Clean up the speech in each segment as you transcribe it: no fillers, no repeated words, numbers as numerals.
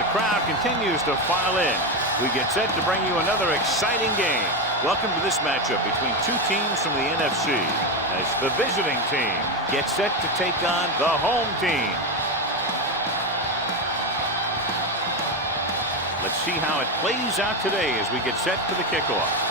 the crowd continues to file in, we get set to bring you another exciting game. Welcome to this matchup between two teams from the NFC as the visiting team gets set to take on the home team. Let's see how it plays out today as we get set for the kickoff.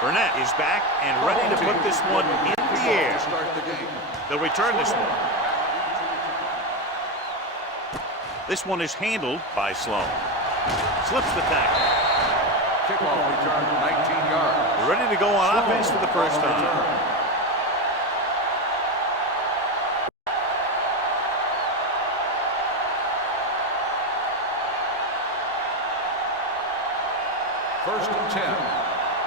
Burnett is back and ready to put this one in the air. They'll return this one. This one is handled by Sloan. Slips the tackle. Kickoff return, 19 yards. Ready to go on offense for the first time. First and 10.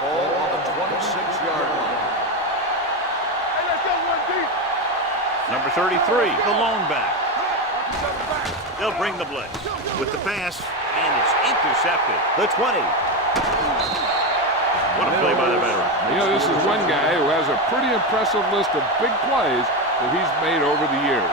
Ball on the 26-yard line. Hey, let's go one deep. Number 33, the lone back. They'll bring the blitz with the pass, and it's intercepted. The 20. What a play by the veteran. You know, this is one guy who has a pretty impressive list of big plays that he's made over the years.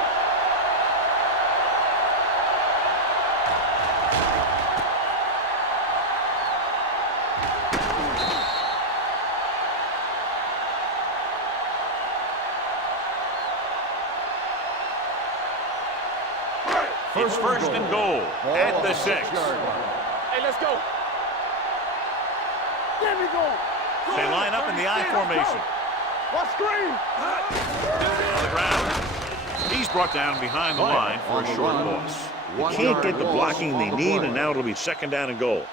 It's first and goal at the 6. Hey, let's go. There we go. They line up in the I formation. What screen? On the ground. He's brought down behind the line for a short loss. They can't get the blocking they need, and now it'll be second down and goal.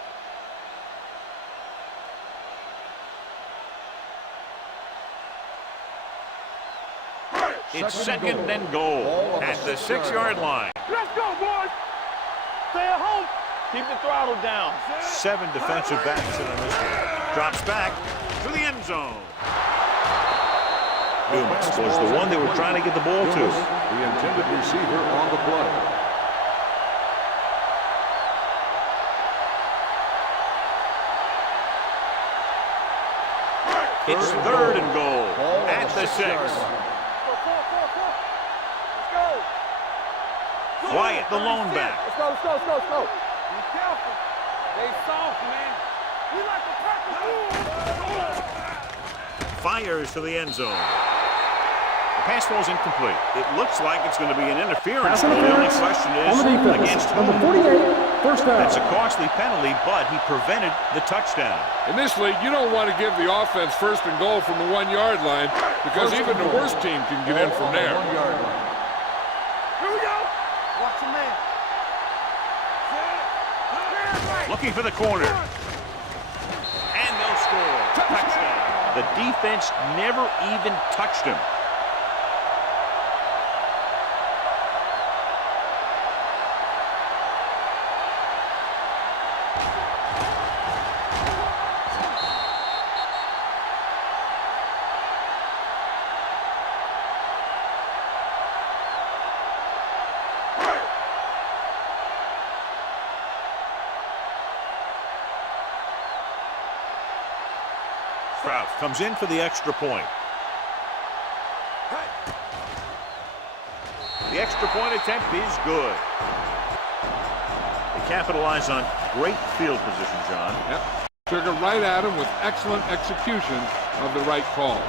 It's second and goal at the 6-yard line. Let's go, boys. Stay at home. Keep the throttle down. 7 defensive backs in on this one. Drops back to the end zone. Dumas was the one they were trying to get the ball to. The intended receiver on the play. It's third and goal at the 6. Wyatt, the lone back. Let's go, let's go, let's go, let's go. Be careful. They soft, man. We like to practice. Fires to the end zone. The pass ball's incomplete. It looks like it's going to be an interference. The only question is against whom? Number 48, first down. That's a costly penalty, but he prevented the touchdown. In this league, you don't want to give the offense first and goal from the 1-yard line because even the worst team can get in from there. Here we go. Watch your man. Looking for the corner. And they'll score. Touchdown. The defense never even touched him. Comes in for the extra point. The extra point attempt is good. They capitalize on great field position, John. Yep. Took it right at him with excellent execution of the right call.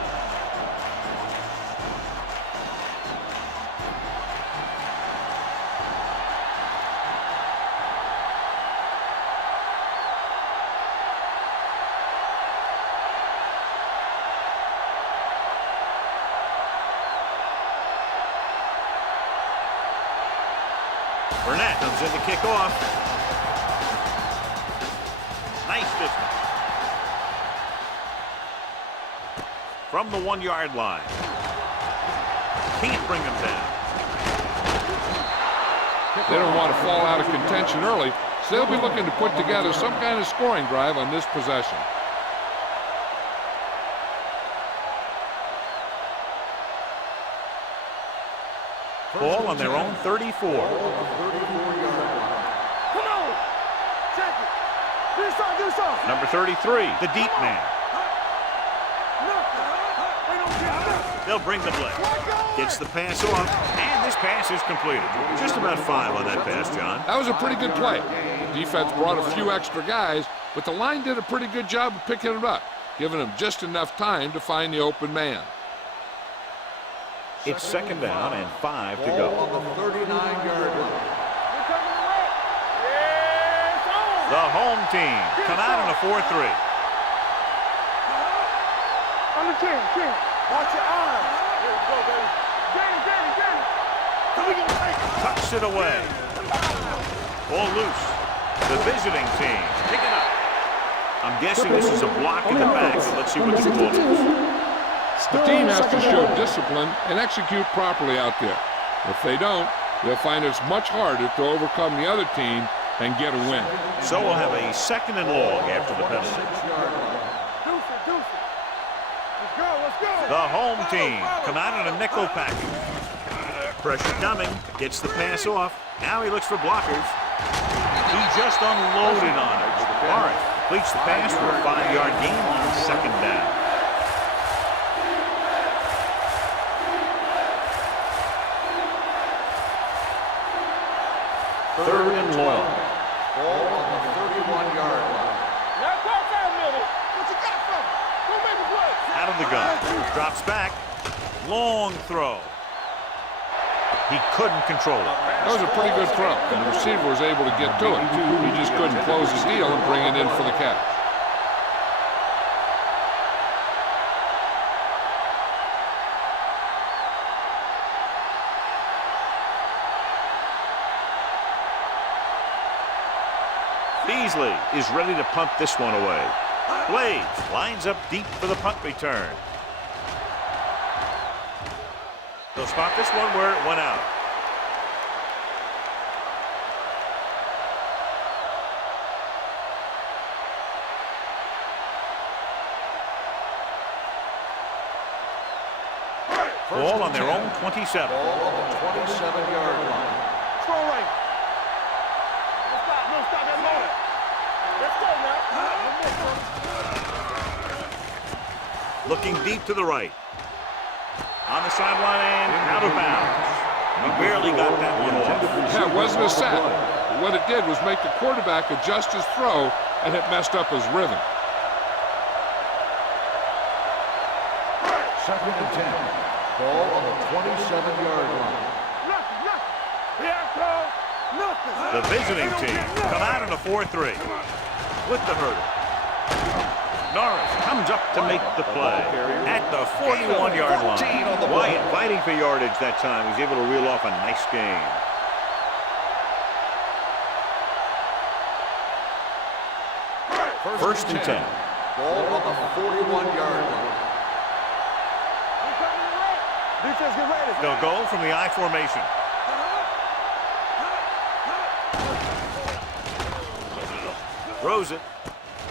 Burnett comes in to kick off. Nice distance. From the 1-yard line. Can't bring him down. They don't want to fall out of contention early, so they'll be looking to put together some kind of scoring drive on this possession. Ball on their own 34. Come Number 33, the deep man. They'll bring the blitz. Gets the pass off, and this pass is completed. Just about 5 on that pass, John. That was a pretty good play. The defense brought a few extra guys, but the line did a pretty good job of picking it up, giving them just enough time to find the open man. It's second down and 5 to go. On the 39-yard line. The home team come out in a 4-3. On the 10. Watch your eyes. Here we go, baby. Tucks it away. Ball loose. The visiting team pick it up. I'm guessing this is a block in the back, so let's see what the call is. The team has to show discipline and execute properly out there. If they don't, they'll find it's much harder to overcome the other team and get a win. So we'll have a second and long after the penalty. Let's go. The home team come out in a nickel package. Pressure coming, gets the pass off. Now he looks for blockers. He just unloaded on it. Morris completes the pass for a 5-yard gain on second down. Third and long. Ball on the 31-yard line. Now call that middle. What you got from? Who made the play? Out of the gun. Drops back. Long throw. He couldn't control it. That was a pretty good throw, and the receiver was able to get to it. He just couldn't close his deal and bring it in for the catch. Beasley is ready to punt this one away. Blades lines up deep for the punt return. They'll spot this one where it went out. Ball on their own 27. Ball on the 27-yard line. Throw right. No stop that moment. Let's go now. Looking deep to the right. On the sideline and out of bounds. He barely got that one off. Yeah, it wasn't a sack. What it did was make the quarterback adjust his throw, and it messed up his rhythm. Second and 10. Ball on the 27-yard line. The visiting team come out in a 4-3 with the hurdle. Norris comes up to make the play at the 41-yard line. Wyatt fighting for yardage that time. He's able to reel off a nice gain. First and 10. Ball on the 41-yard line. Defense, get ready. They'll go from the I formation. Throws it.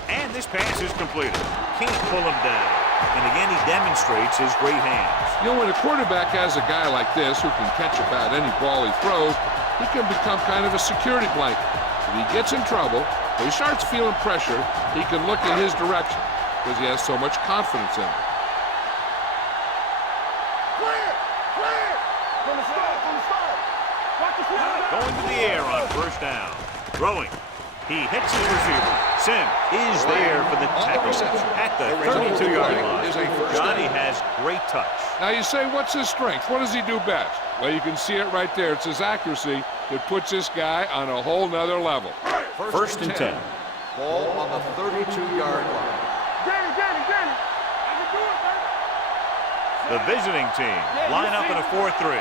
And this pass is completed. Can't pull him down. And again, he demonstrates his great hands. You know, when a quarterback has a guy like this who can catch about any ball he throws, he can become kind of a security blanket. If he gets in trouble, or he starts feeling pressure, he can look in his direction because he has so much confidence in him. Going to the air on first down. Throwing. He hits his receiver. Sim is there for the tackle at the 32-yard line. Johnny has great touch. Now you say, what's his strength? What does he do best? Well, you can see it right there. It's his accuracy that puts this guy on a whole nother level. First and 10. Ball on the 32-yard line. The visiting team line up in a 4-3.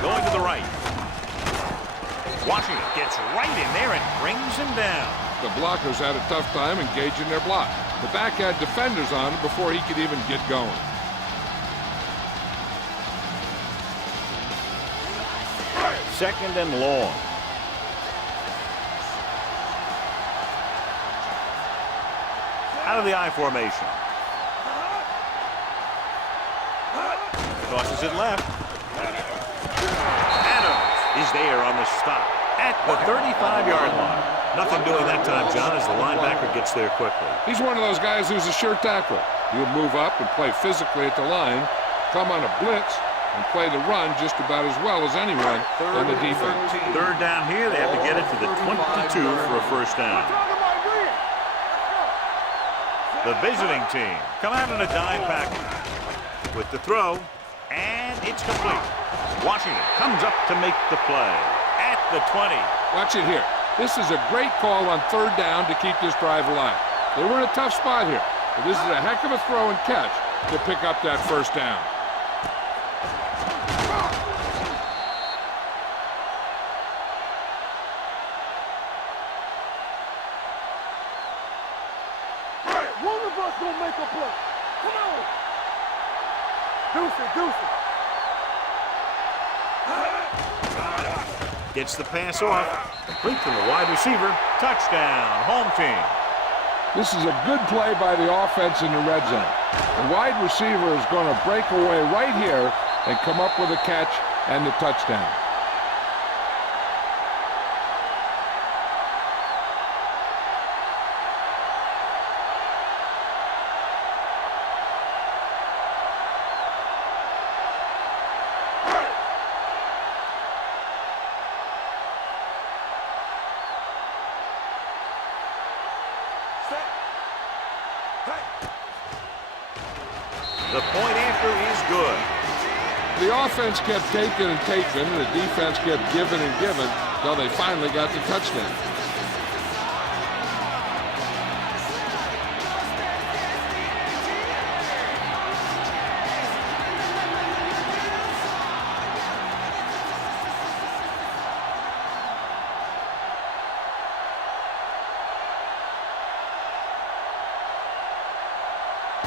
Going to the right. Washington gets right in there and brings him down. The blockers had a tough time engaging their block. The back had defenders on him before he could even get going. Second and long. Out of the I formation. Tosses it left. Adams is there on the stop at the 35-yard line. Nothing doing that time, John, as the linebacker gets there quickly. He's one of those guys who's a sure tackler. He'll move up and play physically at the line, come on a blitz, and play the run just about as well as anyone in the defense. Third down here, they have to get it to the 22 for a first down. The visiting team come out in a dime package with the throw, and it's complete. Washington comes up to make the play at the 20. Watch it here. This is a great call on third down to keep this drive alive. They were in a tough spot here, but this is a heck of a throw and catch to pick up that first down. One of us gonna make a play. Come on. Deuce it. Gets the pass off. Complete to the wide receiver. Touchdown, home team. This is a good play by the offense in the red zone. The wide receiver is going to break away right here and come up with a catch and the touchdown. The point after is good. The offense kept taking and taking, and the defense kept giving and giving until they finally got the touchdown.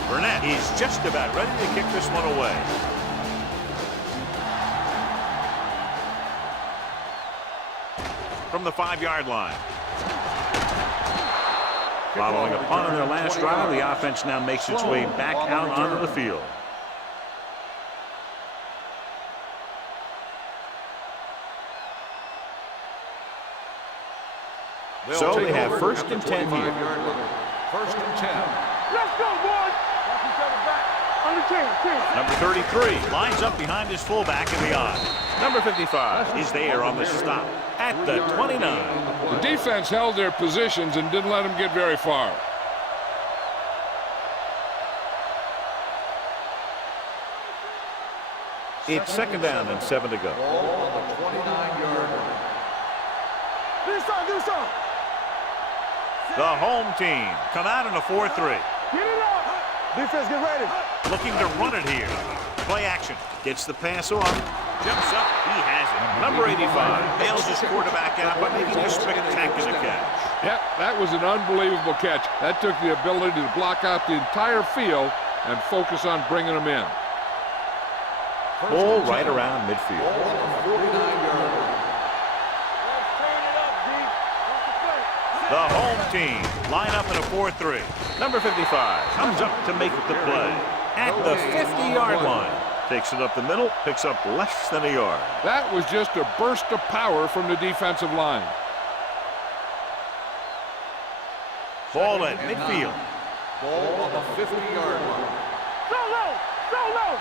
Burnett is just about ready to kick this one away. From the 5-yard line. Following a punt on their last drive, the offense now makes its way back out onto the field. So they have first and 10 here. First and 10. Let's go, boys. Watch each other back. On the 10. Number 33 lines up behind his fullback in the I. Number 55 is there on the stop at the 29. The defense held their positions and didn't let them get very far. It's second down and 7 to go. Ball on the 29-yard line. Do some. The home team come out in a 4-3. Get it up. Defense, get ready. Looking to run it here. Play action. Gets the pass off. Jumps up. He has it. Number 85 bails his quarterback out by making a spectacular catch. Yep, that was an unbelievable catch. That took the ability to block out the entire field and focus on bringing them in. Ball right around midfield. Ball on the 49-yard line. Let's turn it up, D. Watch the play. The home team line up in a 4-3. Number 55 comes up to make the play at the 50-yard line. Takes it up the middle, picks up less than a yard. That was just a burst of power from the defensive line. Ball at midfield. Ball on the 50-yard line. So low.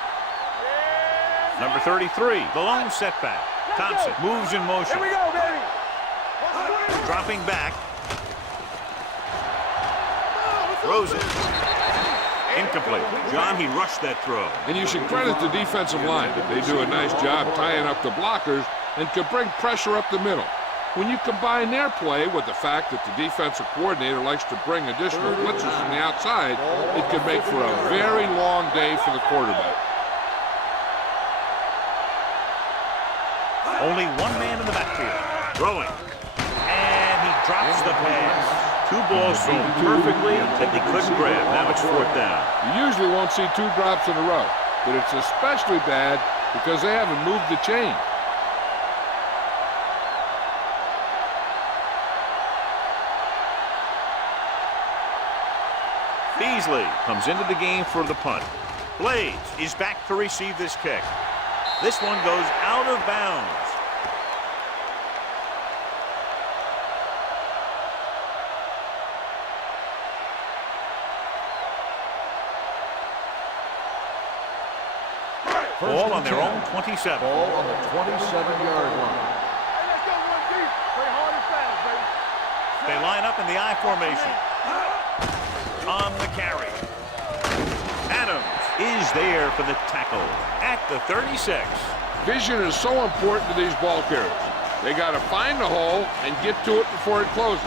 Number 33, the lone setback. Thompson moves in motion. Here we go, baby. Dropping back. Throws it. Incomplete. John, he rushed that throw. And you should credit the defensive line. They do a nice job tying up the blockers and can bring pressure up the middle. When you combine their play with the fact that the defensive coordinator likes to bring additional blitzes from the outside, it can make for a very long day for the quarterback. Only one man in the backfield. Throwing. And he drops the pass. Two balls thrown perfectly that they couldn't grab. Now it's fourth down. You usually won't see two drops in a row, but it's especially bad because they haven't moved the chain. Beasley comes into the game for the punt. Blades is back to receive this kick. This one goes out of bounds. Ball on their 10. own 27. Ball on the 27-yard line. Hey, let's go one deep. Play hard and fast, baby. They line up in the I formation. On the carry. Adams is there for the tackle at the 36. Vision is so important to these ball carriers. They got to find the hole and get to it before it closes.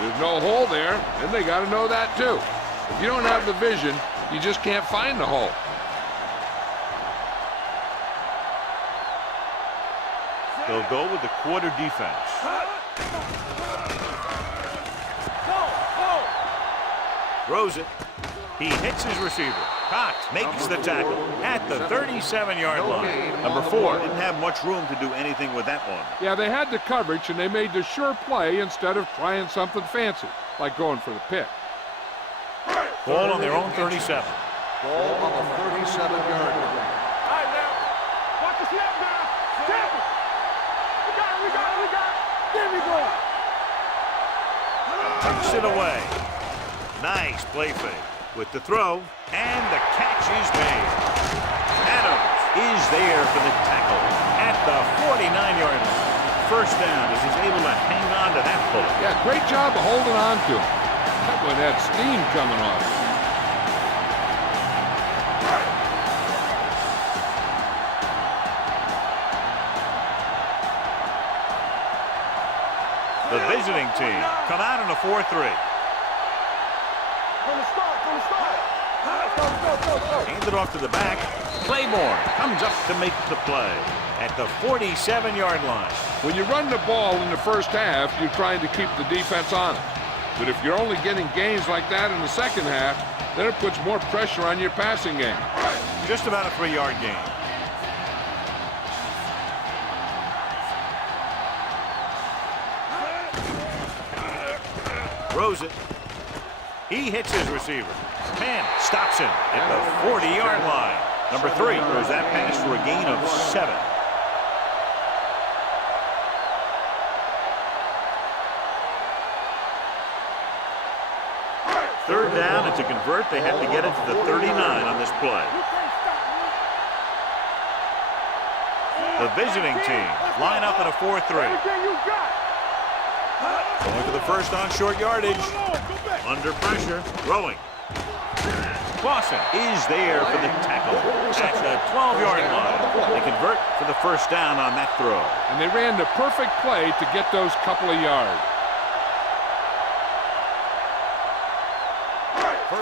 There's no hole there, and they got to know that too. If you don't have the vision, you just can't find the hole. They'll go with the quarter defense. Throws it. He hits his receiver. Cox makes the tackle at the 37-yard line. Number 4 didn't have much room to do anything with that one. Yeah, they had the coverage, and they made the sure play instead of trying something fancy, like going for the pick. Ball on their own 37. Ball on the 37-yard line. All right, now. Watch the snap now. Snap it. We got it. There we go. Takes it away. Nice play fake with the throw, and the catch is made. Adams is there for the tackle at the 49-yard line. First down as he's able to hang on to that bullet. Yeah, great job of holding on to him. That one had steam coming off. The visiting team come out in a 4-3. From the start. Go. Handed off to the back. Claiborne comes up to make the play at the 47-yard line. When you run the ball in the first half, you're trying to keep the defense honest. But if you're only getting gains like that in the second half, then it puts more pressure on your passing game. Just about a 3-yard gain. Throws it. He hits his receiver. Penn stops him at the 40-yard line. Number 3 throws that pass for a gain of 7. Third down, and to convert, they have to get it to the 39 on this play. The visiting team line up in a 4-3. Everything you got. Going for the first on short yardage. Under pressure, throwing. Clausen is there for the tackle at the 12-yard line. They convert for the first down on that throw. And they ran the perfect play to get those couple of yards.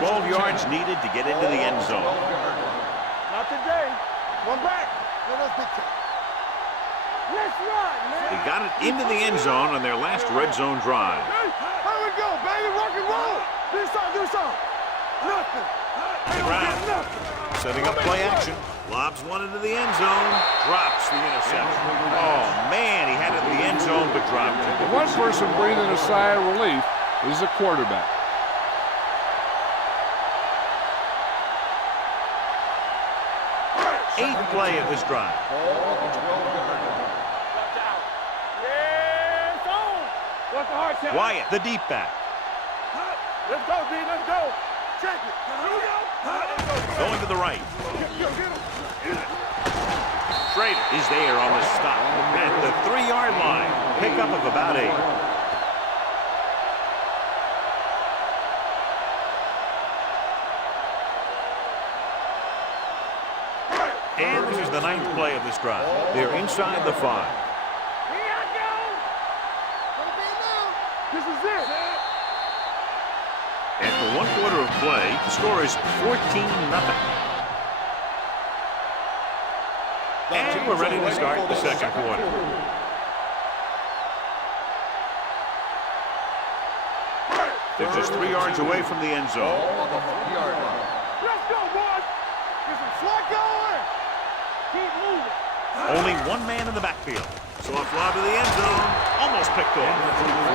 12 yards needed to get into the end zone. Not today. One back. Let's run, man. They got it into the end zone on their last red zone drive. Hey, here we go, baby. Rock and roll. Do something. Nothing. Brown setting up play action. Lobs one into the end zone. Drops the interception. Oh, man, he had it in the end zone but dropped it. The one person breathing a sigh of relief is the quarterback. Eighth play of this drive. Wyatt, the deep back. Let's go, D. Let's go. Check it. Going to the right. Schrader is there on the stop at the 3-yard line. Pickup of about 8. And this is the 9th play of this drive. They're inside the 5. This is it. After 1 quarter of play, the score is 14-0. And we're ready to start the second quarter. They're just 3 yards away from the end zone. Let's go, boys. Get some slot going. Keep moving. Only 1 man in the backfield. Soft lob to the end zone. Almost picked off.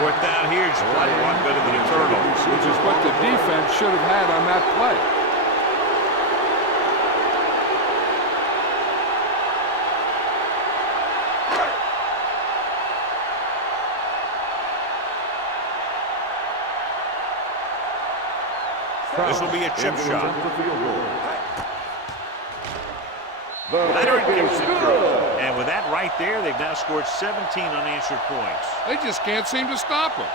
4th down here is a lot better than a turnover. Which is what the defense should have had on that play. This will be a chip shot. Leonard gives it through. And with that right there, they've now scored 17 unanswered points. They just can't seem to stop him.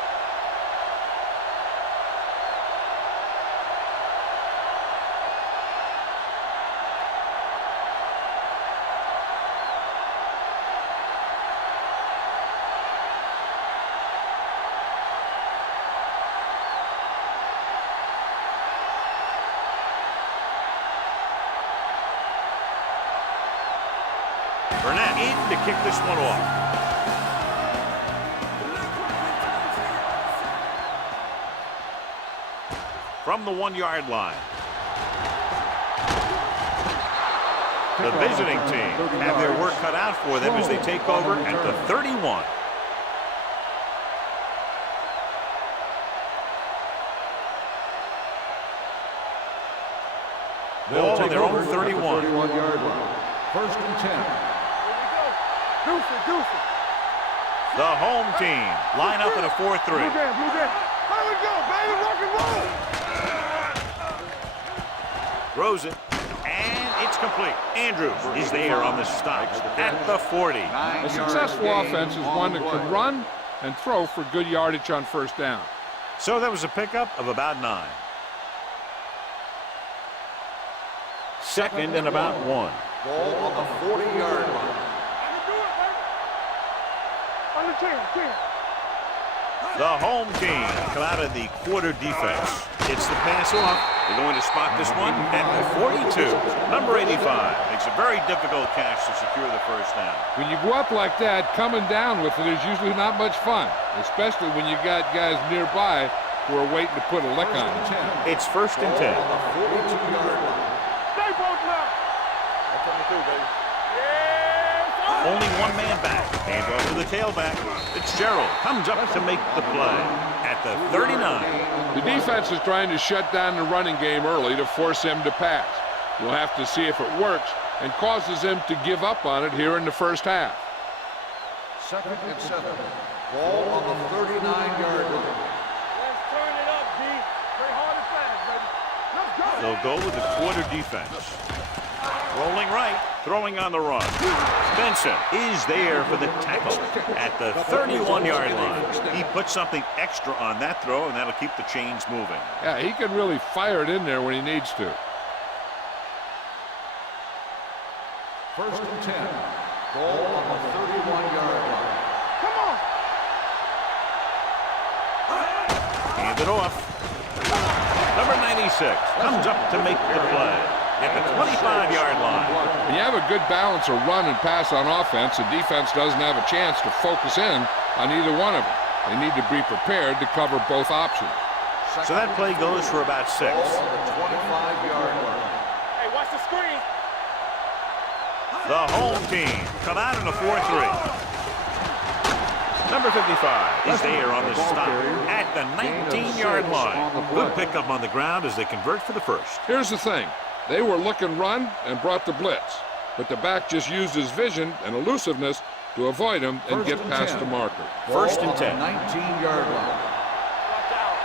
Burnett in to kick this one off. From the 1-yard line. The visiting team have their work cut out for them as they take over at the 31. Ball on their own 31. 31-yard line. First and 10. The home team line up in a 4-3. Blue game, blue game. There we go, baby, rock and roll. Throws it, and it's complete. Andrews is there on the stop at the 40. A successful offense is one that can run and throw for good yardage on first down. So that was a pickup of about 9. Second and about 1. Ball on the 40-yard line. Under 10. The home team come out of the quarter defense. It's the pass off. They're going to spot this one at the 42. Number 85 makes a very difficult catch to secure the first down. When you go up like that, coming down with it is usually not much fun, especially when you got guys nearby who are waiting to put a lick on it. It's first and 10. On the 42-yard line. Stay both now. That's coming through, baby. Only one man back. Hand off to the tailback. Fitzgerald comes up to make the play at the 39. The defense is trying to shut down the running game early to force him to pass. We'll have to see if it works and causes him to give up on it here in the first half. Second and 7. Ball on the 39-yard line. Let's turn it up, D. Play hard and fast, baby. Let's go. They'll go with the quarter defense. Rolling right, throwing on the run. Benson is there for the tackle at the 31-yard line. He put something extra on that throw, and that'll keep the chains moving. Yeah, he can really fire it in there when he needs to. First and 10. Ball on the 31-yard line. Come on. Hand it off. Number 96 comes up to make the play at the 25-yard line. When you have a good balance of run and pass on offense, the defense doesn't have a chance to focus in on either one of them. They need to be prepared to cover both options. So that play goes for about 6. Ball on the 25-yard line. Hey, watch the screen. The home team come out in a 4-3. Number 55 is there on the stop at the 19-yard line. Good pickup on the ground as they convert for the first. Here's the thing. They were looking run and brought the blitz, but the back just used his vision and elusiveness to avoid him and get past the marker. First and 10. 19-yard line. Watch out.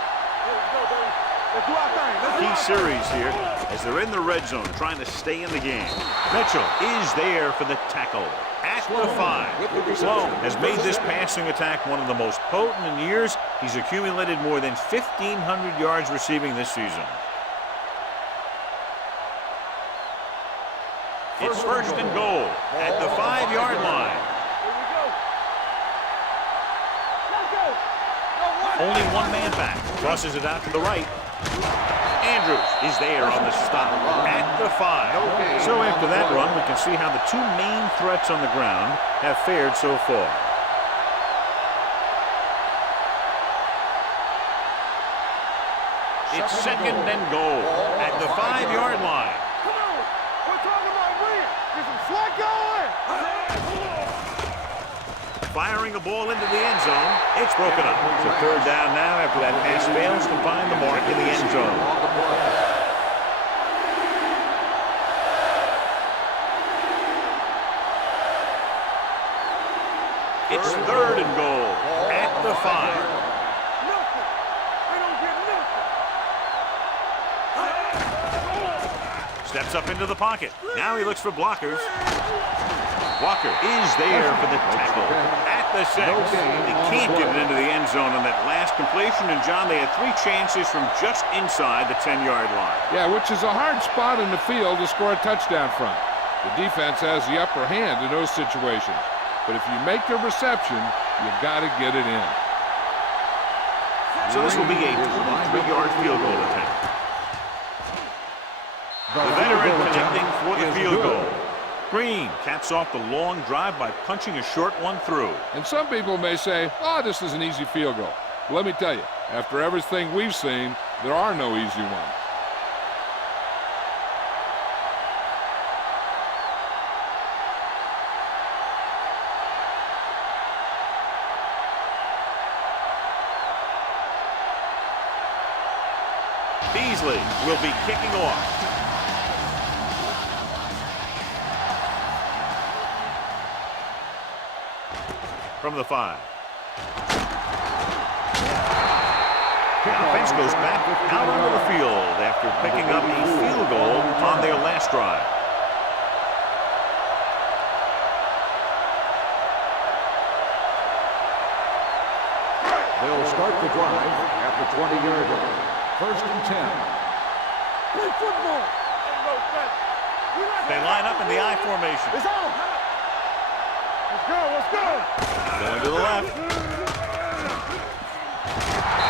Let's go, baby. Let's do our thing. Let's do Key our thing. series here as they're in the red zone trying to stay in the game. Mitchell is there for the tackle at the 5. Sloan has made this passing attack one of the most potent in years. He's accumulated more than 1,500 yards receiving this season. It's first and goal at the 5-yard line. Here we go. Let's go. Only one man back. Crosses it out to the right. Andrews is there on the stop at the 5. So after that run, we can see how the two main threats on the ground have fared so far. It's second and goal at the 5-yard line. Come on. We're talking about win. Get some sweat going. Firing a ball into the end zone. It's broken up. It's a third down now after that pass fails to find the mark in the end zone. It's third and goal at the 5. Nothing. They don't get nothing. Steps up into the pocket. Now he looks for blockers. Walker is there for the tackle at the 6. They can't get it into the end zone on that last completion. And, John, they had 3 chances from just inside the 10-yard line. Yeah, which is a hard spot in the field to score a touchdown from. The defense has the upper hand in those situations. But if you make the reception, you got to get it in. So this will be a 23-yard field goal attempt. The veteran connecting for the field goal. Green caps off the long drive by punching a short one through. And some people may say, oh, this is an easy field goal. Well, let me tell you, after everything we've seen, there are no easy ones. Beasley will be kicking off. From the 5. The offense goes back out onto the field after picking up a field goal on their last drive. They'll start the drive at the 20-yard line. 1st and 10. Play football. They line up in the I formation. It's on. Let's go. Let's go. Going to the left.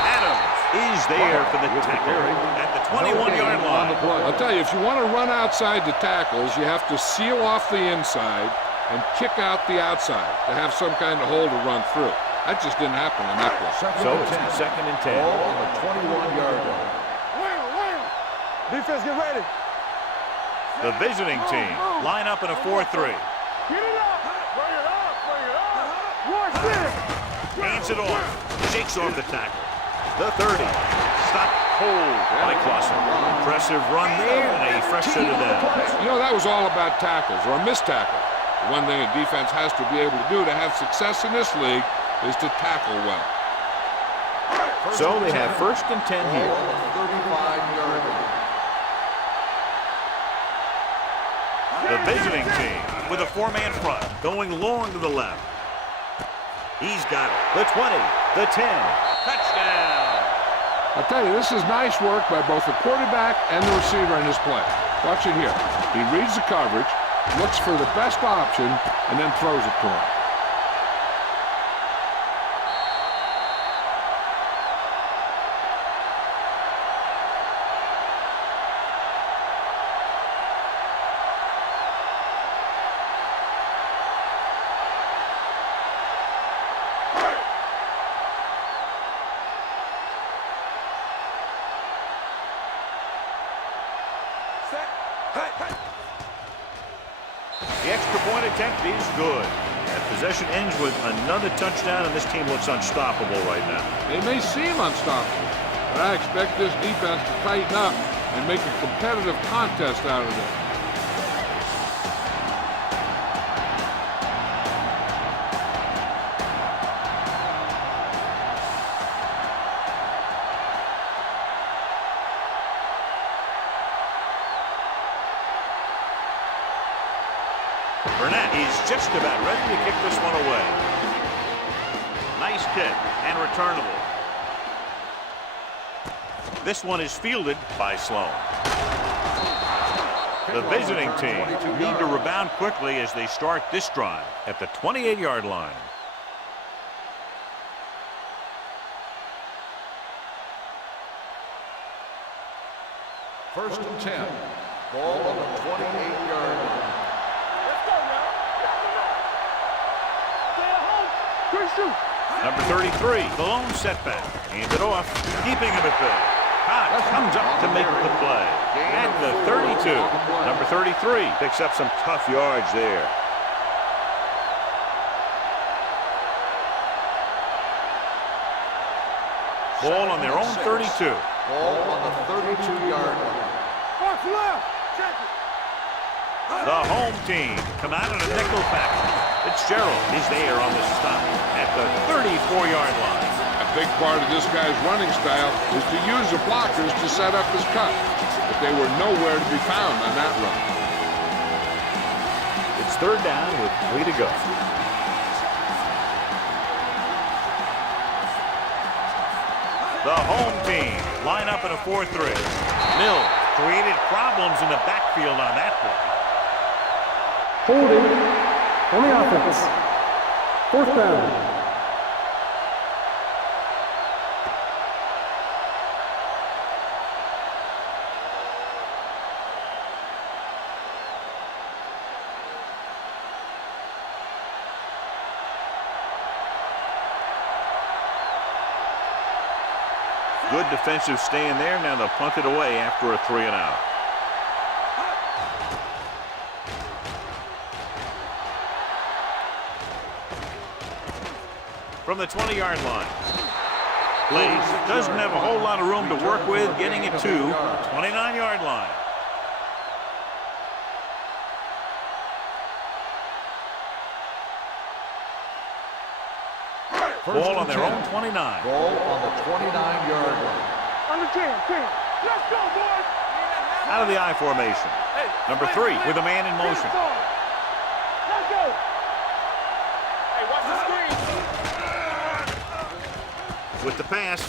Adams is there for the tackle at the 21-yard line. I'll tell you, if you want to run outside the tackles, you have to seal off the inside and kick out the outside to have some kind of hole to run through. That just didn't happen in that play. So it's 2nd and 10. Ball on the 21-yard line. Defense, get ready. The visiting team line up in a 4-3. Get it up. Bring it up. Bring it up. Watch this. Hands it off. Shakes off the tackle. The 30. Stop cold by Clausen. Impressive run there and a fresh set of downs. You know, that was all about tackles or a missed tackle. The one thing a defense has to be able to do to have success in this league is to tackle well. So they have 1st and 10 here. On the 35-yard line. The visiting team with a 4-man front going long to the left. He's got it. The 20, the 10. Touchdown. I'll tell you, this is nice work by both the quarterback and the receiver in this play. Watch it here. He reads the coverage, looks for the best option, and then throws it to him. The extra point attempt is good. That possession ends with another touchdown, and this team looks unstoppable right now. They may seem unstoppable, but I expect this defense to tighten up and make a competitive contest out of it. Burnett is just about ready to kick this one away. Nice kick and returnable. This one is fielded by Sloan. The visiting team need to rebound quickly as they start this drive at the 28-yard line. First and 10. Ball on the 28-yard line. Number 33, the lone setback. Hands it off, keeping him at bay. Cox comes up to make the play. At the 32, number 33 picks up some tough yards there. Ball on their own 32. Ball on the 32-yard line. Watch left. Check it. The home team come out in a nickel package. Fitzgerald is there on the stop at the 34-yard line. A big part of this guy's running style is to use the blockers to set up his cut, but they were nowhere to be found on that run. It's third down with 3 to go. The home team line up in a 4-3. Mills created problems in the backfield on that play. Holding on the offense. 4th down. Good defensive stand there. Now they'll punt it away after a 3-and-out. From the 20-yard line. Blaze doesn't have a whole lot of room to work with, getting it to the 29-yard line. Ball on their own 29. Ball on the 29-yard line. Under 10. Let's go, boys. Out of the I formation. Number 3 with a man in motion. Let's go. Hey, watch the screen. With the pass.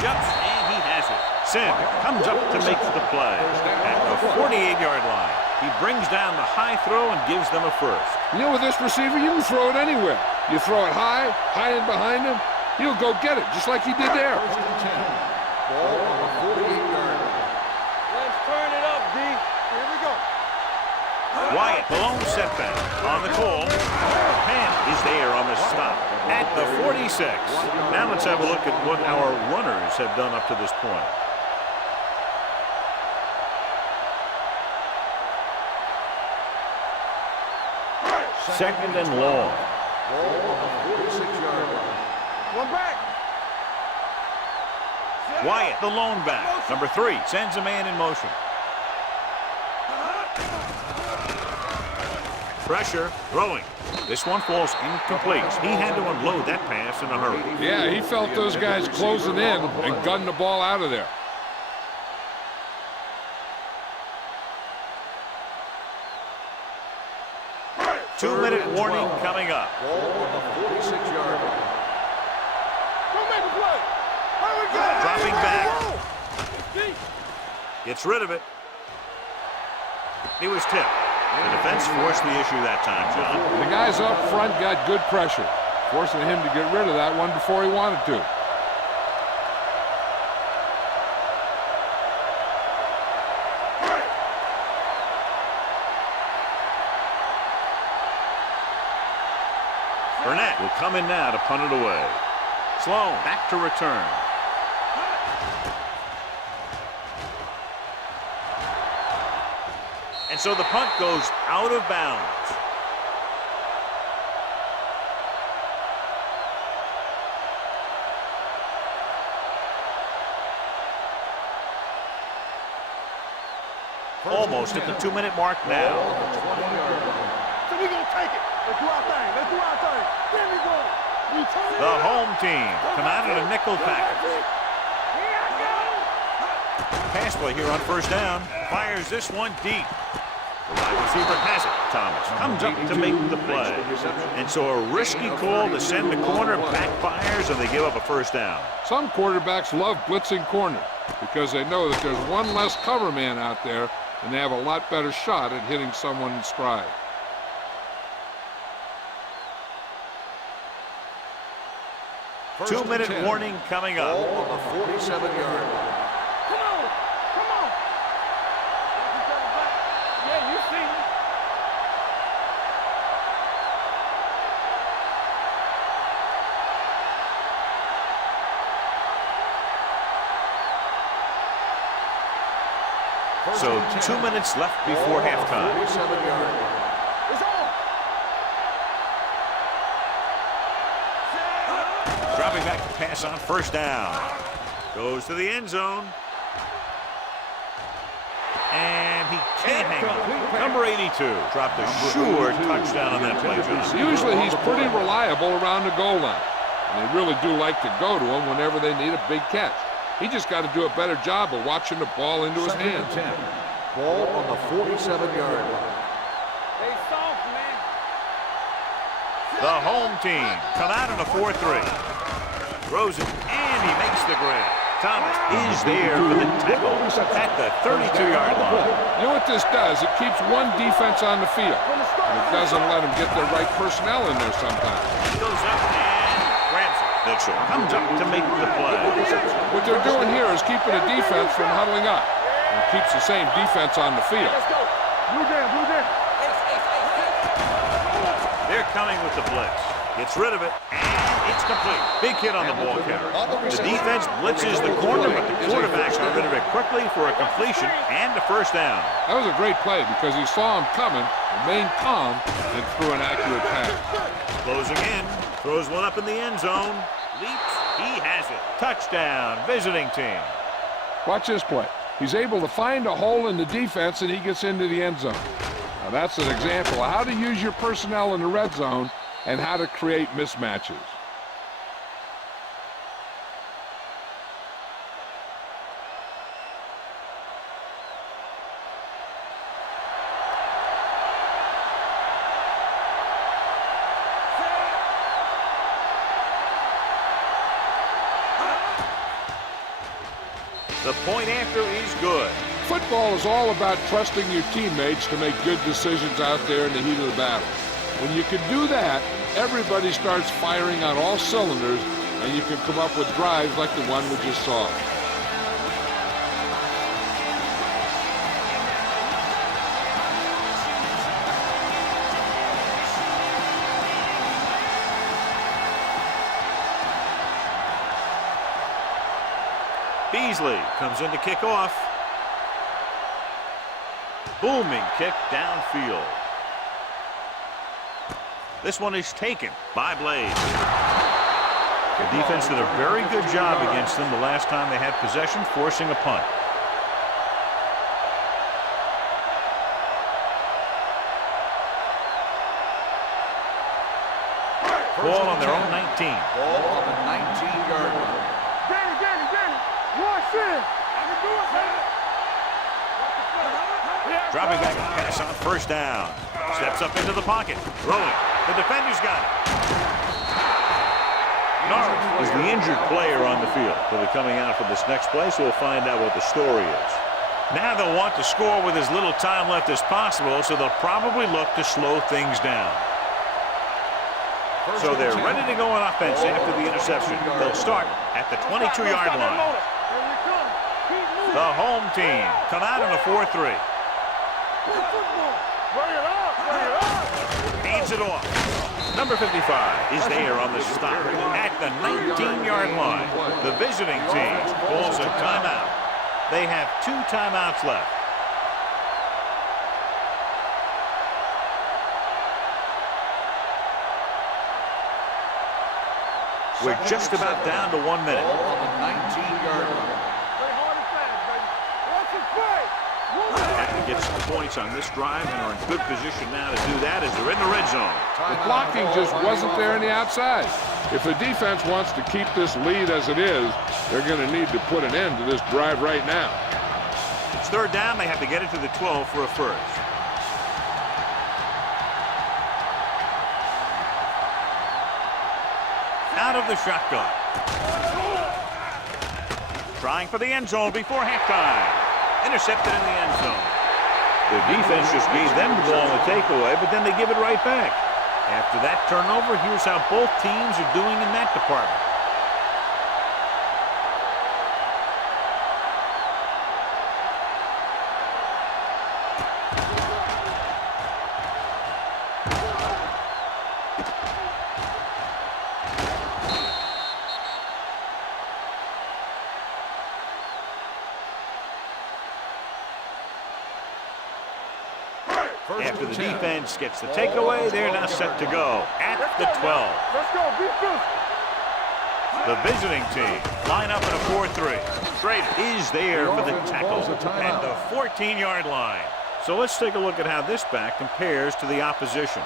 Jumps, and he has it. Sim comes up to make the play at the 48-yard line. He brings down the high throw and gives them a first. You know, with this receiver, you can throw it anywhere. You throw it high and behind him, he'll go get it, just like he did there. Ball on the 48-yard line. Let's turn it up, D. Here we go. Wyatt, the lone setback on the call. Pan is there on the stop at the 46. Now let's have a look at what our runners have done up to this point. Second and long. Ball on the 46-yard line. One back. Wyatt, the lone back. Number 3 sends a man in motion. Pressure, throwing. This one falls incomplete. He had to unload that pass in a hurry. Yeah, he felt those guys closing in and gunned the ball out of there. Two-minute warning coming up. Ball on the 46-yard line. Go make a play. Here we go. Dropping back. Gets rid of it. He was tipped. The defense forced the issue that time, John. The guys up front got good pressure, forcing him to get rid of that one before he wanted to. Burnett will come in now to punt it away. Sloan back to return. And so the punt goes out of bounds. Almost at the 2-minute mark now. So we're going to take it. Let's do our thing. Let's do our thing. There we go. We turn it The up. home team come out in a nickel package. Here I go. Pass play here on first down. Fires this one deep. The wide receiver has it. Thomas comes up to make the play. And so a risky call to send the corner backfires, and they give up a first down. Some quarterbacks love blitzing corner because they know that there's one less cover man out there, and they have a lot better shot at hitting someone in stride. Two-minute warning coming up. Ball on the 47-yard line. Come on. Come on. Yeah, you see me. So 2 minutes left before halftime. 47-yard line. It's on. Dropping back to pass on first down. Goes to the end zone. And he can't hang on. Number 82 dropped a sure touchdown on that play, John. Usually he's pretty reliable around the goal line. and they really do like to go to him whenever they need a big catch. He just got to do a better job of watching the ball into his Second hands. and 10. Ball on the 47-yard line. Hey, soft, man. The home team come out in a 4-3. Throws it, and he makes the grab. Thomas is there for the tackle at the 32-yard line. You know what this does? It keeps one defense on the field, and it doesn't let them get the right personnel in there sometimes. He goes up and grabs it. Mitchell comes up to make the play. What they're doing here is keeping the defense from huddling up, and keeps the same defense on the field. Let's go. Blue down, blue down. They're coming with the blitz. Gets rid of it, and it's complete. Big hit on the ball carrier. The defense blitzes the corner, but the quarterback got rid of it quickly for a completion and a first down. That was a great play because he saw him coming, remained calm, and threw an accurate pass. Closing in, throws one up in the end zone. Leaps, he has it. Touchdown, visiting team. Watch this play. He's able to find a hole in the defense, and he gets into the end zone. Now, that's an example of how to use your personnel in the red zone and how to create mismatches. The point after is good. Football is all about trusting your teammates to make good decisions out there in the heat of the battle. When you can do that, everybody starts firing on all cylinders, and you can come up with drives like the one we just saw. Beasley comes in to kick off. Booming kick downfield. This one is taken by Blade. The defense did a very good job against them the last time they had possession, forcing a punt. Ball on their own 19. Ball on the 19-yard line. Danny. Rush in. I can do it, man. Dropping back a pass on first down. Steps up into the pocket. Throwing. The defender's got it. Norris is the injured player on the field. He'll be coming out for this next play, so we'll find out what the story is. Now they'll want to score with as little time left as possible, so they'll probably look to slow things down. So they're ready to go on offense after the interception. They'll start at the 22-yard line. The home team come out in a 4-3. Hands it off. Number 55 is there on the stop at the 19-yard line. The visiting team calls a timeout. They have 2 timeouts left. We're just about down to 1 minute. Ball on the 19-yard line. Acme gets some points on this drive and are in good position now to do that as they're in the red zone. The blocking just wasn't there on the outside. If the defense wants to keep this lead as it is, they're going to need to put an end to this drive right now. It's third down. They have to get it to the 12 for a first. Out of the shotgun. Trying for the end zone before halftime. Intercepted in the end zone. The defense just gave them the ball on the takeaway, but then they give it right back. After that turnover, here's how both teams are doing in that department. After the defense gets the takeaway, they're now set to go at the 12. Let's go, beat this. The visiting team line up in a 4-3. Schrader is there for the tackle at the 14-yard line. So let's take a look at how this back compares to the opposition.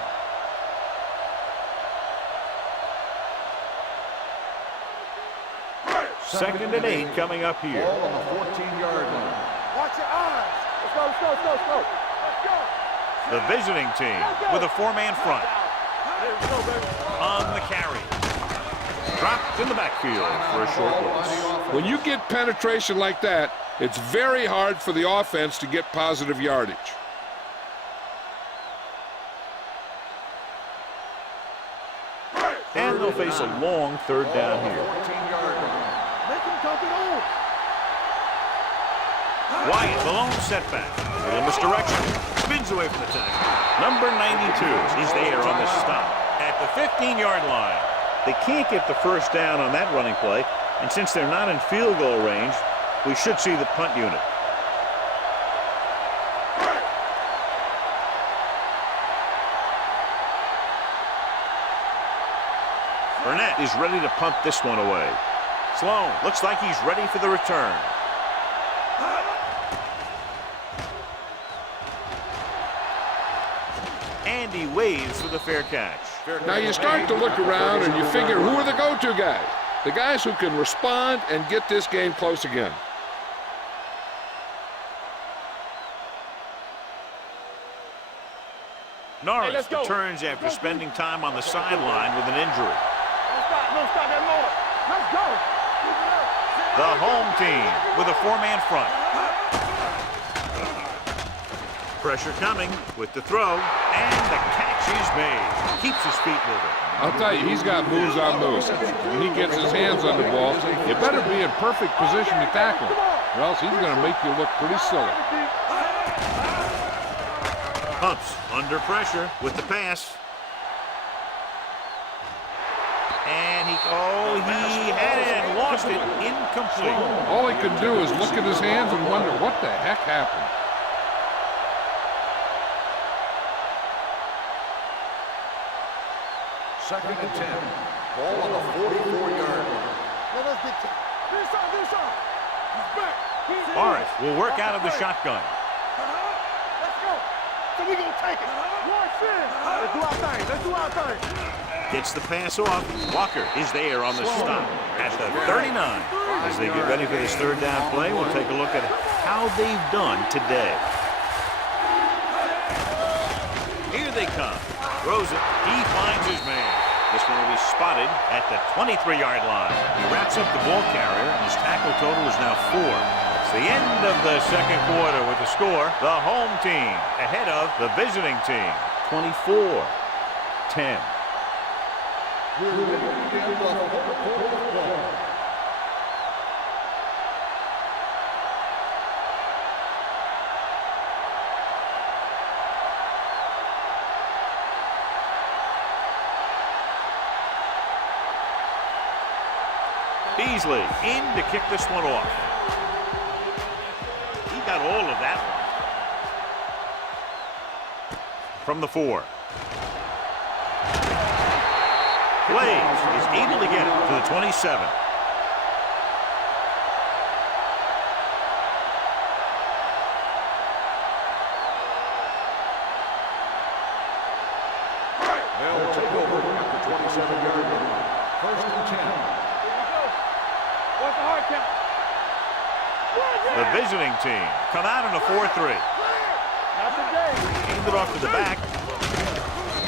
2nd and 8 coming up here. Ball on the 14-yard line. Watch your eyes. Let's go, let's go, let's go, let's go. Let's go. The visiting team with a 4-man front. Let's go, baby. On the carry. Dropped in the backfield for a short loss. When you get penetration like that, it's very hard for the offense to get positive yardage. And they'll face a long 3rd down here. 14-yard line. Make him dump it on. Wyatt, the lone setback. A little misdirection. Spins away from the tackle. Number 92 is there on the stop at the 15-yard line. They can't get the 1st down on that running play, and since they're not in field goal range, we should see the punt unit. Burnett is ready to punt this one away. Sloan looks like he's ready for the return. And he waves for the fair catch. Now you start to look around and you figure, who are the go-to guys? The guys who can respond and get this game close again. Norris returns after spending time on the sideline with an injury. Don't stop that motor. Let's go. The home team with a 4-man front. Pressure coming with the throw, and the catch is made. Keeps his feet moving. I'll tell you, he's got moves on moves. When he gets his hands on the ball, you better be in perfect position to tackle him, or else he's going to make you look pretty silly. Pumps under pressure with the pass. And he had it and lost it. Incomplete. All he could do is look at his hands and wonder what the heck happened. Second and 10. Ball on the 44-yard line. Let's get to this side. He's back. Morris will work out of the shotgun. Let's go. So we gonna take it. Watch this. Let's do our thing. Let's do our thing. Gets the pass off. Walker is there on the stop at the 39. As they get ready for this 3rd down play, we'll take a look at how they've done today. Here they come. Throws it. He finds his man. This one will be spotted at the 23-yard line. He wraps up the ball carrier, and his tackle total is now 4. It's the end of the 2nd quarter with the score. The home team ahead of the visiting team. 24-10. Beasley in to kick this one off. He got all of that one. From the 4. Blaze is able to get it to the 27. They'll take over at the 27-yard line. 1st and 10. What's the hard count? The visiting team come out in a 4-3. Not today. Hand it off to the back.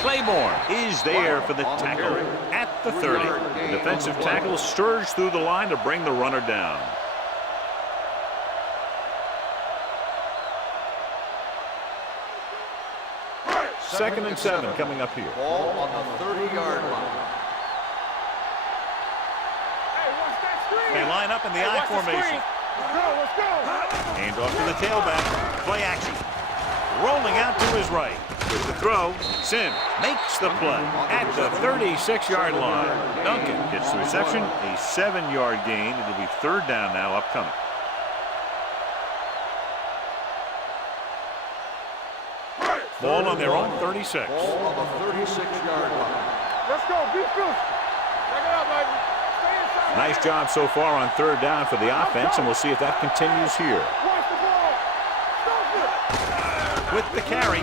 Claiborne is there for the tackle at the 30. The defensive tackle surged through the line to bring the runner down. Second and 7 coming up here. Ball on the 30-yard line. They line up in the I formation. Let's go. Hand off to the tailback. Play action. Rolling out to his right. With the throw, Sims makes the play at the 36-yard line. Duncan gets the reception, a 7-yard gain. It'll be 3rd down now upcoming. Ball on their own 36. Ball on the 36-yard line. Let's go. Be fierce. Check it out, baby. Stay inside. Nice job so far on 3rd down for the offense, and we'll see if that continues here. Watch the ball. Stop it. With the carry,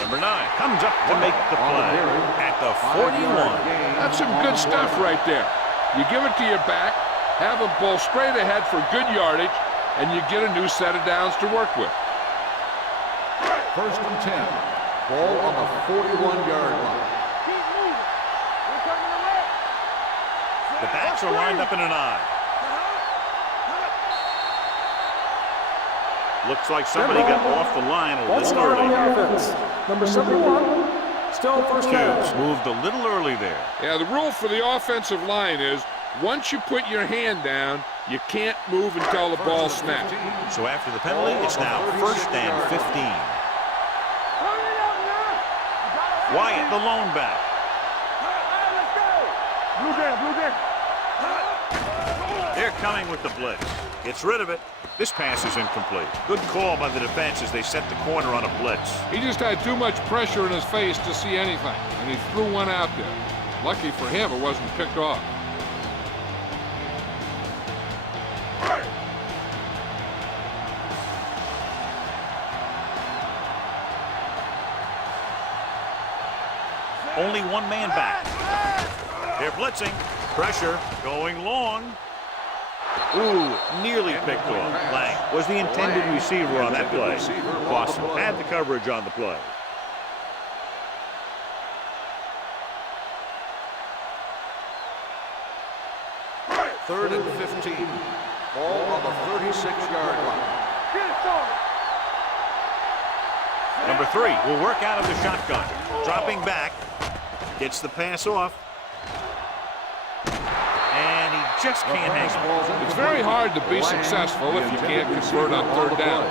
number 9 comes up to make the play at the 41. That's some good stuff right there. You give it to your back, have him pull straight ahead for good yardage, and you get a new set of downs to work with. First and 10. Ball on the 41-yard line. Keep moving. We're coming away. The backs are lined up in an I. Looks like somebody got off the line a little early. Number 71, still first down. Moved a little early there. Yeah, the rule for the offensive line is once you put your hand down, you can't move until the ball snaps. So after the penalty, it's now first and 15. Wyatt, the lone back. Blue down, blue down. They're coming with the blitz. Gets rid of it. This pass is incomplete. Good call by the defense as they set the corner on a blitz. He just had too much pressure in his face to see anything, and he threw one out there. Lucky for him, it wasn't picked off. Only one man back. They're blitzing. Pressure going long. Ooh, nearly picked off. Lang was the intended receiver on that play. Boston had the coverage on the play. Third and 15. Ball on the 36-yard line. Get it started. Number 3 will work out of the shotgun. Dropping back. Gets the pass off. And he just can't hang on. It's very hard to be successful if you can't convert on third down.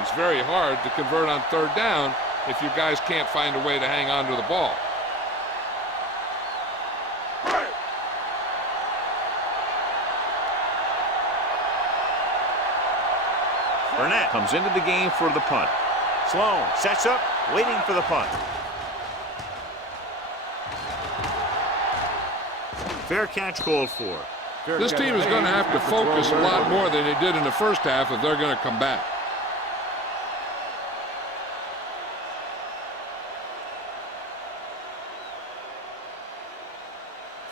It's very hard to convert on third down if you guys can't find a way to hang on to the ball. Burnett comes into the game for the punt. Sloan sets up, waiting for the punt. Fair catch called for. This team is going to have to focus a lot more than they did in the first half if they're going to come back.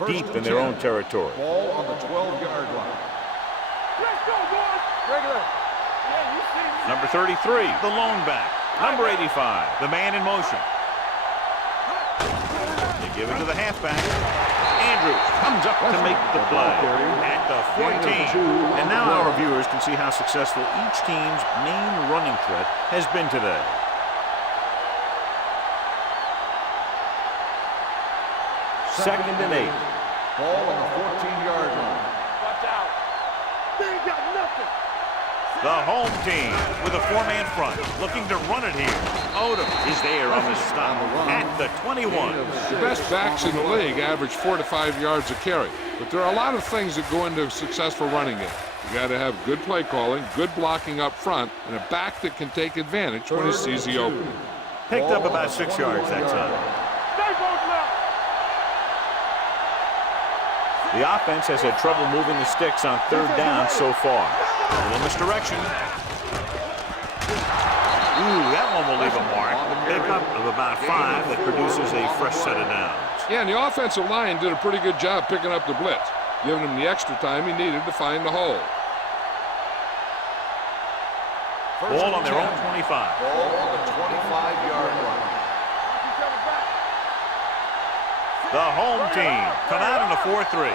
Deep in their own territory. Ball on the 12-yard line. Let's go, boys. Regular. Yeah, you see me. Number 33, the lone back. Number 85, the man in motion. They give it to the halfback. Andrews comes up to make the play at the 14. And now our viewers can see how successful each team's main running threat has been today. Second and 8. Ball on the 14-yard line. Watch out. They ain't got nothing. The home team with a 4-man front looking to run it here. Otto is there on the stop at the 21. The best backs in the league average 4 to 5 yards a carry. But there are a lot of things that go into a successful running game. You got to have good play calling, good blocking up front, and a back that can take advantage when he sees the opening. Picked up about 6 yards that time. Stay both left. The offense has had trouble moving the sticks on third down so far. A little misdirection. Ooh, that one will leave a mark. Pickup of about 5 that produces a fresh set of downs. Yeah, and the offensive line did a pretty good job picking up the blitz, giving him the extra time he needed to find the hole. Ball on their own 25. Ball on the 25-yard line. The home team come out in a 4-3.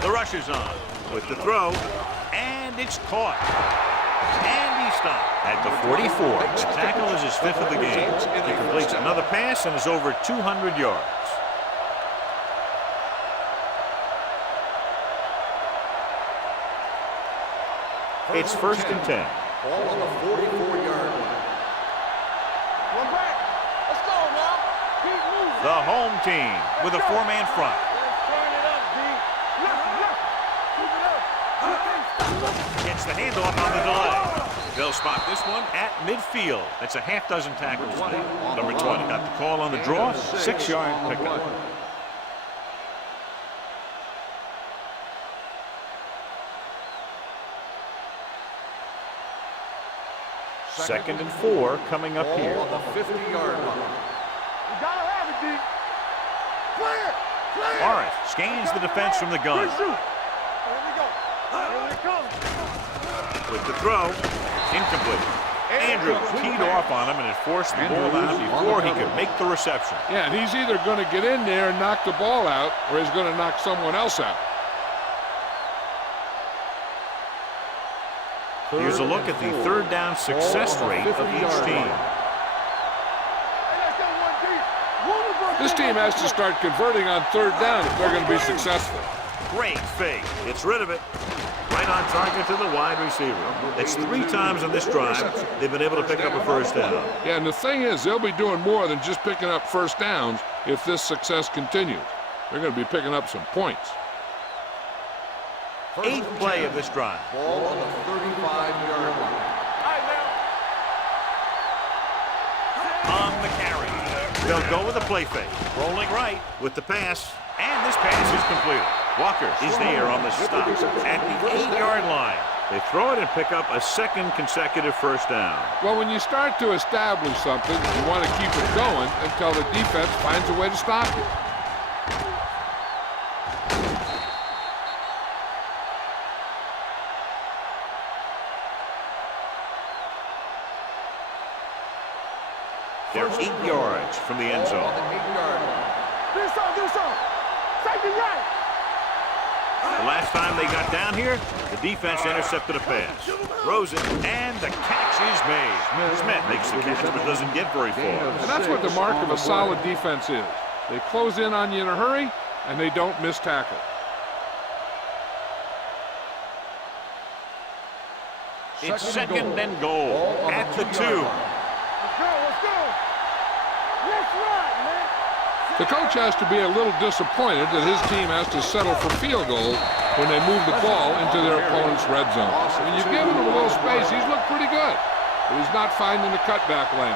The rush is on with the throw, and it's caught. And he stopped at the 44. The tackle is his 5th of the game. He completes another pass and is over 200 yards. It's first and 10. Ball on the 44-yard line. One back. Let's go now. Keep moving. The home team with a 4-man front. Let's turn it up, D. Left. Keep it up. Gets the handoff on the delay. They'll spot this one at midfield. That's a half dozen tackles. Number 20 got the call on the draw. 6-yard pickup. Second and 4 coming up Ball here. on the 50-yard line. We gotta have it, D. Clear. Morris scans the defense from the gun. With the throw, incomplete. Andrew teed off on him and had forced the ball out before he could make the reception. Yeah, and he's either going to get in there and knock the ball out, or he's going to knock someone else out. Here's a look at the third down success rate of each team. This team has to start converting on third down if they're going to be successful. Great fake. Gets rid of it. Right on target to the wide receiver. That's 3 times on this drive they've been able to pick up a first down. Yeah, and the thing is, they'll be doing more than just picking up first downs if this success continues. They're going to be picking up some points. 8th play of this drive. Ball on the 35-yard line. On the carry. They'll go with a play fake. Rolling right with the pass. And this pass is completed. Walker is there on the stop at the 8-yard line. They throw it and pick up a second consecutive first down. Well, when you start to establish something, you want to keep it going until the defense finds a way to stop you. They're 8 yards from the end zone. On the 8-yard line. Do so. Safety right. The last time they got down here, the defense intercepted a pass. Throws it, and the catch is made. Smith makes the catch, but doesn't get very far. And that's what the mark of a solid defense is. They close in on you in a hurry, and they don't miss tackle. It's second and goal at the 2. Let's go. Let's run, man. The coach has to be a little disappointed that his team has to settle for field goals when they move the ball into their opponent's red zone. When you've given him a little space, he's looked pretty good, but he's not finding the cutback lane.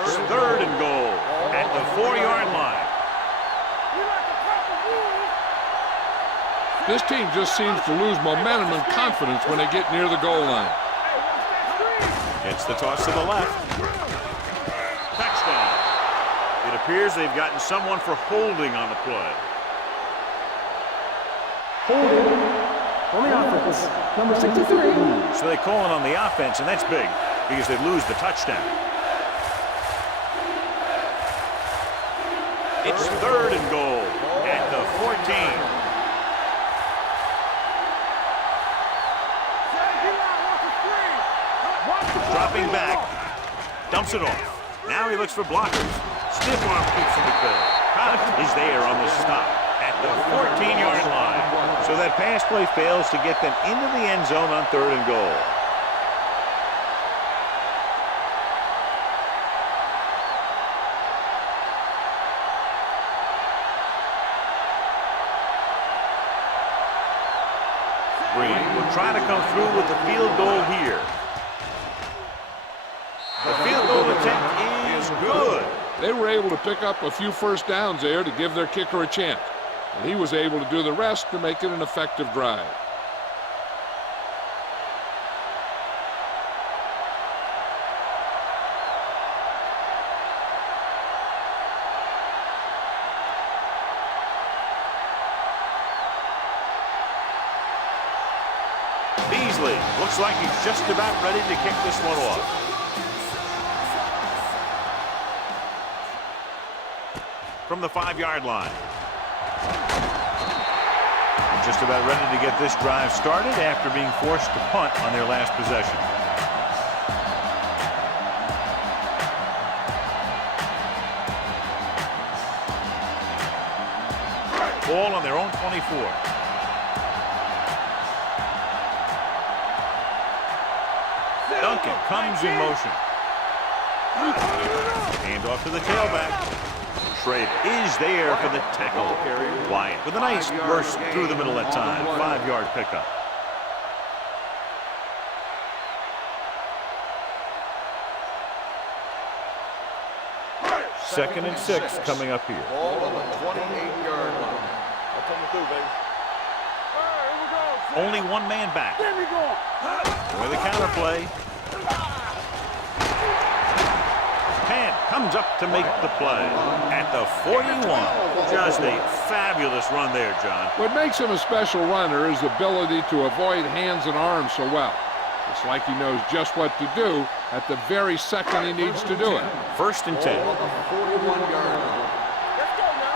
It's third and goal at the 4-yard line. This team just seems to lose momentum and confidence when they get near the goal line. It's the toss to the left. Touchdown. It appears they've gotten someone for holding on the play. Holding on the offense. Number 63. So they call it on the offense, and that's big because they lose the touchdown. It's third and goal at the 14. Dropping back, dumps it off. Now he looks for blockers. Stiff arm keeps him at bay. Convicts is there on the stop at the 14-yard line. So that pass play fails to get them into the end zone on third and goal. Green will try to come through with the field goal here. The field goal attempt is good. They were able to pick up a few first downs there to give their kicker a chance. And he was able to do the rest to make it an effective drive. Beasley looks like he's just about ready to kick this one off. From the 5-yard line. Just about ready to get this drive started after being forced to punt on their last possession. Ball on their own 24. Duncan comes in motion. Hand off to the tailback. Schrader is there for the tackle. Wyatt with a nice burst through the middle that time. 5-yard pickup. Second and 6 coming up here. Ball on the 28-yard line. I'll come through, baby. All right, here we go. Only one man back. There we go. With a counter play. comes up to make the play at the 41. Just a fabulous run there, John. What makes him a special runner is the ability to avoid hands and arms so well. It's like he knows just what to do at the very second he needs to do it. 1st and 10. Ball on the 41-yard line. Let's go now.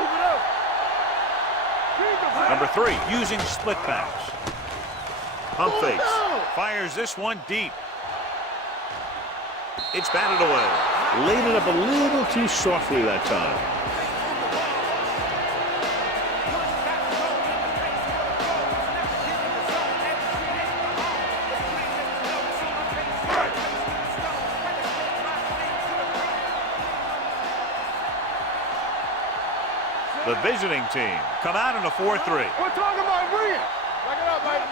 Move it up. Number 3, using split backs. Pump fakes. Fires this one deep. It's batted away. Laid it up a little too softly that time. The visiting team come out in a 4-3. We're talking about bring it. Back it up, baby.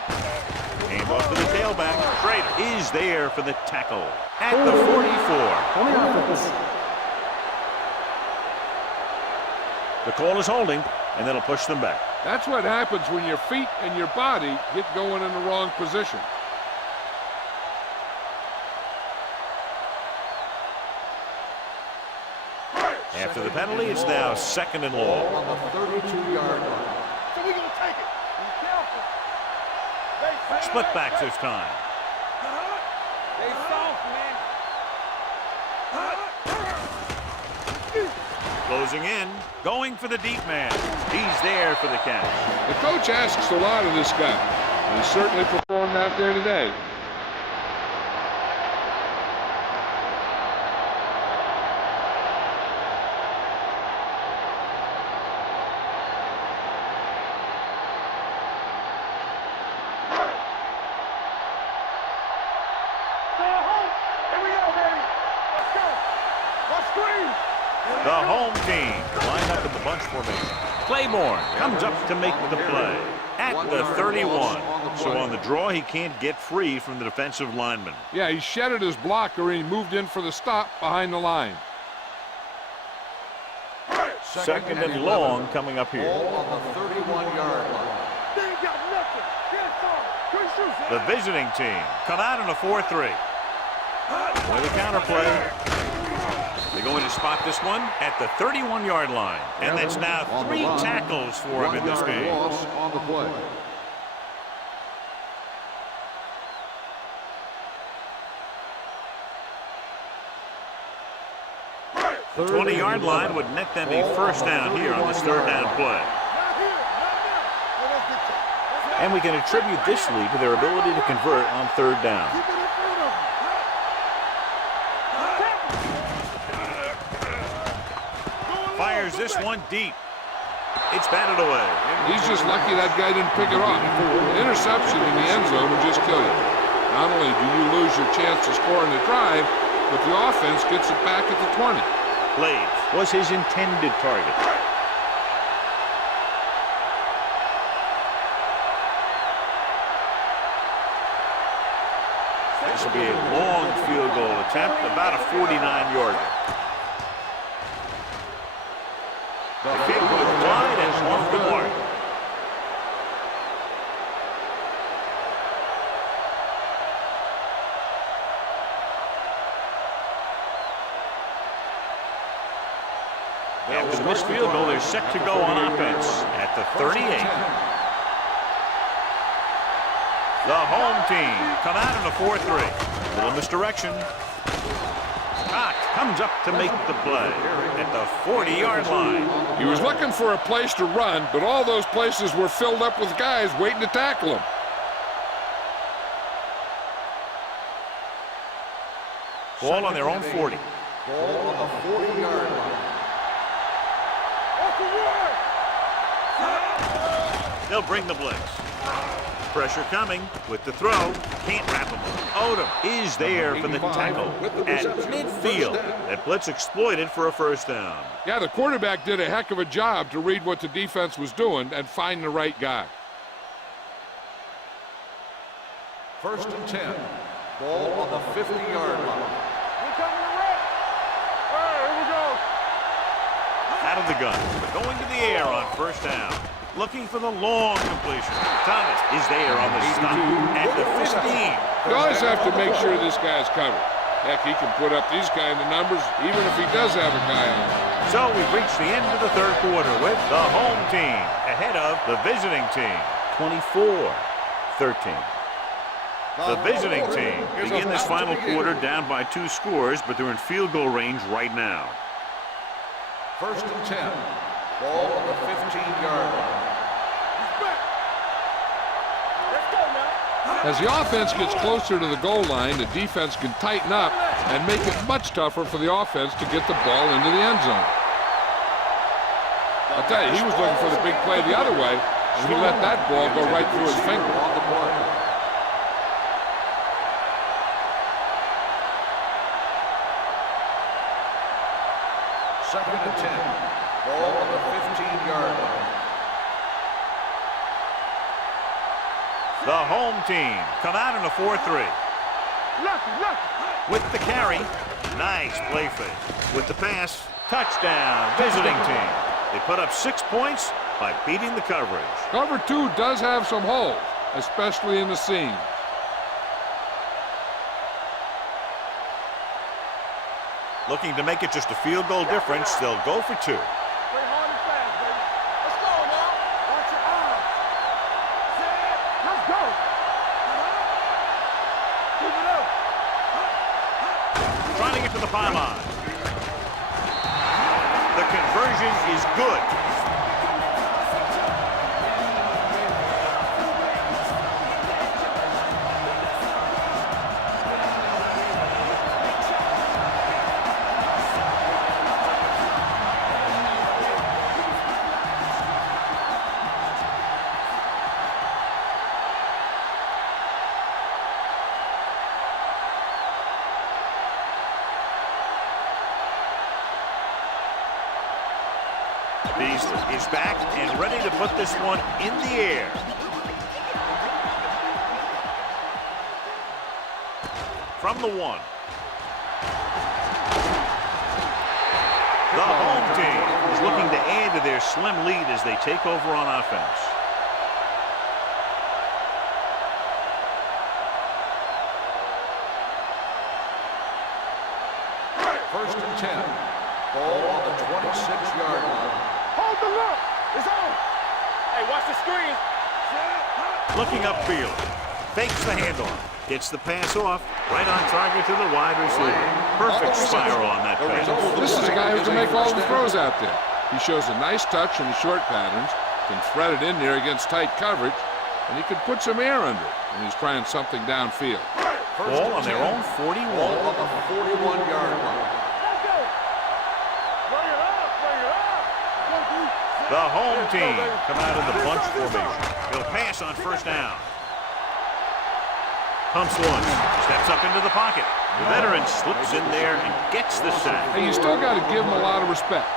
Came off to the tailback. Schrader is there for the tackle at the 44. On the offense. The call is holding, and that'll push them back. That's what happens when your feet and your body get going in the wrong position. After the penalty, it's now 2nd and long. Ball on the 32-yard line. So we're going to take it. Be careful. They Split backs this time. They soft, man. Closing in, going for the deep man. He's there for the catch. The coach asks a lot of this guy, and he certainly performed out there today. Here we go, baby. Let's go. Let's scream. The home team line up in the bunch formation. Claymore comes up to make the play at the 31. So on the draw, he can't get free from the defensive lineman. Yeah, he shedded his blocker and he moved in for the stop behind the line. 2nd and long coming up here. Ball on the 31-yard line. They ain't got nothing. Get started. Good shoot. The visiting team come out in a 4-3. With a counter play. They're going to spot this one at the 31-yard line. And that's now 3 tackles for him in this 1-yard game. loss on the play. The 20-yard line would net them a 1st down here on this 3rd down play. And we can attribute this lead to their ability to convert on 3rd down. Fires this one deep. It's batted away. He's just lucky that guy didn't pick it off. An interception in the end zone will just kill you. Not only do you lose your chance to score in the drive, but the offense gets it back at the 20. Blades was his intended target. This will be a long field goal attempt, about a 49-yarder. The kick was wide and off the mark. After the missed field goal, they're set to go on offense at the 38. The home team come out in a 4-3. Little misdirection. Cox comes up to make the play at the 40-yard line. He was looking for a place to run, but all those places were filled up with guys waiting to tackle him. Ball on their own 40. Ball on the 40-yard line. They'll bring the blitz. Pressure coming with the throw. Can't wrap him. Otto is there for the tackle at midfield. That blitz exploited for a 1st down. Yeah, the quarterback did a heck of a job to read what the defense was doing and find the right guy. 1st and 10. Ball on the 50-yard line. We're coming to red. All right, here we go. Out of the gun. Going to the air on 1st down. Looking for the long completion. Thomas is there on the stop at the 15. You always have to make sure this guy's covered. Heck, he can put up these kind of numbers even if he does have a guy on. So we've reached the end of the third quarter with the home team ahead of the visiting team, 24-13. The visiting team begin this final quarter down by 2 scores, but they're in field goal range right now. 1st and 10. Ball on the 15-yard line. As the offense gets closer to the goal line, the defense can tighten up and make it much tougher for the offense to get the ball into the end zone. I'll tell you, he was looking for the big play the other way, and he let that ball go right through his finger. On the play. Second and 10. Ball on the 15-yard line. The home team come out in a 4-3. With the carry, nice play fake. With the pass, touchdown, visiting team. They put up 6 points by beating the coverage. Cover 2 does have some holes, especially in the seams. Looking to make it just a field goal difference, they'll go for 2. Trying to get to the pylon. The conversion is good. Beasley is back and ready to put this one in the air. From the 1. The home team is looking to add to their slim lead as they take over on offense. First and 10. Ball on the 26-yard line. Hold the look. It's on. Hey, watch the screen. Looking upfield. Fakes the handoff. Gets the pass off. Right on target to the wide receiver. Perfect spiral on that pass. This is a guy who can make all the throws out there. He shows a nice touch in the short patterns, can thread it in there against tight coverage, and he can put some air under it when he's trying something downfield. Ball on their own 41. Ball on the 41-yard line. The home team come out in the bunch formation. He'll pass on first down. Pumps once, steps up into the pocket. The veteran slips in there and gets the sack. And you still got to give him a lot of respect.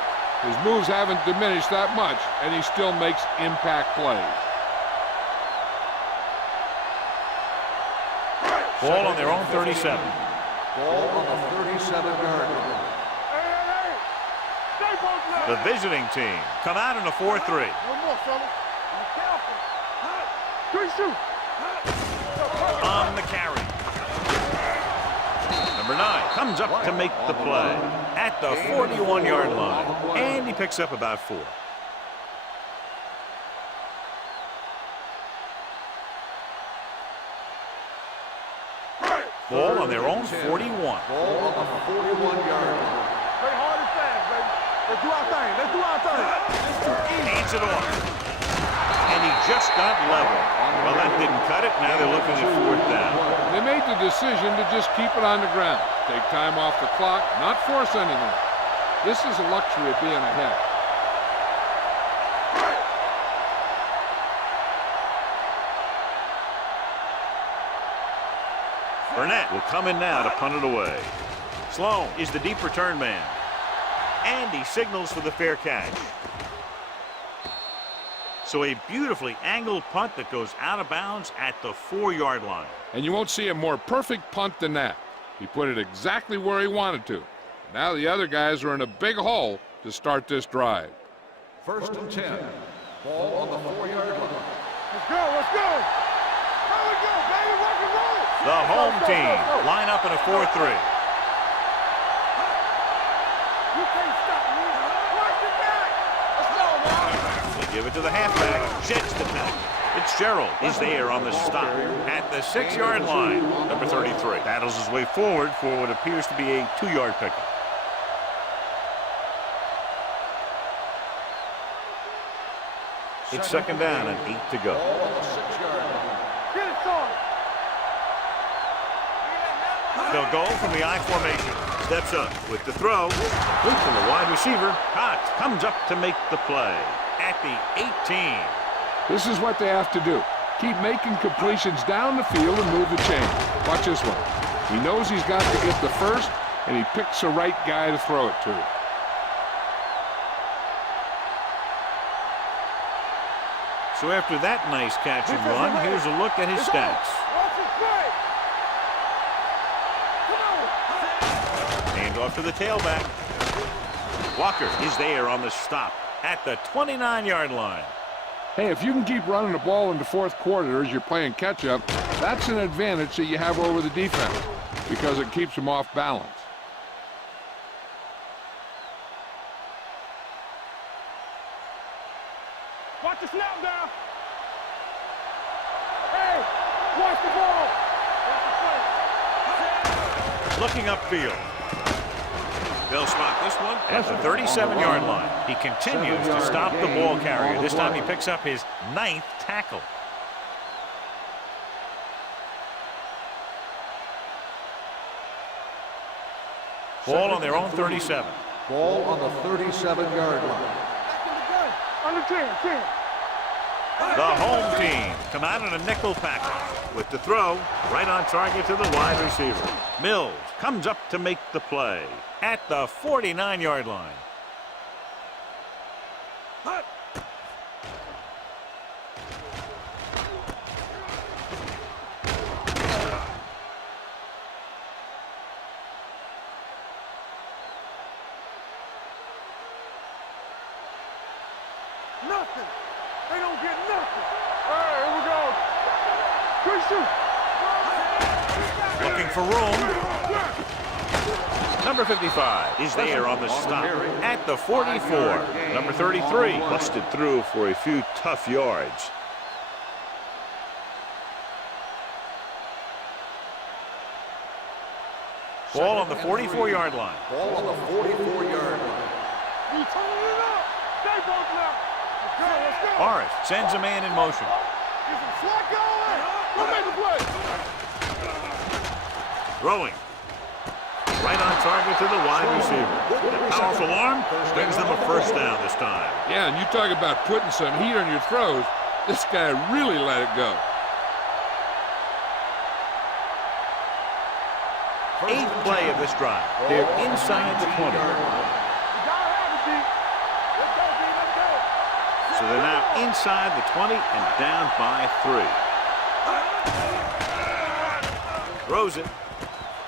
His moves haven't diminished that much, and he still makes impact plays. Ball on their own 37. Ball on the 37-yard line. The visiting team come out in a 4-3. One more, fella. Be careful. On the carry. Number 9 comes up to make the play at the 41-yard line. And he picks up about 4. Ball on their own 41. Ball on the 41-yard line. Play hard and fast, baby. Let's do our thing. Let's do our thing. Hands it off. And he just got level. Well, that didn't cut it. Now they're looking at 4th down. They made the decision to just keep it on the ground. Take time off the clock, not force anything. This is a luxury of being ahead. Burnett will come in now to punt it away. Sloan is the deep return man. And he signals for the fair catch. So a beautifully angled punt that goes out of bounds at the 4-yard line. And you won't see a more perfect punt than that. He put it exactly where he wanted to. Now the other guys are in a big hole to start this drive. First and 10. Ball on the 4-yard line. Let's go. Let's go. There we go, baby. Rock and roll. The home team line up in a 4-3. Give it to the halfback. Sheds the tackle. Fitzgerald is there on the stop at the 6-yard line. Number 33 battles his way forward for what appears to be a 2-yard pickup. It's second down and 8 to go. Get it, son. They'll go from the I formation. Steps up with the throw. Quick to the wide receiver. Hot comes up to make the play at the 18. This is what they have to do. Keep making completions down the field and move the chain. Watch this one. He knows he's got to get the first, and he picks the right guy to throw it to. So after that nice catch and run, here's a look at his stats. Watch it play. Come on. Hand off to the tailback. Walker is there on the stop at the 29-yard line. Hey, if you can keep running the ball in the fourth quarter as you're playing catch-up, that's an advantage that you have over the defense because it keeps them off balance. Watch the snap now. Hey, watch the ball. Watch the play. Looking upfield. They'll spot this one at the 37-yard line. He continues to stop the ball carrier. This time he picks up his 9th tackle. Ball on their own 37. Ball on the 37-yard line. Under 10, 10. The home team come out in a nickel package with the throw right on target to the wide receiver. Mills comes up to make the play at the 49-yard line. Nothing. They don't get nothing. All right, here we go. Push Looking for room. Number 55 is there on the stop at the 44. Number 33 busted through for a few tough yards. Ball on the 44-yard line. Ball on the 44-yard line. You turning it up. Stay both now. Let's go, let's go. Morris sends a man in motion. Get some slack going. Go make the play. Throwing. Right on target to the wide receiver. The powerful arm brings them a first down this time. Yeah, and you talk about putting some heat on your throws. This guy really let it go. 8th play of this drive. They're inside the 20. You gotta have it, D. Let's go, D. Let's go. So they're now inside the 20 and down by 3. Throws it.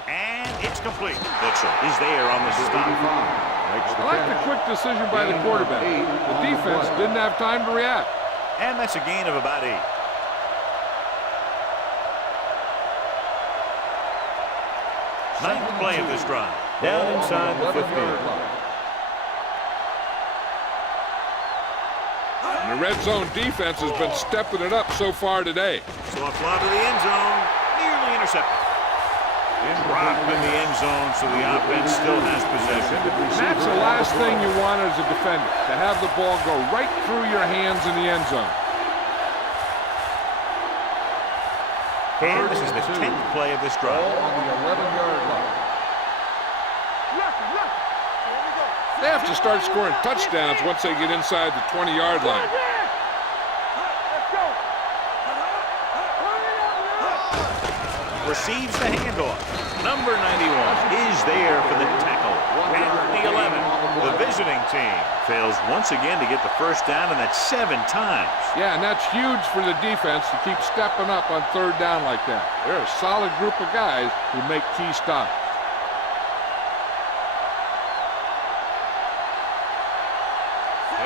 And it's complete. Mitchell is there on the stop. I like the quick decision by the quarterback. The defense didn't have time to react. And that's a gain of about 8. Ninth play of this drive. Down inside the 15. And the red zone defense has been stepping it up so far today. Soft lob to the end zone. Nearly intercepted. Dropped in the end zone, so the offense still has possession. That's the last thing you want as a defender, to have the ball go right through your hands in the end zone. And this is the 10th play of this drive. Ball on the 11-yard line. They have to start scoring touchdowns once they get inside the 20-yard line. Receives the handoff. Number 91 is there for the tackle. At the 11, the visiting team fails once again to get the first down, and that's 7 times. Yeah, and that's huge for the defense to keep stepping up on third down like that. They're a solid group of guys who make key stops.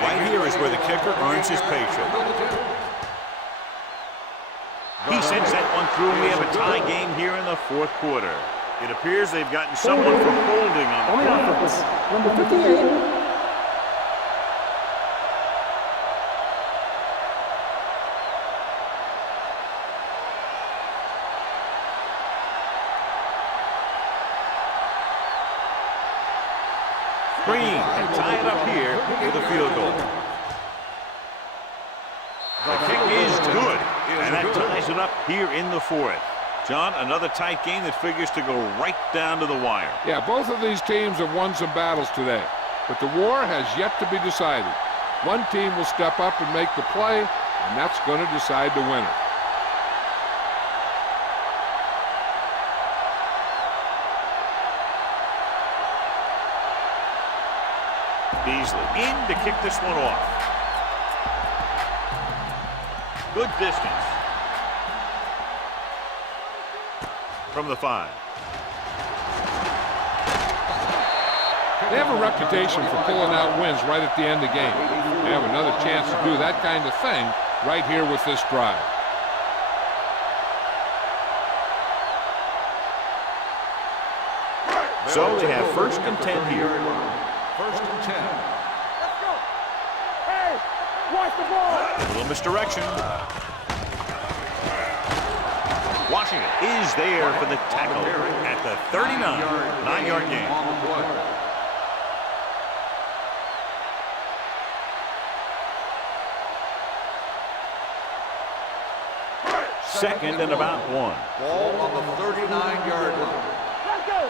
Right here is where the kicker earns his paycheck. He sends that one through. We have a tie game here in the fourth quarter. It appears they've gotten someone for holding on the clock. Number 58. with a field goal. The kick is good, and that ties it up here in the fourth. John, another tight game that figures to go right down to the wire. Yeah, both of these teams have won some battles today, but the war has yet to be decided. One team will step up and make the play, and that's going to decide the winner. Beasley in to kick this one off. Good distance. From the 5. They have a reputation for pulling out wins right at the end of the game. They have another chance to do that kind of thing right here with this drive. So they have first and 10 here. First and 10. Let's go. Hey, watch the ball. A little misdirection. Washington is there for the tackle at the 39. 9-yard gain. On the play. Second and about 1. Ball on the 39-yard line. Let's go.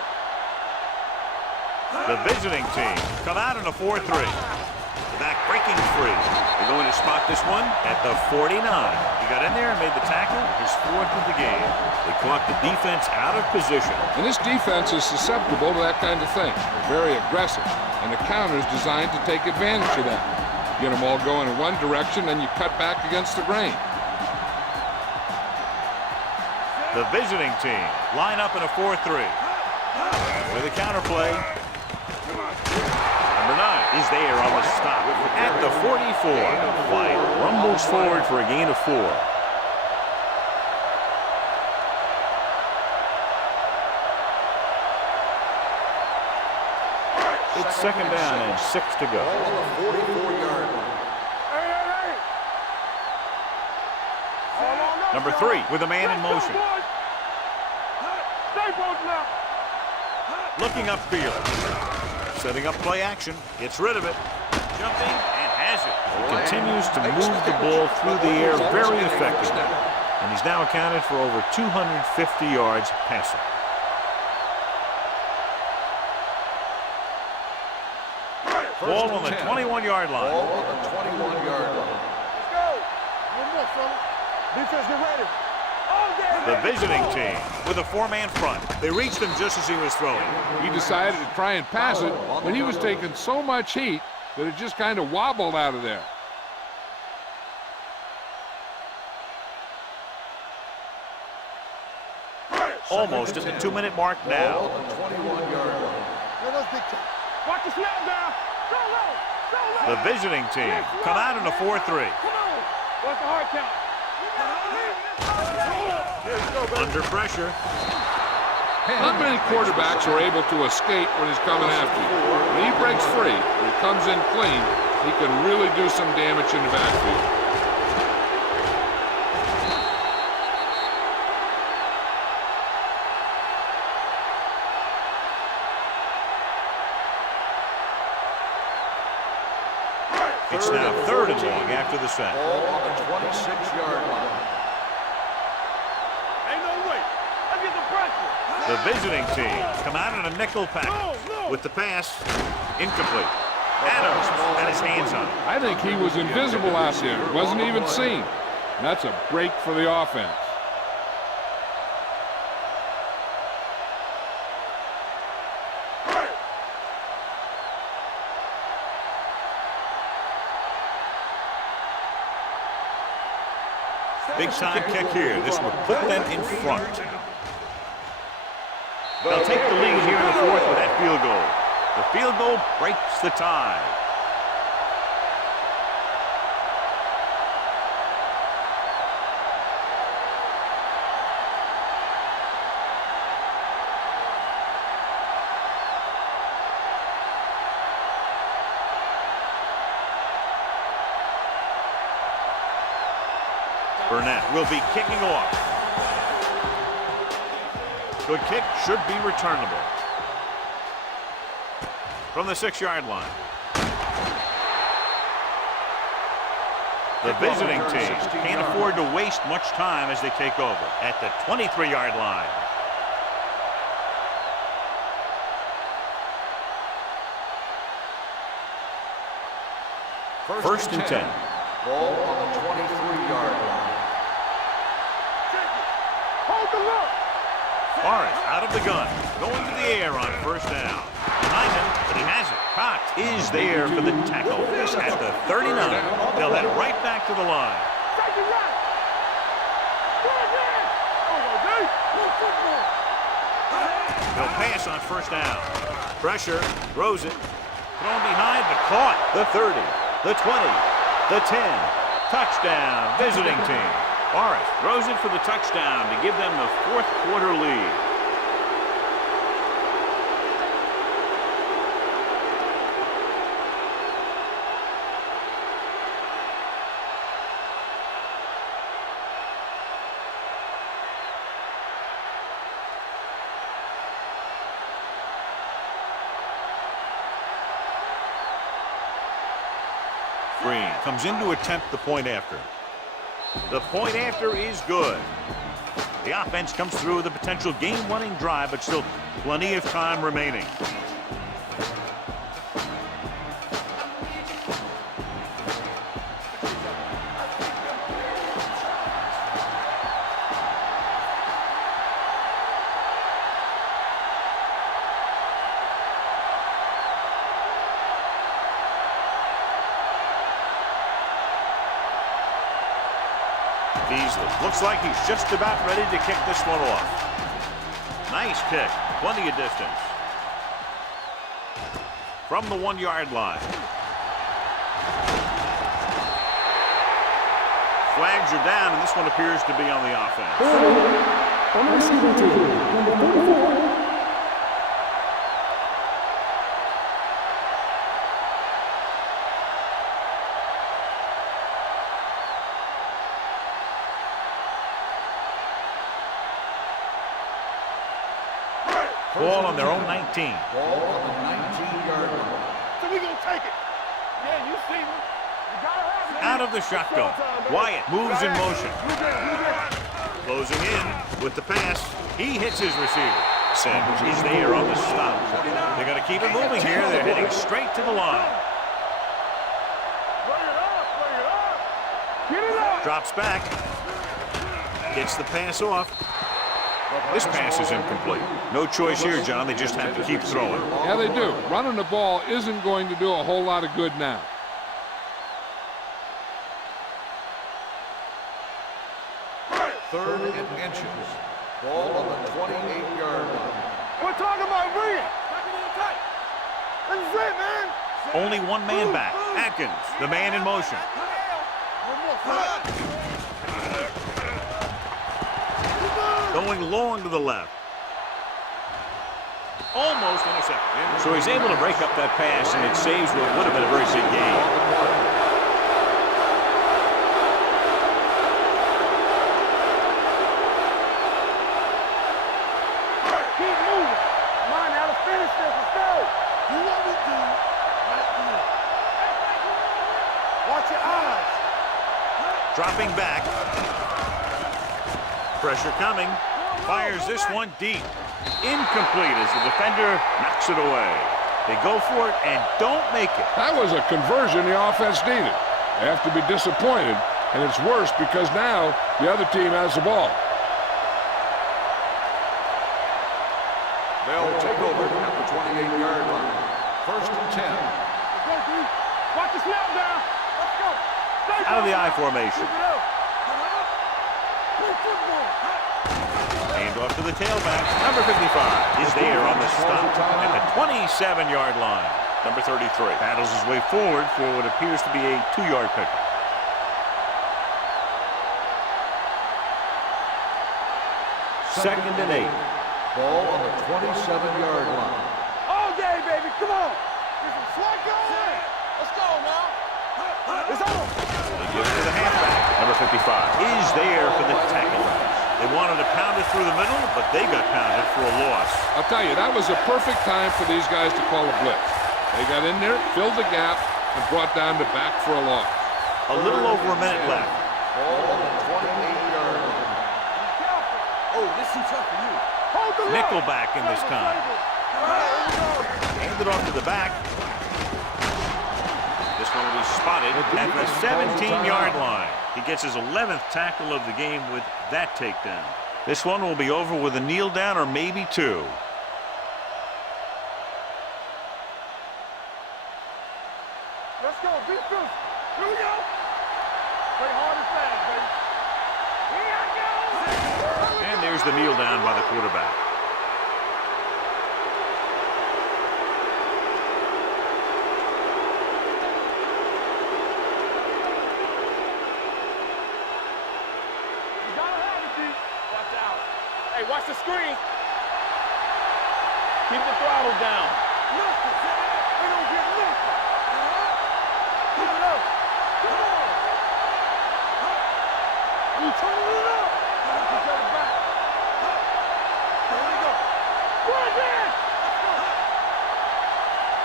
The visiting team come out in a 4-3. The back breaking free. They're going to spot this one at the 49. He got in there and made the tackle, his 4th of the game. They caught the defense out of position. And this defense is susceptible to that kind of thing. They're very aggressive, and the counter is designed to take advantage of that. Get them all going in one direction, and you cut back against the grain. The visiting team line up in a 4-3. With a counter play. Number 9 is there on the stop at the 44. Flight rumbles forward for a gain of 4. It's second down and 6 to go. Ball on the 44-yard line. Hey. Hold on up, Number Joe. 3 with a man in Let's motion. go, boys. Stay both now. Looking upfield. Setting up play action. Gets rid of it. Jumping and has it. Continues to move the ball through the air very effectively. And he's now accounted for over 250 yards passing. Ball on the 21-yard line. Ball on the 21-yard line. Let's go. One more, fella. Defense, get ready. All day. The visiting team with a 4-man front. They reached him just as he was throwing. He decided to try and pass it, but he was taking so much heat that it just kind of wobbled out of there. Almost at the 2-minute mark now. Ball on the 21-yard line. Watch the snap down. Go low. Go low. The visiting team come out in a 4-3. Come on. Watch the hard count. Under pressure. Not many quarterbacks are able to escape when he's coming after you. When he breaks free, when he comes in clean, he can really do some damage in the backfield. It's now 3rd and long after the sack. Ball on the 26-yard line. Ain't no way. Let's get the pressure. The visiting team come out in a nickel package. With the pass, incomplete. Adams had his hands on it. I think he was invisible out there. Wasn't even seen. And that's a break for the offense. Big time kick here. This will put them in front. They'll take the lead here in the 4th with that field goal. The field goal breaks the tie. Burnett will be kicking off. Good kick, should be returnable. From the 6-yard line. The visiting team can't afford to waste much time as they take over at the 23-yard line. First and 10. Ball on the 23-yard line. Hold the look. Forrest out of the gun, going to the air on first down. Behind him, but he has it. Cox is there for the tackle at the 39. They'll head right back to the line. Take it right. Go again. They'll pass on first down. Pressure, throws it. Thrown behind, but caught. The 30, the 20, the 10. Touchdown, visiting team. Forrest throws it for the touchdown to give them the fourth quarter lead. Green comes in to attempt the point after. The point after is good. The offense comes through with a potential game-winning drive, but still plenty of time remaining. Beasley looks like he's just about ready to kick this one off. Nice kick, plenty of distance. From the 1-yard line. Flags are down, and this one appears to be on the offense. Number 34. Ball on their own 19. Ball on the 19-yard line. So we gonna take it. Yeah, you see me. You gotta have it. Out of the shotgun. Wyatt moves in motion. Closing in with the pass. He hits his receiver. Sanders, he's there on the stop. They're going to keep it moving here. They're heading straight to the line. Bring it up, bring it up. Get it up. Drops back. Gets the pass off. This pass is incomplete. No choice here, John. They just have to keep throwing. Yeah, they do. Running the ball isn't going to do a whole lot of good now. Third and inches. Ball on the 28-yard line. We're talking about bring it. This is it, man. Only one man back. Atkins, the man in motion. Going long to the left. Almost intercepted. So he's able to break up that pass, and it saves what would have been a very big game. Dropping back. Pressure coming. Fires this one deep. Incomplete as the defender knocks it away. They go for it and don't make it. That was a conversion the offense needed. They have to be disappointed, and it's worse because now the other team has the ball. They'll take over at the 28-yard line. First and 10. Watch the snap down. Let's go. Out of the I formation. Aimed off to the tailback. Number 55 is there on the stop at the 27-yard line. Number 33 battles his way forward for what appears to be a 2-yard pickup. Second and 8. Ball on the 27-yard line. All day, baby. Come on. Let's go now. It's on. They give it to the halfback. Number 55 is there for the tackle. They wanted to pound it through the middle, but they got pounded for a loss. I'll tell you, that was a perfect time for these guys to call a blitz. They got in there, filled the gap, and brought down the back for a loss. A little over a minute left. Ball on the 28-yard line. Oh, this is tough for you. Hold the Nickelback in this time. Hand it off to the back. This one will be spotted at the 17-yard line. He gets his 11th tackle of the game with that takedown. This one will be over with a kneel down or maybe two. Let's go. Defense. Here we go. Play hard and fast, baby. Here I go. And there's the kneel down by the quarterback. You gotta have it, D. Watch out. Hey, watch the screen. Keep the throttle down. Listen, we don't get lifted. Keep it up. Come on. You turning it up. Watch each other back. Here we go. Go again.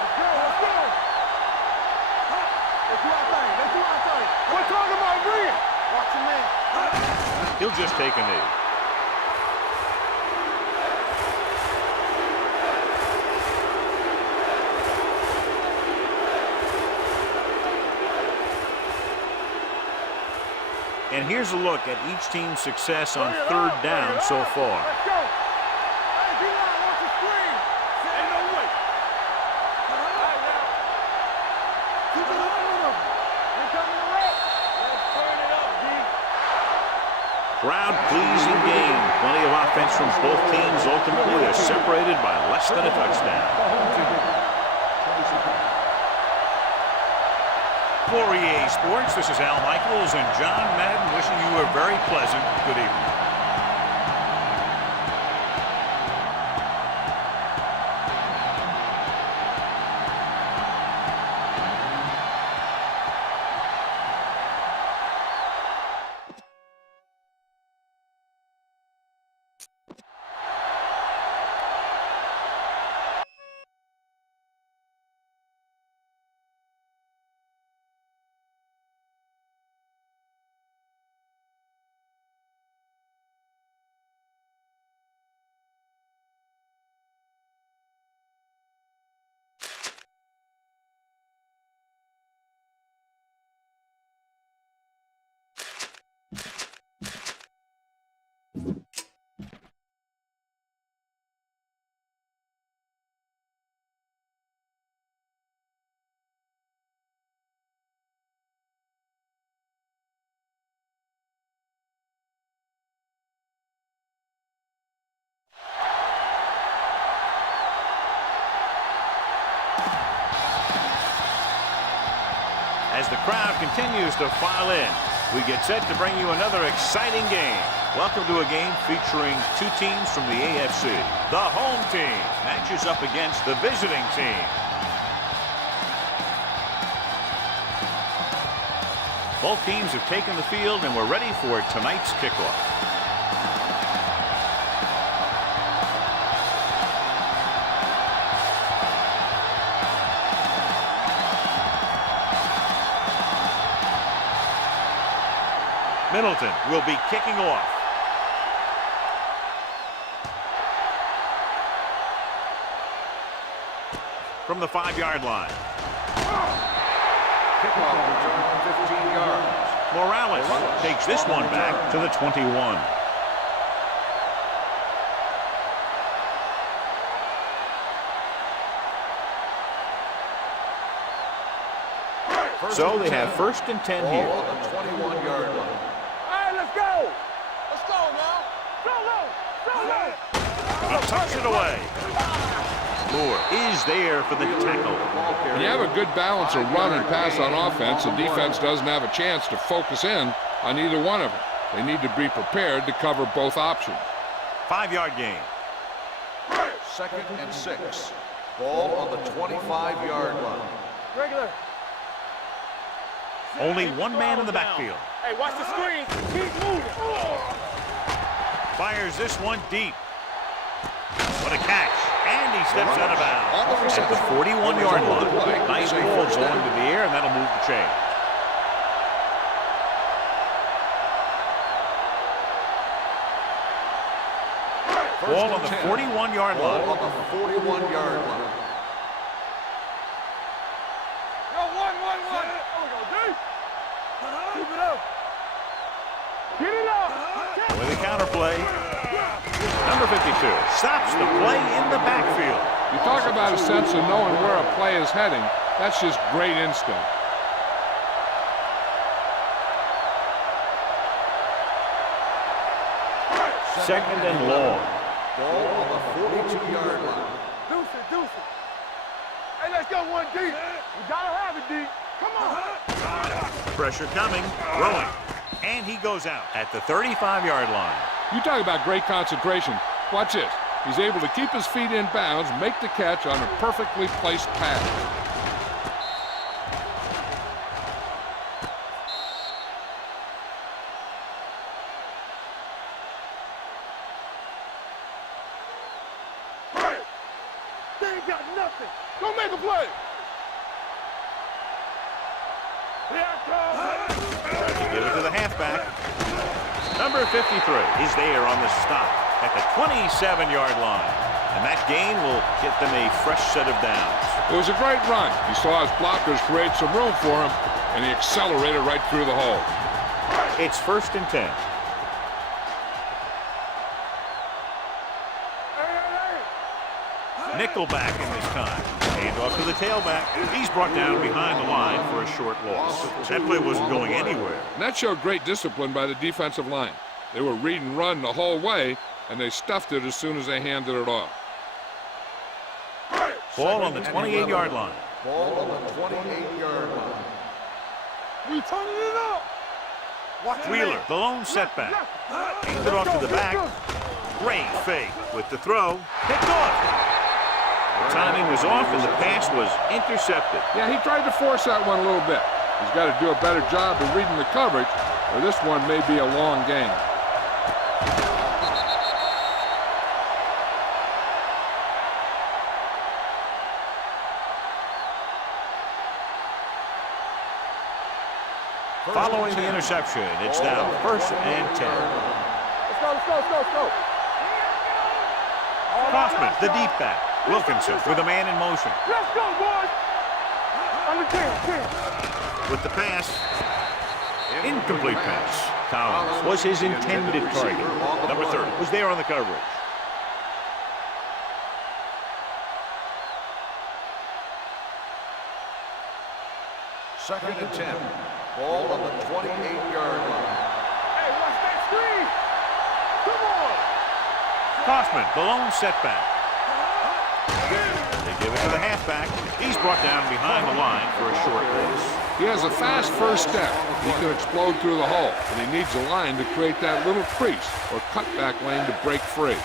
Let's go. Let's go. Let's do our thing. Let's do our thing. We're talking about agreeing. Watch your man. He'll just take a knee. And here's a look at each team's success on third down so far. Let's go. Hey, D-line, watch the screen. Ain't no way. All right, now. Keep it on with them. We coming to wreck. Let's turn it up, D. Crowd-pleasing game. Plenty of offense from both teams. Ultimately, they're separated by less than a touchdown. For EA Sports, this is Al Michaels and John Madden wishing you a very pleasant good evening. As the crowd continues to file in, we get set to bring you another exciting game. Welcome to a game featuring two teams from the AFC. The home team matches up against the visiting team. Both teams have taken the field and we're ready for tonight's kickoff. Middleton will be kicking off. From the 5-yard line. Kickoff return 15 yards. Morales takes this one back to the 21. So they have 1st and 10 here. Ball on the 21-yard line. Let's go. Let's go now. Solo. Tucks it away. Moore is there for the tackle. When you have a good balance of run and pass on offense, the defense doesn't have a chance to focus in on either one of them. They need to be prepared to cover both options. 5-yard gain. 2nd and 6. Ball on the 25-yard line. Regular. Only one man in the backfield. Hey, watch the screen. Keep moving. Fires this one deep. What a catch. And he steps out of bounds at the 41-yard line. Nice ball going to the air, and that'll move the chain. Ball on the 41-yard line. Ball on the 41-yard line. Yo, one. There we go, D. Keep it up. Get it up. With a counter play. Number 52 stops the play in the backfield. You talk about a sense of knowing where a play is heading. That's just great instinct. Second and long. Ball on the 42-yard line. Deuce it. Hey, let's go, 1D. We gotta have it, D. Come on. Pressure coming. Throwing. And he goes out at the 35-yard line. You talk about great concentration. Watch this. He's able to keep his feet in bounds, make the catch on a perfectly placed pass. They ain't got nothing. Go make a play. Here it comes. Tries to give it to the halfback. Number 53 is there on the stop at the 27-yard line. And that gain will get them a fresh set of downs. It was a great run. He saw his blockers create some room for him, and he accelerated right through the hole. It's 1st and 10. Nickelback in this time. Hand off to the tailback. He's brought down behind the line for a short loss. That play wasn't going anywhere. And that showed great discipline by the defensive line. They were read and run the whole way, and they stuffed it as soon as they handed it off. Ball on the 28-yard line. Ball on the 28-yard line. We turning it up. Wheeler, the lone setback. Hands it off to the back. Great fake with the throw. Picked off. The timing was off and the pass was intercepted. Yeah, he tried to force that one a little bit. He's got to do a better job of reading the coverage, or this one may be a long game. Following the interception, it's now 1st and 10. Let's go. Kaufman, the deep back. Wilkinson with a man in motion. Let's go, boys. Under 10. With the pass. Incomplete pass. Collins was his intended target. Number 30 was there on the coverage. Second and 10. Ball on the 28-yard line. Hey, watch that screen. Come on. Kaufman, the lone setback. They give it to the halfback. He's brought down behind the line for a short loss. He has a fast first step. He can explode through the hole, and he needs a line to create that little crease or cutback lane to break free.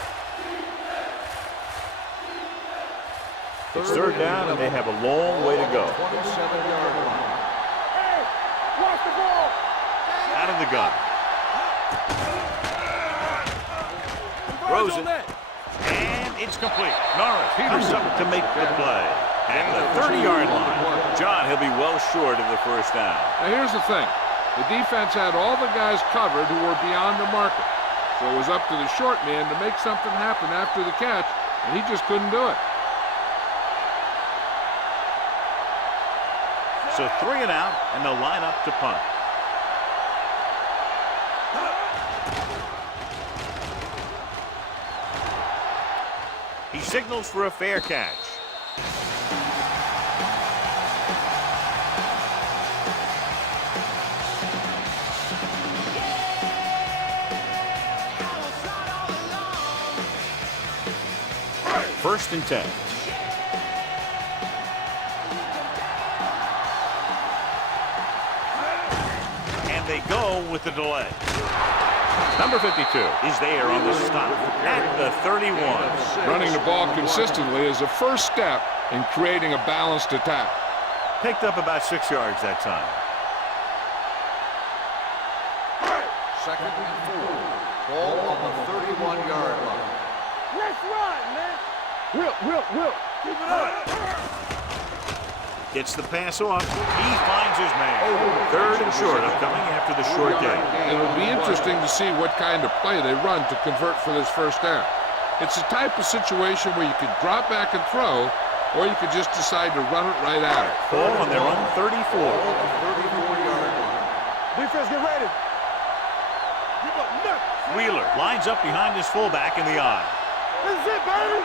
It's 3rd down, and they have a long way to go. 27-yard line. Hey, watch the ball. Out of the gun. Throws it. And it's complete. Norris comes up to make the play. At the 30-yard line. John, he'll be well short of the 1st down. Now here's the thing. The defense had all the guys covered who were beyond the marker. So it was up to the short man to make something happen after the catch, and he just couldn't do it. So 3 and out, and they'll line up to punt. He signals for a fair catch. First and 10. And they go with the delay. Number 52 is there on the stop at the 31. Running the ball consistently is the first step in creating a balanced attack. Picked up about 6 yards that time. Second and 4. Ball on the 31-yard line. Let's run, man. Will. Keep it up. Gets the pass off. He finds his man. 3rd and short of coming after the short game. It'll be interesting to see what kind of play they run to convert for this 1st down. It's the type of situation where you could drop back and throw, or you could just decide to run it right at it. Ball on their own 34. 34-yard line. Defense, get ready. Wheeler lines up behind his fullback in the eye. This is it, baby.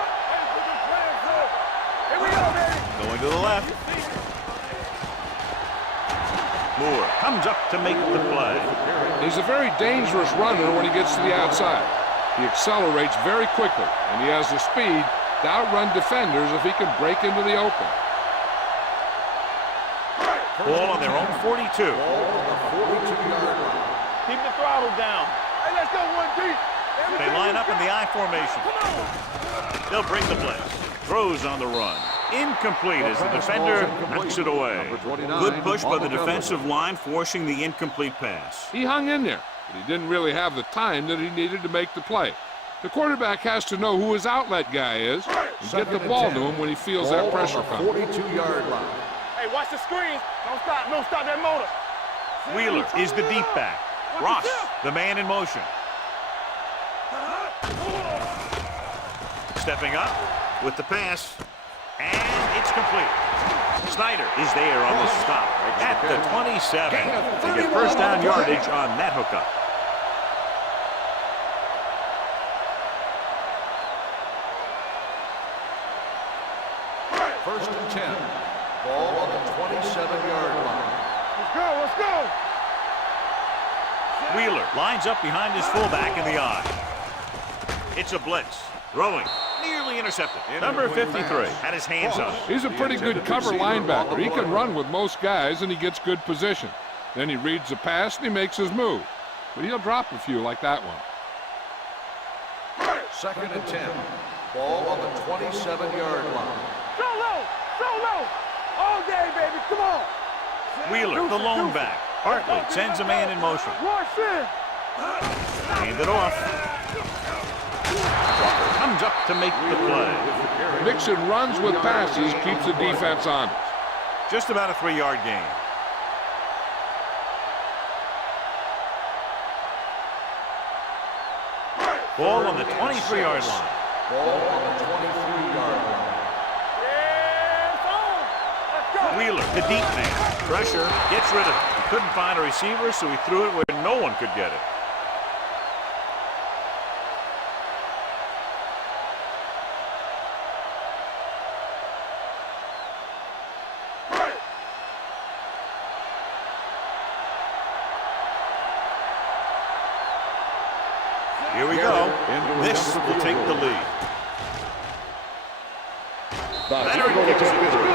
Here we go, baby. Going to the left. Moore comes up to make the play. He's a very dangerous runner when he gets to the outside. He accelerates very quickly, and he has the speed to outrun defenders if he can break into the open. Ball on their own 42. Ball on the 42-yard line. Keep the throttle down. Hey, let's go one deep. They line up in the I formation. They'll bring the blitz. Throws on the run. Incomplete as the defender knocks it away. Good push by the defensive line, forcing the incomplete pass. He hung in there, but he didn't really have the time that he needed to make the play. The quarterback has to know who his outlet guy is and get the ball to him when he feels that pressure coming. 42-yard line. Hey, watch the screen. Don't stop that motor. Wheeler is the deep back. Ross, the man in motion. Stepping up with the pass, and it's complete. Snyder is there on the stop at the 27 to get first down yardage on that hookup. First and 10. Ball on the 27-yard line. Let's go. Wheeler lines up behind his fullback in the eye. It's a blitz. Throwing. Nearly intercepted. Number 53 had his hands on it. He's a pretty good cover linebacker. He can run with most guys, and he gets good position. Then he reads the pass, and he makes his move. But he'll drop a few like that one. Second and 10. Ball on the 27-yard line. So low. All day, baby. Come on. Wheeler, the lone back. Hartley sends a man in motion. Rush in. Hand it off. Walker comes up to make the play. Mixon runs with passes, keeps the defense honest. Just about a 3-yard gain. Ball on the 23-yard line. Ball on the 23-yard line. Wheeler, the deep man. Pressure, gets rid of it. He couldn't find a receiver, so he threw it where no one could get it. Here we go. This will take the lead. Leonard kicks it through.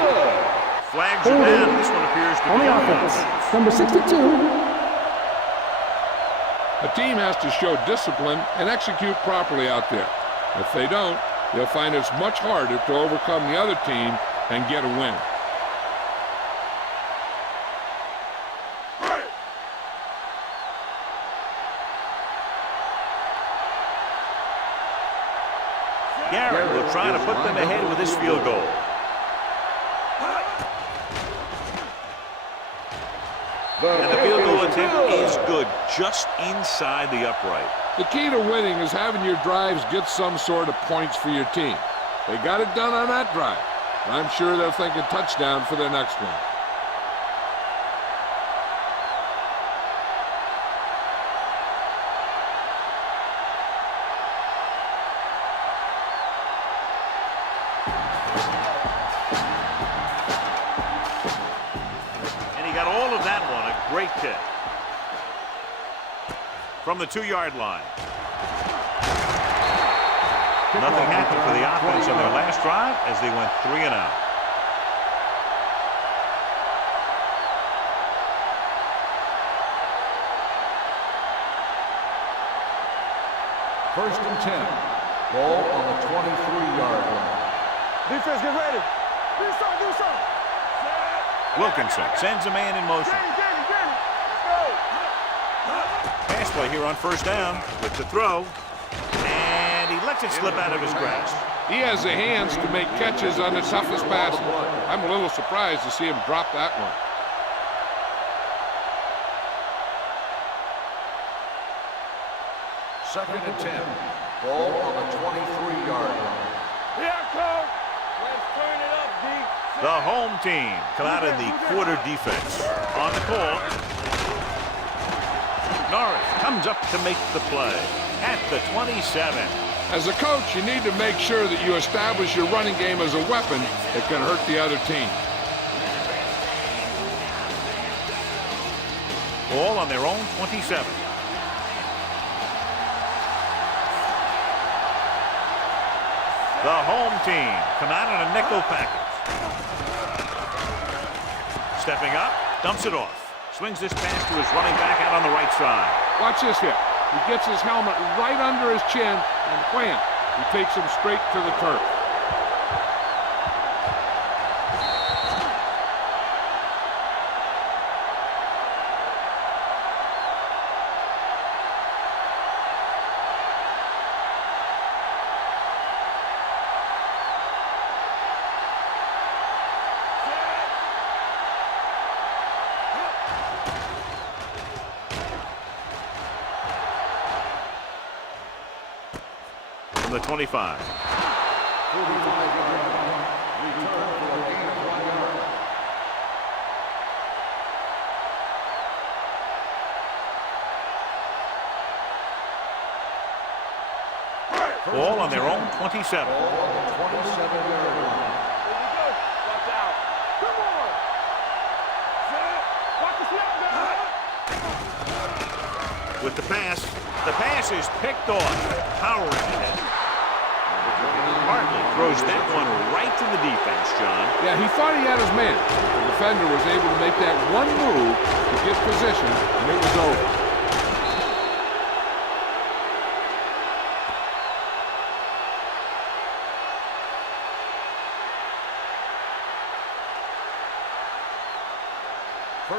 Flags are down. This one appears to be On the offense, number 62. A team has to show discipline and execute properly out there. If they don't, they'll find it's much harder to overcome the other team and get a win. Garrett will try to put them ahead with this field goal. And the field goal attempt is good, just inside the upright. The key to winning is having your drives get some sort of points for your team. They got it done on that drive. I'm sure they'll think a touchdown for their next one. Great kick. From the 2-yard line. Nothing happened for the offense on their last drive as they went 3 and out. First and 10. Ball on the 23-yard line. Defense, get ready. Do something. Wilkinson sends a man in motion. Pass play here on first down with the throw. And he lets it slip out of his grasp. He has the hands to make catches on the toughest passes. I'm a little surprised to see him drop that one. Second and 10. Ball on the 23-yard line. Here, coach. Let's turn it up, D. The home team come out in the quarter defense. On the call, Norris comes up to make the play at the 27. As a coach, you need to make sure that you establish your running game as a weapon that can hurt the other team. Ball on their own 27. The home team come out in a nickel package. Stepping up, dumps it off. Swings this pass to his running back out on the right side. Watch this hit. He gets his helmet right under his chin, and wham, he takes him straight to the turf. From the 25. 45-yard line. Return for a gain of 1 yard. Ball on their own 27. Ball on the 27-yard line. Here we go. Watch out. Come on. Set. Watch the snap down. With the pass is picked off. Powering ahead. Hartley throws that one right to the defense, John. Yeah, he thought he had his man. The defender was able to make that one move to get position, and it was over.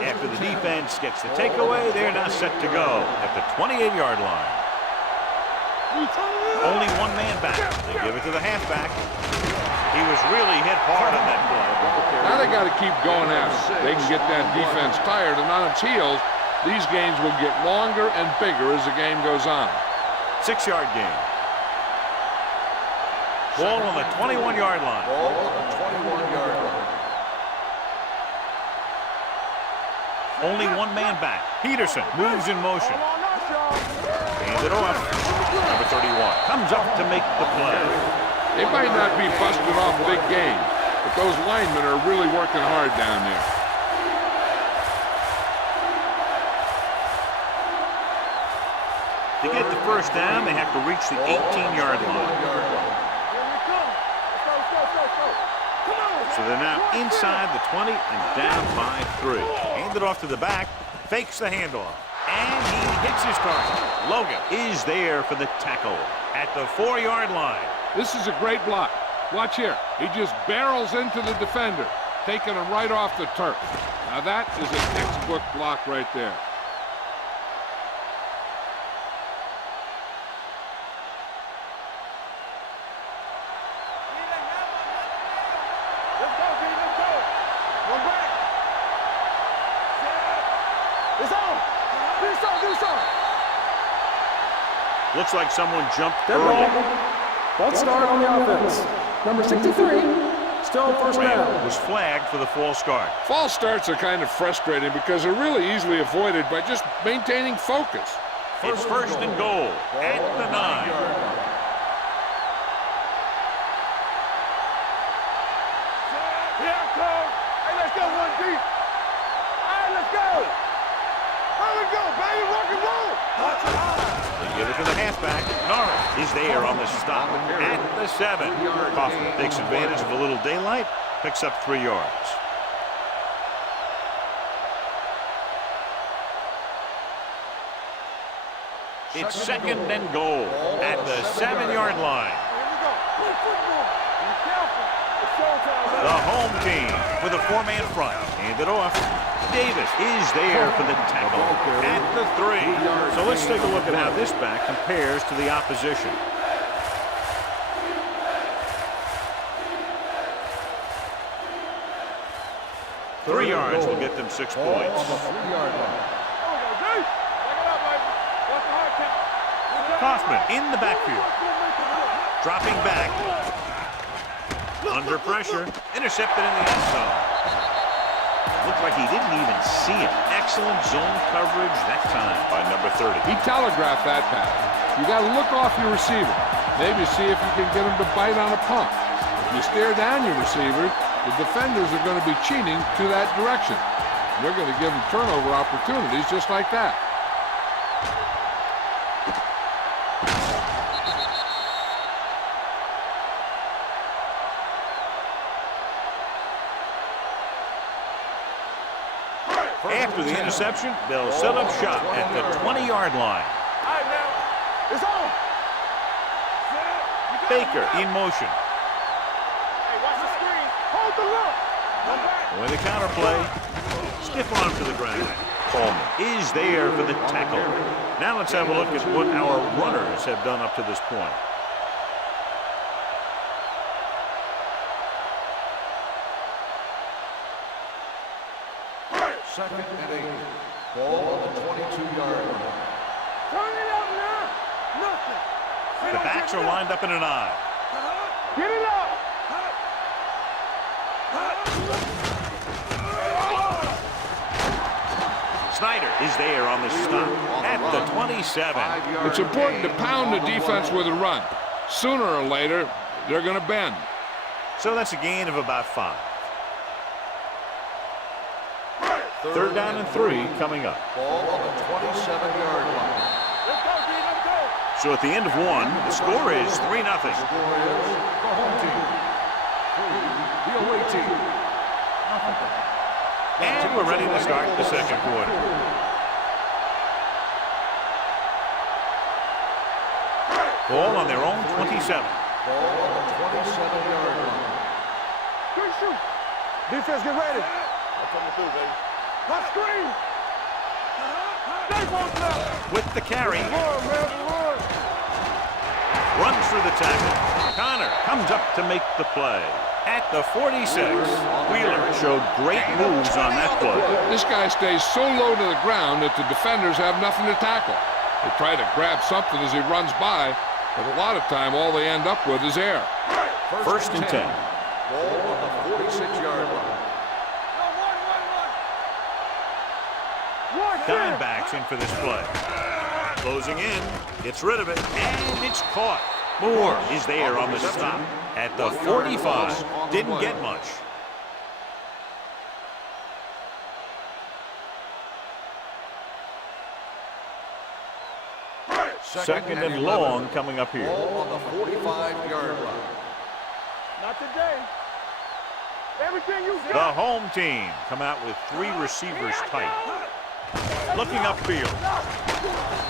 After the defense gets the takeaway, they're now set to go at the 28-yard line. Only one man back. They give it to the halfback. He was really hit hard on that play. Now they got to keep going at it. They can get that defense tired, and on its heels, these games will get longer and bigger as the game goes on. 6-yard gain. Ball on the 21-yard line. Ball on the 21-yard line. Only one man back. Peterson moves in motion. Hand it off. Number 31 comes up to make the play. They might not be busting off big games, but those linemen are really working hard down there. To get the first down, they have to reach the 18-yard line. So they're now inside the 20 and down by 3. Hand it off to the back, fakes the handoff, and he hits his target. Logan is there for the tackle at the 4-yard line. This is a great block. Watch here. He just barrels into the defender, taking him right off the turf. Now that is a textbook block right there. Looks like someone jumped Dead early. ball. False start on the offense. Number 63, still first down. Was flagged for the false start. False starts are kind of frustrating because they're really easily avoided by just maintaining focus. It's first and goal at the 9. Here, coach. Hey, let's go, 1 deep. All right, let's go. Here we go, baby. Rock and roll. They give it to the halfback. Norris is there on the stop at the 7. Kaufman takes advantage of a little daylight, picks up 3 yards. It's second and goal at the 7-yard line. Here we go. Play football. Be careful. It's showtime. The home team with a 4-man front. Hand it off. Davis is there for the tackle at the 3. So let's take a look at how this back compares to the opposition. Three yards will get them 6 Ball points. on the 3-yard line. There we go, D. Back it up, baby. Watch the hard count. Kaufman in the backfield. Dropping back. Under pressure. Intercepted in the end zone. Looked like he didn't even see it. Excellent zone coverage that time by number 30. He telegraphed that pass. You got to look off your receiver. Maybe see if you can get him to bite on a pump. If you stare down your receiver, the defenders are going to be cheating to that direction. They're going to give them turnover opportunities just like that. After the interception, they'll set up shop at the 20-yard line. All right, now. It's on. Baker in motion. Hey, watch the screen. Hold the look. Come back. With the counter play, stiff arm to the ground. Coleman is there for the tackle. Now let's have a look at what our runners have done up to this point. Second and 8. Ball on the 22-yard line. Turn it up now. Nothing. The backs are lined up in an I. Get it up. Snyder is there on the stop at the 27. It's important to pound the defense with a run. Sooner or later, they're going to bend. So that's a gain of about 5. Third down and 3 coming up. Ball on the 27-yard line. Let's go, D. Let's go. So at the end of 1, the score is 3-0. Score is the home team. 3, the away team. Nothing. And we're ready to start the second quarter. Ball on their own 27. Ball on the 27-yard line. Good shoot. Defense, get ready. I'm coming through, baby. Hot screen. Stay posted up. With the carry, Run, man, run. runs through the tackle. Connor comes up to make the play. At the 46, Wheeler showed great moves on that play. This guy stays so low to the ground that the defenders have nothing to tackle. They try to grab something as he runs by, but a lot of time all they end up with is air. First and 10. Ball on the 46-yard line. Diamondbacks in for this play. Closing in, gets rid of it, and it's caught. Moore is there on the stop at the 45. Didn't get much. Second and long coming up here. Ball on the 45-yard line. Not today. Everything you The got. home team come out with 3 receivers tight. Looking upfield.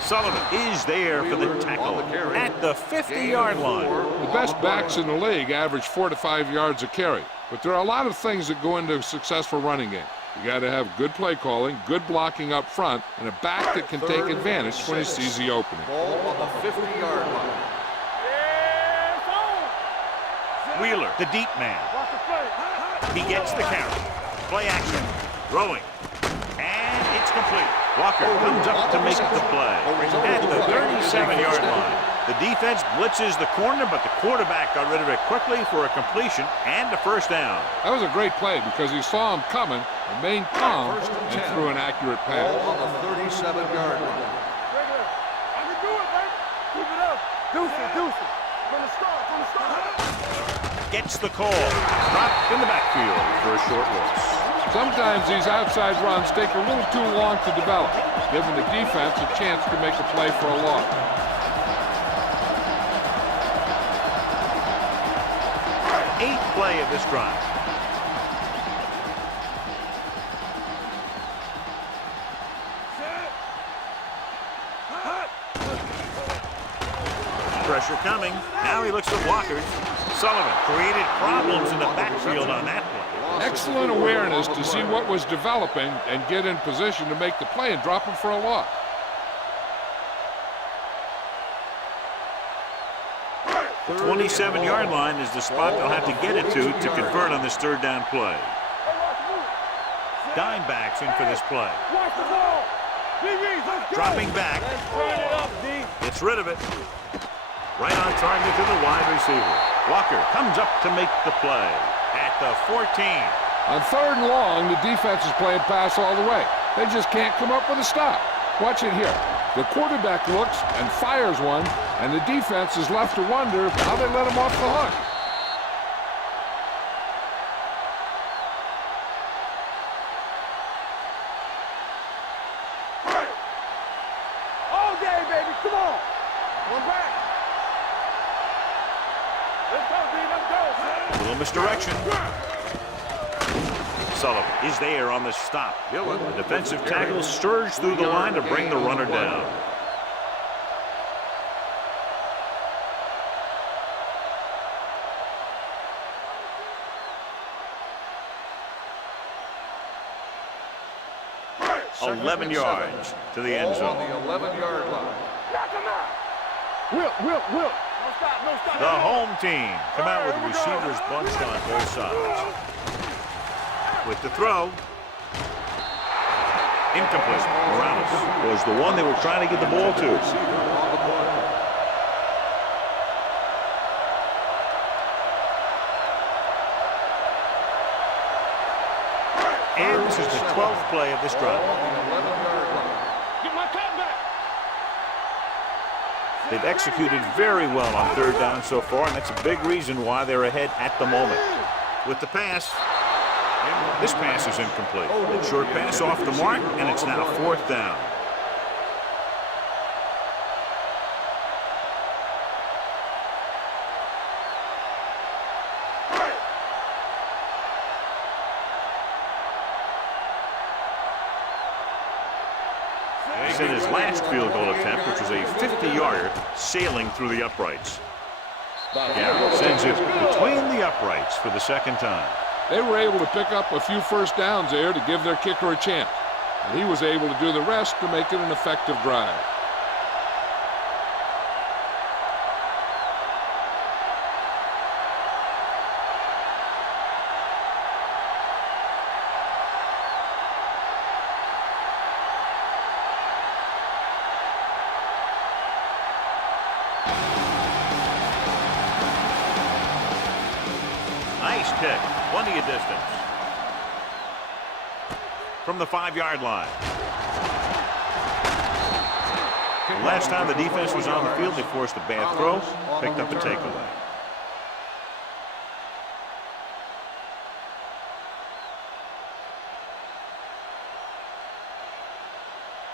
Sullivan is there for the tackle at the 50-yard line. The best backs in the league average 4 to 5 yards a carry, but there are a lot of things that go into a successful running game. You got to have good play calling, good blocking up front, and a back that can take advantage when he sees the opening. Ball on the 50-yard line. Yeah, it's on. Wheeler, the deep man. Watch the play. He gets the carry. Play action. Throwing. And it's complete. Walker comes up to make the play at the 37-yard line. The defense blitzes the corner, but the quarterback got rid of it quickly for a completion and a first down. That was a great play because he saw him coming, remained calm, and threw an accurate pass. Ball on the 37-yard line. Regular. I can do it, baby. Keep it up. Deuce it. From the start. Gets the call. Dropped in the backfield for a short loss. Sometimes these outside runs take a little too long to develop, giving the defense a chance to make a play for a loss. Eighth play of this drive. Pressure coming. Now he looks for blockers. Sullivan created problems in the backfield on that play. Excellent awareness to see what was developing and get in position to make the play and drop him for a loss. The 27-yard line is the spot they'll have to get it to convert on this third down play. Dimebacks in for this play. Watch the ball. DBs, let's go. Dropping back. Let's turn it up, D. Gets rid of it. Right on target to the wide receiver. Walker comes up to make the play at the 14. On 3rd and long, the defense is playing pass all the way. They just can't come up with a stop. Watch it here. The quarterback looks and fires one, and the defense is left to wonder how they let him off the hook. All day, baby. Come on. One back. Let's go, B. Let's go. A little misdirection. Sullivan is there on the stop. The defensive tackle surged through the line to bring the runner down. Second 11 and yards 7. to the end Ball zone. on the 11-yard line. Knock him out. Will. No stop, no stop. The home team come out with receivers bunched on both sides. With the throw. Incomplete. Morales was the one they were trying to get the ball to. Receiver on the play. And this is the 12th play of this drive. Ball on the 11-yard line. Get my cut back. They've executed very well on 3rd down so far, and that's a big reason why they're ahead at the moment. With the pass, this pass is incomplete. A short pass off the mark, and it's now 4th down. He's in his last field goal attempt, which was a 50-yarder sailing through the uprights. Garrett sends it between the uprights for the 2nd time. They were able to pick up a few first downs there to give their kicker a chance. And he was able to do the rest to make it an effective drive. Nice kick, plenty of distance. From the 5-yard line. The last time the defense was on the field, they forced a bad throw, picked up a takeaway.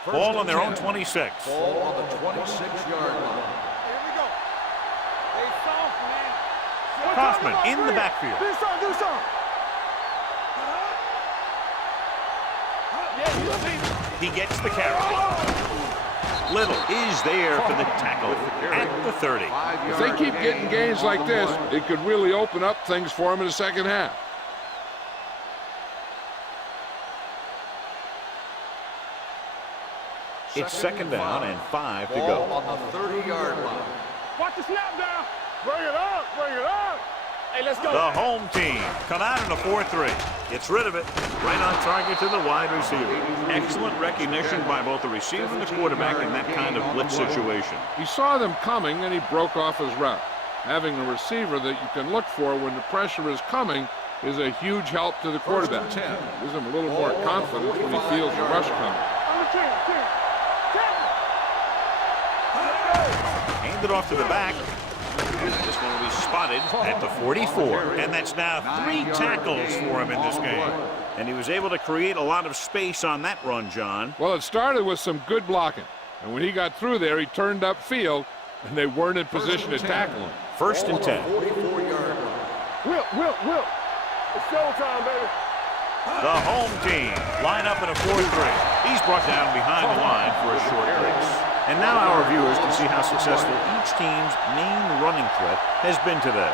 Ball on their own 26. Ball on the 26-yard line. Here we go. Hey, soft, man. Kaufman in the backfield. Do something. Yeah, you see. He gets the carry. Little is there for the tackle at the 30. If they keep getting gains like this, it could really open up things for them in the second half. It's 2nd down and 5 to Ball go. on the 30-yard line. Watch the snap down. Bring it up. Hey, let's go. The home team come out in a 4-3. Gets rid of it. Right on target to the wide receiver. Excellent recognition by both the receiver and the quarterback in that kind of blitz situation. He saw them coming and he broke off his route. Having a receiver that you can look for when the pressure is coming is a huge help to the quarterback. Gives him a little more confidence when he feels the rush coming. Hand it off to the back. This one will be spotted at the 44. And that's now 3 tackles for him in this game. And he was able to create a lot of space on that run, John. Well, it started with some good blocking. And when he got through there, he turned upfield, and they weren't in position to tackle him. 1st and 10. 44-yard line. Will. It's showtime, baby. The home team line up in a 4-3. He's brought down behind the line for a short race. And now our viewers can see how successful each team's main running threat has been today.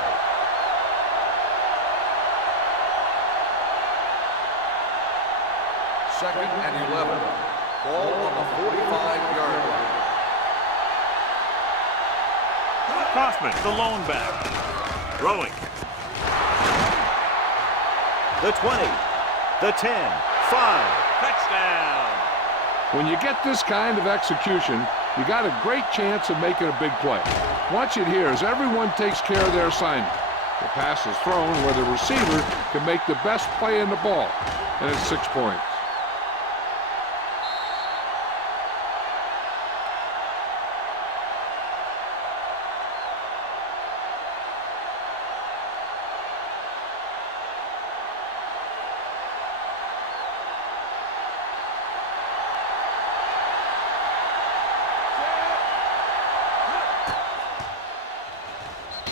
Second and 11. Ball on the 45-yard line. Kaufman, the lone back. Throwing. The 20. The 10. 5. Touchdown. When you get this kind of execution, you got a great chance of making a big play. Watch it here as everyone takes care of their assignment. The pass is thrown where the receiver can make the best play in the ball, and it's 6 points.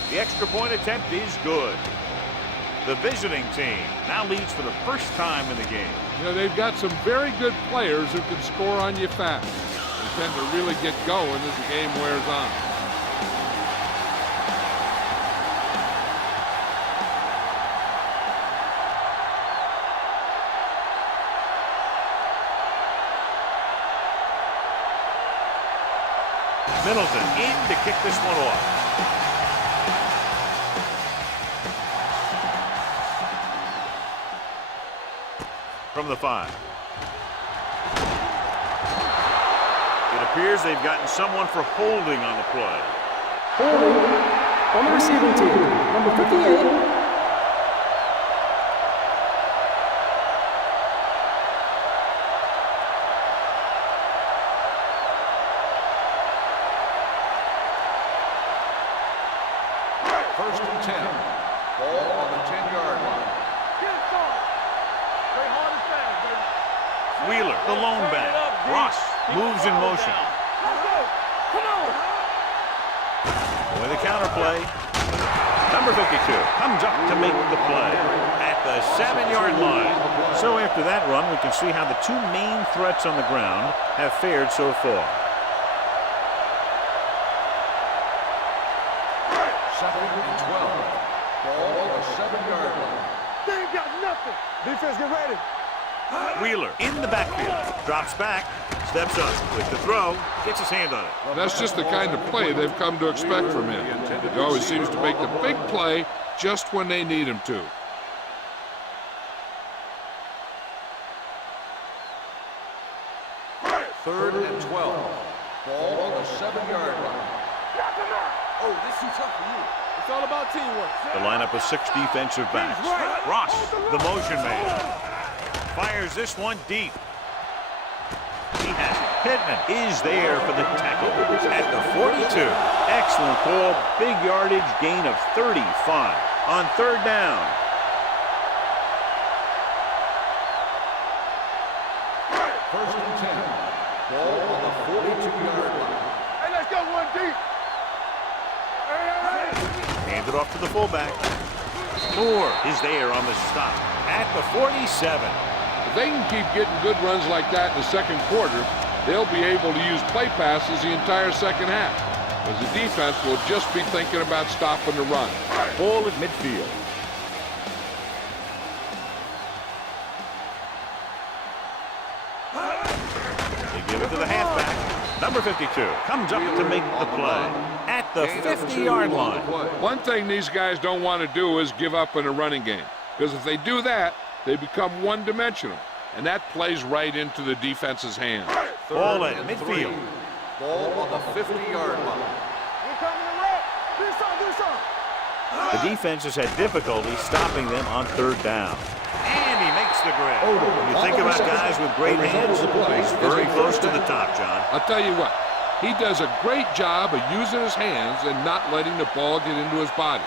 The extra point attempt is good. The visiting team now leads for the first time in the game. You know, they've got some very good players who can score on you fast. They tend to really get going as the game wears on. Middleton in to kick this one off. From the 5. It appears they've gotten someone for holding on the play. Holding on the receiving team. Number 58. First and 10. Ball on the 10-yard line. Wheeler, the lone back. Ross moves in motion. With a counter play. Number 52 comes up to make the play at the 7-yard line. So after that run, we can see how the two main threats on the ground have fared so far. Second and 12. Ball on the 7-yard line. They ain't got nothing. Defense, get ready. Wheeler in the backfield, drops back, steps up with the throw, gets his hand on it. That's just the kind of play they've come to expect from him. He always seems to make the big play just when they need him to. Third and 12. Ball on the 7-yard line. Oh, this is tough for you. It's all about teamwork. The lineup of 6 defensive backs. Ross, the motion man. Fires this one deep. He has it. Pittman is there for the tackle at the 42. Excellent call. Big yardage, gain of 35 on 3rd down. First and 10. Ball on the 42-yard line. Hey, let's go one deep. Handed off to the fullback. Moore is there on the stop at the 47. If they can keep getting good runs like that in the second quarter, they'll be able to use play passes the entire second half, as the defense will just be thinking about stopping the run. Ball at midfield. They give it to the halfback. Number 52 comes up to make the play at the 50-yard line. One thing these guys don't want to do is give up in a running game, because if they do that, they become one-dimensional, and that plays right into the defense's hands. Ball at midfield. Ball on the 50-yard line. The defense has had difficulty stopping them on 3rd down. And he makes the grab. When you think about guys with great hands, he's very close to the top, John. I'll tell you what, he does a great job of using his hands and not letting the ball get into his body.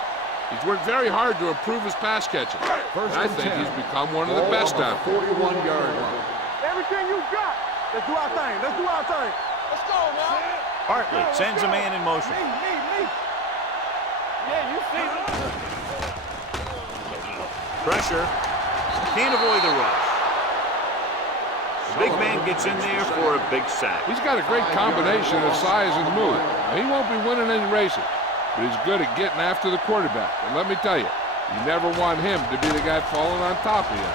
He's worked very hard to improve his pass catching. I think he's become one of the best out there. 41-yard line. Everything you got. Let's do our thing. Let's do our thing. Let's go, man. Hartley sends a man in motion. Me. Yeah, you see it. Pressure. Can't avoid the rush. The big man gets in there for a big sack. He's got a great combination of size and move. Now, he won't be winning any races, but he's good at getting after the quarterback. And let me tell you, you never want him to be the guy falling on top of you.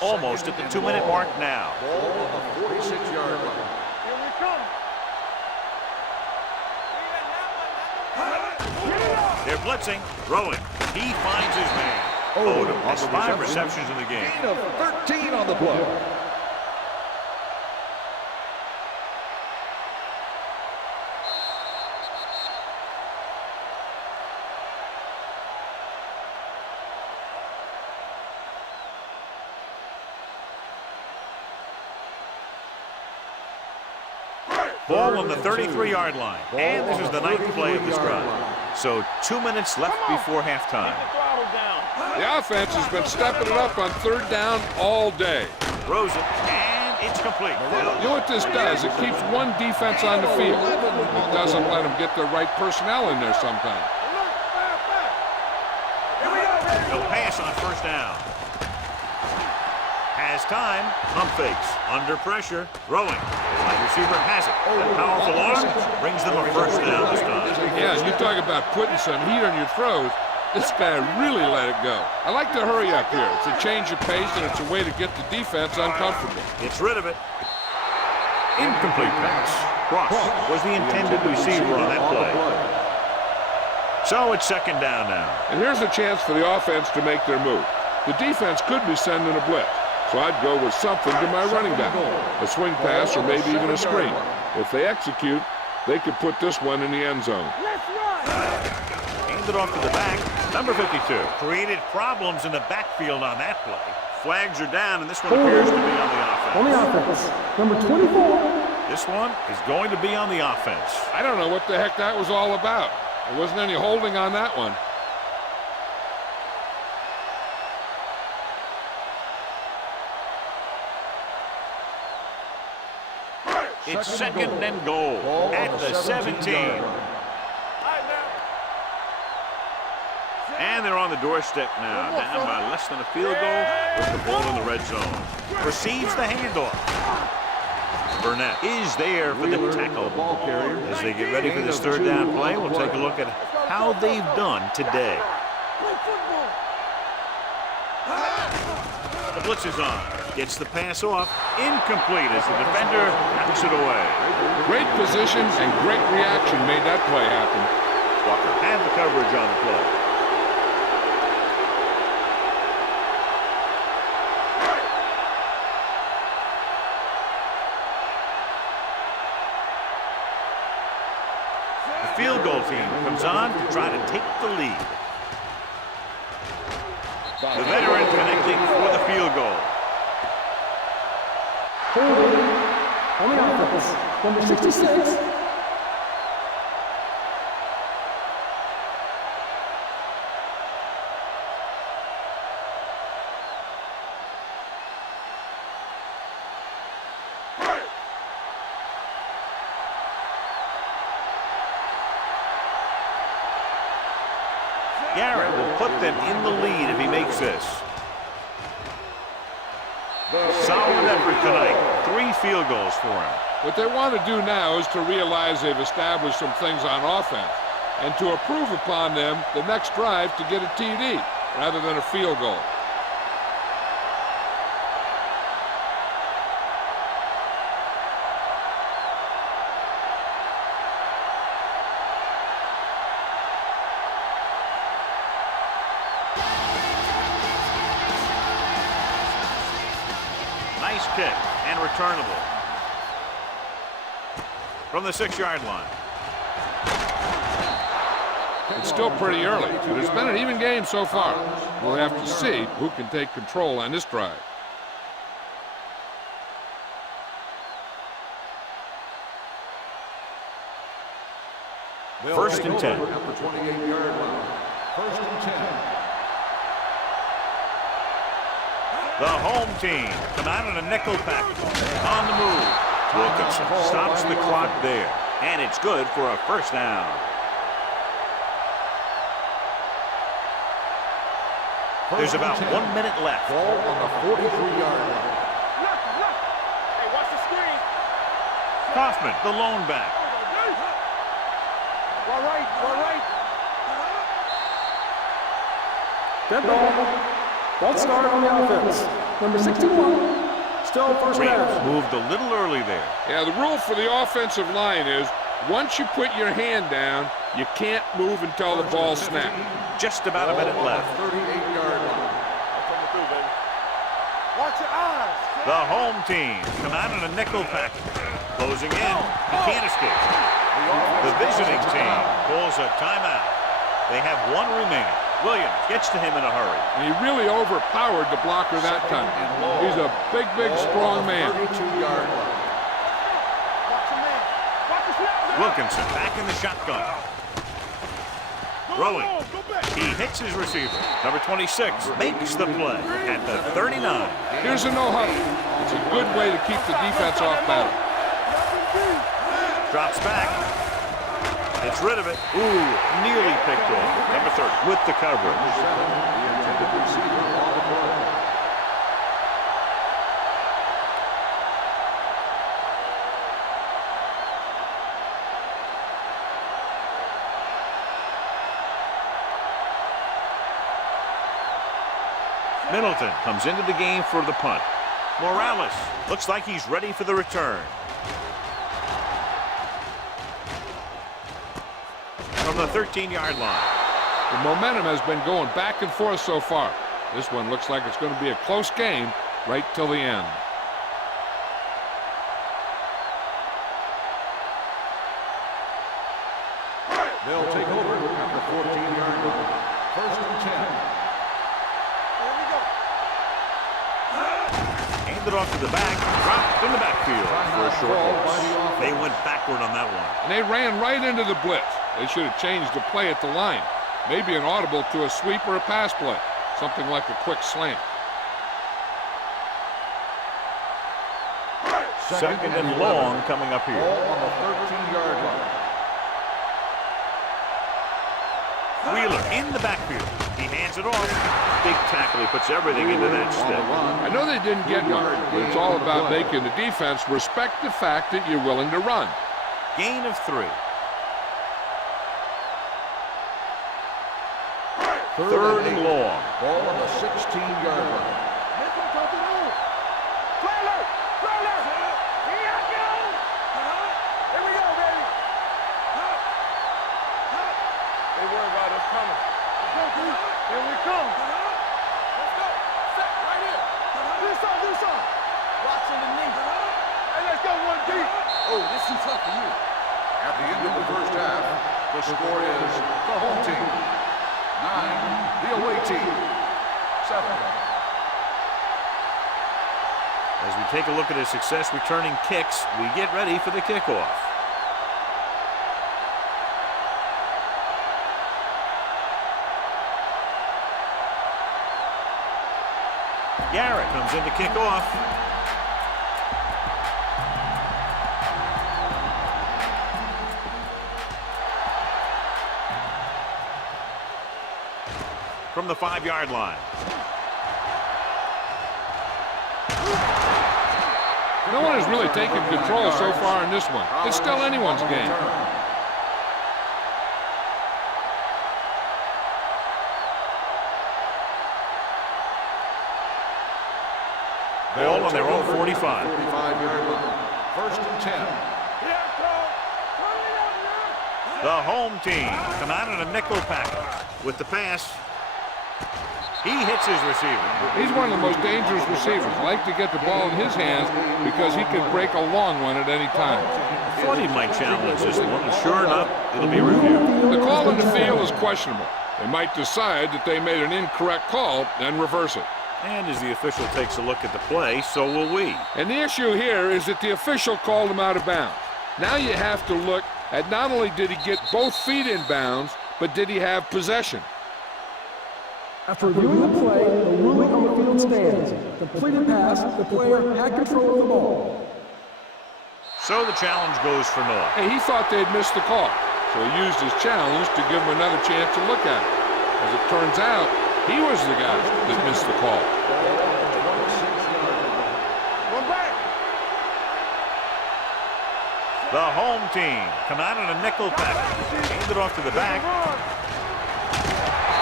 Almost at the 2-minute mark now. Ball on the 46-yard line. Here we come. They're blitzing, throwing. He finds his man. Otto has 5 receptions in the game. Gain of 13 on the play. Ball on the 33-yard line. And this is the 9th play of this drive. So 2 minutes left before halftime. The offense has been stepping it up on 3rd down all day. Throws it, and it's complete. You know what this does? It keeps one defense on the field. It doesn't let them get the right personnel in there sometimes. He'll pass on 1st down. Has time. Pump fakes. Under pressure. Throwing. The wide receiver has it. That powerful arm brings them a 1st down this time. Yeah, you talk about putting some heat on your throws. This guy really let it go. I like to hurry up here. It's a change of pace, and it's a way to get the defense uncomfortable. Gets rid of it. Incomplete pass. Cross was the intended receiver on that play. So it's 2nd down now. And here's a chance for the offense to make their move. The defense could be sending a blitz, so I'd go with something to my running back. A swing pass or maybe even a screen. If they execute, they could put this one in the end zone. Handed off to the back. Number 52 created problems in the backfield on that play. Flags are down, and this one appears to be on the offense. On the offense, number 24. This one is going to be on the offense. I don't know what the heck that was all about. There wasn't any holding on that one. It's 2nd and goal at the 17. And they're on the doorstep now, down by less than a field goal with the ball in the red zone. Receives the handoff. Burnett is there for the tackle. As they get ready for this 3rd down play, we'll take a look at how they've done today. The blitz is on. Gets the pass off. Incomplete as the defender knocks it away. Great position and great reaction made that play happen. Walker had the coverage on the play. The field goal team comes on to try to take the lead. The veteran connecting for the field goal. Holding on the offense, number 66. Garrett will put them in the lead if he makes this. Solid effort tonight. 3 field goals for him. What they want to do now is to realize they've established some things on offense and to improve upon them the next drive to get a TD rather than a field goal. Nice kick and returnable. From the 6-yard line. It's still pretty early, but it's been an even game so far. We'll have to see who can take control on this drive. First and 10. Number 28-yard line. 1st and 10. The home team come out in a nickel package. On the move. Wilkinson stops the clock there. And it's good for a 1st down. There's about 1 minute left. Ball on the 43-yard line. Hey, watch the screen. Kaufman, the lone back. All right, all right. Dead ball. Ball start on the offense, number 61. Still 1st down. Moved a little early there. Yeah, the rule for the offensive line is once you put your hand down, You can't move until the ball snaps. Just about a minute left. 38-yard line. Coming through, baby. Watch your eyes. The home team come out in a nickel package. Closing in. He can't escape. The visiting team pulls a timeout. They have one remaining. Williams gets to him in a hurry. And he really overpowered the blocker that time. He's a big, strong man. 32-yard line. Watch your man. Watch your snap. Wilkinson back in the shotgun. Throwing. He hits his receiver. Number 26 makes the play at the 39. Here's a no-huddle. It's a good way to keep the defense off balance. Drops back. Gets rid of it. Ooh, nearly picked off. Number 30 with the coverage. The intended receiver on the play. Middleton comes into the game for the punt. Morales looks like he's ready for the return. From the 13-yard line. The momentum has been going back and forth so far. This one looks like it's going to be a close game right till the end. They'll take over at the 14-yard line. First and 10. Handed off to the back, dropped in the backfield for a short loss. They went backward on that one. And they ran right into the blitz. They should have changed the play at the line. Maybe an audible to a sweep or a pass play. Something like a quick slant. Second and long coming up here. Ball on the 13-yard line. Wheeler in the backfield. He hands it off. Big tackle. He puts everything into that step. I know they didn't get one, but it's all about making the defense respect the fact that you're willing to run. Gain of 3. Third and long. Ball on the 16-yard line. Here we go, baby. They worry about us coming. Let's go, dude. Here we come. Let's go. Set right here. Do something. Watching the knee. Hey, let's go one deep. Oh, this is tough for you. At the end of the first half, the score is the home team 9, the away team 7. As we take a look at his success returning kicks, we get ready for the kickoff. Garrett comes in to kick off. From the 5-yard line. No one has really taken control so far in this one. It's still anyone's game. Ball on their own 45. 45-yard line. First and 10. The home team come out in a nickel package. With the pass, he hits his receiver. He's one of the most dangerous receivers. Like to get the ball in his hands because he could break a long one at any time. I thought he might challenge this one, and sure enough, it'll be reviewed. The call in the field is questionable. They might decide that they made an incorrect call and reverse it. And as the official takes a look at the play, so will we. And the issue here is that the official called him out of bounds. Now you have to look at not only did he get both feet in bounds, but did he have possession? After reviewing the play, the ruling on the field stands. Completed pass, the player had control of the ball. So the challenge goes for naught. Hey, he thought they'd missed the call, so he used his challenge to give him another chance to look at it. As it turns out, he was the guy that missed the call. One back. The home team come out in a nickel package. Hand it off to the back.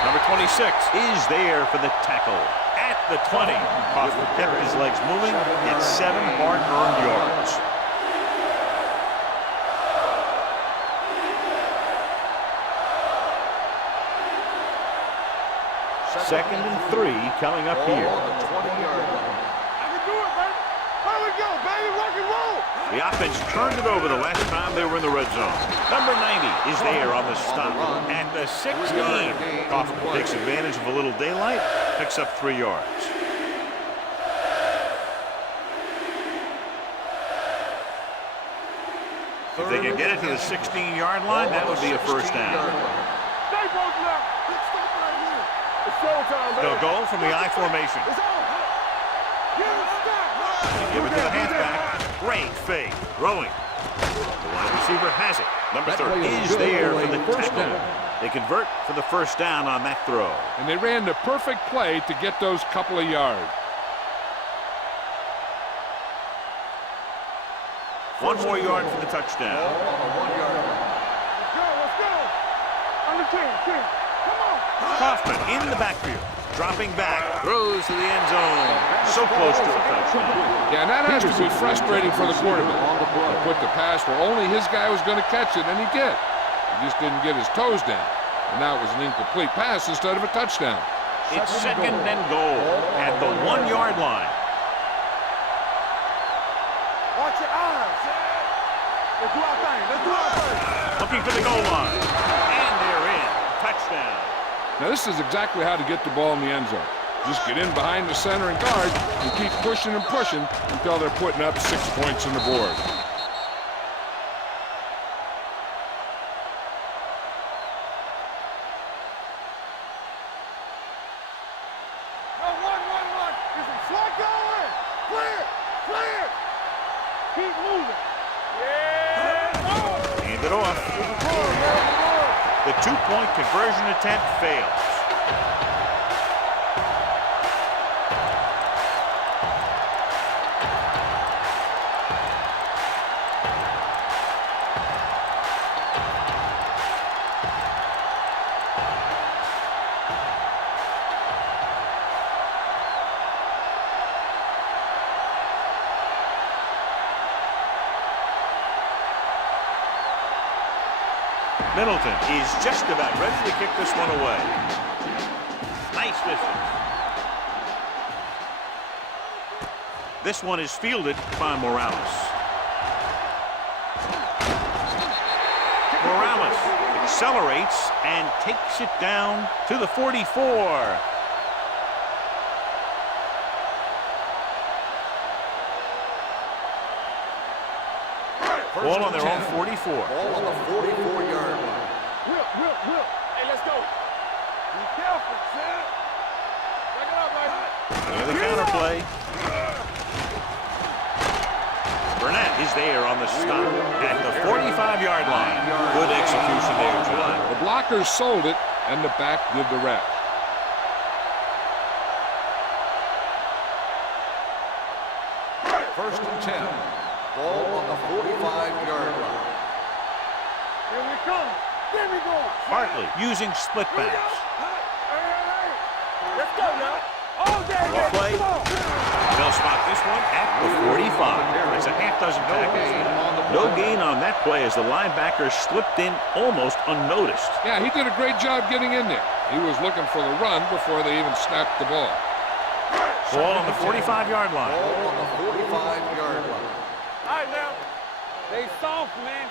Number 26 is there for the tackle. At the 20. Hoffman kept his legs moving. It's 7 hard-earned yards. 1 2nd and 3 coming up here. On the 20-yard line. I can do it, baby. Here we go, baby. Rock and roll. The offense turned it over the last time they were in the red zone. Number 90 is there on the stop at the 16. Kaufman takes advantage of a little daylight, picks up 3 yards. If they can get it to the 16-yard line, that would be a first down. Stay posted up. Stop right here. It's showtime, baby. They'll go from the I formation. It's on. Give it a stop. Give it to the halfback. Great fake. Throwing. The wide receiver has it. Number 30 is there for the tackle. They convert for the first down on that throw. And they ran the perfect play to get those couple of yards. 1 more yard for the touchdown. On the 1-yard line. Let's go. Under 10. Come on. Kaufman in the backfield. Dropping back. Throws to the end zone. So close to the touchdown. Yeah, and that has to be frustrating for the quarterback. He put the pass where only his guy was going to catch it, and he did. He just didn't get his toes down. And now it was an incomplete pass instead of a touchdown. It's 2nd and goal at the 1-yard line. Watch your eyes. Let's do our thing. Let's do our thing. Looking for the goal line. And they're in. Touchdown. Now, this is exactly how to get the ball in the end zone. Just get in behind the center and guard and keep pushing and pushing until they're putting up 6 points on the board. One. Is it slot going? Clear. Keep moving. Yeah. Hand it off. The 2-point conversion attempt fails. Middleton is just about ready to kick this one away. Nice distance. This one is fielded by Morales. Morales accelerates and takes it down to the 44. Ball on their own 44. Ball on the 44-yard line. Whip. Hey, let's go. Be careful, Sam. Back it up, baby. There's the counterplay. Burnett is there on the stop at the 45-yard line. Good execution there, John. The blockers sold it, and the back did the rest. First and 10. Ball on the 45-yard line. Here we come. There we go. Bartley using split backs. Hey. Let's go now. Oh, there, Well played. come on. They'll spot this one at the 45. That's a half dozen tackles. No gain on that play as the linebacker slipped in almost unnoticed. Yeah, he did a great job getting in there. He was looking for the run before they even snapped the ball. Ball on the 45-yard line. Ball on the 45-yard line. All right, now. They soft, man.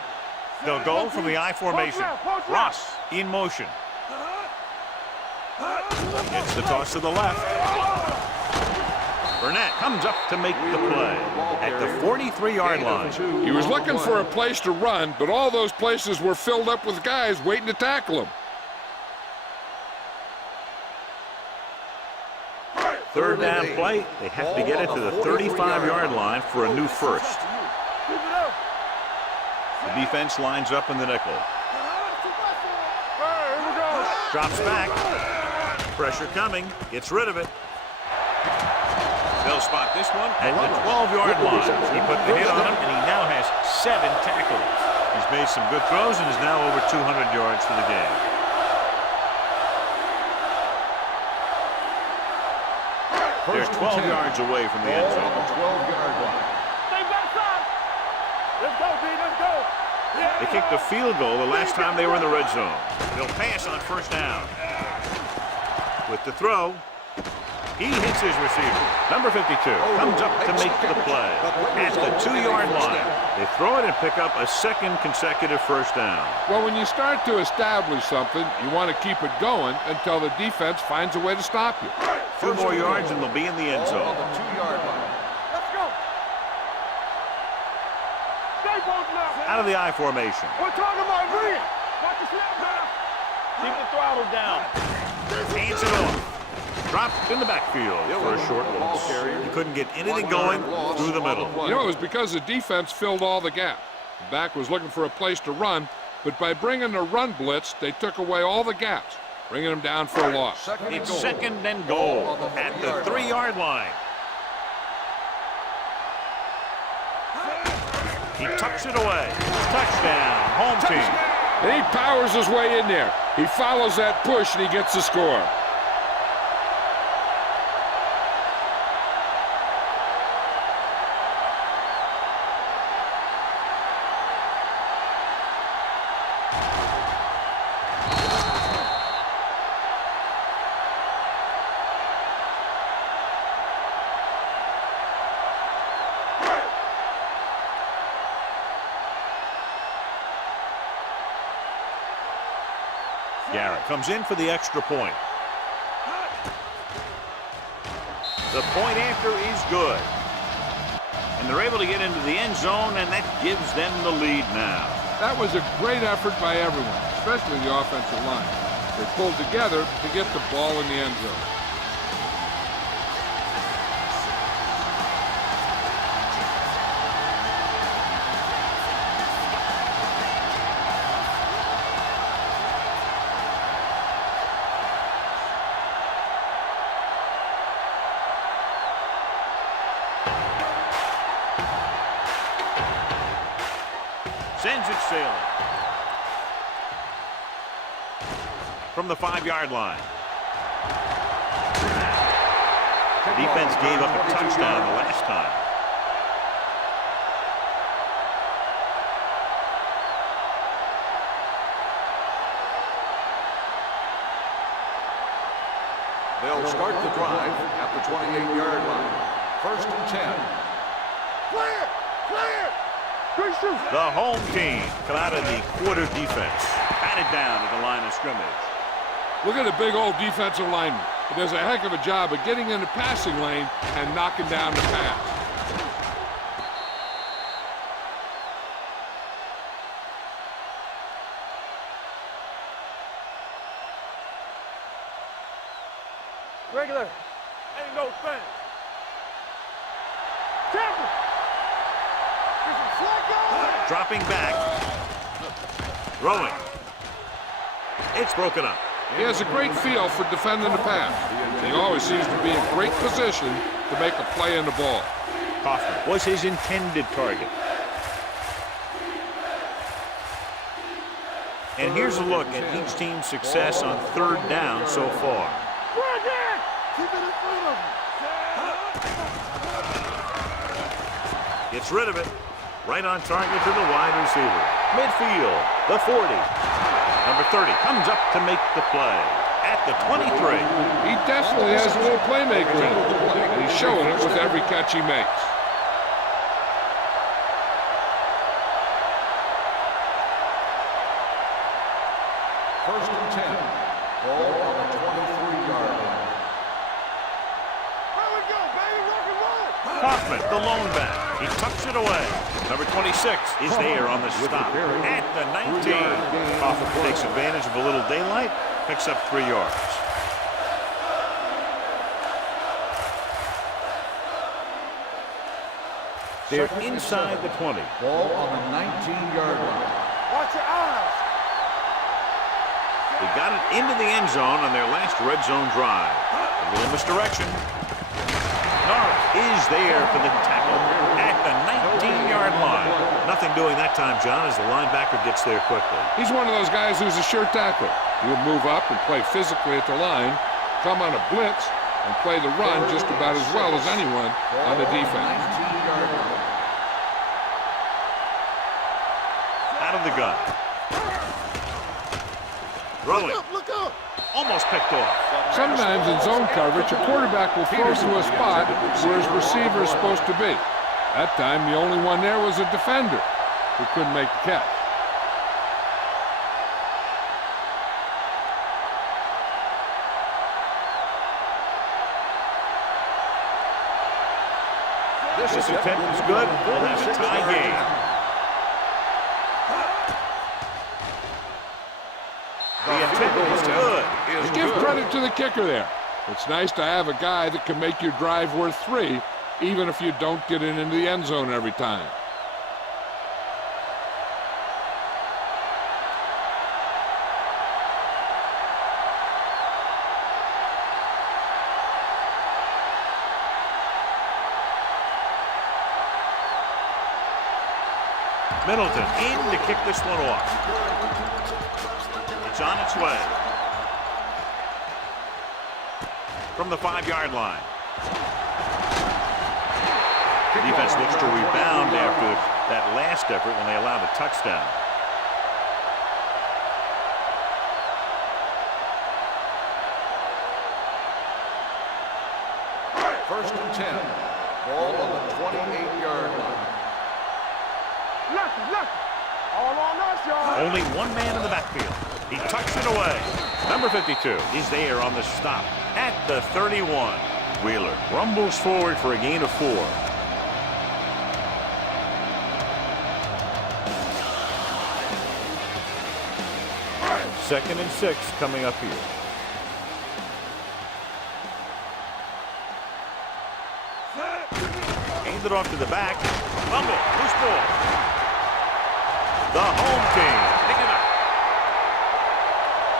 They'll go from the I formation. Ross in motion. Gets the toss to the left. Burnett comes up to make the play at the 43-yard line. He was looking for a place to run, but all those places were filled up with guys waiting to tackle him. Third down play. They have to get it to the 35-yard line for a new first. The defense lines up in the nickel. Drops back. Pressure coming. Gets rid of it. They'll spot this one at the 12-yard line. He put the hit on him, and he now has 7 tackles. He's made some good throws and is now over 200 yards for the game. They're 12 yards away from the end zone. 12-yard line. Stay backside. Let's go, D. Let's go. They kicked a field goal the last time they were in the red zone. They'll pass on first down. With the throw, he hits his receiver. Number 52 comes up to make the play. At the 2-yard line, they throw it and pick up a second consecutive first down. Well, when you start to establish something, you want to keep it going until the defense finds a way to stop you. 2 more yards and they'll be in the end zone. On the 2-yard line. Let's go. Stay both now. Out of the I formation. We're talking about green. Watch the snap now. Keep the throttle down. Hands it off. Dropped in the backfield for a short loss. He couldn't get anything going through the middle. You know, it was because the defense filled all the gaps. The back was looking for a place to run, but by bringing the run blitz, they took away all the gaps, bringing them down for a loss. It's second and goal at the 3-yard line. He tucks it away. Touchdown, home team. And he powers his way in there. He follows that push, and he gets the score. Garrett comes in for the extra point. The point after is good. And they're able to get into the end zone, and that gives them the lead now. That was a great effort by everyone, especially the offensive line. They pulled together to get the ball in the end zone. Sends it sailing. From the 5-yard line. The defense gave up a touchdown the last time. They'll start the drive at the 28-yard line. 1st and 10. Clear! Clear! Good shoot. The home team come out of the quarter defense. Batted down at the line of scrimmage. Look at the big old defensive lineman. He does a heck of a job of getting in the passing lane and knocking down the pass. Regular. Ain't no thing. Tampa. Dropping back. Throwing. It's broken up. He has a great feel for defending the pass. He always seems to be in great position to make a play in the ball. Kaufman was his intended target. And here's a look at each team's success on 3rd down so far. Keep it in front of him. Gets rid of it. Right on target to the wide receiver. Midfield, the 40. Number 30 comes up to make the play. At the 23. He definitely has a little playmaker in him, and he's showing it with every catch he makes. First and 10. Ball on the 23-yard line. Here we go, baby. Rock and roll. Kaufman, the lone back. He tucks it away. Number 26 is there on the stop. At the 19. Kaufman takes advantage of a little daylight. Picks up 3 yards. They're inside the 20. Ball on the 19-yard line. Watch your eyes. They got it into the end zone on their last red zone drive. A little misdirection. Norris is there for the tackle at the 19-yard line. Nothing doing that time, John, as the linebacker gets there quickly. He's one of those guys who's a sure tackler. He'll move up and play physically at the line, come on a blitz, and play the run just about as well as anyone on the defense. 19-yard line. Out of the gun. Throwing. Almost picked off. Sometimes in zone coverage, a quarterback will throw to a spot where his receiver is supposed to be. That time, the only one there was a defender who couldn't make the catch. This attempt is good. We'll have a tie game. The attempt is good. Give credit to the kicker there. It's nice to have a guy that can make your drive worth 3, even if you don't get it into the end zone every time. Middleton in to kick this one off. It's on its way. From the 5-yard line. The defense looks to rebound after that last effort when they allowed a touchdown. First and 10. Ball on the 28-yard line. All on us, y'all. Only one man in the backfield. He tucks it away. Number 52 is there on the stop at the 31. Wheeler rumbles forward for a gain of 4. Second and 6 coming up here. Aimed it off to the back. Fumble. Loose ball. The home team pick it up.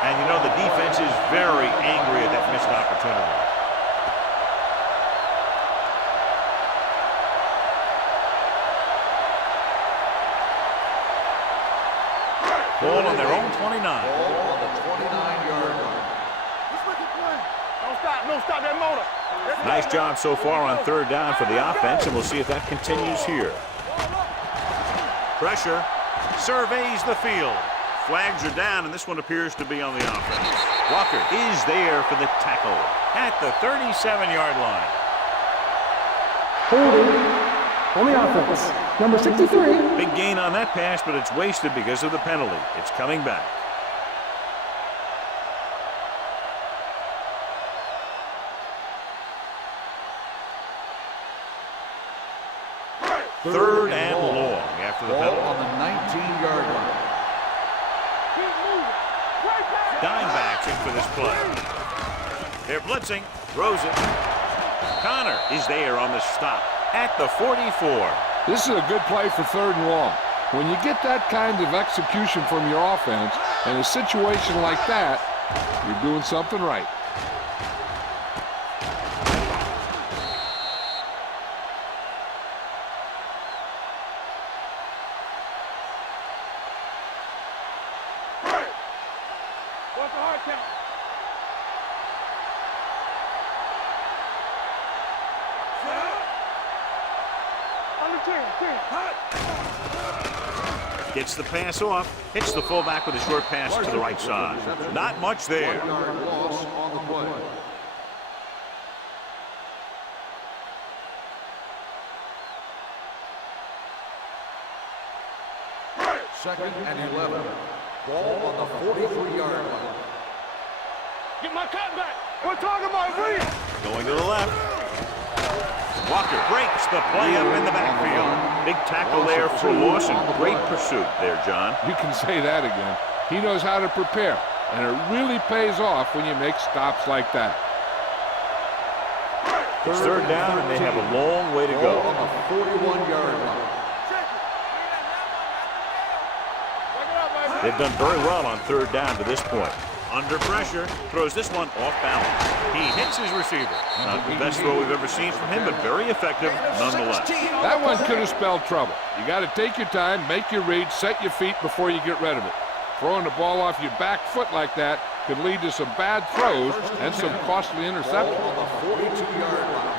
And you know the defense is very angry at that missed opportunity. Ball on their own 29. Ball on the 29-yard line. Don't stop that motor. Nice job so far on third down for the offense, and we'll see if that continues here. Pressure. Surveys the field. Flags are down, and this one appears to be on the offense. Walker is there for the tackle at the 37-yard line. Holding on the offense. Number 63. Big gain on that pass, but it's wasted because of the penalty. It's coming back. Third and long after the penalty. Ball on the 19-yard line. Dime backs in for this play. They're blitzing. Throws it. Connor is there on the stop at the 44. This is a good play for third and long. When you get that kind of execution from your offense in a situation like that, you're doing something right. What's the hard count? Under 10. Gets the pass off. Hits the fullback with a short pass to the right side. Not much there. 1-yard loss on the play. Second and 11. Ball on the 43-yard line. Get my cut back. We're talking about Reed. Going to the left. Walker breaks the play up in the backfield. Big tackle there for loss and great pursuit there, John. You can say that again. He knows how to prepare, and it really pays off when you make stops like that. It's third down, and they have a long way to Ball go. on the 41-yard line. They've done very well on third down to this point. Under pressure, throws this one off balance. He hits his receiver. Not the best throw we've ever seen from him, but very effective nonetheless. That one could have spelled trouble. You got to take your time, make your read, set your feet before you get rid of it. Throwing the ball off your back foot like that could lead to some bad throws and some costly interceptions. Ball on the 42-yard line.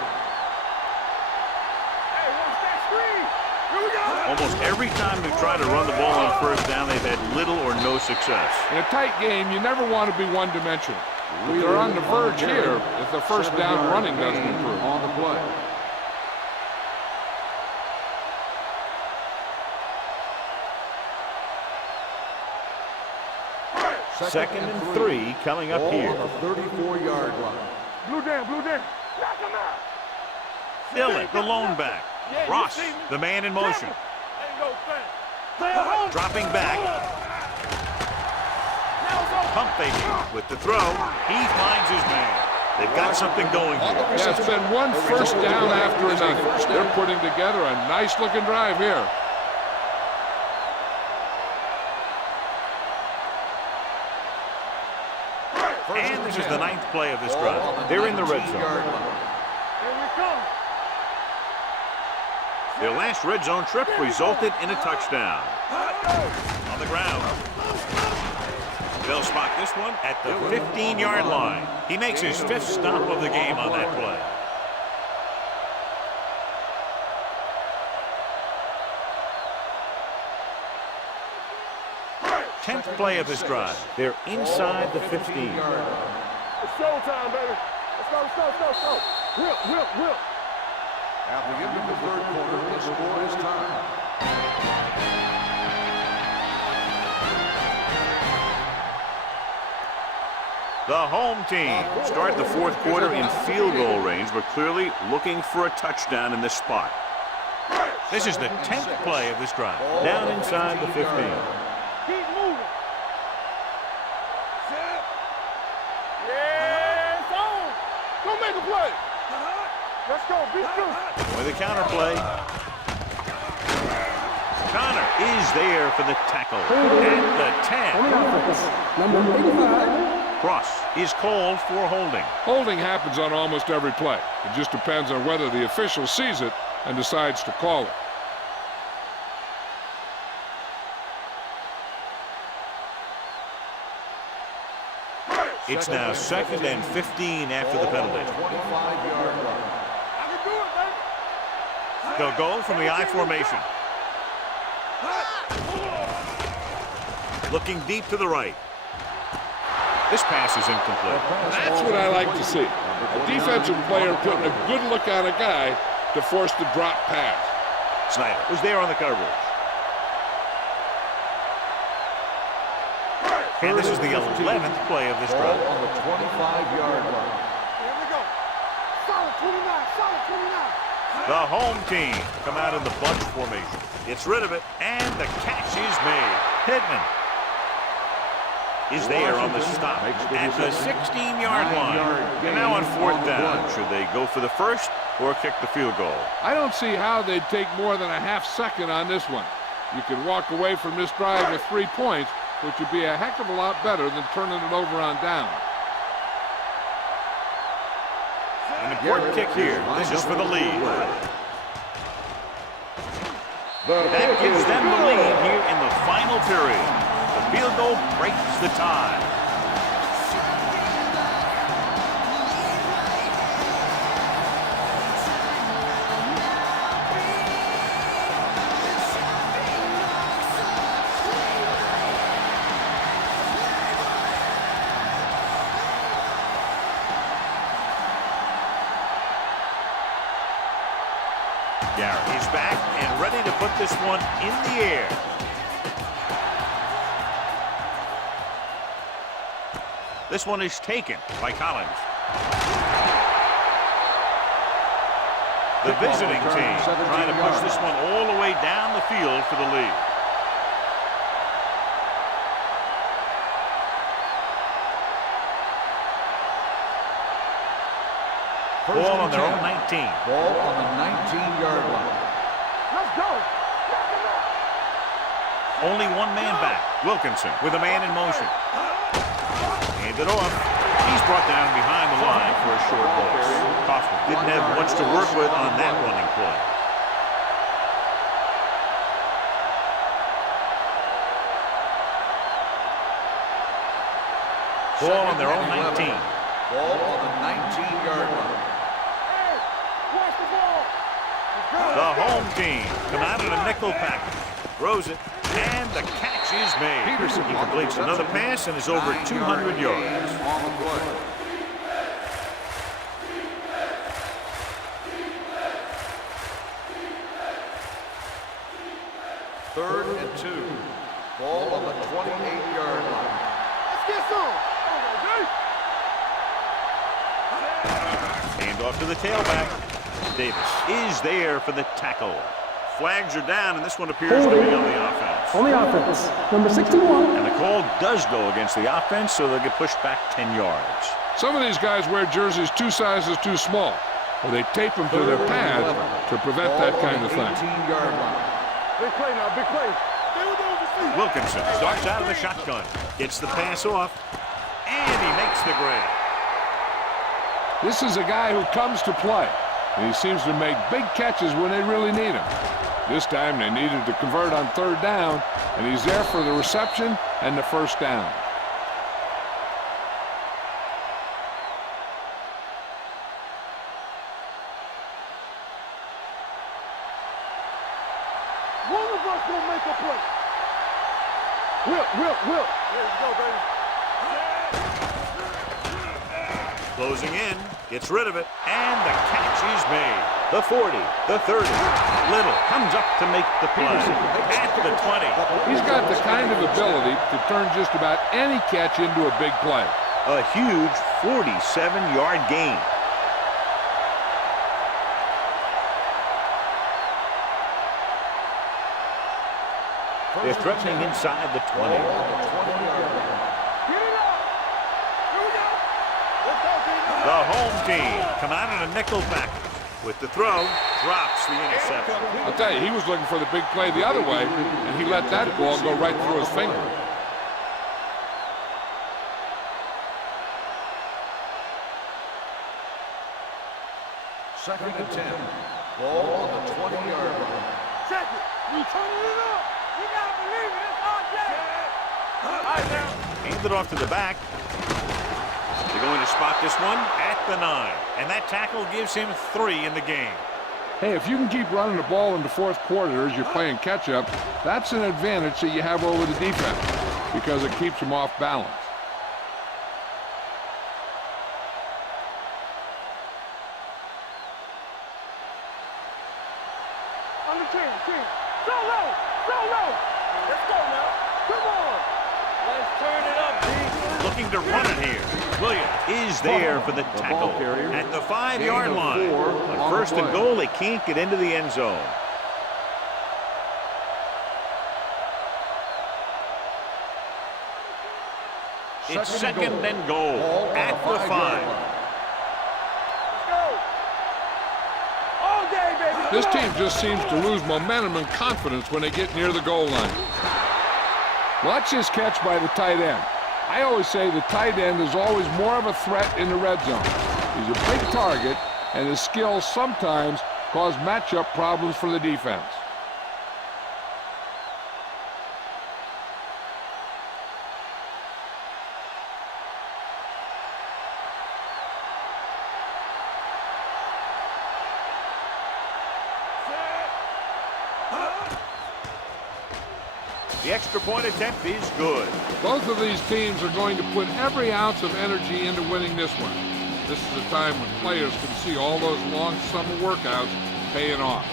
Hey, watch that screen. Here we go. Almost every time they've tried to run the ball on first down, they've had little or no success. In a tight game, you never want to be one-dimensional. But they're on the verge here if the first down running doesn't improve. On the play. Second and 3 coming up here. On the 34-yard line. Blue down, blue down. Knock him out. Dillon, the lone back. Yeah, you Ross, see me. the man in motion. Ain't no thing. Stay at home. Dropping back. Now it's over. Pump faking with the throw. He finds his man. They've got something going here. Yeah, it's been one first down after another. They're putting together a nice-looking drive here. And this is the 9th play of this drive. They're in the red zone. Here we come. Their last red zone trip resulted in a touchdown. On the ground. They'll spot this one at the 15-yard line. He makes his 5th stop of the game on that play. Tenth play of this drive. They're inside the 15. It's showtime, baby. Let's go, let's go, let's go, let's go. Whip. At the end of the third quarter, the score is tied. The home team start the fourth quarter in field goal range, but clearly looking for a touchdown in this spot. This is the 10th play of this drive. Down inside the 15. Keep moving. Yeah, it's on. Go make a play. Let's go. Beat you. With a counter play. Connor is there for the tackle at the 10. Number 85. Cross is called for holding. Holding happens on almost every play. It just depends on whether the official sees it and decides to call it. It's now 2nd and 15 after the penalty. 25-yard line. I can do it, baby. They'll go from the I formation. Looking deep to the right. This pass is incomplete. That's what I like to see. A defensive player putting a good look on a guy to force the drop pass. Snyder was there on the coverage. And this is the 11th play of this drive. On the 25-yard line. Here we go. Solid 29, solid 29. The home team come out in the bunch formation. Gets rid of it, and the catch is made. Pittman is there on the stop at the 16-yard line. And now on 4th down, should they go for the first or kick the field goal? I don't see how they'd take more than a half second on this one. You could walk away from this drive with 3 points, which would be a heck of a lot better than turning it over on down. An important kick here. This is for the lead. That gives them the lead here in the final period. The field goal breaks the tie. Garrett is back and ready to put this one in the air. This one is taken by Collins. The visiting team trying to push this one all the way down the field for the lead. Ball on their own 19. Ball on the 19-yard line. Let's go. Only one man back. Wilkinson with a man in motion. Handed off. He's brought down behind the line for a short loss. Kaufman didn't have much to work with on that running play. Ball on their own 19. Ball on the 19-yard line. Watch the ball. The home team come out in a nickel package. Throws it, and the catch is made. Peterson He completes another pass and is over 200 yards. On the play. Third and 2. Ball on the 28-yard line. Let's get some. Hand off to the tailback. Davis is there for the tackle. Flags are down, and this one appears to be on the offense. On the offense, number 61. And the call does go against the offense, so they'll get pushed back 10 yards. Some of these guys wear jerseys 2 sizes too small, or they tape them to their pads to prevent that kind of thing. 18-yard line. Big play now, big play. Stay with those receivers. Wilkinson starts out of the shotgun, gets the pass off, and he makes the grab. This is a guy who comes to play, and he seems to make big catches when they really need him. This time they needed to convert on 3rd down, and he's there for the reception and the 1st down. One of us will make a play. Whip. Here we go, baby. Closing in, gets rid of it, and the catch is made. The 40, the 30. Little comes up to make the play at the 20. He's got the kind of ability to turn just about any catch into a big play. A huge 47-yard gain. They're threatening inside the 20. Get it up. Here we go. Let's go, Greenhorn. The home team come out in a nickel package. With the throw, drops the interception. I'll tell you, he was looking for the big play the other way, and he let that ball go right through his finger. Second and 10. Ball on the 20-yard line. Check it. We turning it up. You gotta believe it. It's our day. All right, now. Hand it off to the back. They're going to spot this one at the 9. And that tackle gives him 3 in the game. Hey, if you can keep running the ball in the 4th quarter as you're playing catch-up, that's an advantage that you have over the defense because it keeps them off balance. On the 10. So low. Let's go now. Come on. Let's turn it up, D. Looking to run it here. Williams is there for the tackle at the 5-yard line. On 1st and goal, they can't get into the end zone. It's 2nd and goal at the 5. Let's go. All day, baby. This team just seems to lose momentum and confidence when they get near the goal line. Watch this catch by the tight end. I always say the tight end is always more of a threat in the red zone. He's a big target, and his skills sometimes cause matchup problems for the defense. The extra point attempt is good. Both of these teams are going to put every ounce of energy into winning this one. This is a time when players can see all those long summer workouts paying off.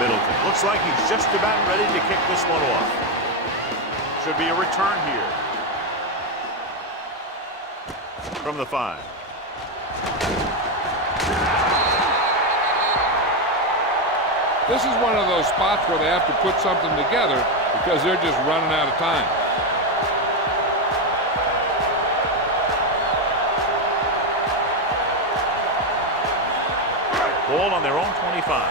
Middleton looks like he's just about ready to kick this one off. Should be a return here. From the 5. This is one of those spots where they have to put something together because they're just running out of time. Ball on their own 25.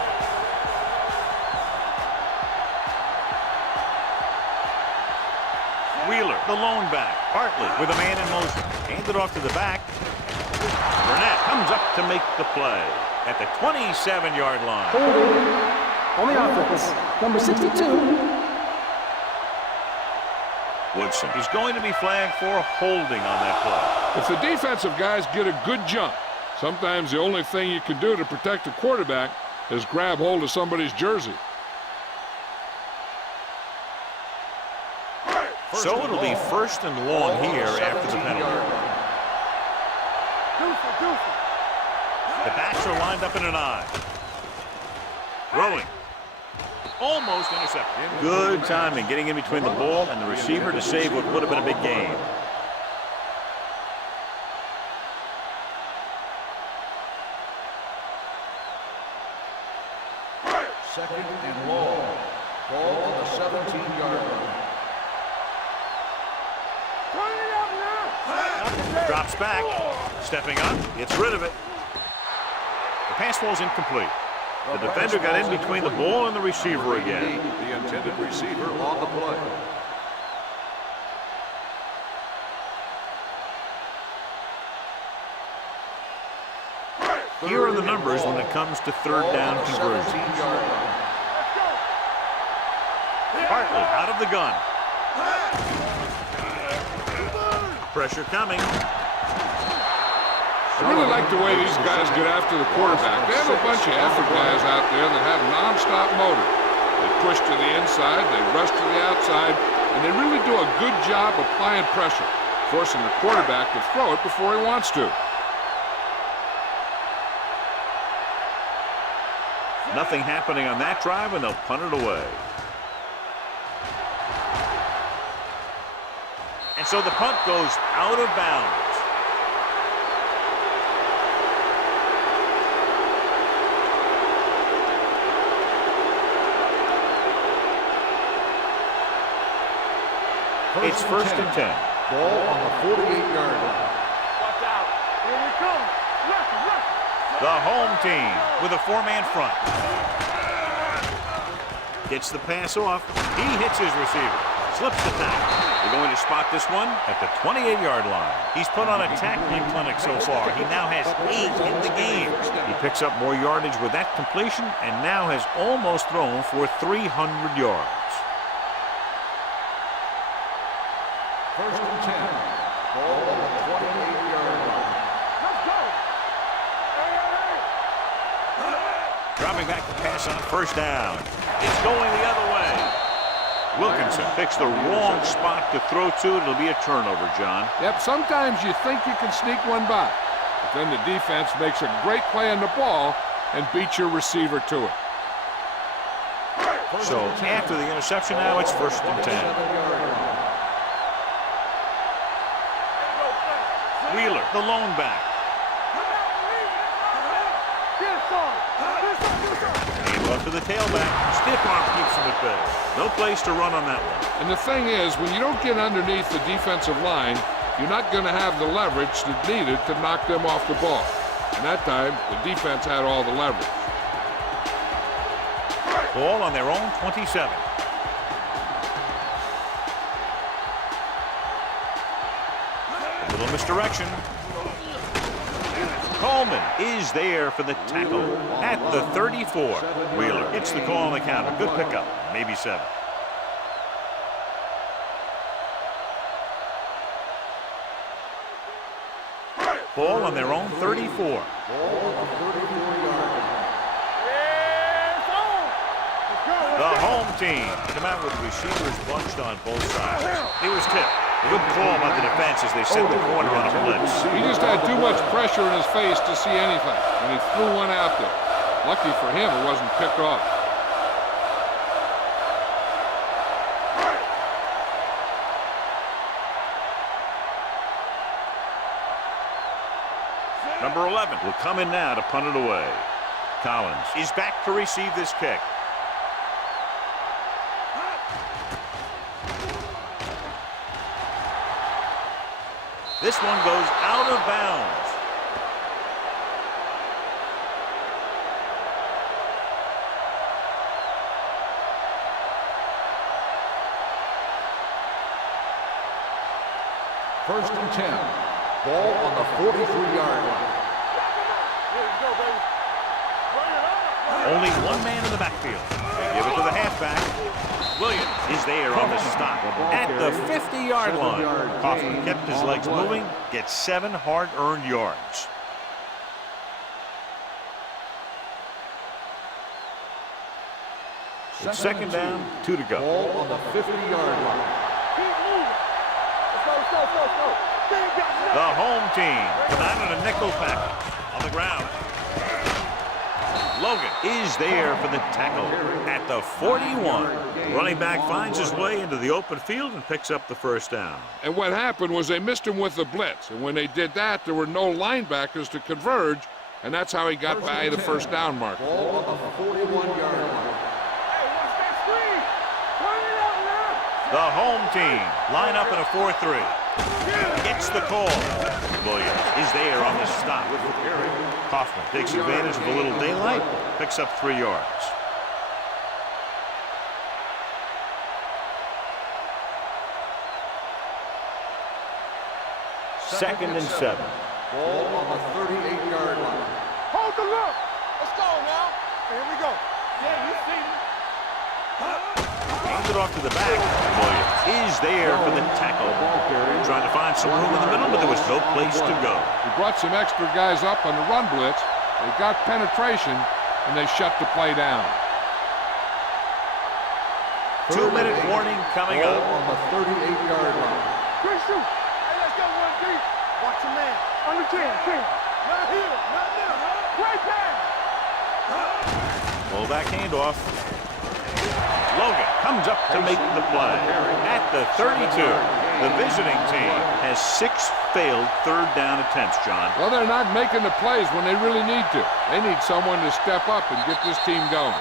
Wheeler, the lone back. Hartley with a man in motion. Handed off to the back. Burnett comes up to make the play. at the 27-yard line. Holding on the offense. Number 62. Woodson is going to be flagged for holding on that play. If the defensive guys get a good jump, sometimes the only thing you can do to protect the quarterback is grab hold of somebody's jersey. So it'll be first and long here after the penalty. The backs are lined up in an I. Rolling. Almost intercepted. Good timing, getting in between the ball and the receiver to save what would have been a big gain. Second and long. Ball on the 17-yard line. Drops back. Stepping up. Gets rid of it. The pass ball's incomplete. The defender got in between the ball and the receiver again. The intended receiver on the play. Here are the numbers when it comes to third down conversions. Hartley out of the gun. Pressure coming. I really like the way these guys get after the quarterback. They have a bunch of effort guys out there that have non-stop motor. They push to the inside, they rush to the outside, and they really do a good job applying pressure, forcing the quarterback to throw it before he wants to. Nothing happening on that drive, and they'll punt it away. And so the punt goes out of bounds. It's first and 10. Ball on the 48-yard line. Watch out. Here we come. Rush. The home team with a four-man front. Gets the pass off. He hits his receiver. Slips the tackle. They're going to spot this one at the 28-yard line. He's put on a tackling clinic so far. He now has 8 in the game. He picks up more yardage with that completion and now has almost thrown for 300 yards. First and 10. Ball on the 28-yard line. Let's go. Dropping back to pass on first down. It's going the other way. Wilkinson picks the wrong spot to throw to. It'll be a turnover, John. Yep, sometimes you think you can sneak one by, but then the defense makes a great play on the ball and beats your receiver to it. So after the interception now, it's first and 10. Wheeler, the lone back. Hand off to the tailback. Stiff arm keeps him at bay. No place to run on that one. And the thing is, when you don't get underneath the defensive line, you're not going to have the leverage that's needed to knock them off the ball. And that time, the defense had all the leverage. Ball on their own 27. A little misdirection. Coleman is there for the tackle at the 34. Wheeler hits the call on the counter. Good pickup, maybe 7. Ball on their own 34. The home team come out with receivers bunched on both sides. He was tipped. Good call by the defense as they set the corner on a blitz. He just had too much pressure in his face to see anything, and he threw one out there. Lucky for him, it wasn't picked off. Number 11 will come in now to punt it away. Collins is back to receive this kick. This one goes out of bounds. First and 10. Ball on the 43-yard line. Only one man in the backfield. They give it to the halfback. Williams is there on the stop at the 50-yard line. Kaufman kept his legs moving, gets 7 hard-earned yards. It's second down, 2 to go. Ball on the 50-yard line. Keep moving. Let's go. The home team come out in a nickel package on the ground. Logan is there for the tackle at the 41. Running back finds his way into the open field and picks up the first down. And what happened was they missed him with the blitz. And when they did that, there were no linebackers to converge. And that's how he got by the first down mark. Ball on the 41-yard line. Hey, watch that screen. Turn it out now. The home team line up in a 4-3. Gets the call. Williams is there on the stop. Kaufman takes advantage of a little daylight, picks up 3 yards. Second and 7. Ball on the 38-yard line. Hold the look. Let's go now. Here we go. Yeah, you see me. Hands it off to the back. Williams is there for the tackle. Trying to find some room in the middle, but there was no place to go. He brought some extra guys up on the run blitz. They got penetration, and they shut the play down. 2-minute warning coming Ball up. on the 38-yard line. Good shoot. Hey, let's go 1 deep. Watch your man. On the 10. Not here. Not there. Great pass. Pull back handoff. Logan comes up to make the play at the 32. The visiting team has 6 failed third down attempts, John. Well, they're not making the plays when they really need to. They need someone to step up and get this team going.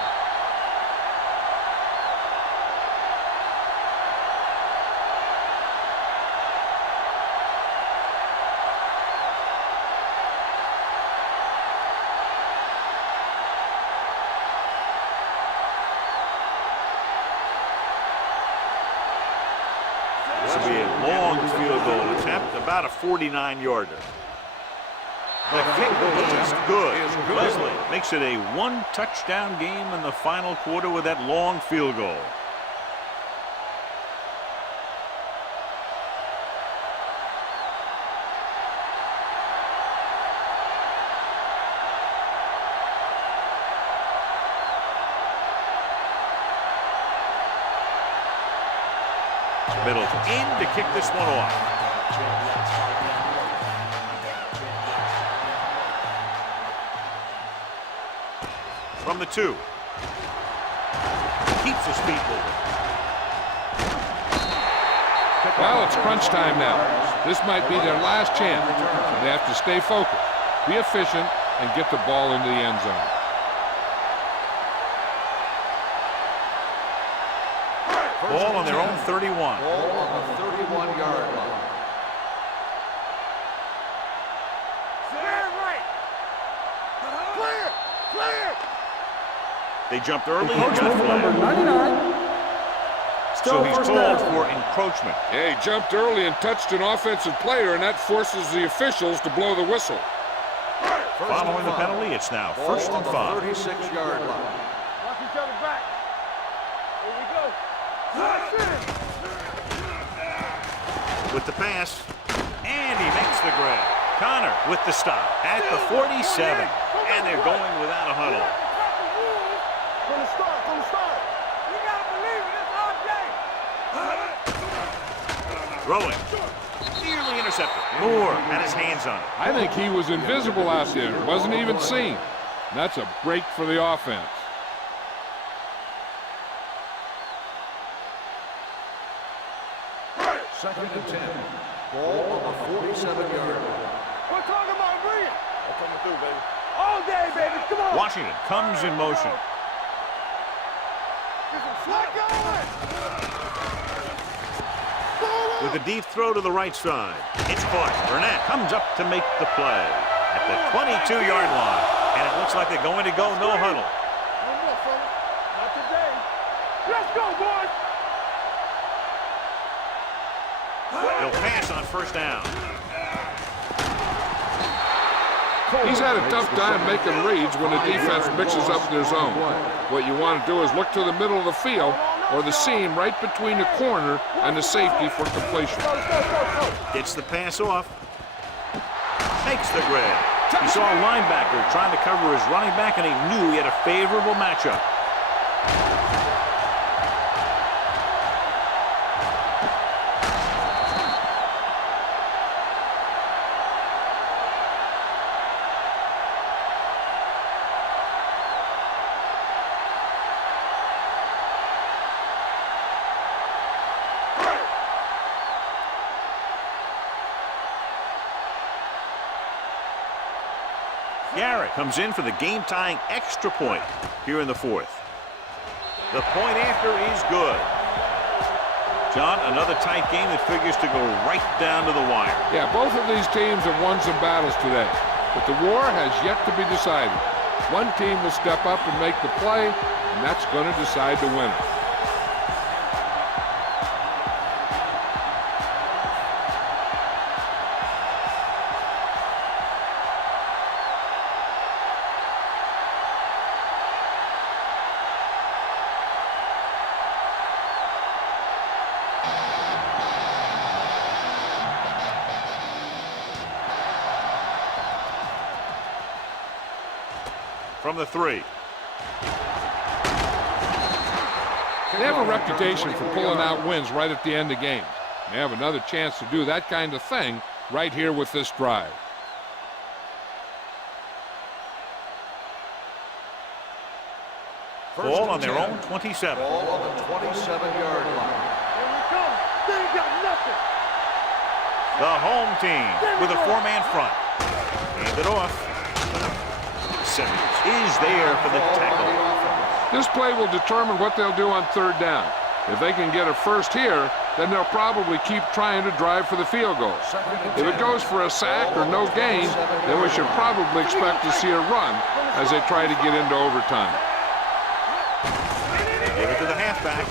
This will be a long field goal attempt, about a 49-yarder. The kick is good. Leslie makes it a 1-touchdown game in the final quarter with that long field goal. Middle's in to kick this one off. From the 2. Keeps his feet moving. Well, it's crunch time now. This might be their last chance. So they have to stay focused, be efficient, and get the ball into the end zone. Ball on their own 31. Ball on the 31-yard line. Clear. They jumped early and Encroachment got number flagged. 99. So Still he's first called down. for encroachment. Yeah, he jumped early and touched an offensive player, and that forces the officials to blow the whistle. Following the penalty, it's now Ball 1st on and the 5. 36-yard line. Watch each other back. Here we go. With the pass, and he makes the grab. Connor with the stop at the 47, and they're going without a huddle. From the start. You gotta believe it. It's our day. Throwing. Nearly intercepted. Moore had his hands on it. I think he was invisible out there. Wasn't even seen. And that's a break for the offense. Second and 10. Ball on the 47-yard line. We're talking about brilliant. I'm coming through, baby. All day, baby. Come on. Washington comes in motion. With a deep throw to the right side. It's caught. Burnett comes up to make the play at the 22-yard line. And it looks like they're going to go no huddle. No more, fella. Not today. Let's go, boys. They'll pass on first down. He's had a tough time making reads when the defense mixes up their zone. What you want to do is look to the middle of the field or the seam right between the corner and the safety for completion. Gets the pass off. Makes the grab. He saw a linebacker trying to cover his running back, and he knew he had a favorable matchup. Garrett comes in for the game-tying extra point here in the fourth. The point after is good. John, another tight game that figures to go right down to the wire. Yeah, both of these teams have won some battles today, but the war has yet to be decided. One team will step up and make the play, and that's going to decide the winner. From the 3. They have a reputation for pulling out wins right at the end of games. They have another chance to do that kind of thing right here with this drive. Ball on their own 27. Ball on the 27-yard line. Here we come. They ain't got nothing. The home team with a 4-man front. Hand it off. Simmons is there for the tackle. This play will determine what they'll do on third down. If they can get a first here, then they'll probably keep trying to drive for the field goal. If it goes for a sack or no gain, then we should probably expect to see a run as they try to get into overtime. Give it to the halfback.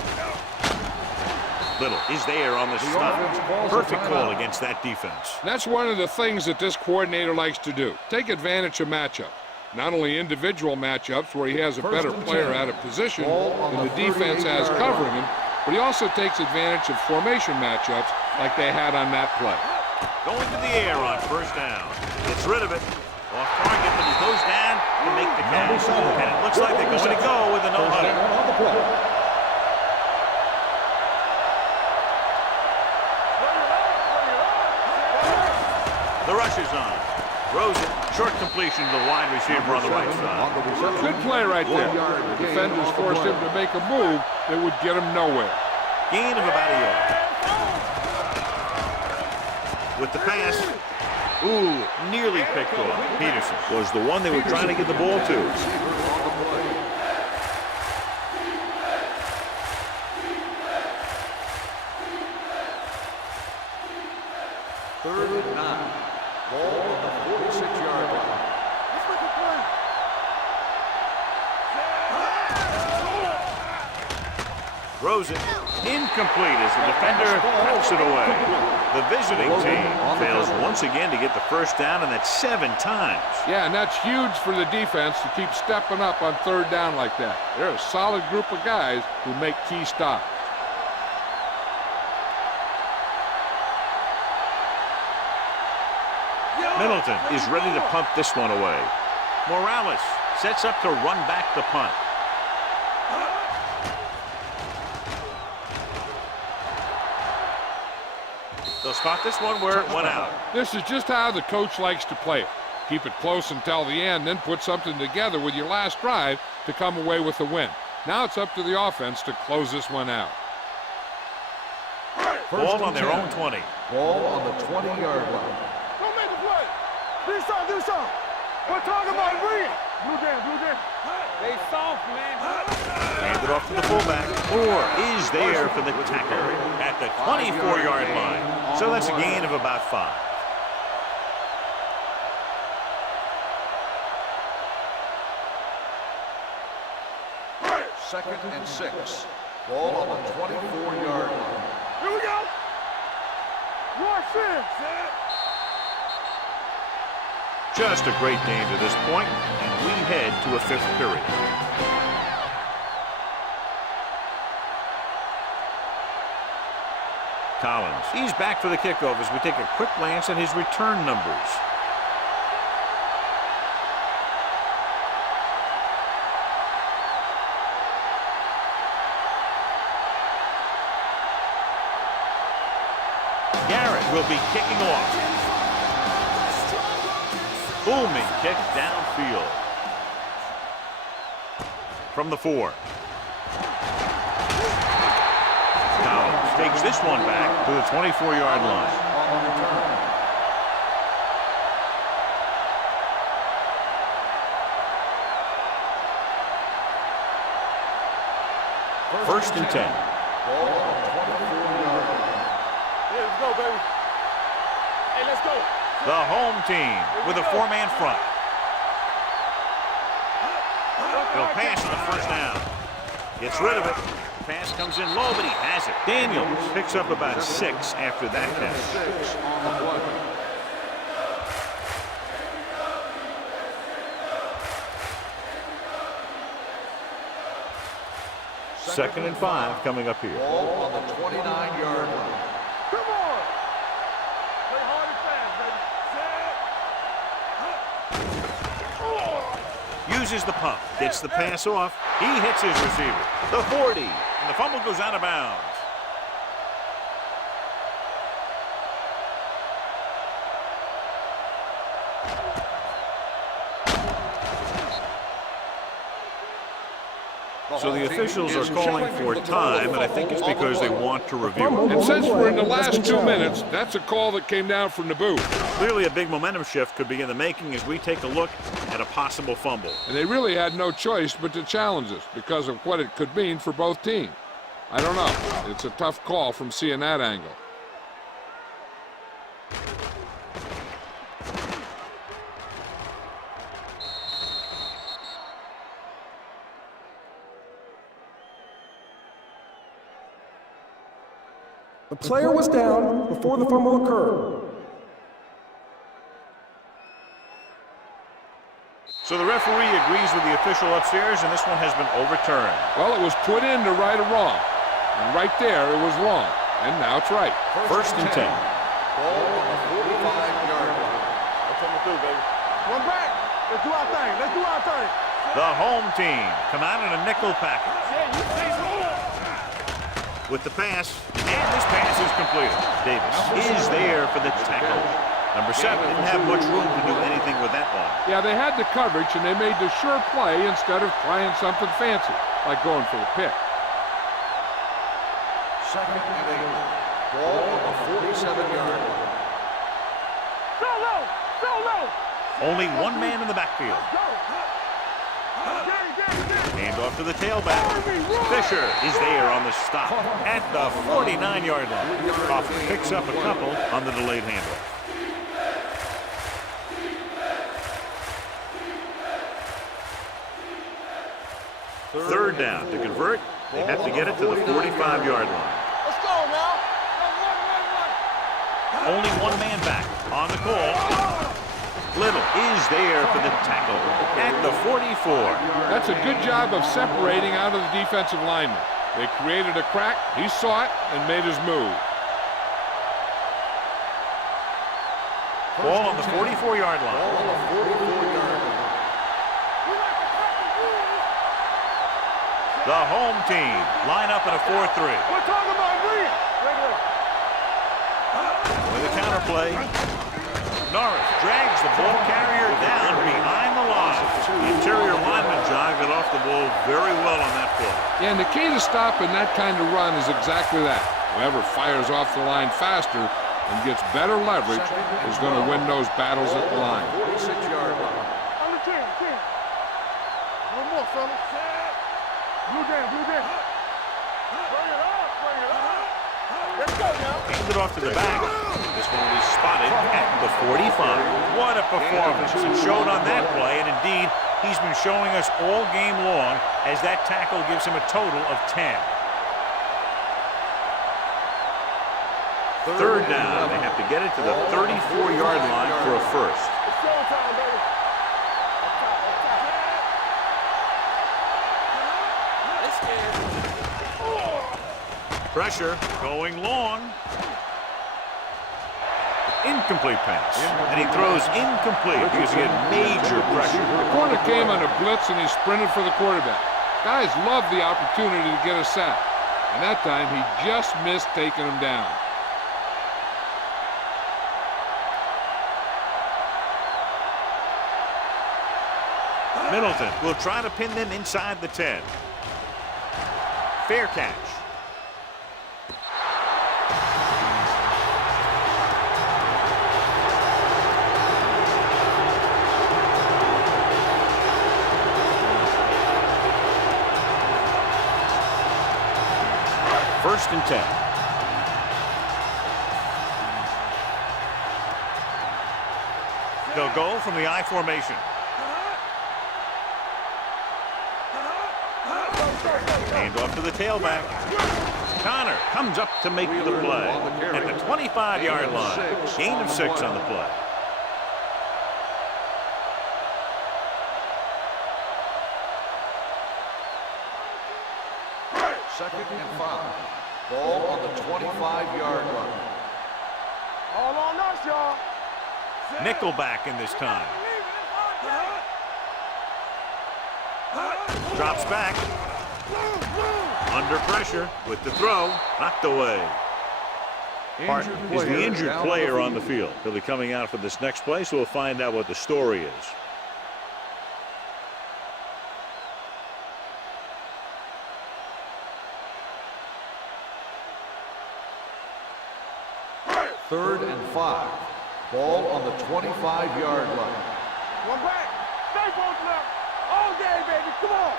Little is there on the stop. Perfect call against that defense. That's one of the things that this coordinator likes to do. Take advantage of matchups. Not only individual matchups where he has a better player out of position than the defense has covering him, but he also takes advantage of formation matchups like they had on that play. Going to the air on first down. Gets rid of it. Off target, but he goes down to make the catch. And it looks like they're going to go with a no-huddle. The rush is on. Throws it. Short completion to the wide receiver on the right side. Good play right there. The defenders forced him to make a move that would get him nowhere. Gain of about a yard. With the pass. Ooh, nearly picked off. Peterson was the one they were trying to get the ball to. Third and 9. Ball on the 46-yard line. Let's make a play. Throws it. Incomplete as the defender knocks it away. The visiting team fails once again to get the first down, and that's 7 times. Yeah, and that's huge for the defense to keep stepping up on third down like that. They're a solid group of guys who make key stops. Middleton is ready to punt this one away. Morales sets up to run back the punt. They'll spot this one where it went out. This is just how the coach likes to play it. Keep it close until the end, then put something together with your last drive to come away with the win. Now it's up to the offense to close this one out. Ball on their own 20. Ball on the 20-yard line. Don't make the play. Do something. We're talking about reading. Blue down. They soft, man. Hand it off to the fullback. Moore is there for the tackle at the 24-yard line. So that's a gain of about 5. Second and 6. Ball on the 24-yard line. Here we go. Watch this. Just a great game to this point, and we head to a 5th period. Collins, he's back for the kickoff as we take a quick glance at his return numbers. Garrett will be kicking off. Booming kick downfield. From the 4. Collins takes this one back to the 24-yard line. First and 10. Let's go, baby. Hey, let's go. The home team with a 4-man front. He'll pass on the first down. Gets rid of it. Pass comes in low, but he has it. Daniels picks up about 6 after that catch. 6 on the play. Second and 5 coming up here. Ball on the 29-yard line. Come on. Play hard and fast, baby. Uses the pump. Gets the pass off. He hits his receiver. The 40. And the fumble goes out of bounds. So the officials are calling for time, and I think it's because they want to review it. And since we're in the last 2 minutes, that's a call that came down from the booth. Clearly a big momentum shift could be in the making as we take a look at a possible fumble. And they really had no choice but to challenge us because of what it could mean for both teams. I don't know. It's a tough call from seeing that angle. The player was down before the fumble occurred. So the referee agrees with the official upstairs, and this one has been overturned. Well, it was put in to right a wrong. And right there, it was wrong. And now it's right. First and 10. Ball on the 45-yard line. That's what I'm gonna do, baby. Run back. Let's do our thing. Let's do our thing. The home team come out in a nickel package. Yeah, you say so. With the pass, and this pass is completed. Davis is there for the tackle. Number 7 didn't have much room to do anything with that one. Yeah, they had the coverage, and they made the sure play instead of trying something fancy, like going for the pick. Second and 8. Ball on the 47-yard line. Solo. Solo. Only one man in the backfield. Go. Hand off to the tailback. Fisher is there on the stop at the 49-yard line. Coffin picks up a couple on the delayed handoff. Third down. To convert, they have to get it to the 45-yard line. Let's go now. Run. Only one man back on the call. Little is there for the tackle at the 44. That's a good job of separating out of the defensive lineman. They created a crack, he saw it, and made his move. Ball on the 44-yard line. Ball on the 44-yard line. The home team line up in a 4-3. We're talking about green. With a counterplay, Norris drags the ball carrier down behind the line. The interior lineman John got off the ball very well on that play. Yeah, and the key to stopping that kind of run is exactly that. Whoever fires off the line faster and gets better leverage is going to win those battles at the line. 46-yard line. On the 10. One more, fella. Blue down. Bring it up. Let's go now. Handed off to the back. This one will be spotted at the 45. What a performance. It showed on that play, and indeed, he's been showing us all game long as that tackle gives him a total of 10. Third down. They have to get it to the 34-yard line for a first. showtime, baby. Pressure going long. Incomplete pass. And he throws incomplete because he had major pressure. The corner came on a blitz and he sprinted for the quarterback. Guys love the opportunity to get a sack. And that time he just missed taking him down. Middleton will try to pin them inside the 10. Fair catch. First and 10. They'll go from the I formation. Hand off to the tailback. Connor comes up to make the play at the 25-yard line. Gain of 6 on the play. Second and 5. Ball on the 25-yard line. All on us, y'all. Nickelback in this time. Drops back. Under pressure with the throw. Knocked away. Hart is the injured player on the field. He'll be coming out for this next play, so we'll find out what the story is. Third and 5. Ball on the 25-yard line. One back. Stay both left. All day, baby. Come on.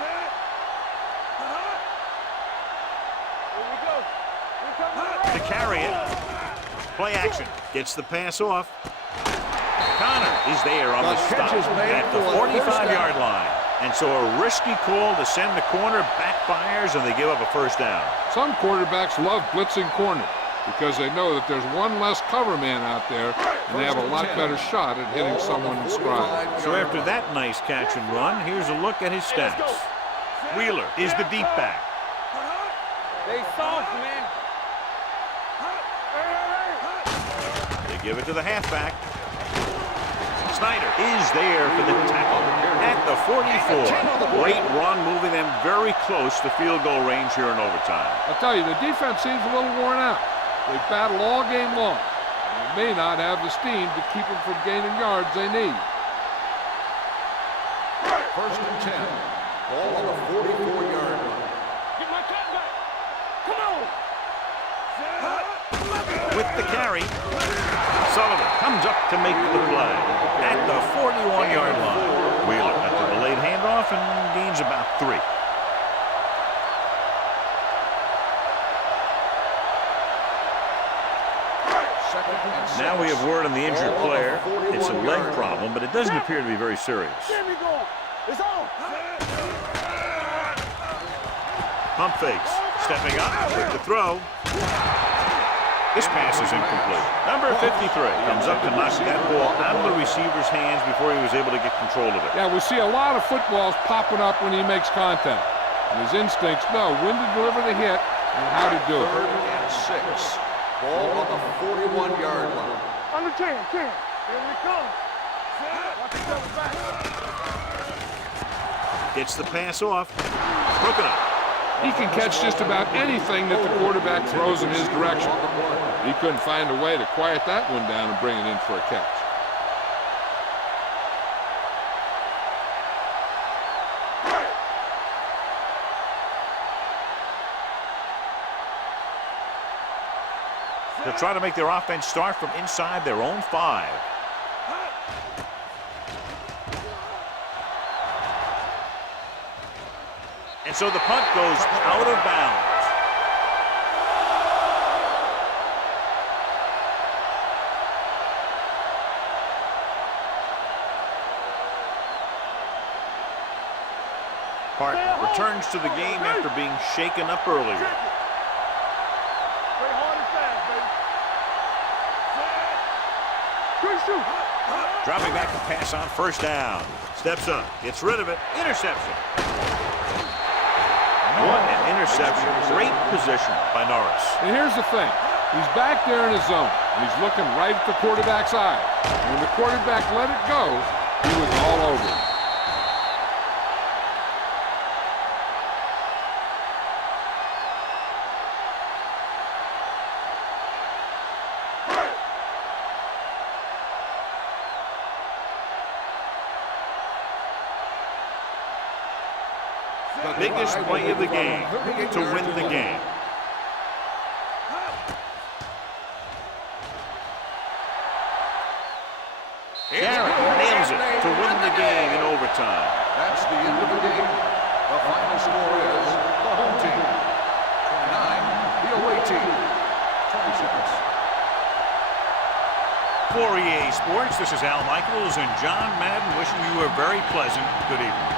Set. Here we go. Here comes the race. To carry it. Play action. Gets the pass off. Connor is there on the stop at the 45-yard line. And so a risky call to send the corner backfires, and they give up a first down. Some quarterbacks love blitzing corners because they know that there's one less cover man out there and they have a lot better shot at hitting someone in stride. So after that nice catch and run, here's a look at his stats. Wheeler is the deep back. They soft, man. They give it to the halfback. Snyder is there for the tackle at the 44. Great run, moving them very close to field goal range here in overtime. I'll tell you, the defense seems a little worn out. They battle all game long. And they may not have the steam to keep them from gaining yards they need. First and 10. Ball on the 44-yard line. Get my cut back. Come on. With the carry, Sullivan comes up to make the play at the 41-yard line. Wheeler at the delayed handoff and gains about 3. Now we have word on the injured player. It's a leg problem, but it doesn't appear to be very serious. It's on. Pump fakes. Stepping up with the throw. This pass is incomplete. Number 53 comes up to knock that ball out of the receiver's hands before he was able to get control of it. Yeah, we see a lot of footballs popping up when he makes contact. And his instincts know when to deliver the hit and how to do it. Third and 6. Ball on the 41-yard line. Under 10. Here we come. Watch the double back. Gets the pass off. Broken up. He can catch just about anything that the quarterback throws in his direction. He couldn't find a way to quiet that one down and bring it in for a catch. They'll try to make their offense start from inside their own 5. And so the punt goes out of bounds. Hart returns to the game after being shaken up earlier. Dropping back to pass on first down. Steps up, gets rid of it, interception. What an interception. Great position by Norris. And here's the thing. He's back there in his zone, and he's looking right at the quarterback's eye. And when the quarterback let it go, he was all over it. The biggest play of the game to win the game. Garrett nails it to win the game in overtime. That's the end of the game. The final score is the home team 29, the away team 26. For EA Sports, this is Al Michaels and John Madden wishing you a very pleasant good evening.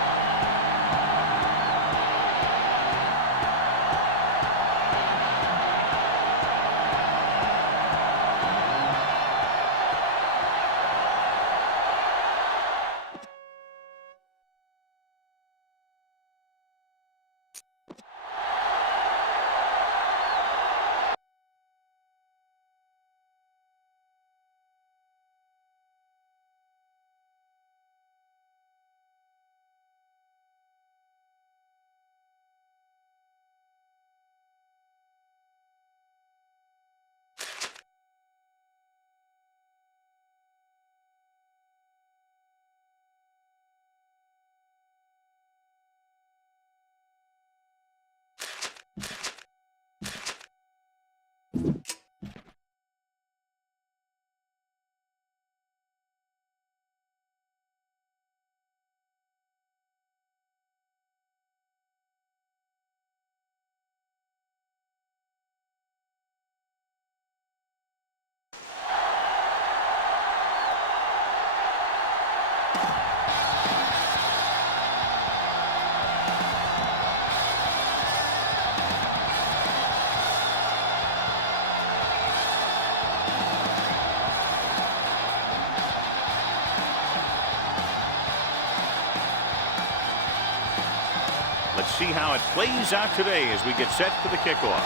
Let's see how it plays out today as we get set for the kickoff.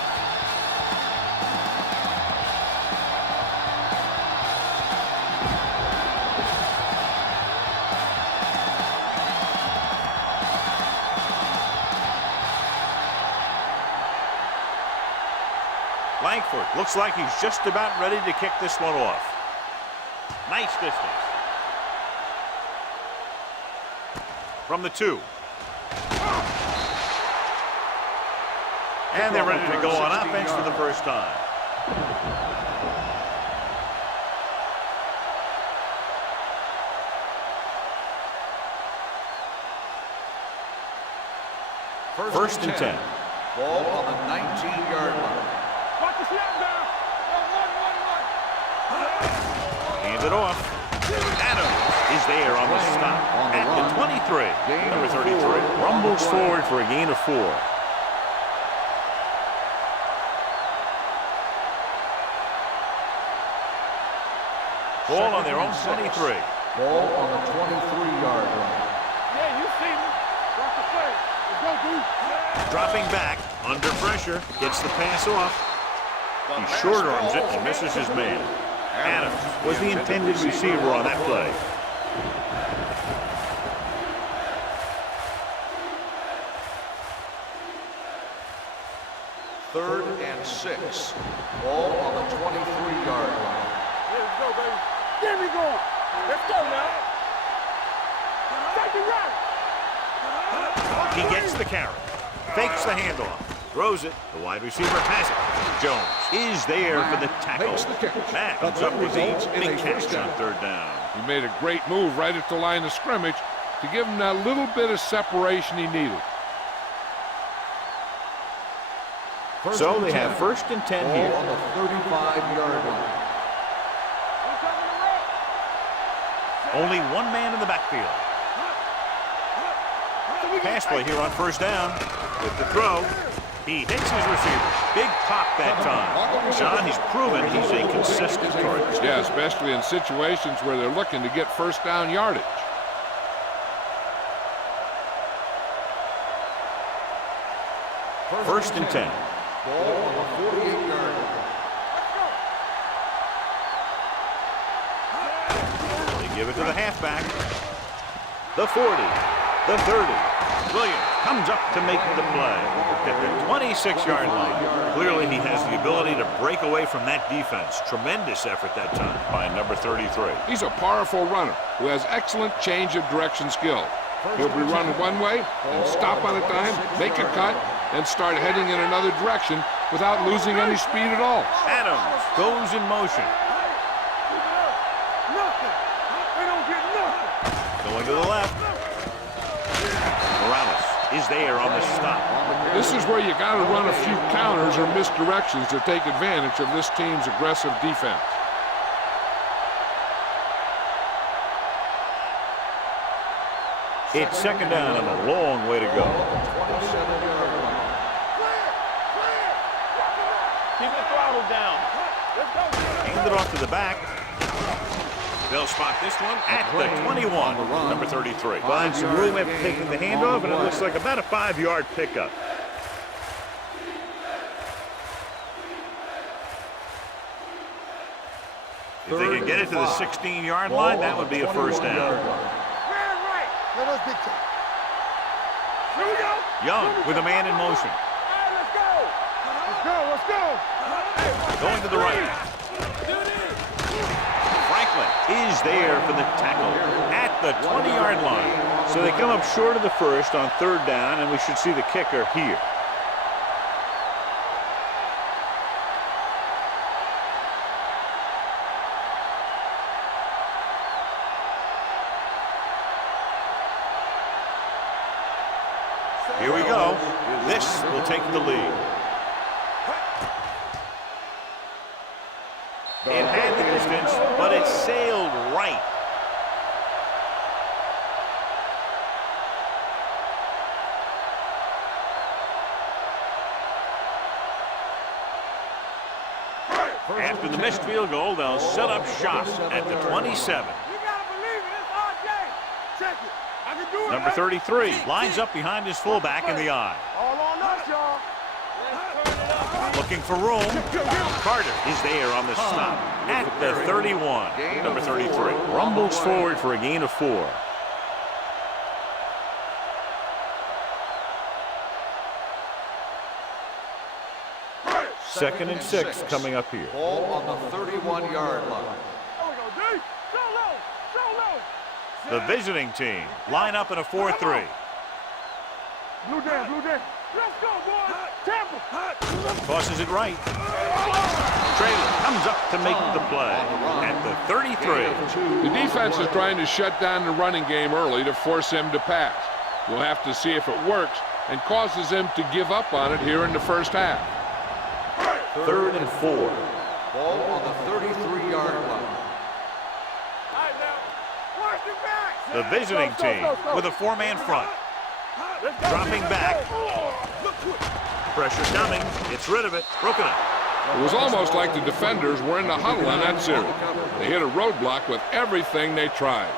Langford looks like he's just about ready to kick this one off. Nice distance. From the 2. And they're ready to go on offense for the first time. First and 10. Ball on the 19-yard line. Watch the snap down. Hand it off. Adams is there on the stop at the 23. Number 33 rumbles forward for a gain of 4. Ball on their own 23. Ball on the 23-yard line. Yeah, you see me. Watch the play. Let's go, dude. Dropping back, under pressure, gets the pass off. He short arms it and misses his man. Adams was the intended receiver on that play. Third and 6. Ball on the 23-yard line. Let's go, baby. There we go. Let's go now. Take it right. He gets the carry, fakes the handoff, throws it. The wide receiver has it. Jones is there for the tackle. That comes up with a big catch on third down. He made a great move right at the line of scrimmage to give him that little bit of separation he needed. So they have first and 10 Ball here. on the 35-yard line. Only one man in the backfield. Pass play here on first down with the throw. He hits his receiver. Big pop that time. John, he's proven he's a consistent target. Yeah, especially in situations where they're looking to get first down yardage. First and 10. Ball on the 48-yard line. They give it to the halfback. The 40. The 30. Williams comes up to make the play at the 26-yard line. Clearly, he has the ability to break away from that defense. Tremendous effort that time by number 33. He's a powerful runner who has excellent change of direction skill. He'll be running one way and stop on a dime, make a cut, and start heading in another direction without losing any speed at all. Adams goes in motion. Going to the left. Morales is there on the stop. This is where you got to run a few counters or misdirections to take advantage of this team's aggressive defense. It's second down and a long way to go. 27-yard line. Keep the throttle down. Hand it off to the back. They'll spot this one at the 21, number 33. Finds some room after taking the handoff, and it looks like about a 5-yard pickup. If they can get it to the 16-yard line, that would be a first down. Let us dictate. Here we go. Young with a man in motion. All right, let's go. Let's go. Going to the right. Franklin is there for the tackle at the 20-yard line. So they come up short of the first on third down, and we should see the kicker here. Here we go. This will take the lead. It had the distance, but it sailed right. After the missed field goal, they'll set up shop at the 27. You gotta believe it. It's RJ. Check it. I can do it. Number 33 lines up behind his fullback in the eye. All on us, y'all. Looking for room. Carter is there on the stop at the 31. Number 33 rumbles forward for a gain of 4. Second and 6 coming up here. Ball on the 31-yard line. There we go, D. Go low. The visiting team line up in a 4-3. Blue jam. Let's go, boys. Tampa. Tosses it right. Traylor comes up to make the play at the 33. The defense is trying to shut down the running game early to force him to pass. We'll have to see if it works and causes him to give up on it here in the first half. Third and 4. Ball on the 33-yard line. All right, now. Watch your back. The visiting team with a 4-man front. Dropping back. Pressure coming. Gets rid of it. Broken up. It was almost like the defenders were in the huddle on that series. They hit a roadblock with everything they tried.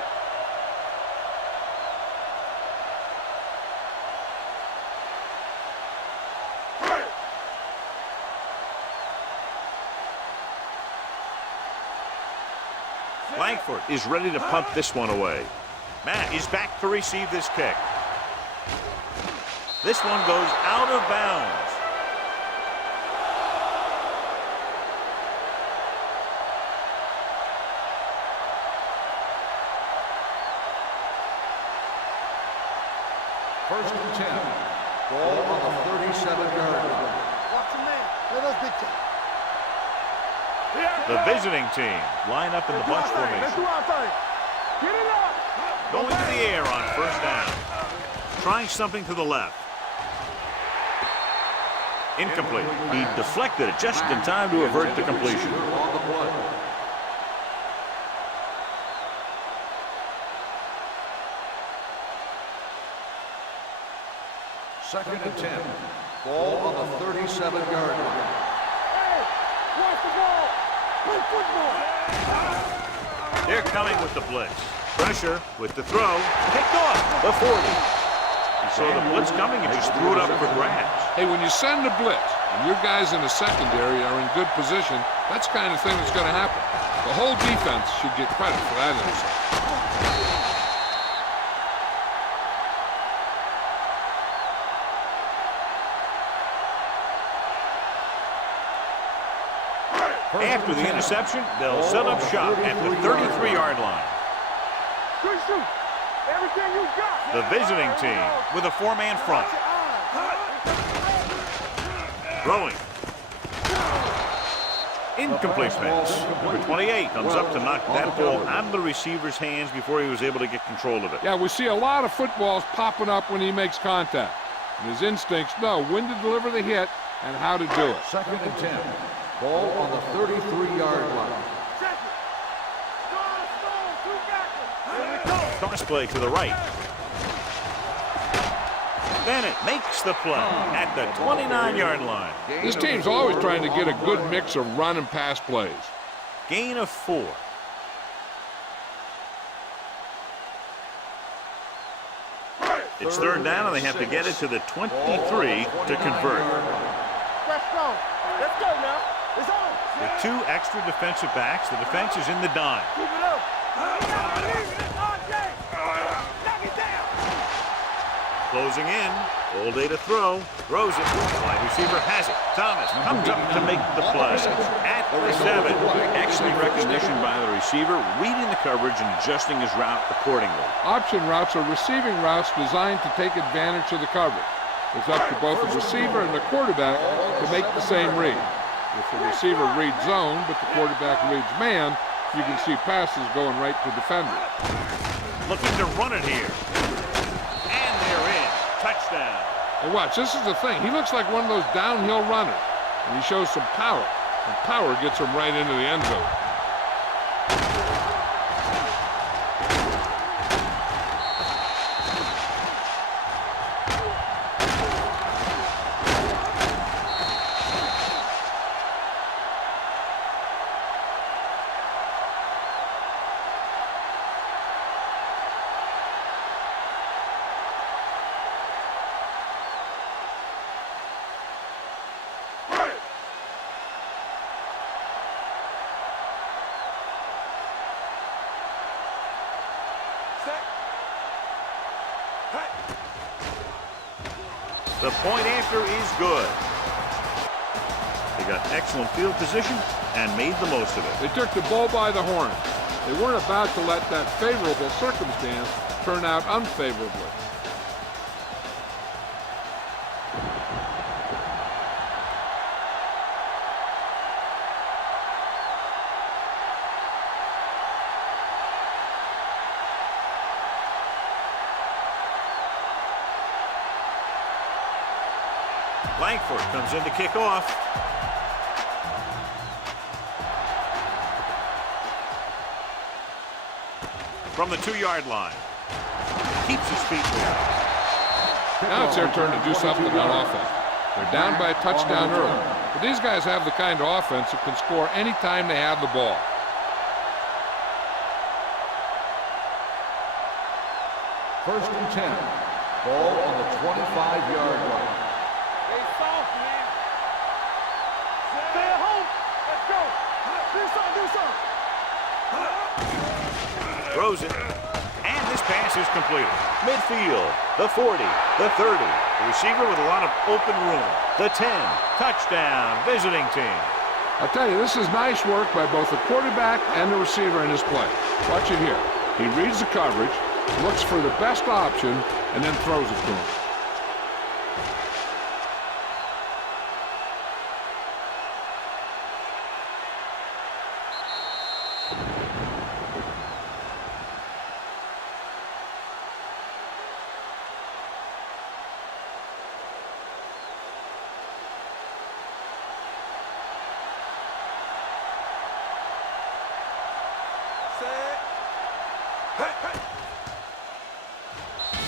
Langford is ready to punt this one away. Matt is back to receive this kick. This one goes out of bounds. First and 10. Ball on the 37-yard line. Watch your man. Let us dictate. The visiting team line up in the bunch Let's formation. do our thing. Get it up. Going to the air on first down. Trying something to the left. Incomplete. He deflected it just in time to avert the completion. On the play. Second and 10. Ball on the 37-yard line. Hey, watch the ball. Play football. They're coming with the blitz. Pressure with the throw. Picked off the 40. He saw the blitz coming and just threw it up for grabs. Hey, when you send a blitz and your guys in the secondary are in good position, that's the kind of thing that's going to happen. The whole defense should get credit for that interception. After the interception, they'll set up shop at the 33-yard line. Good shoot. Everything you got. The visiting team with a four-man front. Throwing. Incomplete pass. Number 28 comes up to knock that ball out of the receiver's hands before he was able to get control of it. Yeah, we see a lot of footballs popping up when he makes contact. And his instincts know when to deliver the hit and how to do it. 2nd and 10. Ball on the 33-yard line. Cross play to the right. Bennett makes the play at the 29-yard line. This team's always trying to get a good mix of run and pass plays. Gain of 4. It's 3rd down, and they have to get it to the 23 to convert. Let's go. Let's go now. It's on. With 2 extra defensive backs, the defense is in the dime. Keep it up. Knock it down. Closing in. All day to throw. Throws it. Wide receiver has it. Thomas comes up to make the play. At the 7. Excellent recognition by the receiver, reading the coverage and adjusting his route accordingly. Option routes are receiving routes designed to take advantage of the coverage. It's up to both the receiver and the quarterback to make the same read. If the receiver reads zone, but the quarterback reads man, you can see passes going right to defenders. Looking to run it here. And they're in. Touchdown. And watch, this is the thing. He looks like one of those downhill runners, and he shows some power. And power gets him right into the end zone. The point after is good. They got excellent field position and made the most of it. They took the bull by the horn. They weren't about to let that favorable circumstance turn out unfavorably. Langford comes in to kick off. From the 2-yard line. Keeps his feet moving. Now it's their turn to do something on offense. They're down by a touchdown early. But these guys have the kind of offense that can score anytime they have the ball. First and 10. Ball on the 25-yard line. Stay soft, man. Stay at home. Let's go. Do something. Throws it. And this pass is completed. Midfield. The 40. The 30. The receiver with a lot of open room. The 10. Touchdown. Visiting team. I'll tell you, this is nice work by both the quarterback and the receiver in his play. Watch it here. He reads the coverage, looks for the best option, and then throws it to him.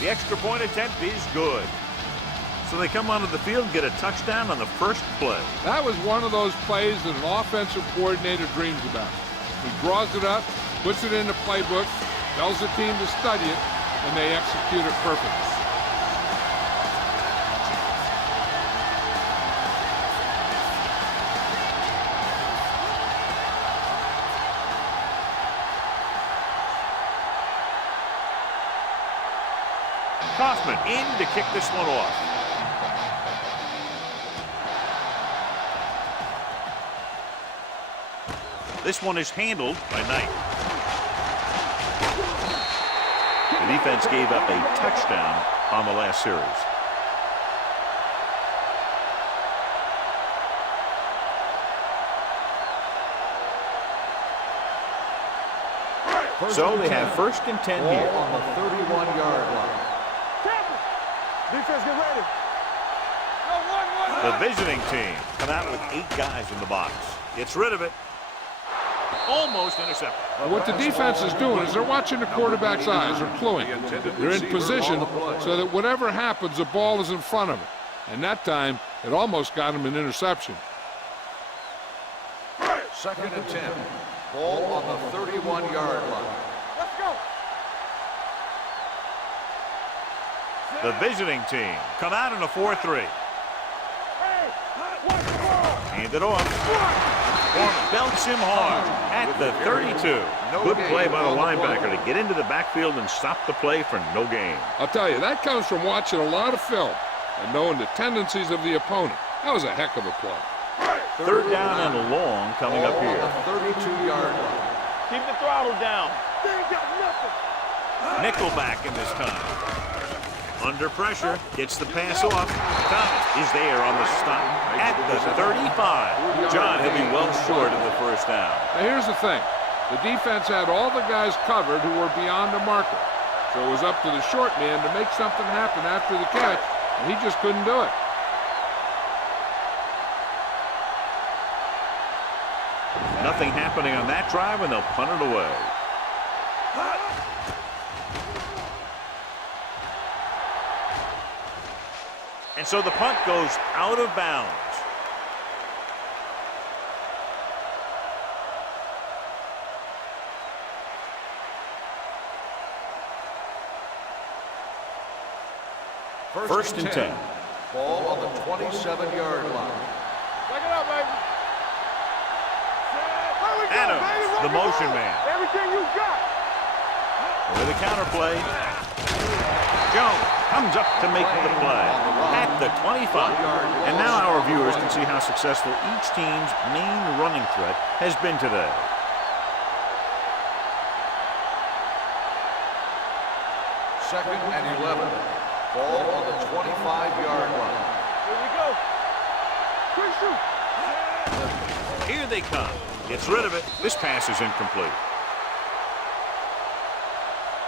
The extra point attempt is good. So they come onto the field and get a touchdown on the first play. That was one of those plays that an offensive coordinator dreams about. He draws it up, puts it in the playbook, tells the team to study it, and they execute it perfectly. Kaufman in to kick this one off. This one is handled by Knight. The defense gave up a touchdown on the last series. So they have 1st and 10 here. On the 31-yard line. Defense, get ready. The visiting team come out with 8 guys in the box. Gets rid of it. Almost intercepted. What the defense is doing is they're watching the quarterback's eyes. They're cluing. They're in position so that whatever happens, the ball is in front of it. And that time, it almost got him an interception. 2nd and 10. Ball on the 31-yard line. Let's go. The visiting team come out in a 4-3. Hey, watch the ball. Hand it off. Foreman belts him hard at the 32. Good play by the linebacker to get into the backfield and stop the play for no gain. I'll tell you, that comes from watching a lot of film and knowing the tendencies of the opponent. That was a heck of a play. 3rd down and long coming up here. 32-yard line. Keep the throttle down. They ain't got nothing. Nickelback in this time. Under pressure, gets the pass off. Thomas is there on the stop at the 35. John, he'll be well short of the 1st down. Now here's the thing. The defense had all the guys covered who were beyond the marker. So it was up to the short man to make something happen after the catch, and he just couldn't do it. Nothing happening on that drive, and they'll punt it away. And so the punt goes out of bounds. First and 10. Ball on the 27-yard line. Back it up, baby. There we go, Adams, baby. Work the it motion on. man. Everything you got. With a counter play. Jones comes up to make the play at the 25. And now our viewers can see how successful each team's main running threat has been today. Second and 11. Ball on the 25-yard line. Here we go. Quick shoot. Here they come. Gets rid of it. This pass is incomplete.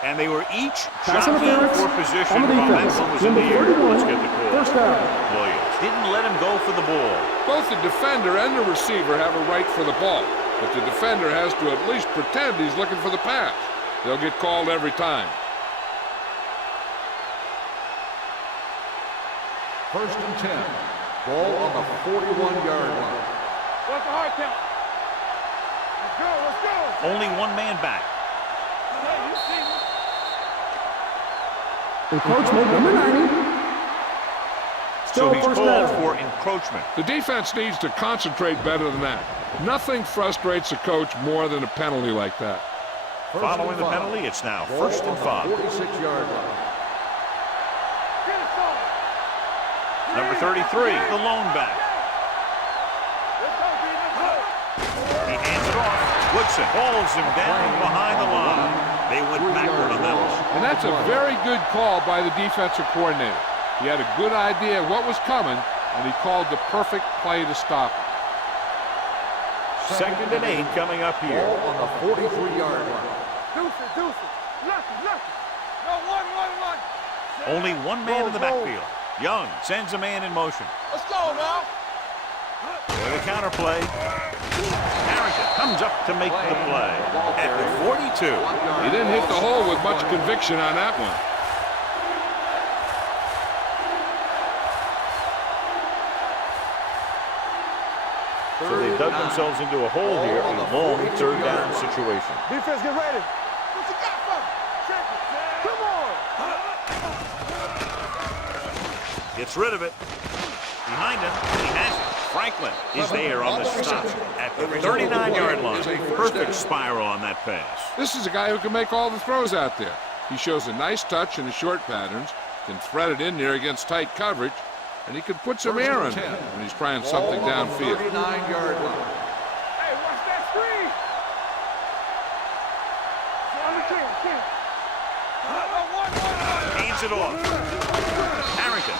And they were each jockeying for position while that one was in the air. Let's get the call. 1st down. Williams didn't let him go for the ball. Both the defender and the receiver have a right for the ball, but the defender has to at least pretend he's looking for the pass. They'll get called every time. 1st and 10. Ball on the 41-yard line. What's the hard count? Let's go, let's go. Only one man back. Hey, you see me? Encroachment, number 90. So Still he's 1st called down. for encroachment. The defense needs to concentrate better than that. Nothing frustrates a coach more than a penalty like that. Following the penalty, it's now 1st and 5. 46-yard line. Get it started. Number 33, the lone back. Let's go, B, let's go. He hands it off. Woodson hauls him down behind the line. They went backward on that one. And that's a very good call by the defensive coordinator. He had a good idea of what was coming, and he called the perfect play to stop it. 2nd and 8 coming up here. Ball on the 43-yard line. Deuce it. Lucky. No, one. Only one man in the backfield. Young sends a man in motion. Let's go now. With a counter play. Harrington comes up to make the play at the 42. He didn't hit the hole with much conviction on that one. dug themselves into a hole here, a long third down situation. Defense, get ready. What you got for me? Check it. Come on. Gets rid of it. Behind him, he has it. Franklin is there on the stop at the 39-yard line. Perfect spiral on that pass. This is a guy who can make all the throws out there. He shows a nice touch in the short patterns, can thread it in there against tight coverage, and he can put some air in it when he's trying something downfield. 39-yard line. Hey, watch that screen. Hands it off.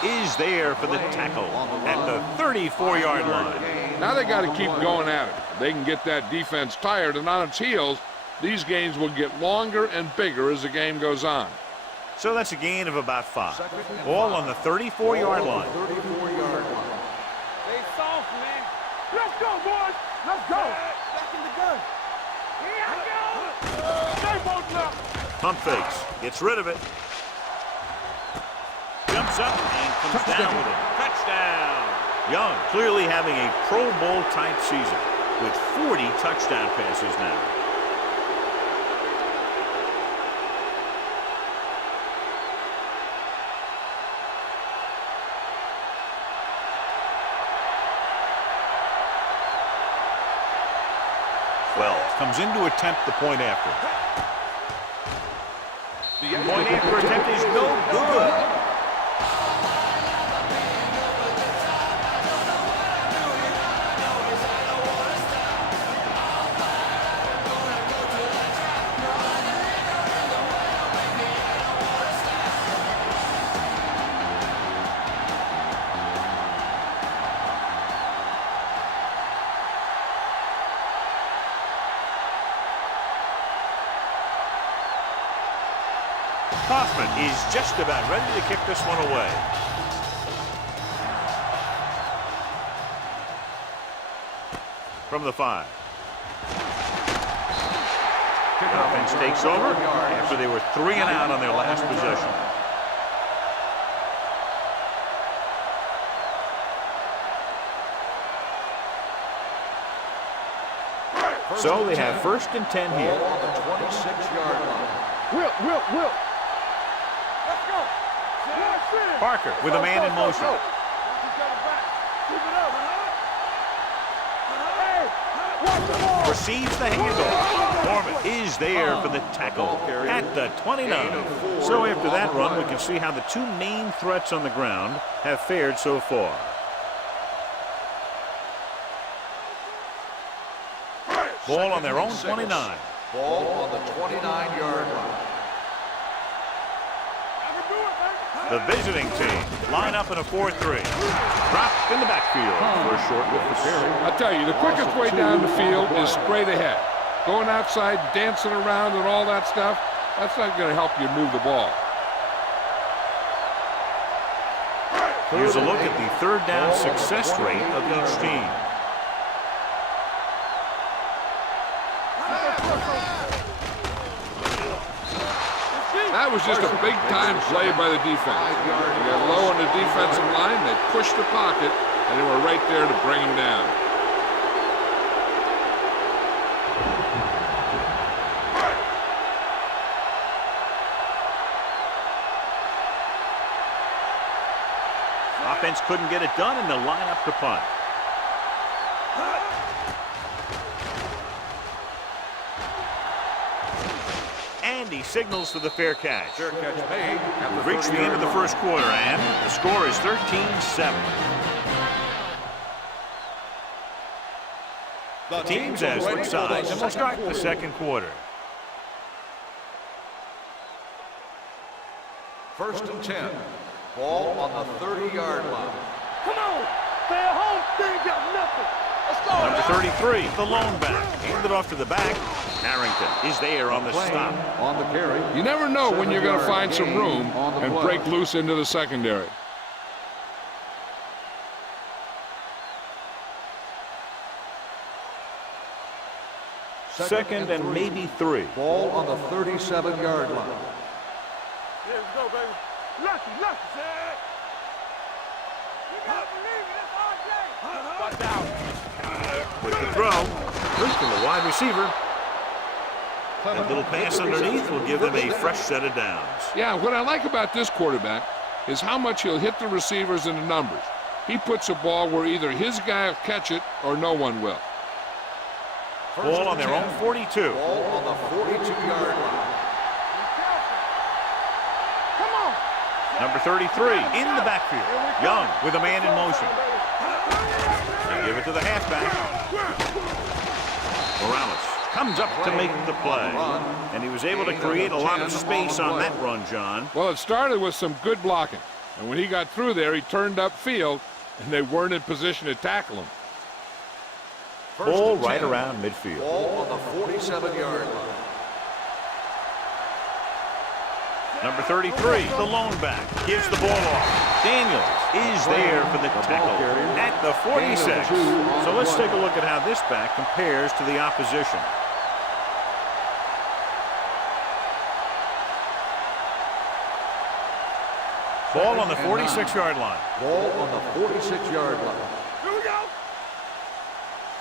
Is there for the tackle at the 34-yard line. Now they got to keep going at it. If they can get that defense tired and on its heels, these games will get longer and bigger as the game goes on. So that's a gain of about 5. All on the 34-yard line. 34-yard line. Stay soft, man. Let's go, boys. Let's go. Back in the gun. Here I go. Stay both up. Pump fakes. Gets rid of it. Jumps up and comes down with it. Touchdown. Young clearly having a Pro Bowl type season with 40 touchdown passes now. Well, comes in to attempt the point after. The point after attempt is no good. Hoffman is just about ready to kick this one away. From the 5. Offense takes over after they were 3 and out on their last possession. So they have 1st and 10 here. On the 26-yard line. Will. Let's go. Parker with a man in motion. Receives the handoff. Norman is there for the tackle at the 29. So after that run, we can see how the two main threats on the ground have fared so far. Ball on their own 29. Ball on the 29-yard line. The visiting team line up in a 4-3. Dropped in the backfield for a short loss. I tell you, the quickest way down the field is straight ahead. Going outside, dancing around and all that stuff, that's not going to help you move the ball. Here's a look at the third down success rate of each team. That was just a big-time play by the defense. They got low on the defensive line, they pushed the pocket, and they were right there to bring him down. Offense couldn't get it done, and they'll line up to punt. And he signals for the fair catch. Fair catch made. We've reached the end of the first quarter, and the score is 13-7. The teams as switch sides, and we'll start the second quarter. 1st and 10. Ball on the 30-yard line. Come on. Stay at home. They ain't got nothing. Let's go. Number 33, the lone back. Handed off to the back. Harrington is there on the stop. On the carry. You never know when you're going to find some room and break loose into the secondary. Second and maybe 3. Ball on the 37-yard line. Here we go, baby. Lucky, Zed. You gotta believe it. That's RJ. Watch out. With the throw, to the wide receiver. That little pass underneath will give them a fresh set of downs. Yeah, what I like about this quarterback is how much he'll hit the receivers in the numbers. He puts a ball where either his guy will catch it or no one will. Ball on their own 42. Ball on the 42-yard line. Come on. Number 33 in the backfield. Young with a man in motion. They give it to the halfback. Morales comes up to make the play. And he was able to create a lot of space on that run, John. Well, it started with some good blocking. And when he got through there, he turned upfield, and they weren't in position to tackle him. Ball right around midfield. Ball on the 47-yard line. Number 33, the lone back, gives the ball off. Daniels is there for the tackle at the 46. So let's take a look at how this back compares to the opposition. Ball on the 46-yard line. Ball on the 46-yard line. Here we go.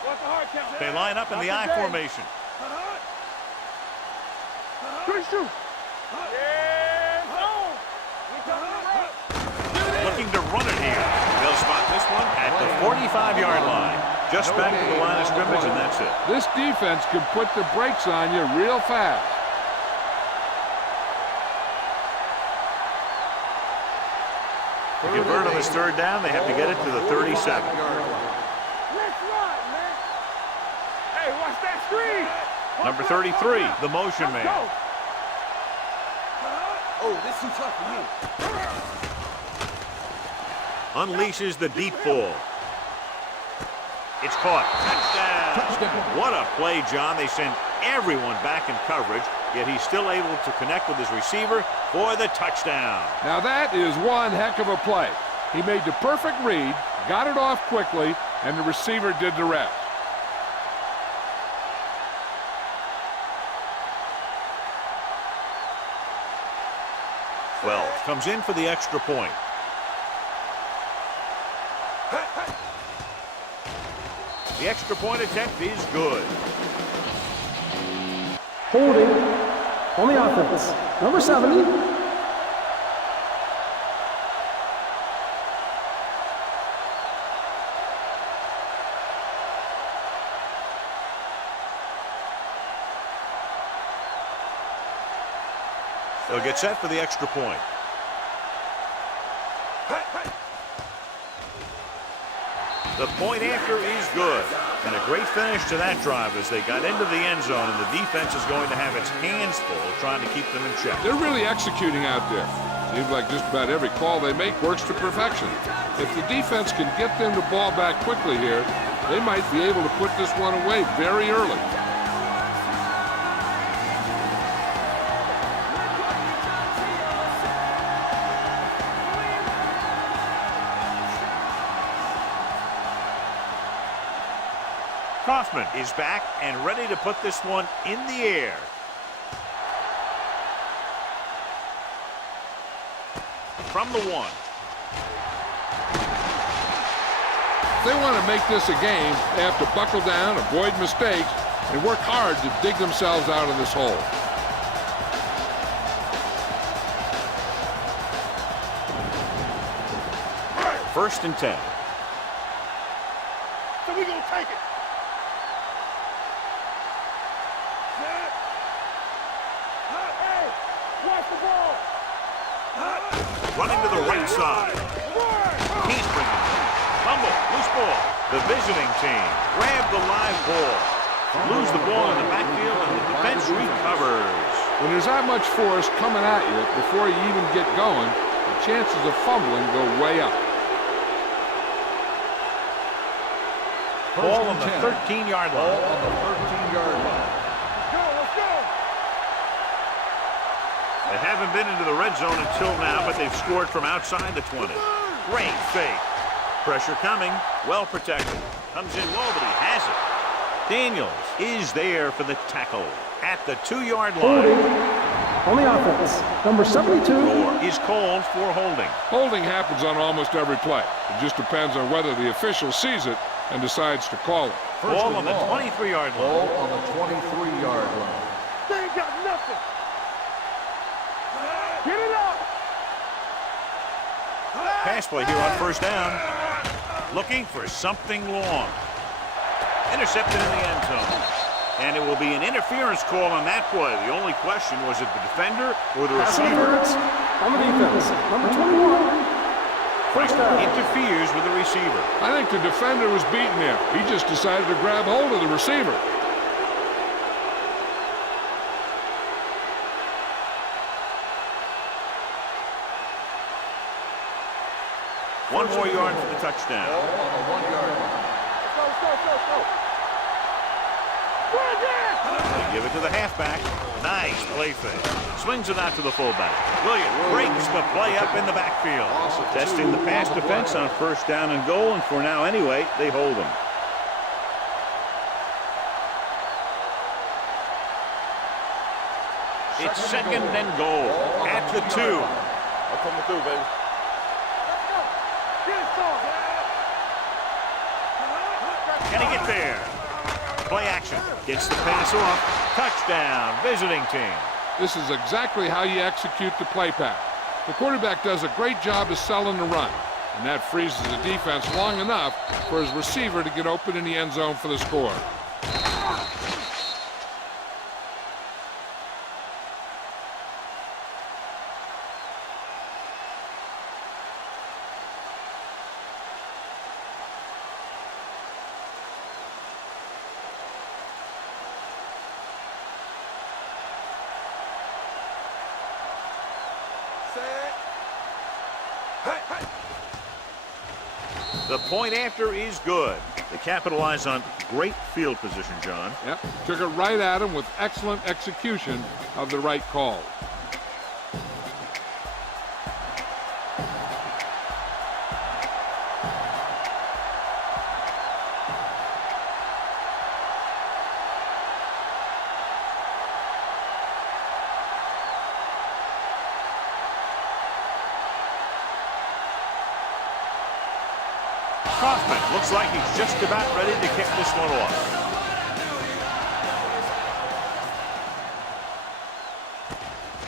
What's the hard count? They line up in the I formation. Looking to run it here. They'll spot this one at the 45-yard line. Just back to the line of scrimmage, and that's it. This defense can put the brakes on you real fast. To convert on this third down, they have to get it to the 37. Let's run, man. Hey, watch that screen. Number 33, the motion man. Oh, this is tough for you. Unleashes the deep ball. It's caught. Touchdown. What a play, John. They send everyone back in coverage, yet he's still able to connect with his receiver for the touchdown. Now that is one heck of a play. He made the perfect read, got it off quickly, and the receiver did the rest. Well, comes in for the extra point. The extra point attempt is good. Holding on the offense. Number 70. They'll get set for the extra point. The point after is good. And a great finish to that drive as they got into the end zone, and the defense is going to have its hands full trying to keep them in check. They're really executing out there. Seems like just about every call they make works to perfection. If the defense can get them the ball back quickly here, they might be able to put this one away very early. Kaufman is back and ready to put this one in the air. From the 1. If they want to make this a game, they have to buckle down, avoid mistakes, and work hard to dig themselves out of this hole. First and 10. So we gonna take it. Hey, watch the ball. Running to the right side. Can't bring it. Fumble, loose ball. The visiting team grab the live ball. Lose the ball in the backfield, and the defense recovers. When there's that much force coming at you before you even get going, the chances of fumbling go way up. Ball on the 13-yard line. Ball on the 13-yard line. Let's go. They haven't been into the red zone until now, but they've scored from outside the 20. Great fake. Pressure coming. Well protected. Comes in low, but he has it. Daniels is there for the tackle at the 2-yard Holding line. on the offense. Number 72. Or is called for holding. Holding happens on almost every play. It just depends on whether the official sees it and decides to call it. Ball on the 23-yard line. Ball on the 23-yard line. They ain't got nothing. Get it up. Pass play here on first down. Looking for something long. Intercepted in the end zone. And it will be an interference call on that play. The only question was it the defender or the Pass receiver? interference on the defense. Number 21. First down. Interferes with the receiver. I think the defender was beaten there. He just decided to grab hold of the receiver. One more yard for the touchdown. Ball on the 1-yard line. Go. Run there. They give it to the halfback. Nice play fake. Swings it out to the fullback. Williams breaks the play up in the backfield. Testing the pass defense on first down and goal, and for now anyway, they hold them. It's second and goal at the 2. I'm coming through, baby. Let's go. Get it started. Can he get there? Play action. Gets the pass off. Touchdown, visiting team. This is exactly how you execute the play pass. The quarterback does a great job of selling the run, and that freezes the defense long enough for his receiver to get open in the end zone for the score. The point after is good. They capitalize on great field position, John. Yep, took it right at him with excellent execution of the right call. Kaufman looks like he's just about ready to kick this one off.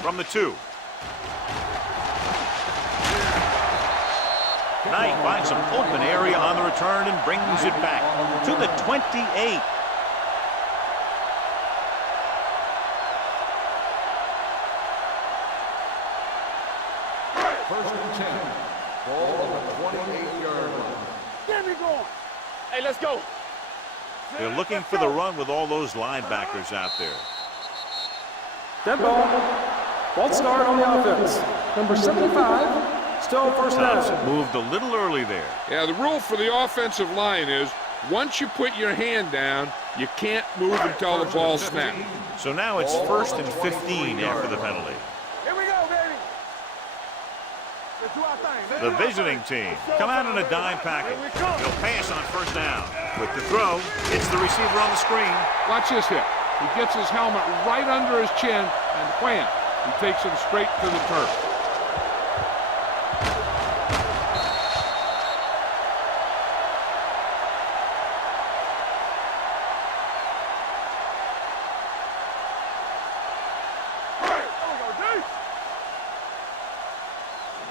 From the 2. Knight finds some open area on the return and brings it back to the 28. First and 10. Ball on the 28-yard line. Get me going. Hey, let's go. They're looking for the run with all those linebackers out there. Dead ball. False start on the offense. Number 75. Still first Thompson down. moved a little early there. Yeah, the rule for the offensive line is once you put your hand down, you can't move until the ball snaps. So now it's first and 15 after the penalty. Here we go, baby. Let's do our thing. The visiting team come out in a dime package. They'll pass on first down. With the throw, it's the receiver on the screen. Watch this hit. He gets his helmet right under his chin, and wham, he takes him straight to the turf.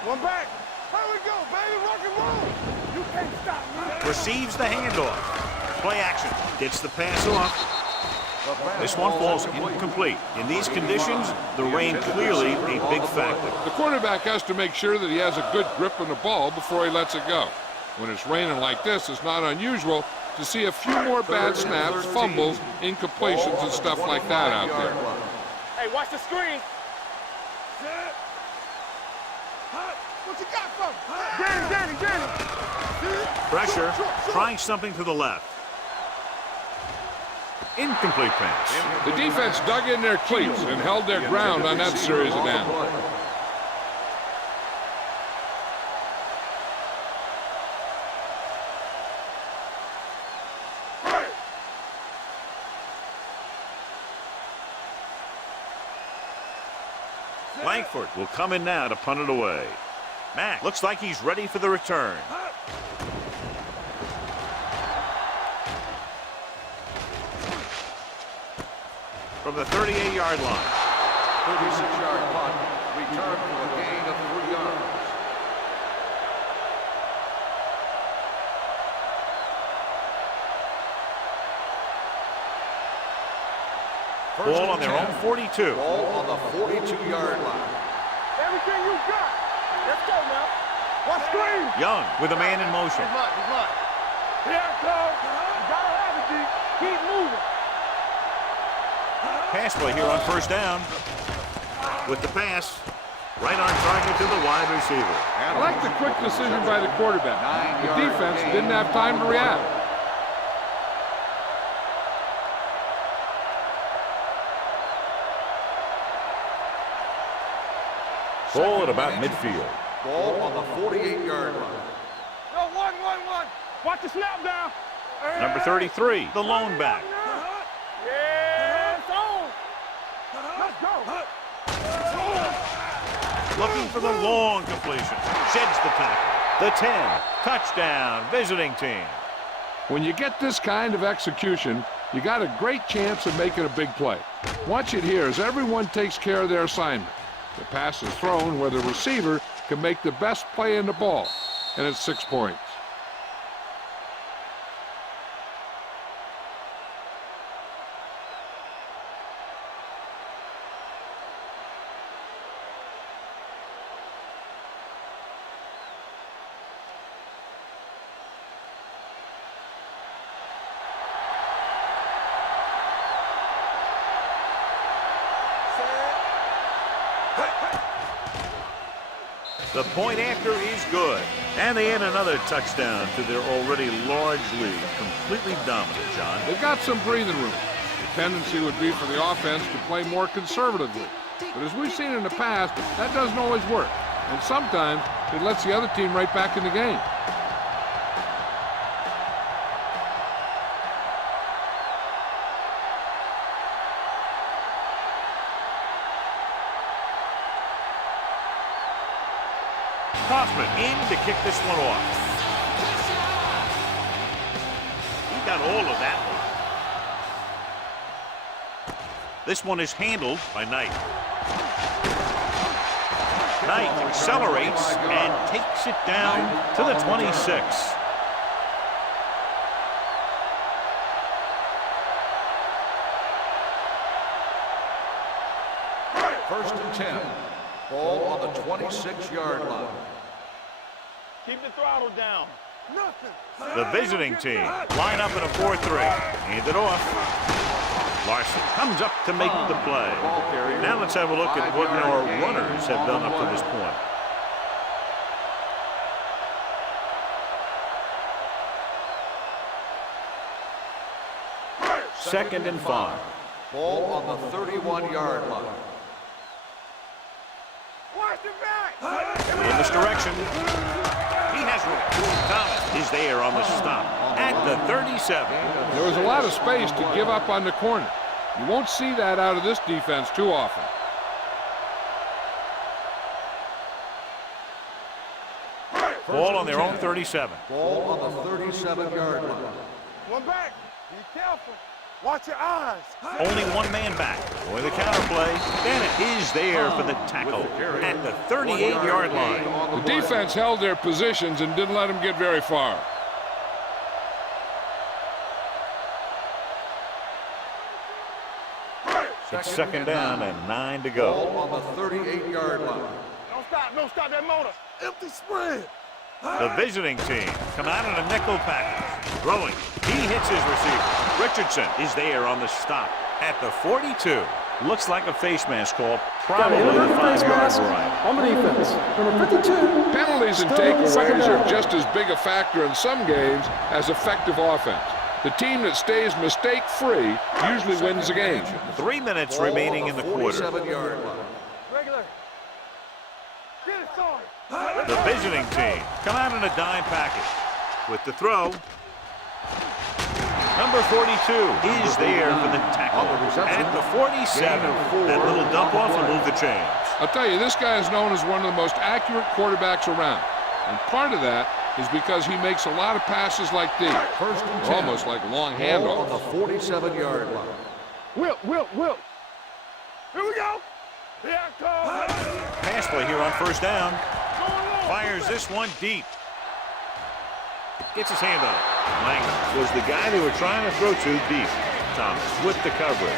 One back. Here we go, baby. Rock and roll. You can't stop me. Receives the handoff. Play action. Gets the pass off. This one falls incomplete. In these conditions, the rain clearly a big factor. The quarterback has to make sure that he has a good grip on the ball before he lets it go. When it's raining like this, it's not unusual to see a few more bad snaps, fumbles, incompletions, and stuff like that out there. Hey, watch the screen. What you got for me? Danny. Pressure, trying something to the left. Incomplete pass. The defense dug in their cleats and held their ground on that series of downs. Langford will come in now to punt it away. Mack looks like he's ready for the return. from the 38-yard line. 36-yard punt, return for a gain of 3 yards. Ball on their own 42. Ball on the 42-yard line. Everything you got. Let's go now. Watch screen. Young with a man in motion. He's mine. Here it comes. You gotta have it, D. Keep moving. Pass play here on first down. With the pass, right on target to the wide receiver. I like the quick decision by the quarterback. The defense didn't have time to react. Ball at about midfield. Ball on the 48-yard line. No, one. Watch the snap down. Number 33, the lone back. Yeah, it's on. Let's go. Looking for the long completion. Sheds the tackle. The 10. Touchdown, visiting team. When you get this kind of execution, you got a great chance of making a big play. Watch it here as everyone takes care of their assignment. The pass is thrown where the receiver can make the best play in the ball, and it's 6 points. The point after is good. And they add another touchdown to their already large lead. Completely dominant, John. They've got some breathing room. The tendency would be for the offense to play more conservatively. But as we've seen in the past, that doesn't always work. And sometimes it lets the other team right back in the game. Hoffman in to kick this one off. He got all of that one. This one is handled by Knight. Knight accelerates and takes it down to the 26. First and 10. Ball on the 26-yard line. Keep the throttle down. Nothing. The visiting team line up in a 4-3. Hand it off. Larson comes up to make the play. Now let's have a look at what our runners have done up to this point. Second and 5. Ball on the 31-yard line. Watch the back. In this direction. He has room. Thomas is there on the stop at the 37. There was a lot of space to give up on the corner. You won't see that out of this defense too often. Ball on their own 37. Ball on the 37-yard line. One back. Be careful. Watch your eyes. Only one man back. For the counter play. Bennett is there for the tackle at the 38-yard line. The defense held their positions and didn't let them get very far. It's second down and 9 to go. Ball on the 38-yard line. Don't stop that motor. Empty spread. The visiting team come out in a nickel package. Throwing. He hits his receiver. Richardson is there on the stop at the 42. Looks like a face mask call. Probably the 5-yard variety. On the defense, number 52. Penalties and takeaways are just as big a factor in some games as effective offense. The team that stays mistake-free usually wins the game. 3 minutes remaining in the quarter. 47-yard line. Regular. Get it, sorry. The visiting team come out in a dime package. With the throw. Number 42 is there for the tackle at the 47. That little dump off will move the chains. I'll tell you, this guy is known as one of the most accurate quarterbacks around. And part of that is because he makes a lot of passes like these. First and 10. They're almost like long Ball on handoffs. the 47-yard line. Whip. Here we go. Here I come. Pass play here on first down. Fires this one deep. Gets his hand on it. Lang was the guy they were trying to throw to deep. Thomas with the coverage.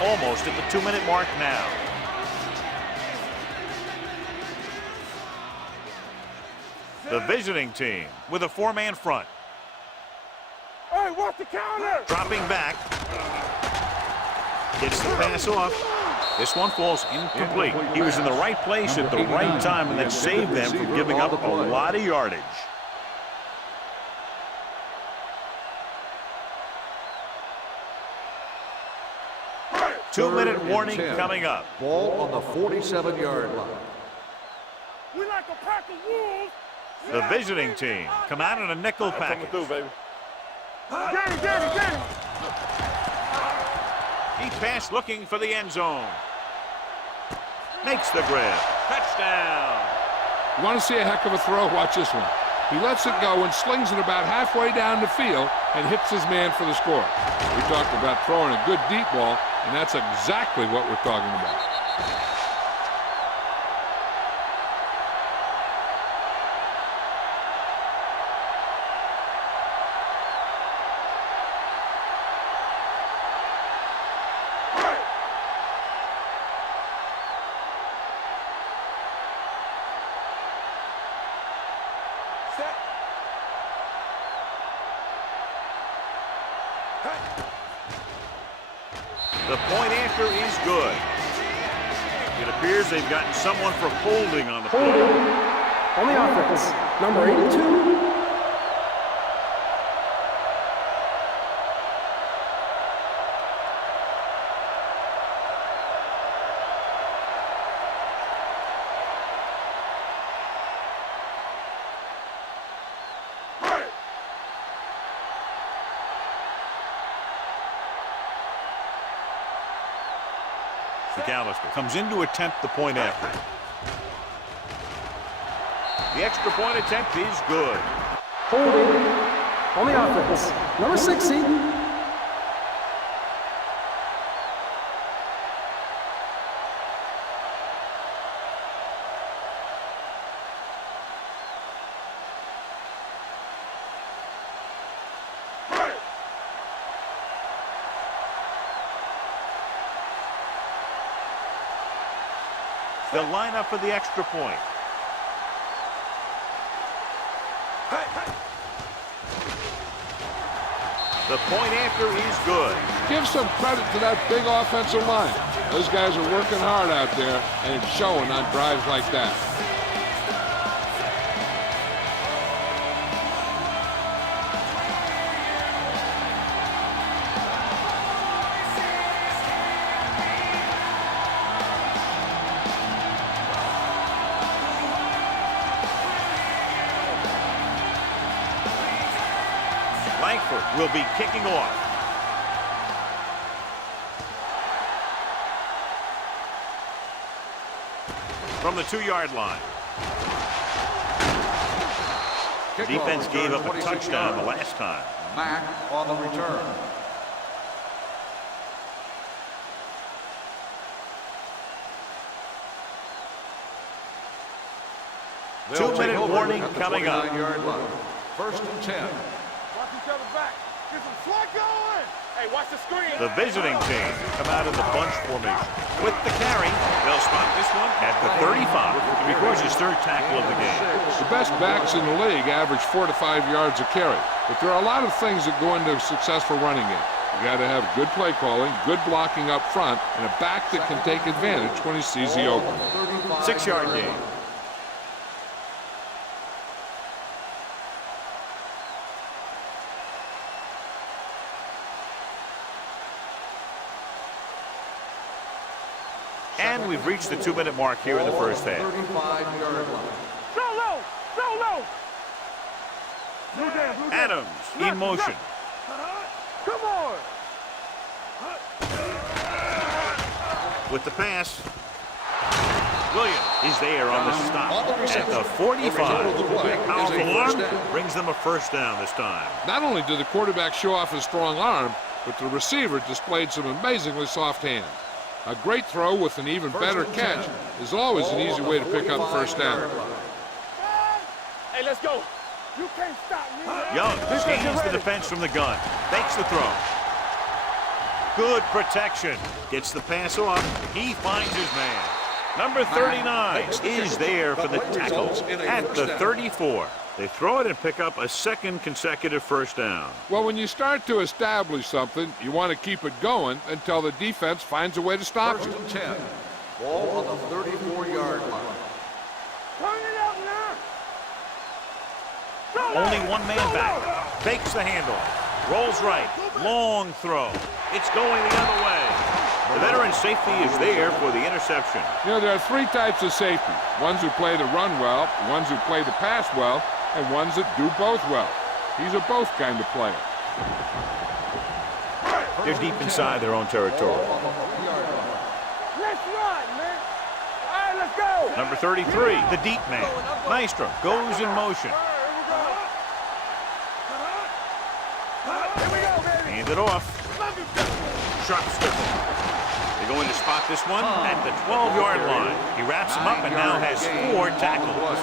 Almost at the 2-minute mark now. The visiting team with a 4-man front. Hey, watch the counter. Dropping back. Gets the pass off. This one falls incomplete. He was in the right place at the right time, and that saved them from giving up a lot of yardage. Two-minute warning coming up. Ball on the 47-yard line. We like a pack of wolves. The visiting team come out in a nickel package. Through, baby. Get it. Deep pass looking for the end zone. Makes the grab. Touchdown. You want to see a heck of a throw? Watch this one. He lets it go and slings it about halfway down the field and hits his man for the score. We talked about throwing a good deep ball, and that's exactly what we're talking about. The point after is good. It appears they've gotten someone for holding on the play. On the offense, number 82. McAllister comes in to attempt the point after. The extra point attempt is good. Holding on the offense, number 60. They'll line up for the extra point. The point after is good. Give some credit to that big offensive line. Those guys are working hard out there, and it's showing on drives like that. Will be kicking off. From the 2-yard line. Defense gave up a touchdown the last time. Mack on the return. Two-minute warning coming up. 49-yard line. First and 10. Watch each other back. Get some slack going. Hey, watch the screen. The visiting team come out in the bunch formation. With the carry, they'll spot this one at the 35 to record his third tackle of the game. The best backs in the league average 4 to 5 yards a carry. But there are a lot of things that go into a successful running game. You got to have good play calling, good blocking up front, and a back that can take advantage when he sees the open. 6-yard gain. And we've reached the 2-minute mark here in the first half. 35-yard line. Go low. Adams in motion. Come on. With the pass. Williams is there on the stop at the 45. Powerful arm brings them a first down this time. Not only did the quarterback show off his strong arm, but the receiver displayed some amazingly soft hands. A great throw with an even better catch is always an easy way to pick up first down. Hey, let's go. You can't stop me. Young scans the defense from the gun. Fakes the throw. Good protection. Gets the pass off. He finds his man. Number 39 is there for the tackle at the 34. They throw it and pick up a second consecutive first down. Well, when you start to establish something, you want to keep it going until the defense finds a way to stop First it. and 10. Ball on the 34-yard line. Turn it up now. Only one man back. Fakes the handoff. Rolls right. Long throw. It's going the other way. The veteran safety is there for the interception. You know, there are three types of safety. Ones who play the run well, ones who play the pass well, and ones that do both well. He's a both kind of player. They're deep inside their own territory. Let's run, man. All right, let's go. Number 33, the deep man. Maestro goes in motion. Here we go, baby. Hand it off. Sharp stipple. They're going to spot this one at the 12-yard line. He wraps him up and now has 4 tackles.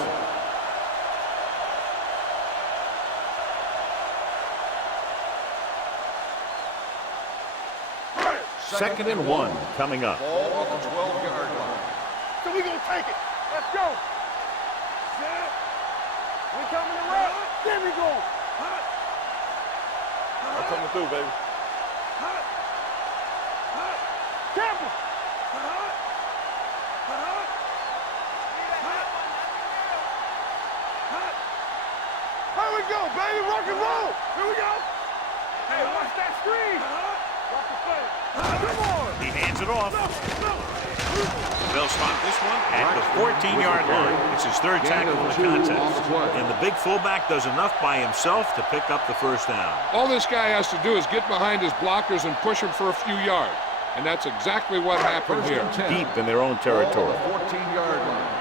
Second and 1 coming up. Ball on the 12-yard line. So we gonna take it. Let's go. We coming to rock. There we go. I'm coming through, baby. Campbell. Here we go, baby. Rock and roll. Here we go. Hey, watch that screen. Watch the play. Come on. He hands it off. They'll spot this one at the 14-yard line. It's his third tackle in the contest. And the big fullback does enough by himself to pick up the first down. All this guy has to do is get behind his blockers and push him for a few yards. And that's exactly what happened here. Deep in their own territory. 14-yard line.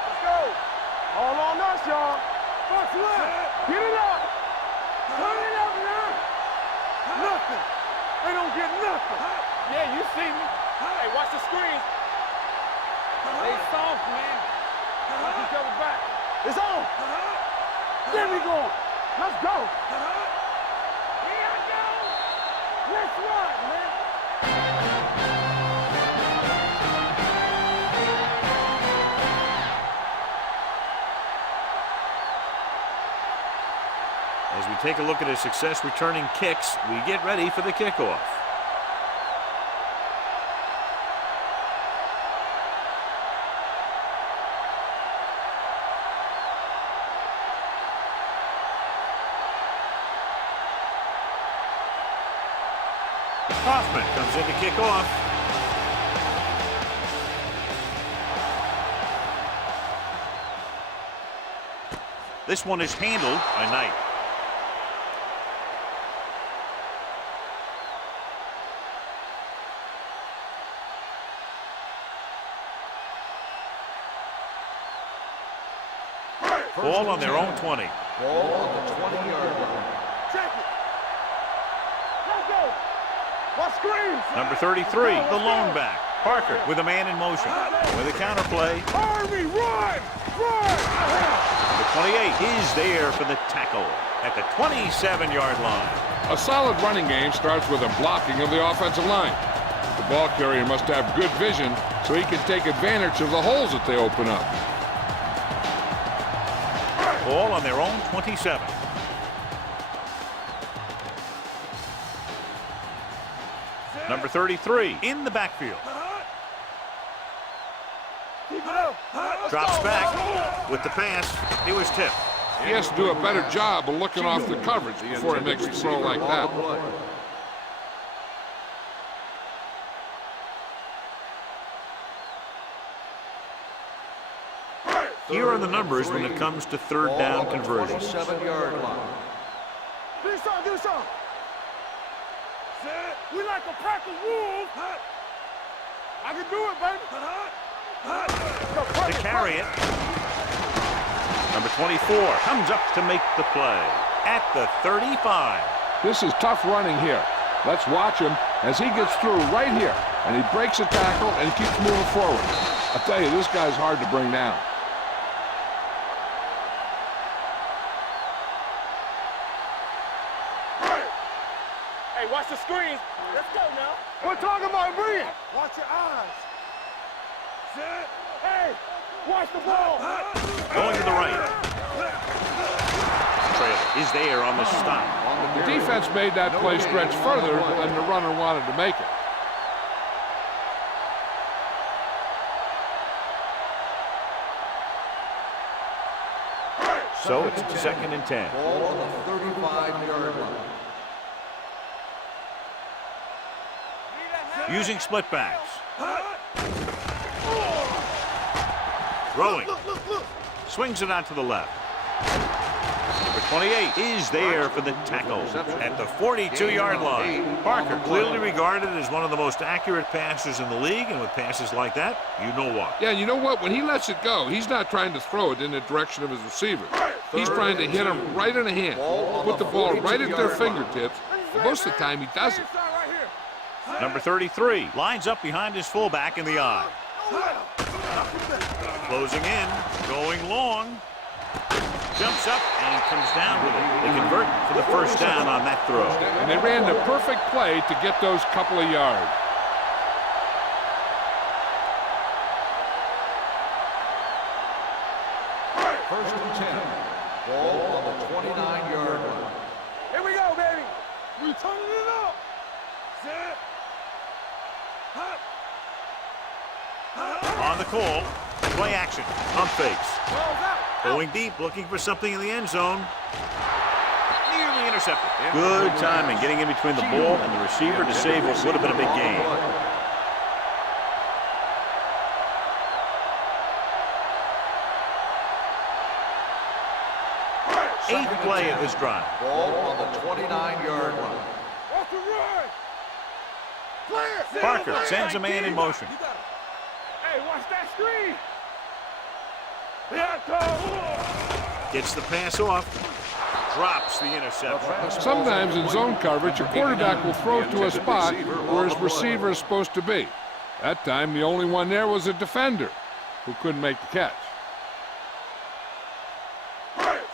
Let's go. All on us, y'all. What's left? Get it up. Turn it up now. Nothing. They don't get nothing. Yeah, you see me. Hey, watch the screen. They soft, man. Watch each other back. It's on. There we go. Let's go. Here I go. Let's run, man. As we take a look at his success returning kicks, we get ready for the kickoff. Hoffman comes in to kick off. This one is handled by Knight. Ball on their own 20. Ball on the 20-yard line. Check it. Let's go. What screen? Number 33, the lone back. Parker with a man in motion. With a counterplay. Army, run! Run! The 28 is there for the tackle at the 27-yard line. A solid running game starts with a blocking of the offensive line. The ball carrier must have good vision so he can take advantage of the holes that they open up. Ball on their own 27. Number 33 in the backfield. Drops back with the pass. It was tipped. He has to do a better job of looking off the coverage before he makes a throw like that. Here are the numbers when it comes to third down conversions. 27-yard line. Do something, do something. We like a pack of wolves. I can do it, baby. To carry it. Number 24 comes up to make the play at the 35. This is tough running here. Let's watch him as he gets through right here. And he breaks a tackle and keeps moving forward. I tell you, this guy's hard to bring down. Hey, watch the screen. Let's go now. We're talking about bringing. Watch your eyes. Sit. Hey, watch the ball. Going to the right. Trailer is there on the stop. The defense made that play stretch further than the runner wanted to make it. So it's 2nd and 10. Ball on the 35-yard line. Using split backs. Throwing. Swings it out to the left. Number 28 is there for the tackle at the 42-yard line. Parker, clearly regarded as one of the most accurate passers in the league, and with passes like that, you know what. Yeah, you know what? When he lets it go, he's not trying to throw it in the direction of his receiver. He's trying to hit him right in the hand, put the ball right at their fingertips, and most of the time he does it. Number 33 lines up behind his fullback in the eye. Closing in, going long. Jumps up and comes down with it. They convert for the first down on that throw. And they ran the perfect play to get those couple of yards. First and 10. Ball on the 29-yard line. Here we go, baby. We turning it up. Sit. On the call, play action, pump fakes. Ball's out. Going deep, looking for something in the end zone. Nearly intercepted. Good timing, getting in between the ball and the receiver to save what would have been a big gain. Eighth play of this drive. Ball on the 29-yard line. Off the run. Clear. Parker sends a man in motion. Hey, watch that screen. Gets the pass off. Drops the interception. Sometimes in zone coverage, a quarterback will throw to a spot where his receiver is supposed to be. That time, the only one there was a defender who couldn't make the catch.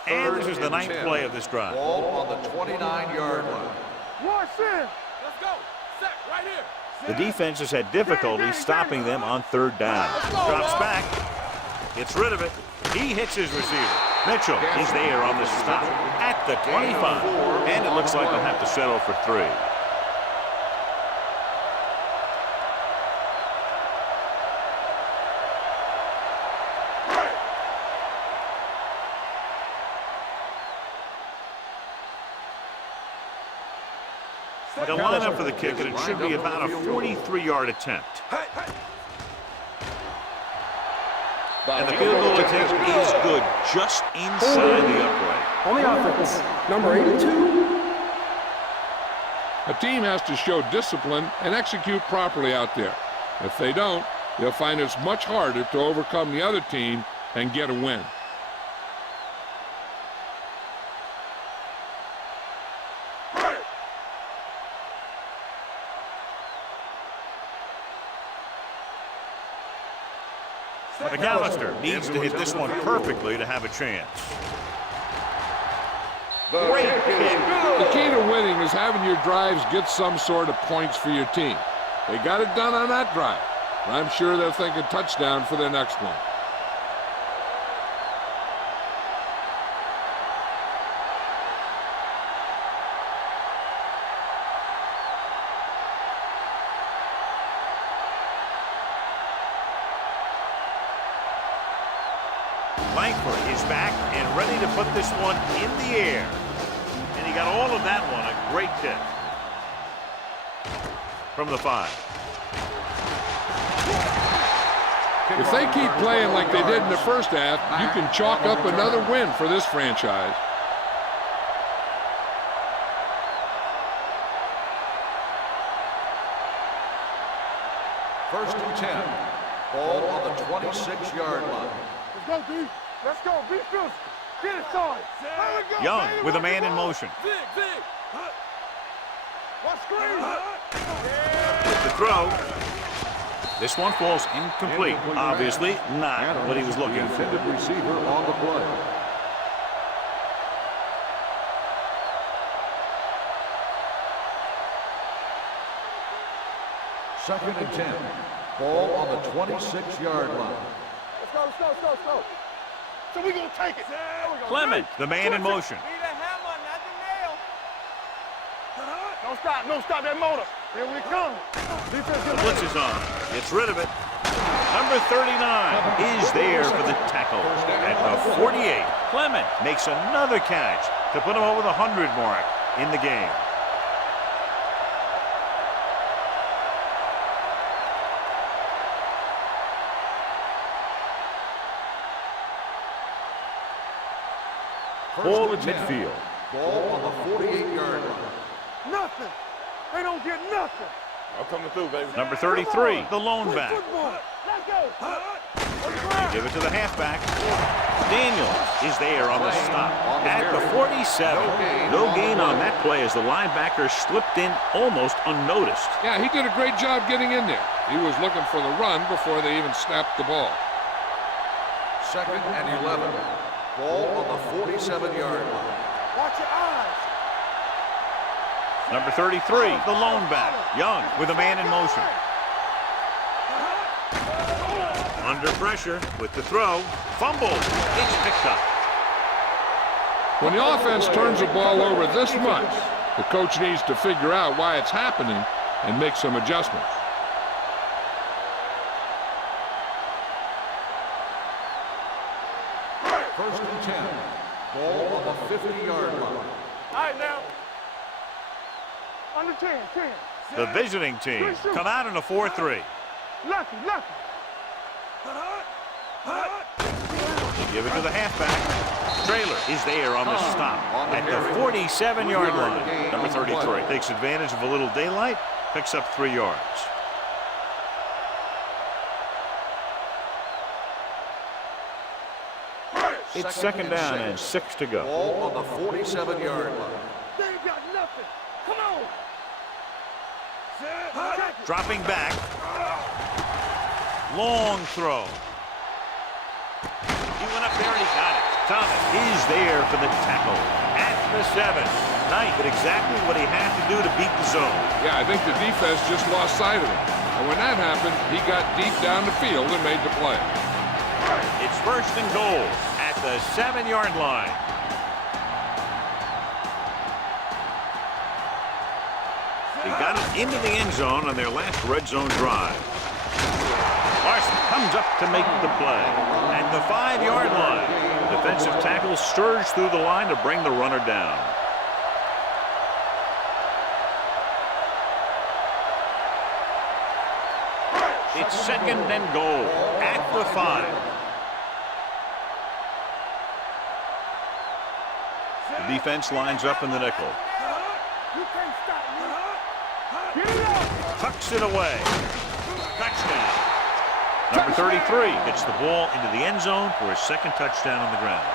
And this is the ninth play of this drive. Ball on the 29-yard line. Watch this. Let's go. Set right here. The defense has had difficulty stopping them on third down. Drops back. Gets rid of it. He hits his receiver. Mitchell is there on the stop at the 25. And it looks like they'll have to settle for 3. The lineup for the kick, and it should be about a 43-yard attempt. And the field goal attempt is good, just inside the upright. On the offense, number 82. A team has to show discipline and execute properly out there. If they don't, they'll find it's much harder to overcome the other team and get a win. McAllister needs to hit this one perfectly to have a chance. Great kick. The key to winning is having your drives get some sort of points for your team. They got it done on that drive. I'm sure they'll think a touchdown for their next one. Langford is back and ready to put this one in the air. And he got all of that one, a great kick. From the 5. If they keep playing like they did in the first half, you can chalk up another win for this franchise. First and 10. Ball on the 26-yard line. Let's go, D. Let's go. Be physical. Get it started. There we go. Young baby. with a Let's man go. in motion. Zig. Watch screen. With the throw. This one falls incomplete. Obviously not what he was looking for. Intended receiver on the play. Second and 10. Ball on the 26-yard line. Let's go. So we gonna take it. There we go. Clement, the man in motion. Be the hammer, not the nail. Don't stop that motor. Here we come. Defense The blitz is on. Gets rid of it. Number 39 is there for the tackle. At the 48, Clement makes another catch to put him over the 100 mark in the game. Ball at midfield. Ball on the 48-yard line. Nothing. They don't get nothing. I'm coming through, baby. Number 33, the lone back. Football. Let's go. Give it to the halfback. Daniels is there on the stop at the 47. No gain on that play as the linebacker slipped in almost unnoticed. Yeah, he did a great job getting in there. He was looking for the run before they even snapped the ball. Second and 11. Ball on the 47-yard line. Watch your eyes. Number 33, the lone back. Young with a man in motion. Under pressure with the throw. Fumble. It's picked up. When the offense turns the ball over this much, the coach needs to figure out why it's happening and make some adjustments. First and 10. Ball on the 50-yard line. All right, now. Under 10. The visiting team come out in a 4-3. Lucky. Give it to the halfback. Trailer is there on the stop at the 47-yard line. Number 33 takes advantage of a little daylight, picks up 3 yards. It's second down and 6 to go. Ball on the 47-yard line. They ain't got nothing. Come on. Dropping back. Long throw. He went up there and he got it. Thomas is there for the tackle at the 7. Knight did exactly what he had to do to beat the zone. Yeah, I think the defense just lost sight of him. And when that happened, he got deep down the field and made the play. It's first and goal at the 7-yard line. He got it into the end zone on their last red zone drive. Larson comes up to make the play. At the 5-yard line, defensive tackle surged through the line to bring the runner down. It's second and goal at the 5. The defense lines up in the nickel. You can't stop me. Get it up. Tucks it away. Touchdown. Number 33 gets the ball into the end zone for his second touchdown on the ground.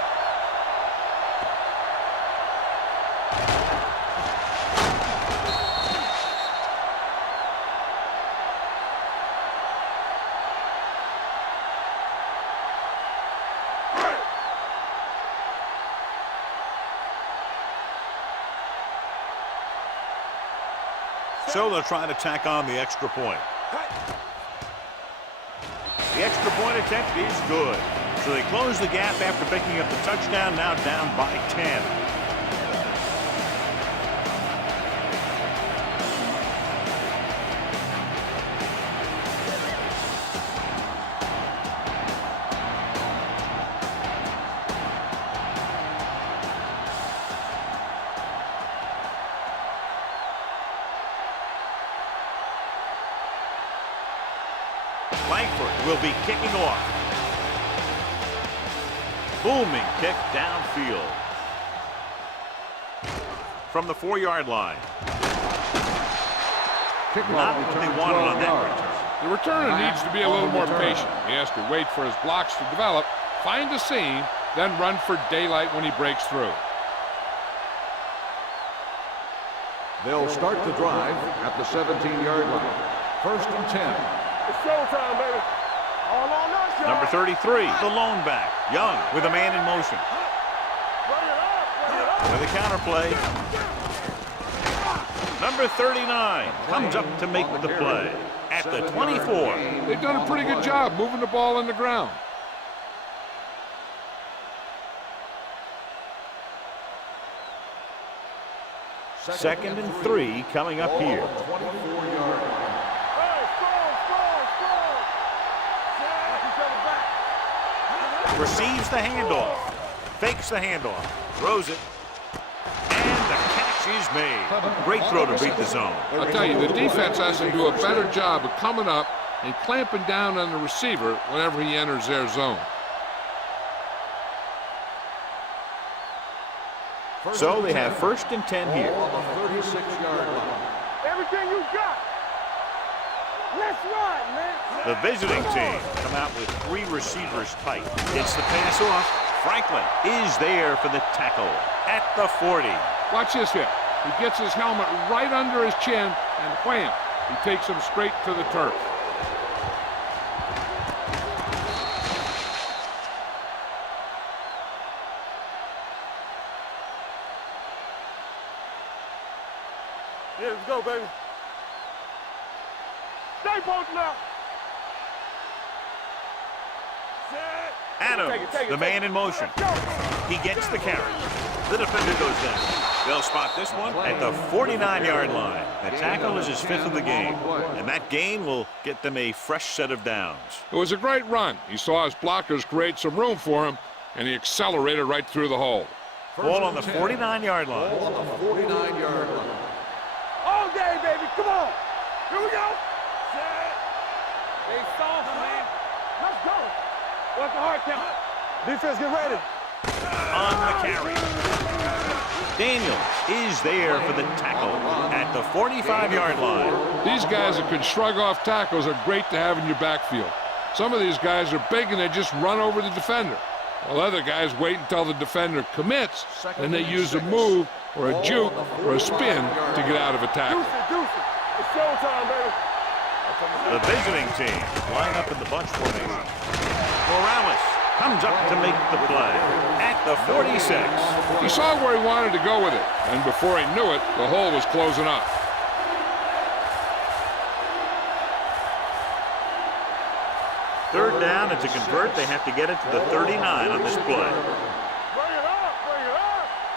So they'll try to tack on the extra point. The extra point attempt is good. So they close the gap after picking up the touchdown, now down by 10. Langford will be kicking off. Booming kick downfield. From the 4-yard line. Kickoff Not what they return wanted on 12 that yards. return. The returner needs to be a little more patient. He has to wait for his blocks to develop, find a seam, then run for daylight when he breaks through. They'll start the drive at the 17-yard line. 1st and 10. It's showtime, baby. All on us, y'all. Number 33, the lone back. Young with a man in motion. Bring it up, bring it up. With a counterplay. Number 39 comes up to make the play at the 24. They've done a pretty good job moving the ball in the ground. Second and 3 coming up here. 24-yard line. Hey, score. Knock each other back. Receives the handoff. Fakes the handoff. Throws it. And the catch is made. Great throw to beat the zone. I'll tell you, the defense has to do a better job of coming up and clamping down on the receiver whenever he enters their zone. So they have 1st and 10 here. Ball on the 36-yard line. Everything you got. Let's run, man. The visiting team come out with 3 receivers tight. Gets the pass off. Franklin is there for the tackle at the 40. Watch this hit. He gets his helmet right under his chin, and wham, he takes him straight to the turf. Yeah, let's go, baby. Stay posted up. Adams, the man in motion. He gets the carry. The defender goes down. They'll spot this one at the 49-yard line. The tackle is his 5th of the game, and that gain will get them a fresh set of downs. It was a great run. He saw his blockers create some room for him, and he accelerated right through the hole. Ball on the 49-yard line. Ball on the 49-yard line. All day, baby. Come on. Here we go. They soft, man. Let's go. What's the hard count? Defense, get ready. On the carry. Daniels is there for the tackle at the 45-yard line. These guys that can shrug off tackles are great to have in your backfield. Some of these guys are big and they just run over the defender, while other guys wait until the defender commits, and they use a move or a juke or a spin to get out of a tackle. Deuce it. It's showtime, baby. The visiting team line up in the bunch formation. Morales comes up to make the play at the 46. He saw where he wanted to go with it, and before he knew it, the hole was closing up. Third down, and to convert, they have to get it to the 39 on this play. Bring it up.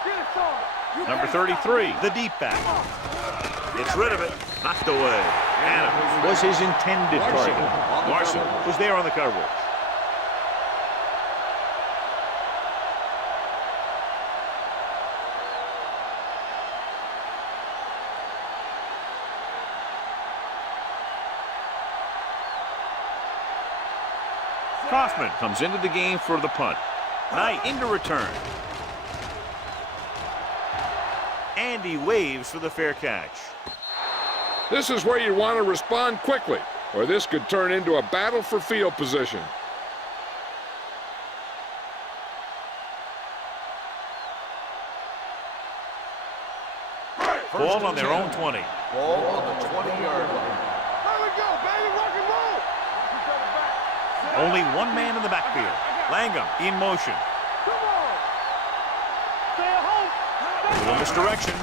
Get it started. Number 33, the deep back. Gets rid of it, knocked away. Adams was his intended target. Larson was there on the coverage. Kaufman comes into the game for the punt. Knight into return. And he waves for the fair catch. This is where you want to respond quickly, or this could turn into a battle for field position. Ball on their own 20. Ball on the 20-yard line. Here we go, baby. Rock and roll. Knock each other back. Only one man in the backfield. Langham in motion. Come on. Stay at home. A little misdirection.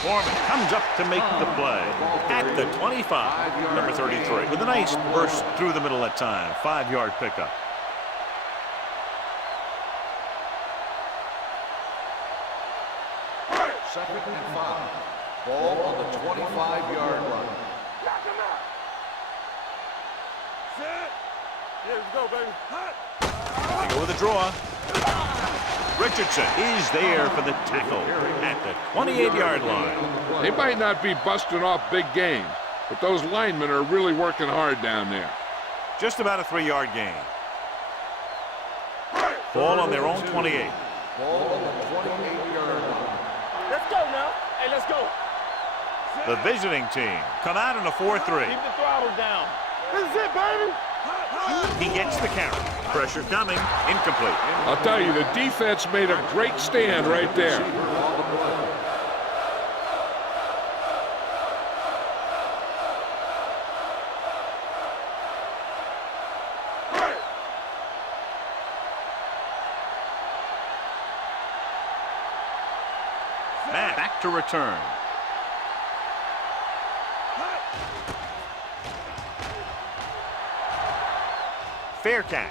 Foreman comes up to make the play at the 25. Number 33 with a nice burst through the middle that time. 5-yard pickup. Second and 5. Ball on the 25-yard line. Knock him out. Set. Here we go, baby. They go with a draw. Richardson is there for the tackle at the 28-yard line. They might not be busting off big games, but those linemen are really working hard down there. Just about a 3-yard gain. Ball on their own 28. Ball on the 28-yard line. Let's go now. Hey, let's go. The visiting team come out in a 4-3. Keep the throttle down. This is it, baby. He gets the count. Pressure coming. Incomplete. I'll tell you, the defense made a great stand right there. Back to return. Fair catch.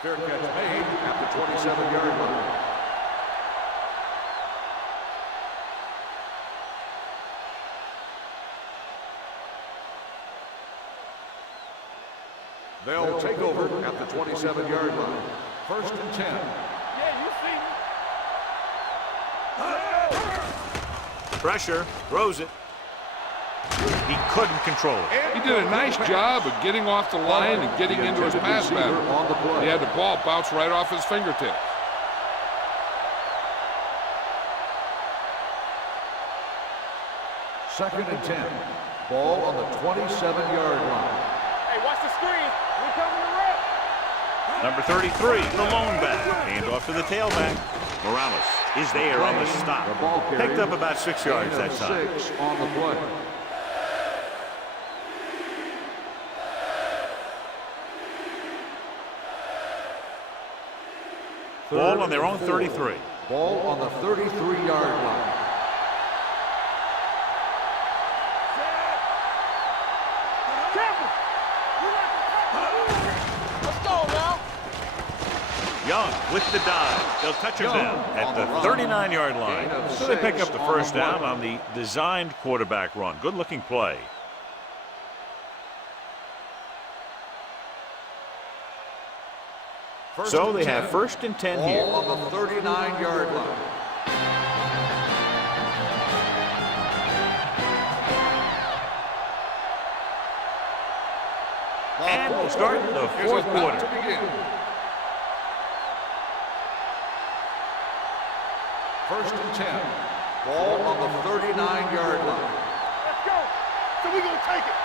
Fair catch made at the 27-yard line. They'll take over at the 27-yard line. 1st and 10. Yeah, you see me. Pressure. Throws it. He couldn't control it. He did a nice job of getting off the line and getting into his pass pattern. He had the ball bounce right off his fingertips. Second and 10. Ball on the 27-yard line. Hey, watch the screen. We're coming to wreck. Number 33, the lone back. Hand off to the tailback. Morales is there on the stop. Picked up about 6 yards that time. 6 on the play. Ball on their own 33. Ball on the 33-yard line. Let's go now. Young with the dive. They'll touch him down at the 39-yard line. So they pick up the first down on the designed quarterback run. Good-looking play. So they have 1st and 10 here. Ball on the 39-yard line. And we'll start the 4th quarter. First and 10. Ball on the 39-yard line. Let's go. So we're going to take it.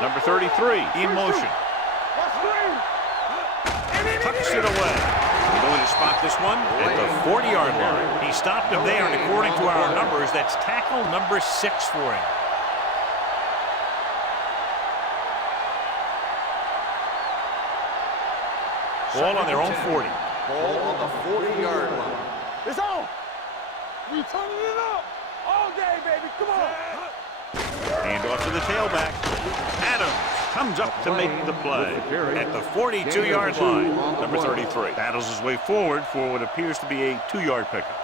Number 33 in motion. Let's screen. Tucks it away. Going to spot this one at the 40-yard line. He stopped him there, and according to our numbers, that's tackle number 6 for him. Ball on their own 40. Ball on the 40-yard line. It's on. We turning it up all day, baby. Come on. Hand off to the tailback. Adams comes up to make the play at the 42-yard line. Number 33 battles his way forward for what appears to be a 2-yard pickup.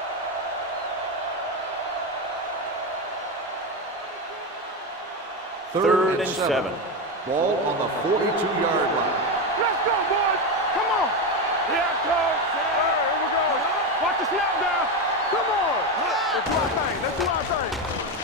Third and 7. Ball on the 42-yard line. Let's go, boys. Come on. Here it comes. Here we go. Watch the snap down. Come on. Let's do our thing. Let's do our thing.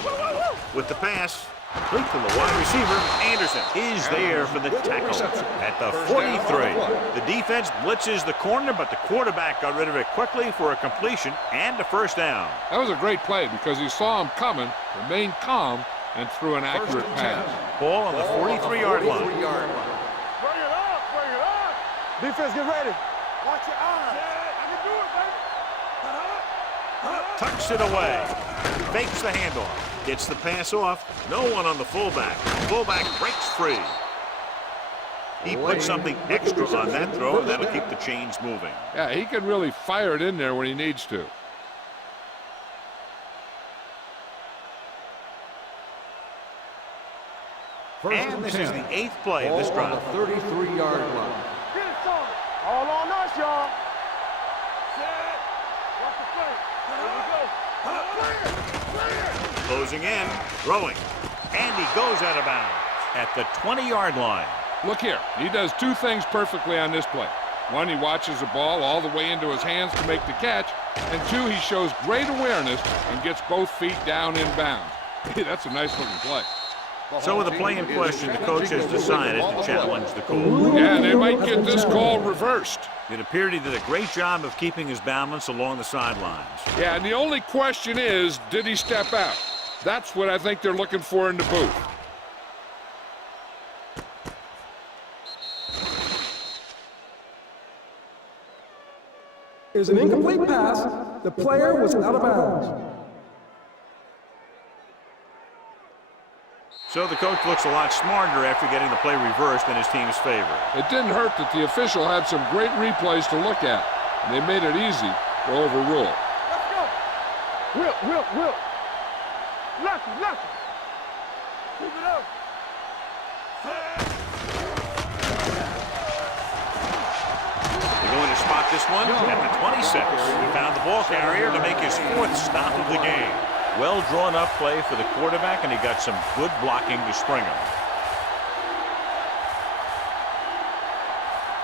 Woo, woo, woo. With the pass, complete to the wide receiver. Anderson is there for the tackle at the 43. The defense blitzes the corner, but the quarterback got rid of it quickly for a completion and a first down. That was a great play because he saw him coming, remained calm, and threw an accurate pass. Ball on the 43-yard line. Bring it up. Bring it up. Defense, get ready. Watch your eyes. I can do it, baby. Tucks it away. Fakes the handoff. Gets the pass off. No one on the fullback. Fullback breaks free. He put something extra on that throw, and that'll keep the chains moving. Yeah, he can really fire it in there when he needs to. And this is the 8th play of this drive. Ball on the 33-yard line. Get it started. All on us, y'all. Set. Watch the play. Here we go. Closing in, throwing, and he goes out of bounds at the 20-yard line. Look here, he does 2 things perfectly on this play. 1, he watches the ball all the way into his hands to make the catch, and 2, he shows great awareness and gets both feet down in bounds. That's a nice looking play. So with the play in question, the coach has decided to challenge the call. Yeah, they might get this call reversed. It appeared he did a great job of keeping his balance along the sidelines. Yeah, and the only question is, did he step out? That's what I think they're looking for in the booth. Is an incomplete pass. The player was out of bounds. So the coach looks a lot smarter after getting the play reversed in his team's favor. It didn't hurt that the official had some great replays to look at, and they made it easy to overrule. Let's go. Will. Lucky. Keep it up. They're going to spot this one at the 26. He found the ball carrier to make his 4th stop of the game. Well drawn up play for the quarterback, and he got some good blocking to spring him.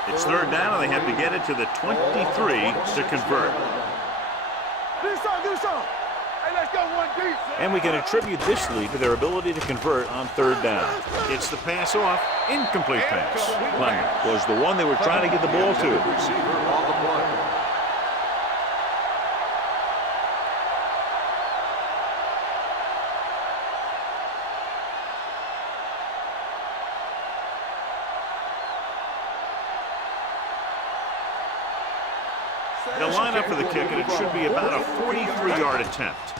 It's 3rd down, and they have to get it to the 23 to convert. Do some. Hey, let's go one deep. And we can attribute this lead to their ability to convert on 3rd down. It's the pass off, incomplete pass. Plunderers was the one they were trying to get the ball to. Receiver on the play. They'll line up for the kick, and it should be about a 43-yard attempt.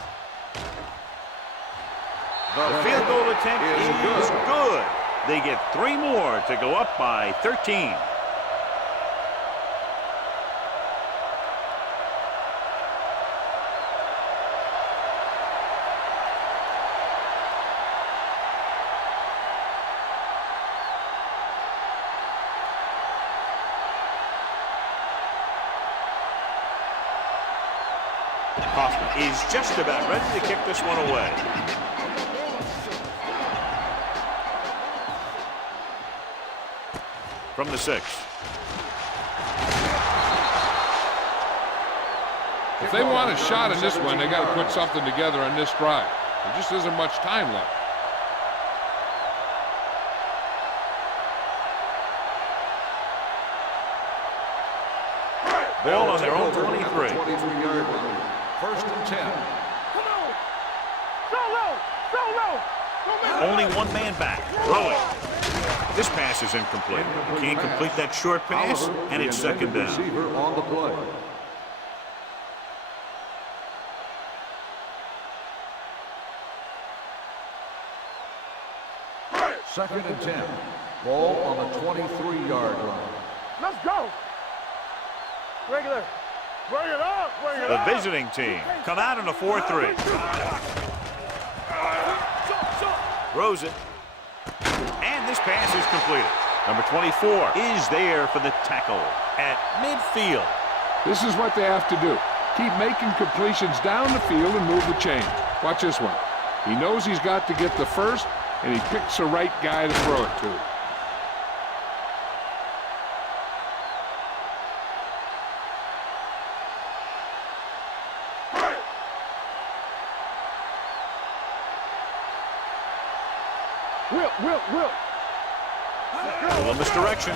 The field goal attempt is good. They get 3 more to go up by 13. Hoffman is just about ready to kick this one away. From the 6. If they want a shot in this one, they got to put something together on this drive. There just isn't much time left. Ball on their own 23. 23-yard line. 1st and 10. Come on. So low. Only one man back. Throwing. This pass is incomplete. Can't complete that short pass, and it's 2nd down. Receiver on the play. Second and 10. Ball on the 23-yard line. Let's go. Regular. Bring it up. The visiting team come out in a 4-3. Throws it. And this pass is completed. Number 24 is there for the tackle at midfield. This is what they have to do. Keep making completions down the field and move the chain. Watch this one. He knows he's got to get the first, and he picks the right guy to throw it to. Will. A little misdirection.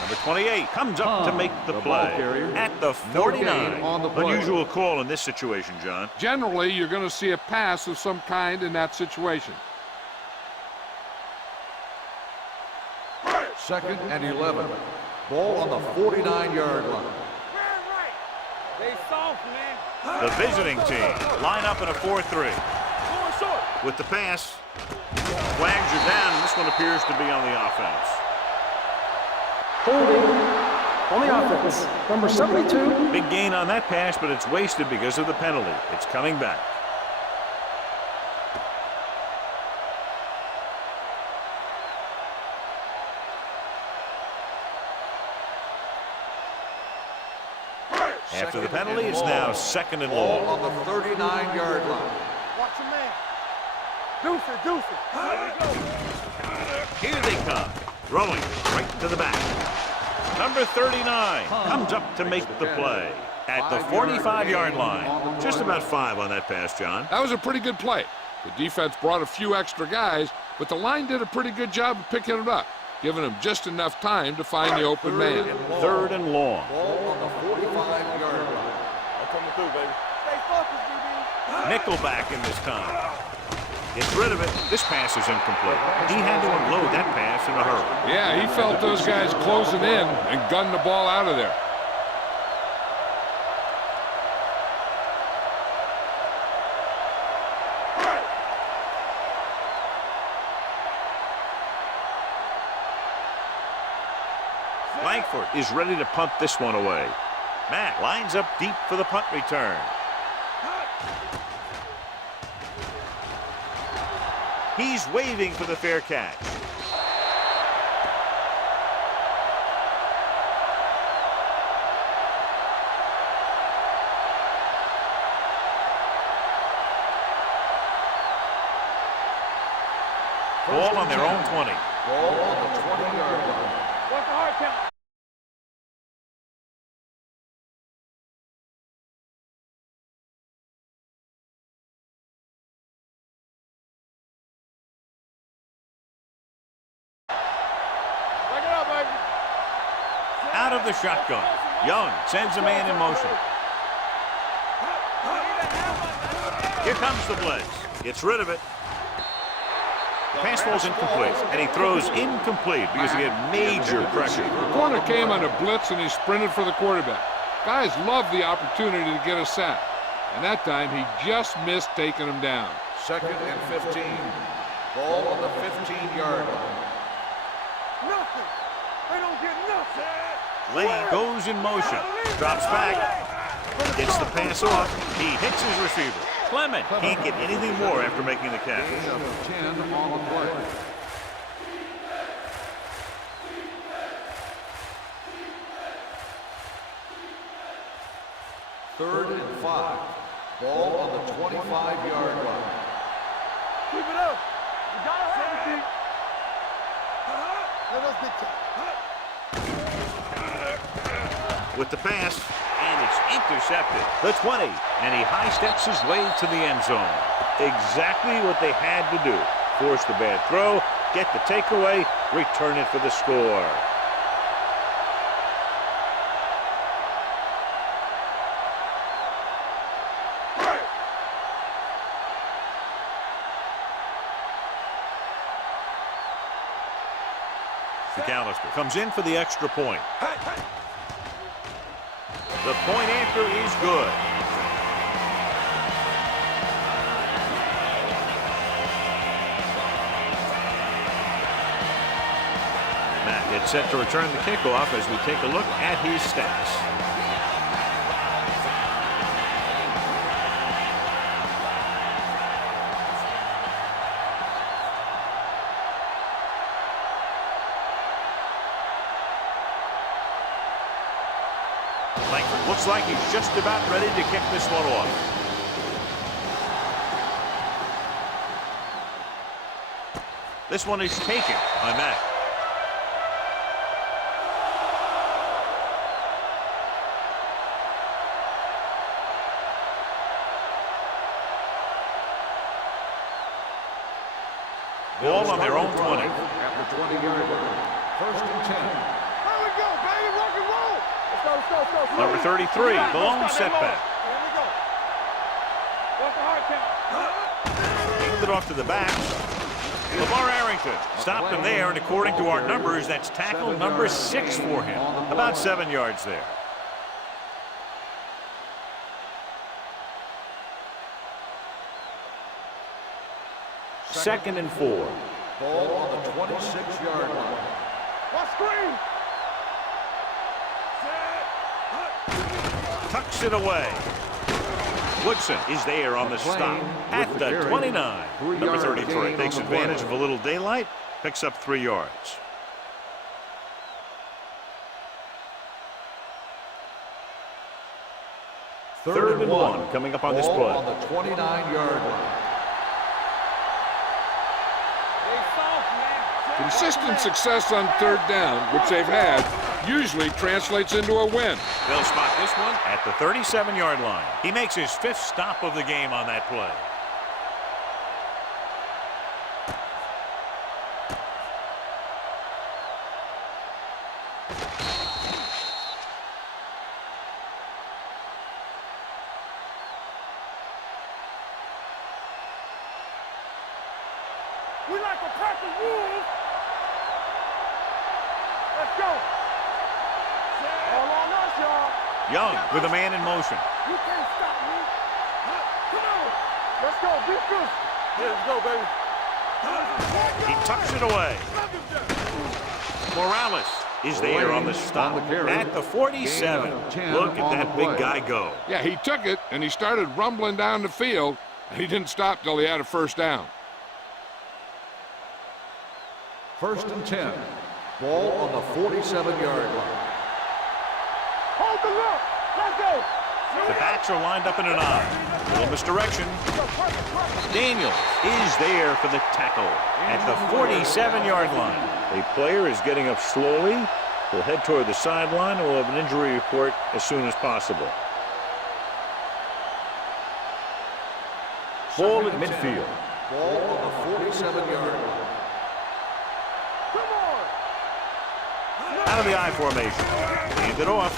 Number 28 comes up to make the play at the 49. Unusual call in this situation, John. Generally, you're going to see a pass of some kind in that situation. 2nd and 11. Ball on the 49-yard line. They soft, man. The visiting team line up in a 4-3. With the pass, flags are down, and this one appears to be on the offense. Holding on the offense. Number 72. Big gain on that pass, but it's wasted because of the penalty. It's coming back. After the penalty, it's now 2nd and Ball long. on the 39-yard line. Watch your man. Deuce it. Here they come. Throwing right to the back. Number 39 comes up to make the play at the 45-yard line. Just about 5 on that pass, John. That was a pretty good play. The defense brought a few extra guys, but the line did a pretty good job of picking it up, giving them just enough time to find the open man. Third and long. Ball on the 45-yard line. I'm coming through, baby. Stay focused, DB. Nickel back in this time. Gets rid of it. This pass is incomplete. He had to unload that pass in a hurry. Yeah, he felt those guys closing in and gunned the ball out of there. Langford is ready to punt this one away. Matt lines up deep for the punt return. He's waving for the fair catch. Ball on their own 20. Ball on the 20-yard line. What's the hard count? Back it up, baby. Out of the shotgun. Young sends a man in motion. Here comes the blitz. Gets rid of it. The pass falls incomplete, and he throws incomplete because he had major pressure. The corner came on a blitz, and he sprinted for the quarterback. Guys love the opportunity to get a sack, and that time he just missed taking him down. 2nd and 15. Ball on the 15-yard line. Nothing. They don't get nothing. Lane goes in motion, drops back, gets the pass off. He hits his receiver. Clement can't get anything more after making the catch. Gain of 10 on the play. Third and 5. Ball on the 25-yard line. Keep it up. You got it. Let us get you. With the pass, and it's intercepted. The 20, and he high steps his way to the end zone. Exactly what they had to do. Force the bad throw, get the takeaway, return it for the score. McAllister comes in for the extra point. The point after is good. Matt gets set to return the kickoff as we take a look at his stats. Looks like he's just about ready to kick this one off. This one is taken by Matt. Ball on their own 20. At the 20-yard line. 1st and 10. There we go, baby. Rock and roll. Let's go. Number 33, the lone setback. Here we go. What's the hard count? Handed it off to the back. Lamar Arrington stopped him there, and according to our numbers, that's tackle number 6 for him. About 7 yards there. Second and 4. Ball on the 26-yard line. What screen? Tucks it away. Woodson is there on the stop at the 29. Number 33 takes advantage of a little daylight, picks up 3 yards. Third and 1 coming up on this play. On the 29-yard line. Consistent success on 3rd down, which they've had, usually translates into a win. They'll spot this one at the 37-yard line. He makes his 5th stop of the game on that play. We like a pack of wolves. Let's go. All on us, y'all. Young with a man in motion. You can't stop me. Come on. Let's go. Be good. Let's go, baby. He tucks it away. Morales is there on the stop at the 47. Look at that big guy go. Yeah, he took it, and he started rumbling down the field, and he didn't stop till he had a first down. 1st and 10. Ball on the 47-yard line. Hold the look. Let's go. The backs are lined up in an I. Little misdirection. Daniels is there for the tackle at the 47-yard line. The player is getting up slowly. He'll head toward the sideline and we'll have an injury report as soon as possible. Ball at midfield. Ball on the 47-yard line. Out of the I formation. Hand it off.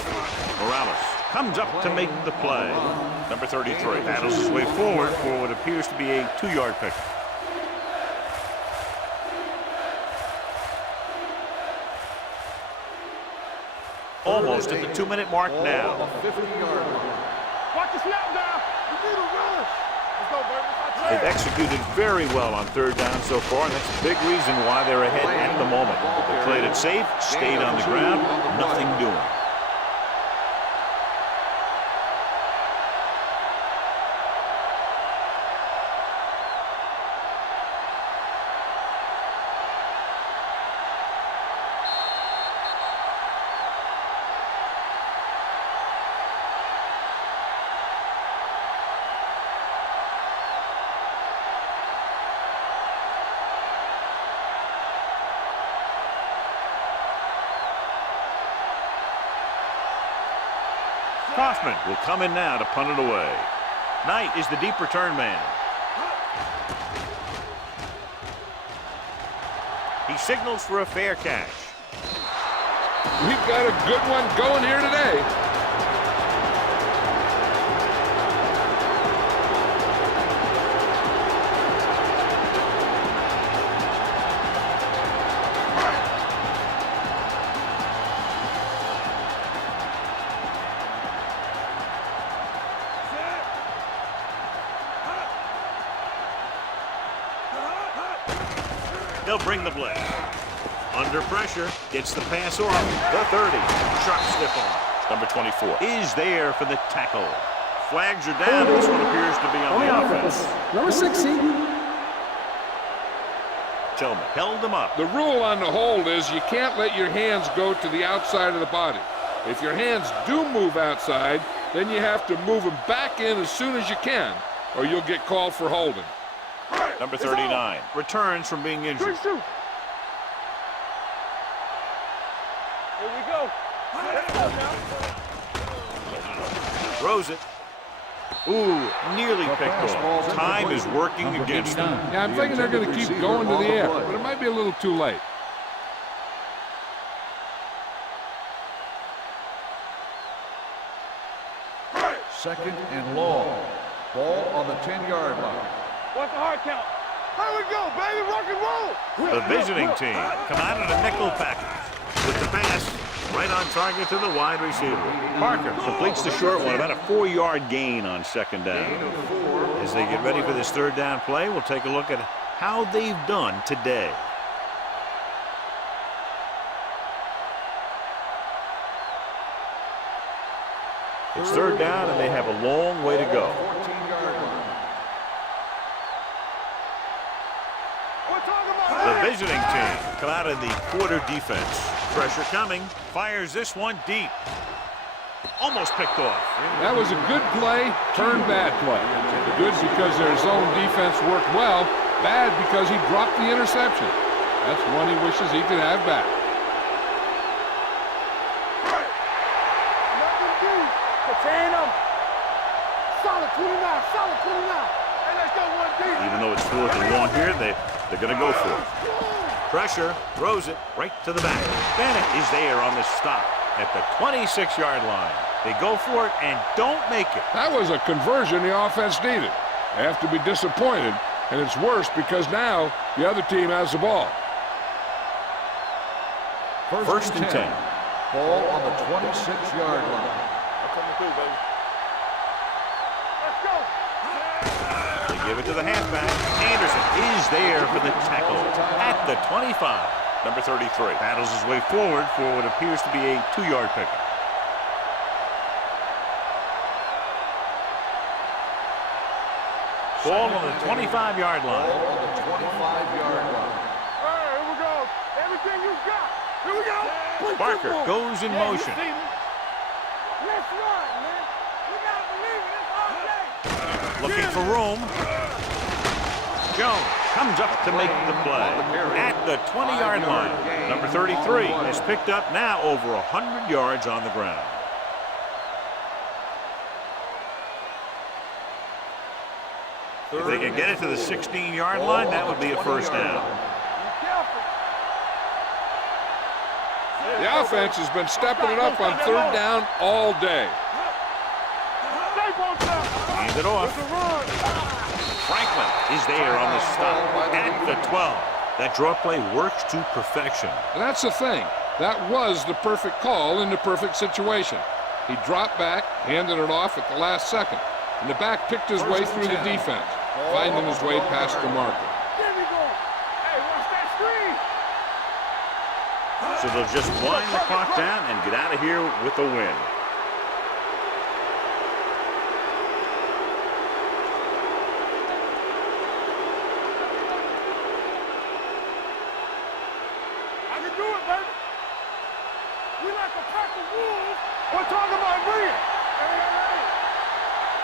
Morales comes up to make the play. Number 33 battles his way forward for what appears to be a 2-yard pick. Almost at the 2-minute mark now. Watch the snap now. We need a rush. Let's go, baby. They've executed very well on 3rd down so far, and that's a big reason why they're ahead at the moment. They played it safe, stayed on the ground, nothing doing. Kaufman will come in now to punt it away. Knight is the deep return man. He signals for a fair catch. We've got a good one going here today. They'll bring the blitz. Under pressure, gets the pass off. The 30. Sharp stiff on. Number 24 is there for the tackle. Flags are down. This one appears to be on the offense. Number 60. Tillman held him up. The rule on the hold is you can't let your hands go to the outside of the body. If your hands do move outside, then you have to move them back in as soon as you can, or you'll get called for holding. Number 39 returns from being injured. Here we go. Let's go now. Throws it. Ooh, nearly picked off. Time is working against them. Yeah, I'm thinking they're going to keep going to the air, but it might be a little too late. Second and long. Ball on the 10-yard line. What's the hard count? Here we go, baby. Rock and roll. The visiting team come out in a nickel package with the pass right on target to the wide receiver. Parker completes the short one, about a 4-yard gain on 2nd down. As they get ready for this 3rd down play, we'll take a look at how they've done today. It's 3rd down, and they have a long way to go. 14-yard line. The visiting team come out in the quarter defense. Pressure coming. Fires this one deep. Almost picked off. That was a good play, turned bad play. Good because their zone defense worked well. Bad because he dropped the interception. That's one he wishes he could have back. Contain him. Solid 29. Solid 29. Hey, let's go 1 deep. Even though it's 4th and 1 here, they're going to go for it. Pressure, throws it right to the back. Bennett is there on the stop at the 26-yard line. They go for it and don't make it. That was a conversion the offense needed. They have to be disappointed And it's worse because now the other team has the ball. First and 10. Ball on the 26-yard line. Coming through, baby. Let's go. They give it to the halfback. Anderson is there for the tackle at the 25. Number 33 battles his way forward for what appears to be a 2-yard pickup. Ball on the 25-yard line. Ball on the 25-yard line. All right, here we go. Everything you got. Here we go. Play Barker football. goes in motion. Let's run, man. We gotta believe it. It's all day. Looking for room. Jones comes up to make the play at the 20-yard line. Number 33 is picked up now over 100 yards on the ground. If they can get it to the 16-yard line, that would be a first down. The offense has been stepping it up on third down all day. Hands it off. Franklin is there on the stop at the 12. That draw play works to perfection. And that's the thing. That was the perfect call in the perfect situation. He dropped back, handed it off at the last second, and the back picked his way through the defense, finding his way past the marker. There we go. Hey, watch that screen. So they'll just wind the clock down and get out of here with a win. I can do it, baby. We like a pack of wolves. We're talking about brilliant. Hey.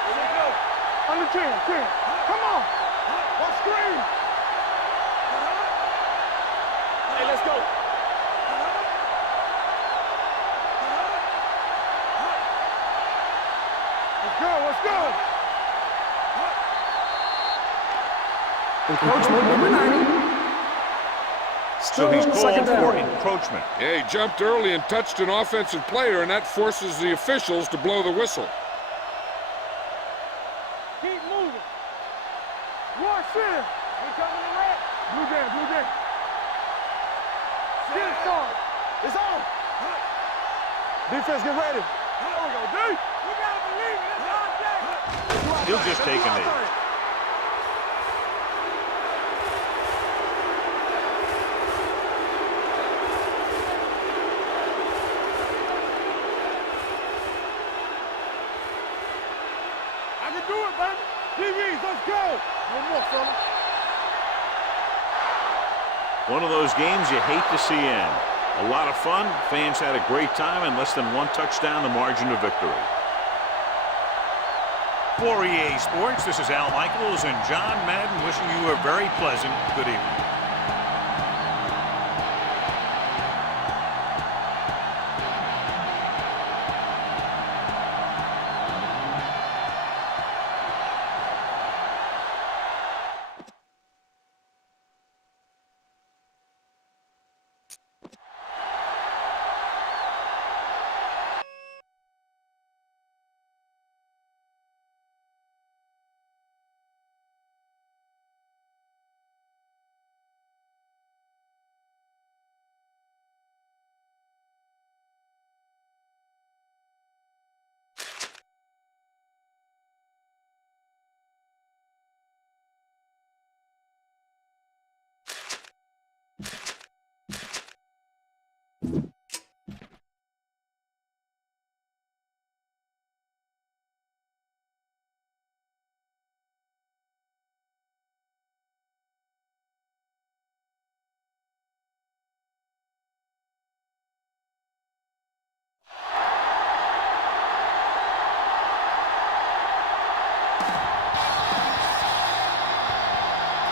Here we go. On the 10. Come on. One screen. Hey, let's go. Let's go. Encroachment number 90. So he's called second down. for encroachment. Yeah, he jumped early and touched an offensive player, and that forces the officials to blow the whistle. Keep moving. Watch it. We coming to red. Blue game. Get it started. It's on. Defense, get ready. There we go, D. We gotta believe it. It's our day. He'll just take a knee. I can do it, baby. TVs, let's go. One more, fella. One of those games you hate to see end. A lot of fun. Fans had a great time, and less than one touchdown, the margin of victory. For EA Sports, this is Al Michaels and John Madden wishing you a very pleasant good evening.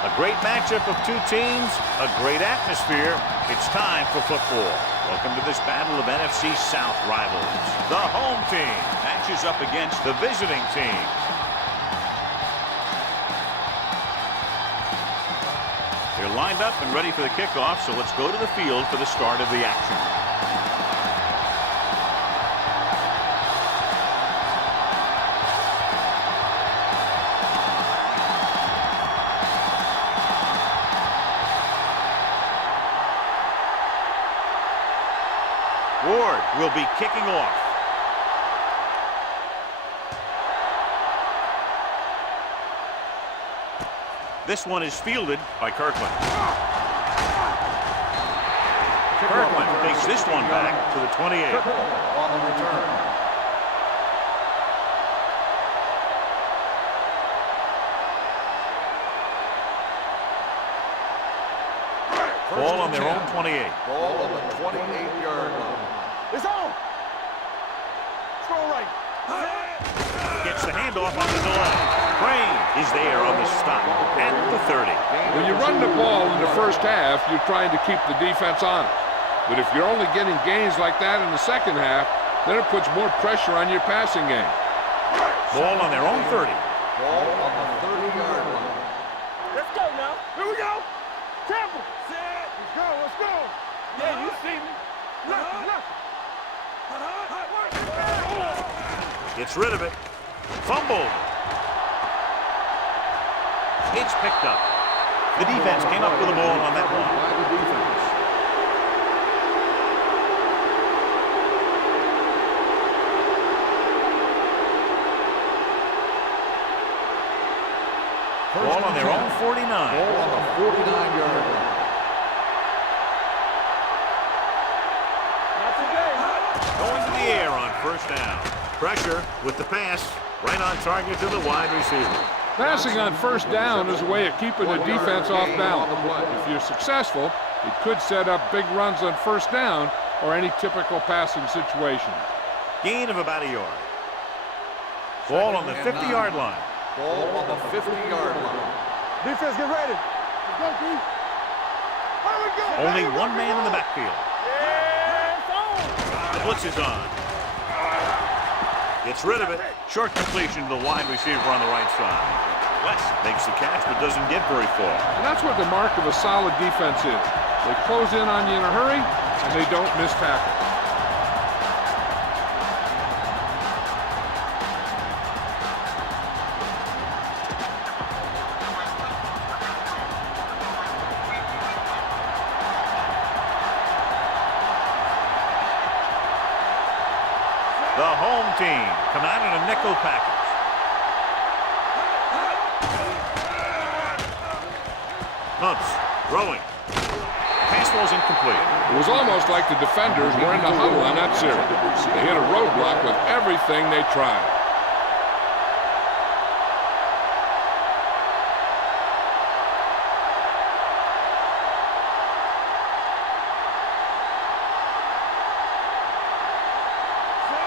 A great matchup of two teams, a great atmosphere. It's time for football. Welcome to this battle of NFC South rivals. The home team matches up against the visiting team. They're lined up and ready for the kickoff, so let's go to the field for the start of the action. will be kicking off. This one is fielded by Kirkland. Kirkland takes this one back to the 28. On the return. Ball on their own 28. Ball on the 28-yard line. It's on. Throw right. Gets the handoff on the delay. Crane is there on the stop at the 30. When you run the ball in the first half, you're trying to keep the defense honest. But if you're only getting gains like that in the second half, then it puts more pressure on your passing game. Ball on their own 30. Ball on the 30-yard line. Let's go now. Here we go. Temple. Set. Let's go. Let's go. Yeah, you see me. Nothing. Gets rid of it. Fumbled. It's picked up. The defense came up with the ball on that one. By the defense. Ball on their own 49. Ball on the 49-yard line. Not today. Going to the air on first down. Pressure with the pass. Right on target to the wide receiver. Passing on first down is a way of keeping the defense off balance. If you're successful, it could set up big runs on first down or any typical passing situation. Gain of about a yard. Ball on the 50-yard line. Ball on the 50-yard line. Defense, get ready. Let's go, D. Here we go. Only one man in the backfield. Yeah, it's on. The blitz is on. Gets rid of it. Short completion to the wide receiver on the right side. West makes the catch but doesn't get very far. And that's what the mark of a solid defense is. They close in on you in a hurry, and they don't miss tackles. The home team come out in a nickel package. Mumps, throwing. Pass ball's incomplete. It was almost like the defenders were in the huddle on that series. They hit a roadblock with everything they tried.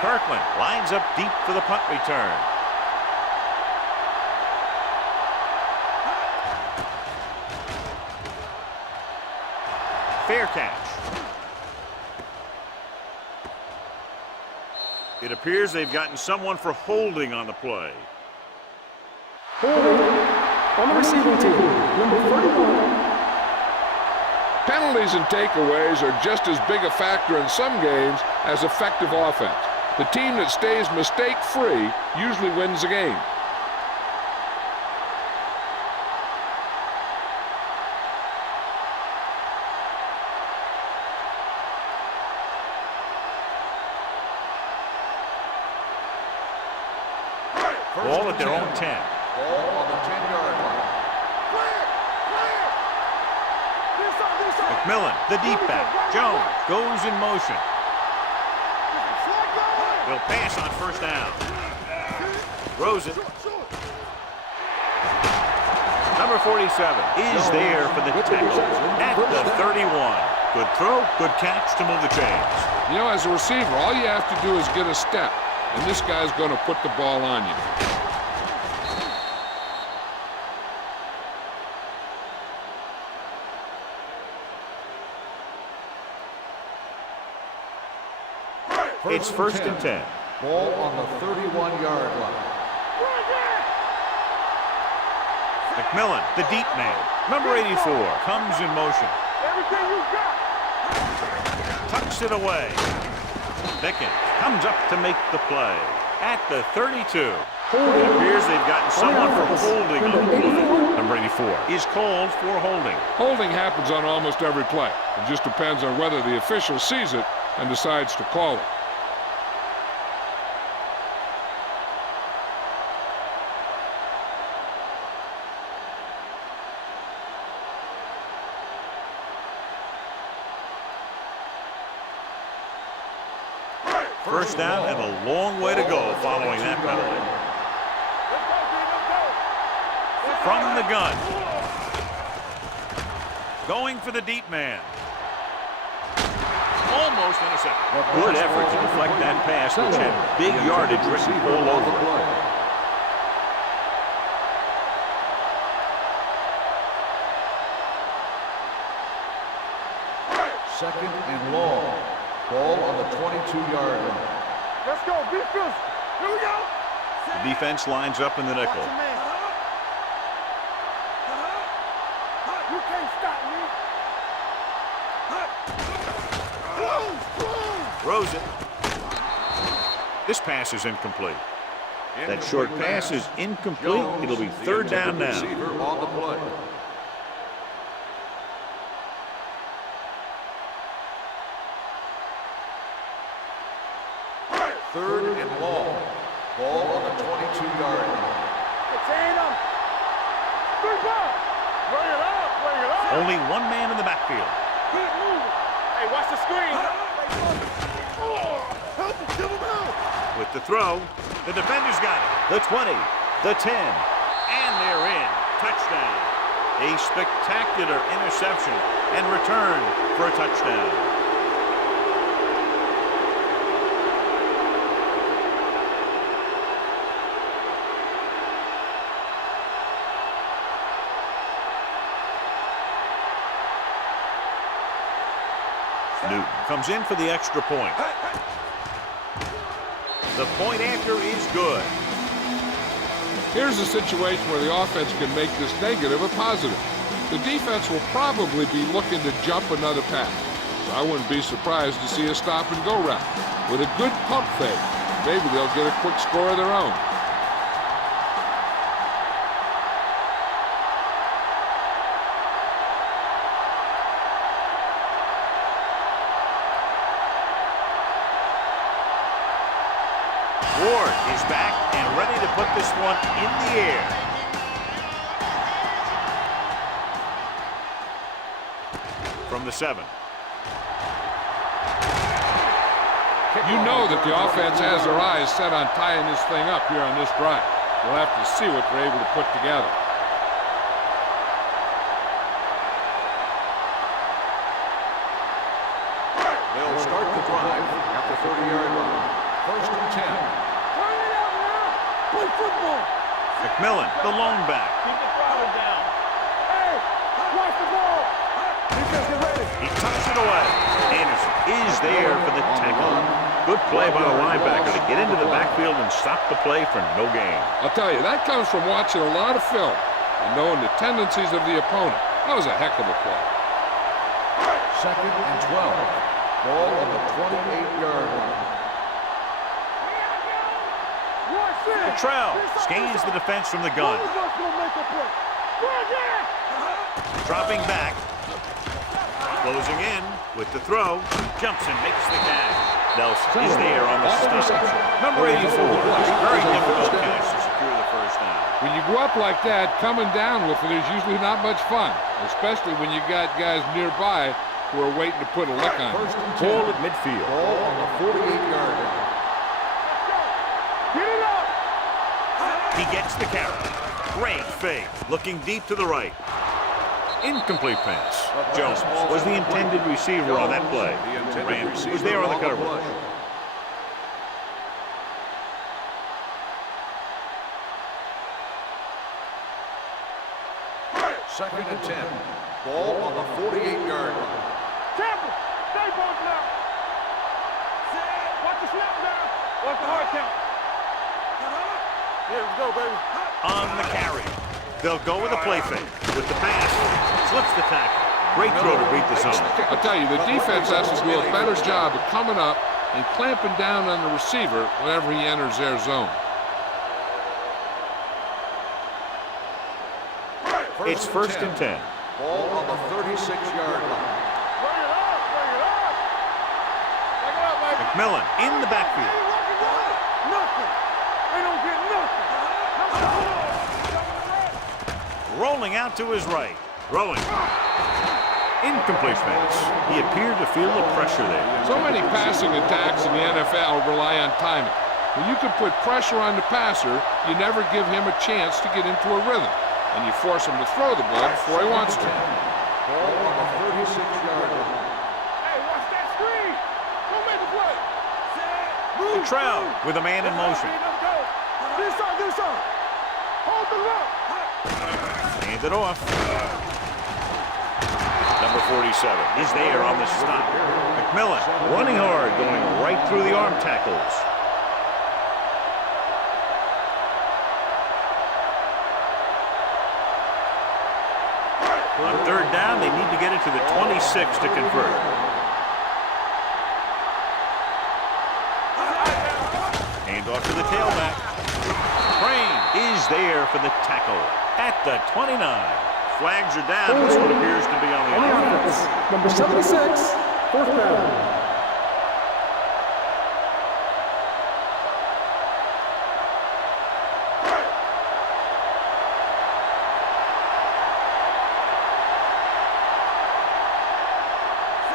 Kirkland lines up deep for the punt return. Fair catch. It appears they've gotten someone for holding on the play. Holding on the receiving team, number 31. Penalties and takeaways are just as big a factor in some games as effective offense. The team that stays mistake-free usually wins the game. Ball at their own 10. Ball on the 10-yard line. McMillan, the deep back. Jones goes in motion. He'll pass on first down. Throws it. Number 47 is there for the tackle at the 31. Good throw, good catch to move the chains. You know, as a receiver, all you have to do is get a step, and this guy's going to put the ball on you. It's first and 10. Ball on the 31-yard line. McMillan, the deep man. Number 84 comes in motion. Everything you got. Tucks it away. Bicken comes up to make the play at the 32. It appears they've gotten someone for holding on the play. Number 84 is called for holding. Holding happens on almost every play. It just depends on whether the official sees it and decides to call it. First down and a long way to go following that penalty. From the gun. Going for the deep man. Almost intercepted. Good effort to deflect that pass, which had big yardage written all over it. Second and long. Ball on the 22-yard line. Let's go, defense. Here we go. The defense lines up in the nickel. You can't stop me. Throws it. This pass is incomplete. That short pass is incomplete. It'll be third down now. Receiver on the play. Third and long. Ball on the 22-yard line. Contain him. Bring ball. Bring it up. Bring it up. Only one man in the backfield. Keep moving. Hey, watch the screen. Help him, give him out. With the throw, the defender's got it. The 20, the 10, and they're in. Touchdown. A spectacular interception and return for a touchdown. Newton comes in for the extra point. The point after is good. Here's a situation where the offense can make this negative a positive. The defense will probably be looking to jump another pass. So I wouldn't be surprised to see a stop-and-go route. With a good pump fake, maybe they'll get a quick score of their own. Ward is back and ready to put this one in the air. From the 7. You know that the offense has their eyes set on tying this thing up here on this drive. We'll have to see what they're able to put together. They'll start the drive at the 30-yard line. First and 10. Turn it out now. Play football. McMillan, the lone back. Keep the throttle down. Hey, watch the ball. Defense, get ready. He tucks it away. Anderson is there for the tackle. Good play by the linebacker to get into the backfield and stop the play for no gain. I'll tell you, that comes from watching a lot of film and knowing the tendencies of the opponent. That was a heck of a play. Second and 12. Ball on the 28-yard line. Cottrell scans the defense from the gun. Dropping back. Closing in with the throw. Jumps and makes the catch. Nelson is there on the stop. Number 84. Very difficult catch to secure the first down. When you go up like that, coming down with it is usually not much fun, especially when you got guys nearby who are waiting to put a lick on it. Ball at midfield. Ball on the 48-yard line. Get it up. He gets the carry. Great fake. Looking deep to the right. Incomplete pass. Jones was the intended receiver on that play. Rand was there on the cover. Second and 10. Ball on the 48-yard line. Tampa, stay both now. Watch the snap down. Watch the hard count. Here we go, baby. On the carry. They'll go with a play fake. With the pass, slips the tackle. Great throw to beat the zone. I'll tell you, the defense has to do a better job of coming up and clamping down on the receiver whenever he enters their zone. It's first and 10. Ball on the 36-yard line. Bring it up, bring it up. Bring it up, baby. McMillan in the backfield. Nothing. They don't get nothing. Rolling out to his right. Throwing. Incomplete pass. He appeared to feel the pressure there. So many passing attacks in the NFL rely on timing. When you can put pressure on the passer, you never give him a chance to get into a rhythm, and you force him to throw the ball before he wants to. Ball on the 36-yard line. Hey, watch that screen. Go make a play. Trail with a man in motion. Let's go. This side. Hold the lock. Hand it off. Number 47 is there on the stop. McMillan running hard, going right through the arm tackles. On third down, they need to get it to the 26 to convert. Hand off to the tailback. Crane is there for the tackle at the 29. Flags are down. This one appears to be on the offense. Number 76, fourth down.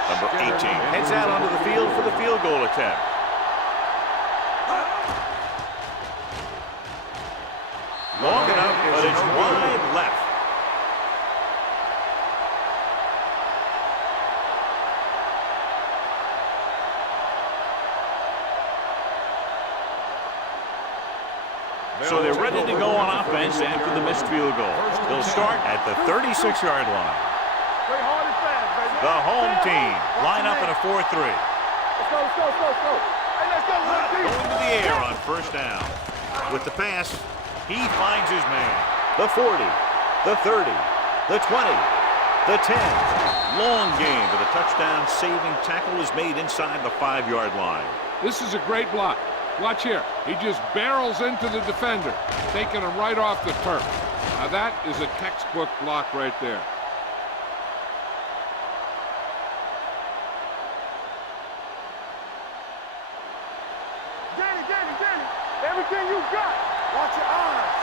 Number 18 heads out onto the field for the field goal attempt. Long enough, but it's wide left. So they're ready to go on offense after the missed field goal. They'll start at the 36-yard line. Play hard and fast, baby. The home team line up in a 4-3. Let's go. Hey, let's go. Going to the air on first down. With the pass, he finds his man. The 40, the 30, the 20, the 10. Long gain, but a touchdown-saving tackle is made inside the 5-yard line. This is a great block. Watch here. He just barrels into the defender, taking him right off the turf. Now that is a textbook block right there. Danny. Everything you got. Watch your eyes.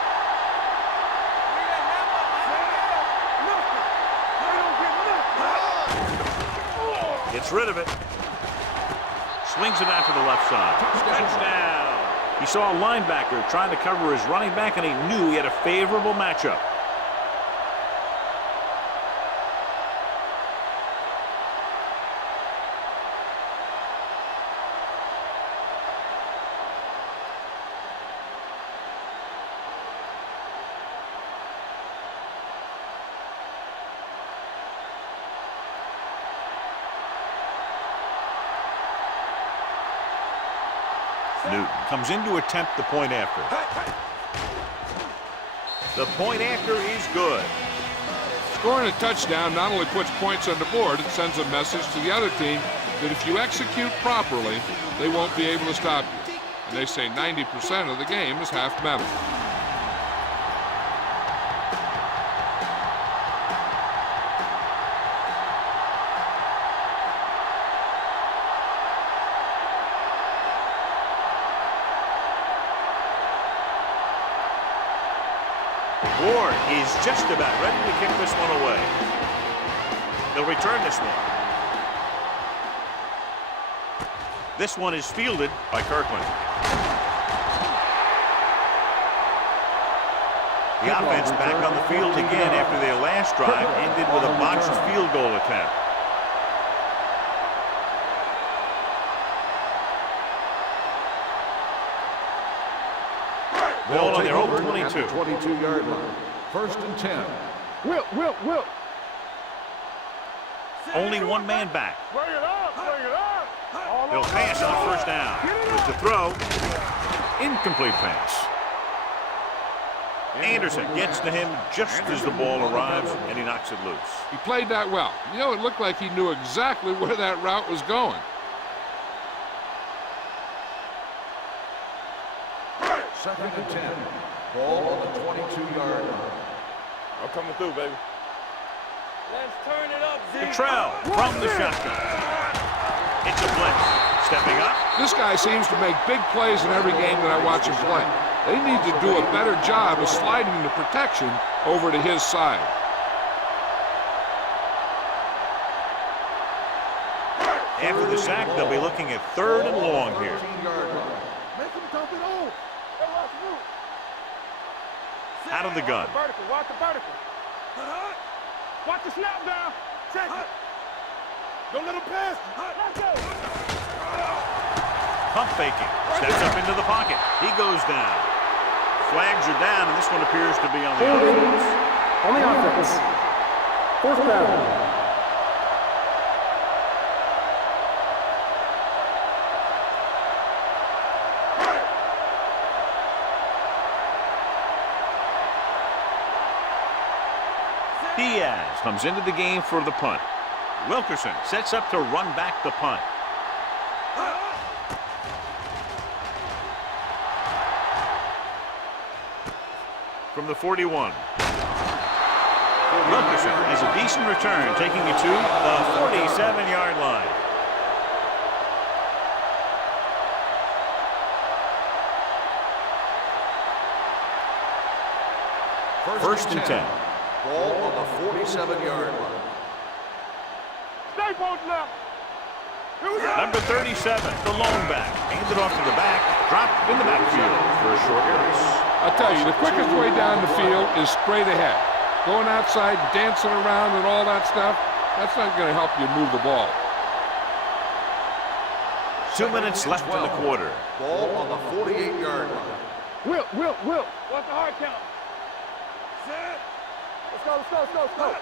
Gets rid of it. Swings it out to the left side. Touchdown. He saw a linebacker trying to cover his running back, and he knew he had a favorable matchup. Newton comes in to attempt the point after. The point after is good. Scoring a touchdown not only puts points on the board, it sends a message to the other team that if you execute properly, they won't be able to stop you. And they say 90% of the game is half mental. Ward is just about ready to kick this one away. They'll return this one. This one is fielded by Kirkland. The offense back on the field again after their last drive ended with a botched field goal attempt. Ball on their own 22. 22-yard line. First and 10. Will. Only one man back. Bring it up. They'll pass on first down. With the throw, incomplete pass. Anderson gets to him just as the ball arrives, and he knocks it loose. He played that well. You know, it looked like he knew exactly where that route was going. Second and 10. Ball on the 22-yard line. I'm coming through, baby. Let's turn it up, Z. Cottrell from the shotgun. It's a blitz. Stepping up. This guy seems to make big plays in every game that I watch him play. They need to do a better job of sliding the protection over to his side. After the sack, they'll be looking at 3rd and long here. Make him dump it on. Out of the gun. Vertical, watch the vertical. Watch the snap down. Check it. Don't let him pass. Let's go. Pump faking. Steps up into the pocket. He goes down. Flags are down, and this one appears to be on the offense. On the offense. 4th down. Diaz comes into the game for the punt. Wilkerson sets up to run back the punt. From the 41. Wilkerson has a decent return, taking it to the 47-yard line. First and 10. Ball on the 47-yard line. Stay post left. Number 37, the lone back. Hands it off to the back. Dropped in the backfield for a short release. I'll tell you, the quickest way down the field is straight ahead. Going outside, dancing around and all that stuff, that's not going to help you move the ball. 2 minutes left in the quarter. Ball on the 48-yard line. Will. What's the hard count? Set. Let's go.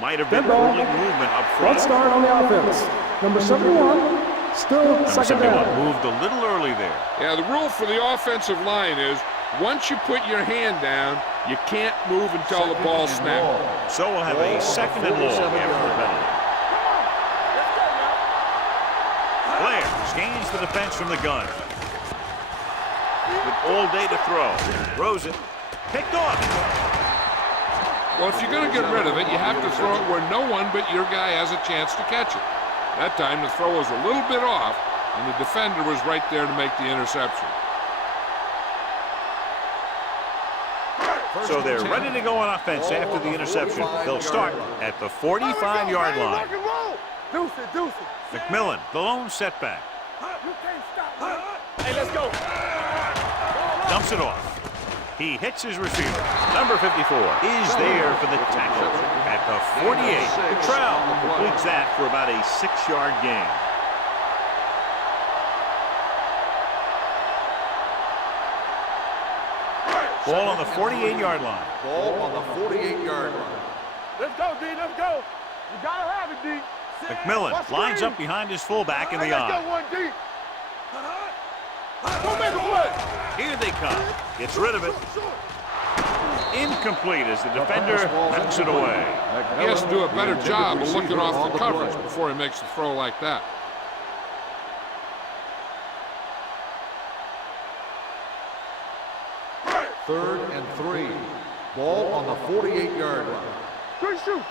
Might have been Dead ball. early movement up Front front. start on the offense. Number 71. Still Number 2nd 71 down. moved a little early there. Yeah, the rule for the offensive line is once you put your hand down, you can't move until the ball snaps. So we'll have a 2nd and long after the penalty. Blair scans the defense from the gun. With all day to throw. Throws it. Picked off. Well, if you're going to get rid of it, you have to throw it where no one but your guy has a chance to catch it. That time, the throw was a little bit off, and the defender was right there to make the interception. So they're ready to go on offense after the interception. They'll start at the 45-yard line. Deuce it. McMillan, the lone setback. You can't stop. Hey, let's go. Dumps it off. He hits his receiver. Number 54 is there for the tackle at the 48. Cottrell completes that for about a 6-yard gain. Ball on the 48-yard line. Ball on the 48-yard line. Let's go, D. Let's go. You gotta have it, D. McMillan lines up behind his fullback in the Let's eye. go, 1D. Go make a play. Here they come. Gets rid of it. Incomplete as the defender knocks it away. He has to do a better job of looking off the coverage before he makes a throw like that. Third and 3. Ball on the 48-yard line. Good shoot.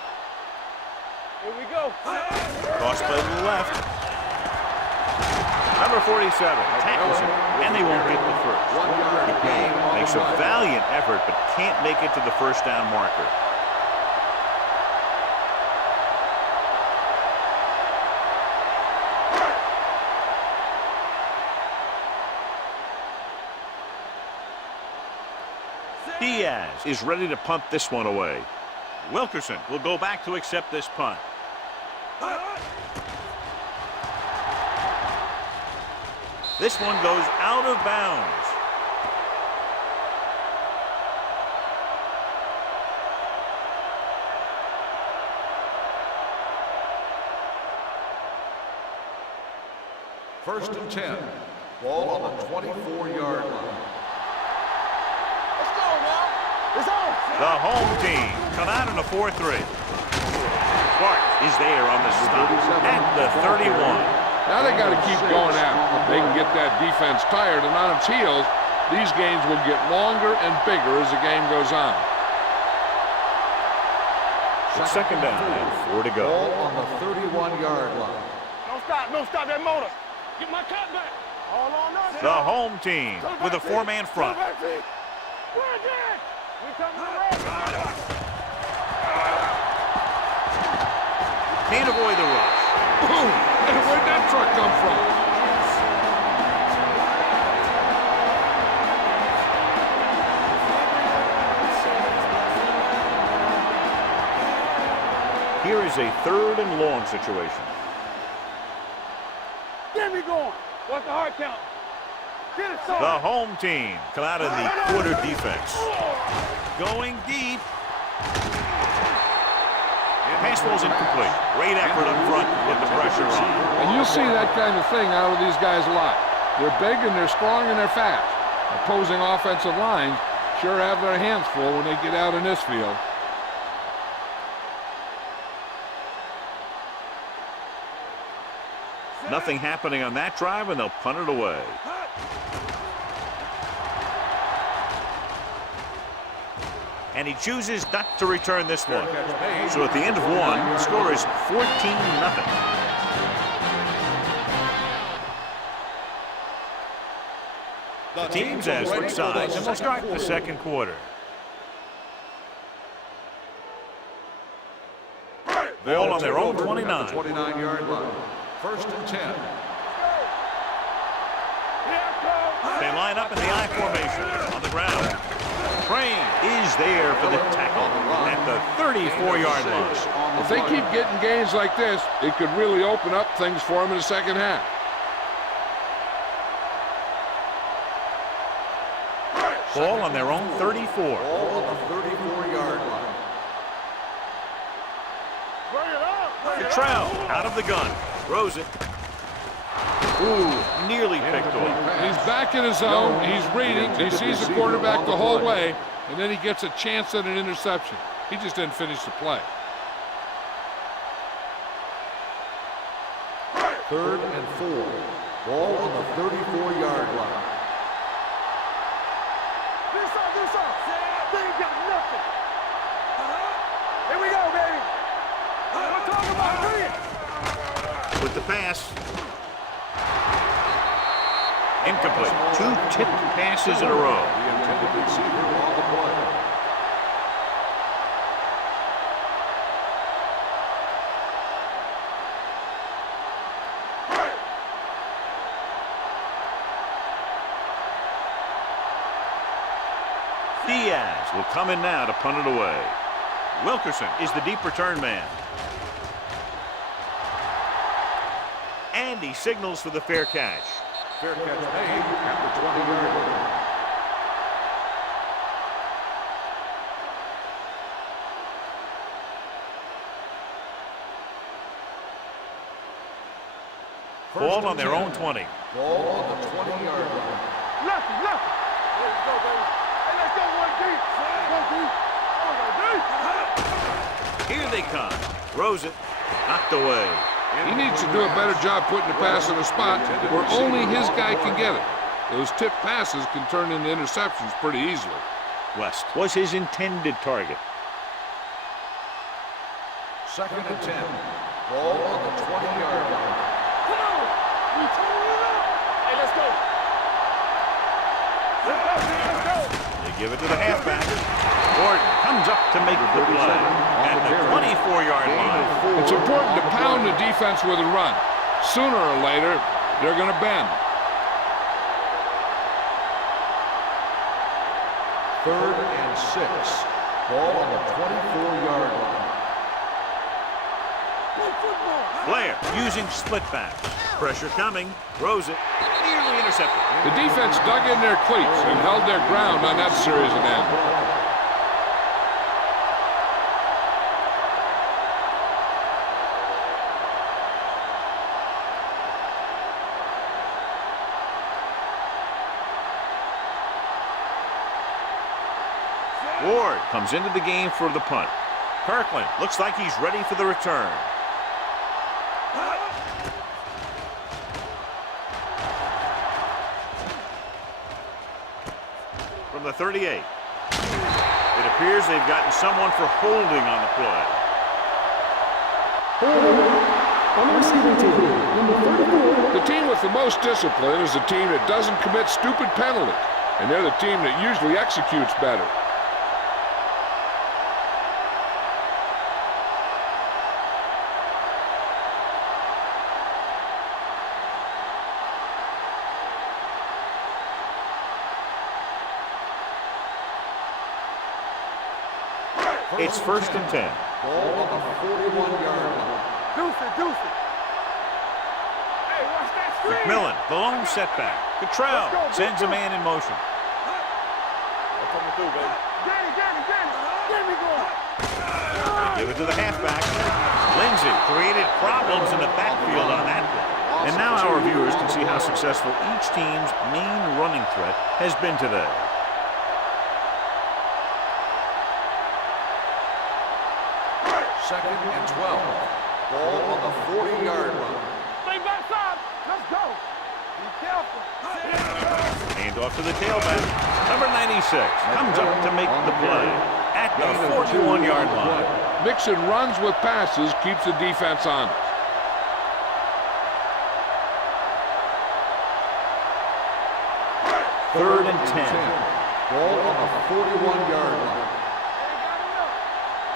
Here we go. Cross play to the left. Number 47 tackles him, and they won't get the first. 1-yard gain on Makes the a play. valiant effort, but can't make it to the first down marker. Diaz is ready to punt this one away. Wilkerson will go back to accept this punt. This one goes out of bounds. First and 10. Ball on the 24-yard line. Let's go now. It's on. The home team come out in a 4-3. Clark is there on the stop at the 31. Now they got to keep going at it. They can get that defense tired and on its heels. These games will get longer and bigger as the game goes on. It's 2nd down and 4 to go. Ball on the 31-yard line. Don't stop that motor. Get my cut back. All on us. The home team with a 4-man front. We're dead. We come to the red. Can't avoid the rush. Boom! And where'd that truck come from? Here is a 3rd and long situation. Get me going. What's the hard count? Get it started. The home team come out in the quarter defense. Going deep. Pass ball's incomplete. Great effort up front to put the pressure on. And you'll see that kind of thing out of these guys a lot. They're big and they're strong and they're fast. Opposing offensive lines sure have their hands full when they get out in this field. Nothing happening on that drive, and they'll punt it away. And he chooses not to return this one. So at the end of one, the score is 14-0. The teams have switched sides, and we'll start the second quarter. Ball on their own 29. 29-yard line. 1st and 10. They line up in the I formation on the ground. Crane is there for the tackle at the 34-yard line. If they keep getting gains like this, it could really open up things for them in the second half. Ball on their own 34. Ball on the 34-yard line. Cottrell out of the gun. Throws it. Ooh, nearly picked off. He's back in his zone. He's reading. He sees the quarterback the whole way, and then he gets a chance at an interception. He just didn't finish the play. 3rd and 4. Ball on the 34-yard line. This off. They ain't got nothing. Here we go, baby. We're talking about bring it. With the pass. Incomplete. 2 tipped passes in a row. The intended receiver on the play. Diaz will come in now to punt it away. Wilkerson is the deep return man. And he signals for the fair catch. Fair catch made at the 20-yard line. Ball on their own 20. Ball on the 20-yard line. Left. Let's go, baby. Hey, let's go one deep. Here they come. Throws it. Knocked away. He needs to do a better job putting the pass in a spot where only his guy can get it. Those tipped passes can turn into interceptions pretty easily. West was his intended target. 2nd and 10. Ball on the 20-yard line. Come on. We turn it up. Hey, let's go. Let's go. They give it to the halfback. Gordon comes up to make the play at the 24-yard line. It's important to pound the defense with a run. Sooner or later, they're going to bend. 3rd and 6. Ball on the 24-yard line. Blair using split back. Pressure coming. Throws it. Nearly intercepted. The defense dug in their cleats and held their ground on that series of end. Ward comes into the game for the punt. Kirkland looks like he's ready for the return. From the 38. It appears they've gotten someone for holding on the play. On the receiving team, number 34. The team with the most discipline is the team that doesn't commit stupid penalties, and they're the team that usually executes better. It's 1st and 10. Ball on the 41-yard line. Deuce it, deuce it. Hey, watch that screen. McMillan, the lone setback. Cottrell sends a man in motion. I'm coming through, baby. Danny. Get me going. Give it to the halfback. Lindsey created problems in the backfield on that play. And now our viewers can see how successful each team's main running threat has been today. Second and 12. Ball on the 40-yard line. Stay backside. Let's go. Be careful. Hand off to the tailback. Number 96 comes up to make the play at the 41-yard line. Mixing runs with passes keeps the defense honest. Third and 10. Ball on the 41-yard line.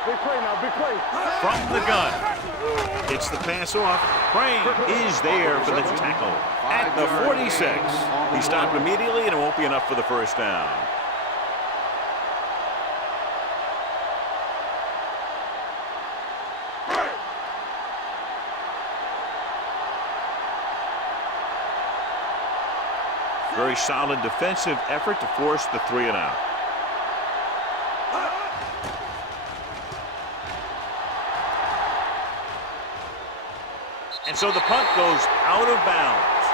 Big play now, big play. From the gun. It's the pass off. Crane is there for the tackle at the 46. He stopped immediately, and it won't be enough for the first down. Very solid defensive effort to force the 3-and-out. And so the punt goes out of bounds.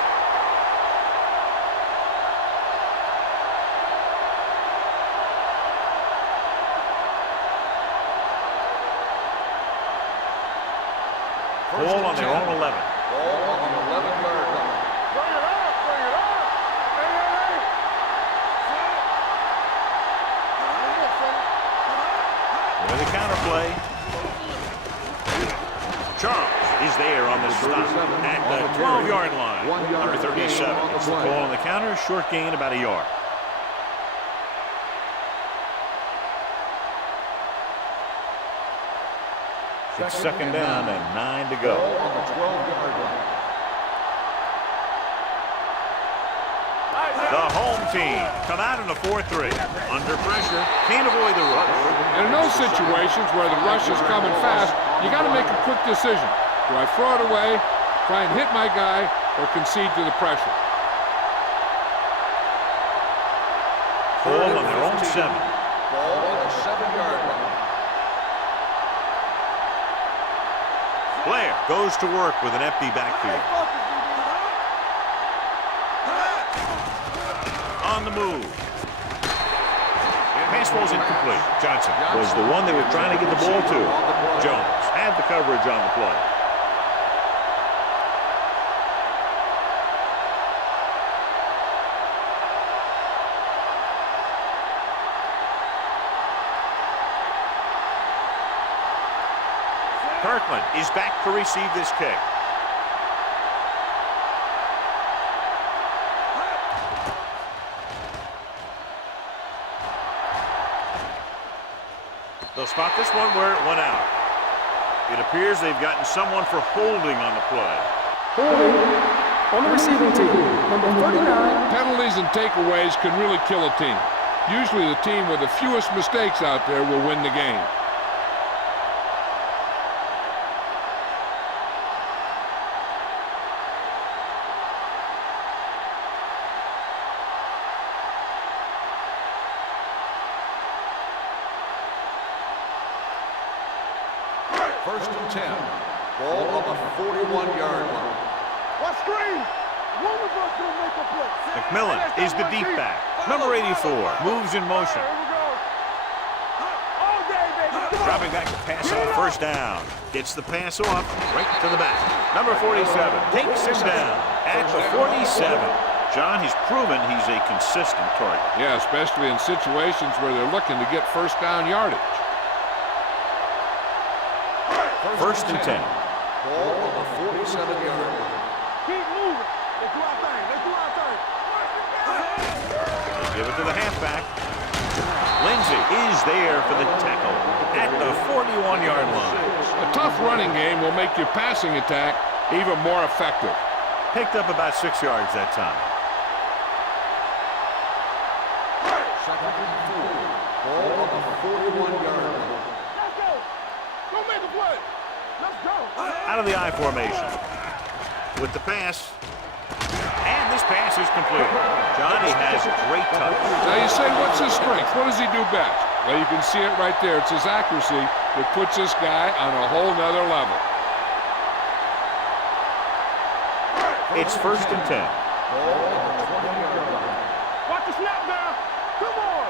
Ball on their own 11. Ball on the 11-yard line. Bring it up, bring it up. Hey. With the counterplay. Charles is there on the stop at the 12-yard line. Number 37. It's the call on the counter. Short gain, about a yard. It's second down and 9 to go. Ball on the 12-yard line. The home team come out in a 4-3. Under pressure, can't avoid the rush. And in those situations where the rush is coming fast, you got to make a quick decision. Do I throw it away, try and hit my guy, or concede to the pressure? Ball on their own 7. Ball on the 7-yard line. Blair goes to work with an empty backfield. On the move. Pass ball's incomplete. Johnson was the one they were trying to get the ball to. Jones had the coverage on the play. Kirkland is back to receive this kick. They'll spot this one where it went out. It appears they've gotten someone for holding on the play. Holding on the receiving team, number 39. Penalties and takeaways can really kill a team. Usually the team with the fewest mistakes out there will win the game. First and 10. Ball on the 41-yard line. What screen? One of us will make a play. McMillan is the deep back. Number 84 moves in motion. Here we go. All day, baby. Dropping back to pass on first down. Gets the pass off right to the back. Number 47 takes him down at the 47. John, he's proven he's a consistent target. Yeah, especially in situations where they're looking to get first down yardage. First and 10. Ball on the 47-yard line. Keep moving. Let's do our thing. Let's do our thing. They give it to the halfback. Lindsey is there for the tackle at the 41-yard line. A tough running game will make your passing attack even more effective. Picked up about 6 yards that time. Second and 4. Ball on the 41-yard line. gonna make a play. Let's go. Out of the I formation. With the pass. And this pass is completed. Johnny has great touch. Now you say, what's his strength? What does he do best? Well, you can see it right there. It's his accuracy that puts this guy on a whole nother level. It's 1st and 10. Watch the snap now. Come on.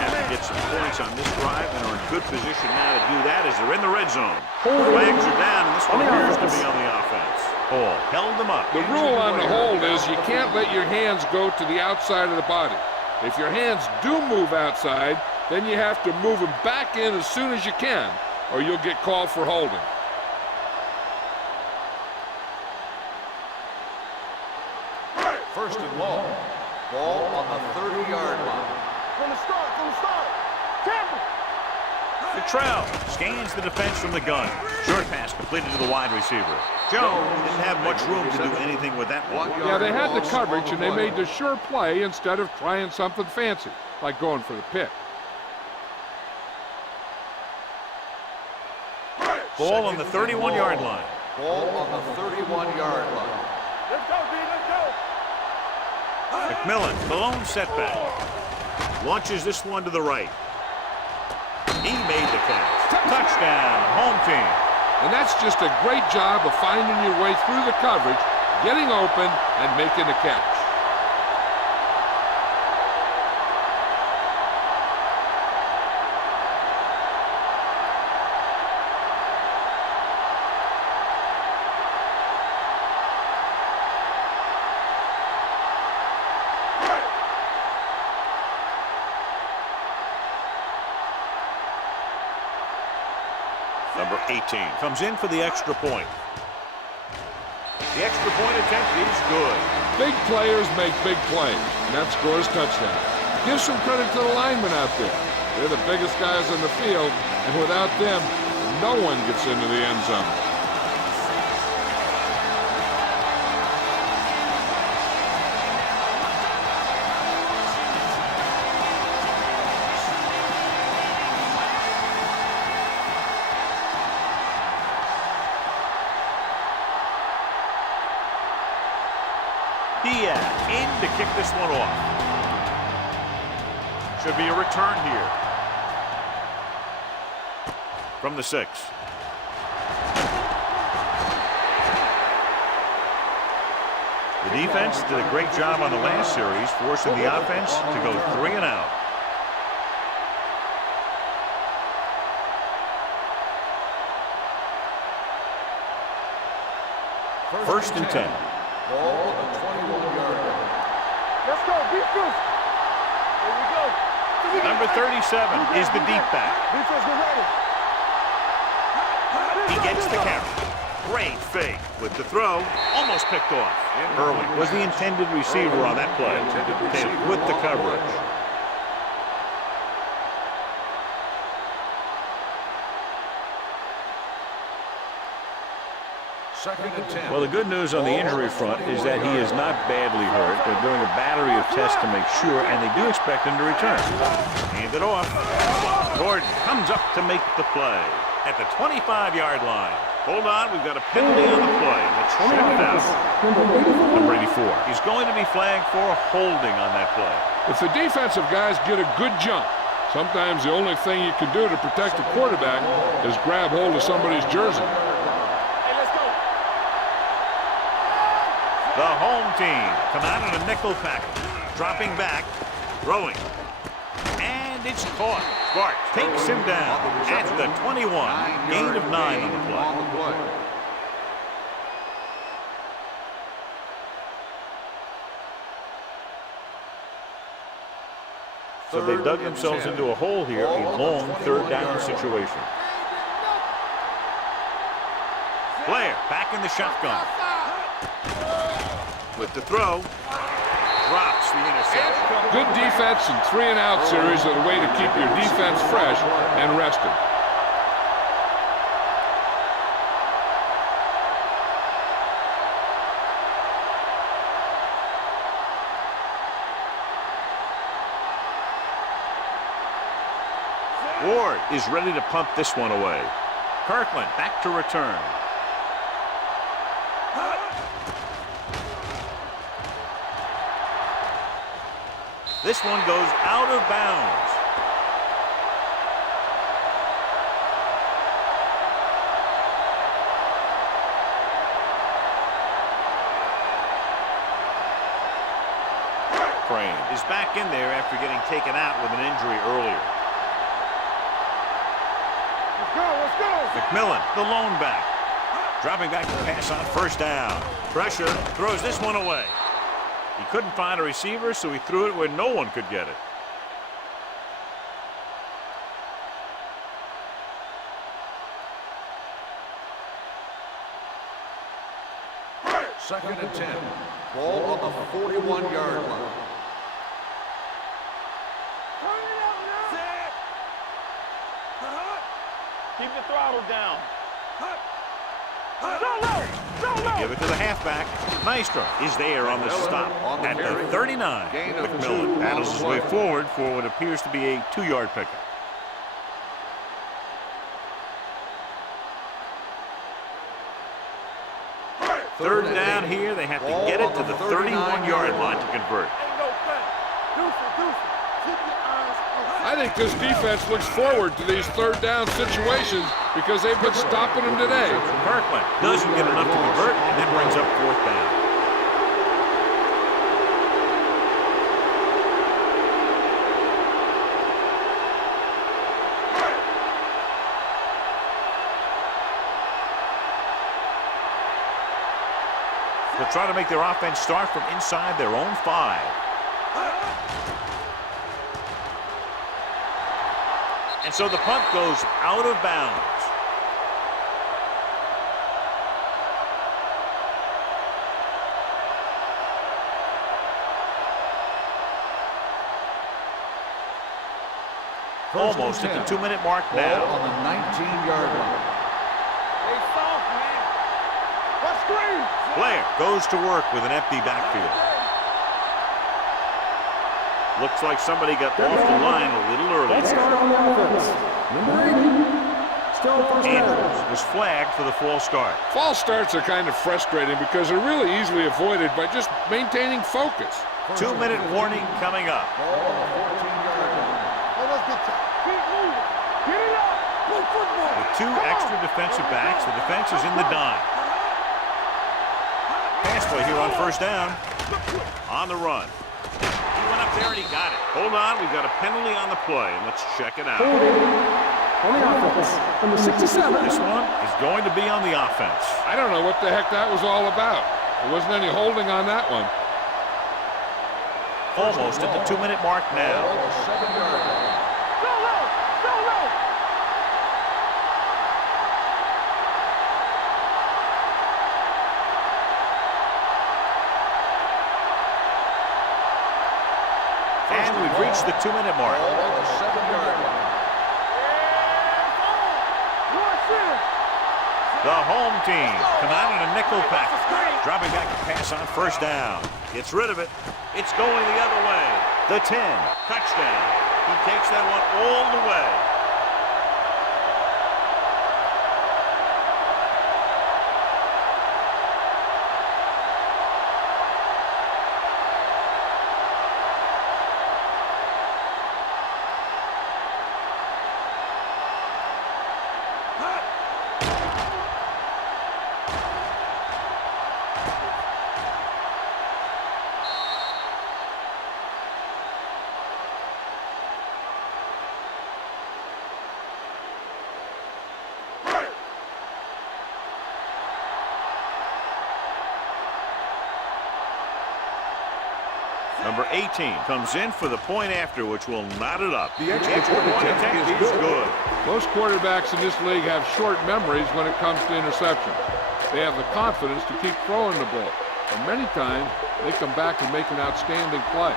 Have to get some points on this drive and are in good position now to do that as they're in the red zone. Flags are down, and this one appears to be on the offense. Hall held them up. The rule on the hold is you can't let your hands go to the outside of the body. If your hands do move outside, then you have to move them back in as soon as you can, or you'll get called for holding. First and long. Ball on the 30-yard line. From the start. Tampa. Cottrell scans the defense from the gun. Short pass completed to the wide receiver. Jones didn't have much room to do anything with that one. Yeah, they had the coverage, and they made the sure play instead of trying something fancy, like going for the pick. Ball on the 31-yard line. Ball on the 31-yard line. Let's go, D. Let's go. McMillan, the lone setback. Launches this one to the right. He made the catch. Touchdown, home team. And that's just a great job of finding your way through the coverage, getting open, and making the catch. Number 18 comes in for the extra point. The extra point attempt is good. Big players make big plays, and that scores touchdown. Give some credit to the linemen out there. They're the biggest guys on the field, and without them, no one gets into the end zone. Diaz in to kick this one off. Should be a return here. From the 6. The defense did a great job on the last series, forcing the offense to go 3 and out. First and 10. Ball on the 21-yard line. Let's go. Defense. Here we go. Number 37 is the deep back. Defense, get ready. He gets the carry. Great fake with the throw. Almost picked off. Irwin was the intended receiver on that play. With the coverage. Second and 10. Well, the good news on the injury front is that he is not badly hurt. They're doing a battery of tests to make sure, and they do expect him to return. Hand it off. Gordon comes up to make the play at the 25-yard line. Hold on, we've got a penalty on the play. Let's check it out. Number 84. He's going to be flagged for holding on that play. If the defensive guys get a good jump, sometimes the only thing you can do to protect the quarterback is grab hold of somebody's jersey. The home team come out in a nickel package, dropping back, throwing, and it's caught. Sparks takes him down at the 21, gain of 9 on the play. So they dug themselves into a hole here, a long third down situation. Blair back in the shotgun. With the throw, drops the interception. Good defense and 3-and-out series are the way to keep your defense fresh and rested. Ward is ready to punt this one away. Kirkland back to return. This one goes out of bounds. Crane is back in there after getting taken out with an injury earlier. Let's go. McMillan, the lone back. Dropping back to pass on first down. Pressure, throws this one away. He couldn't find a receiver, so he threw it where no one could get it. Second and 10. Ball on the 41-yard line. Keep the throttle down. Give it to the halfback. Maestro is there on the stop at the 39. McMillan battles his way forward for what appears to be a 2-yard pickup. Third down here. They have to get it to the 31-yard line to convert. I think this defense looks forward to these third down situations because they've been stopping them today. Kirkland doesn't get enough to convert and then brings up fourth down. They'll try to make their offense start from inside their own 5. And so the punt goes out of bounds. Almost at the 2-minute mark now. On the 19-yard line. Hey, soft, man. Let's scream. Blair goes to work with an empty backfield. Looks like somebody got off the line a little early. Let's start on the offense. Number 80. Still first down. Andrews was flagged for the false start. False starts are kind of frustrating because they're really easily avoided by just maintaining focus. 2-minute warning coming up. Let's get keep moving. Get it up. Play football. With 2 extra defensive backs, the defense is in the dime. Pass play here on first down. On the run. He went up there and he got it. Hold on, we've got a penalty on the play, and let's check it out. On the offense. Number 67. This one is going to be on the offense. I don't know what the heck that was all about. There wasn't any holding on that one. Almost at the 2-minute mark now. And we've reached the 2-minute mark. The home team come out in a nickel pack. Dropping back to pass on first down. Gets rid of it. It's going the other way. The 10. Touchdown. He takes that one all the way. Number 18 comes in for the point after, which will knot it up. The extra point attempt is good. Most quarterbacks in this league have short memories when it comes to interception. They have the confidence to keep throwing the ball. And many times, they come back and make an outstanding play.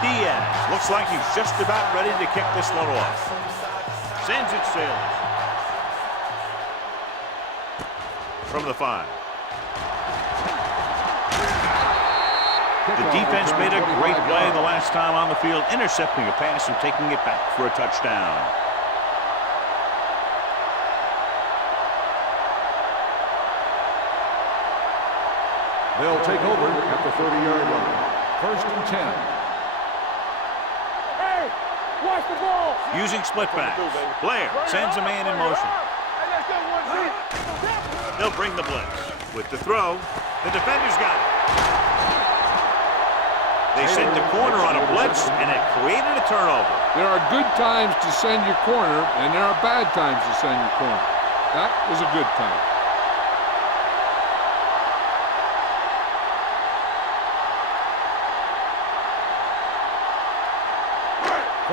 Diaz looks like he's just about ready to kick this one off. Sends it sailing. From the 5. The defense made a great play the last time on the field, intercepting a pass and taking it back for a touchdown. They'll take over at the 30-yard line. 1st and 10. Hey, watch the ball. Using split backs, Blair sends a man in motion. Hey, let's go, 1-2. They'll bring the blitz. With the throw, the defender's got it. They sent the corner on a blitz, and it created a turnover. There are good times to send your corner, and there are bad times to send your corner. That was a good time.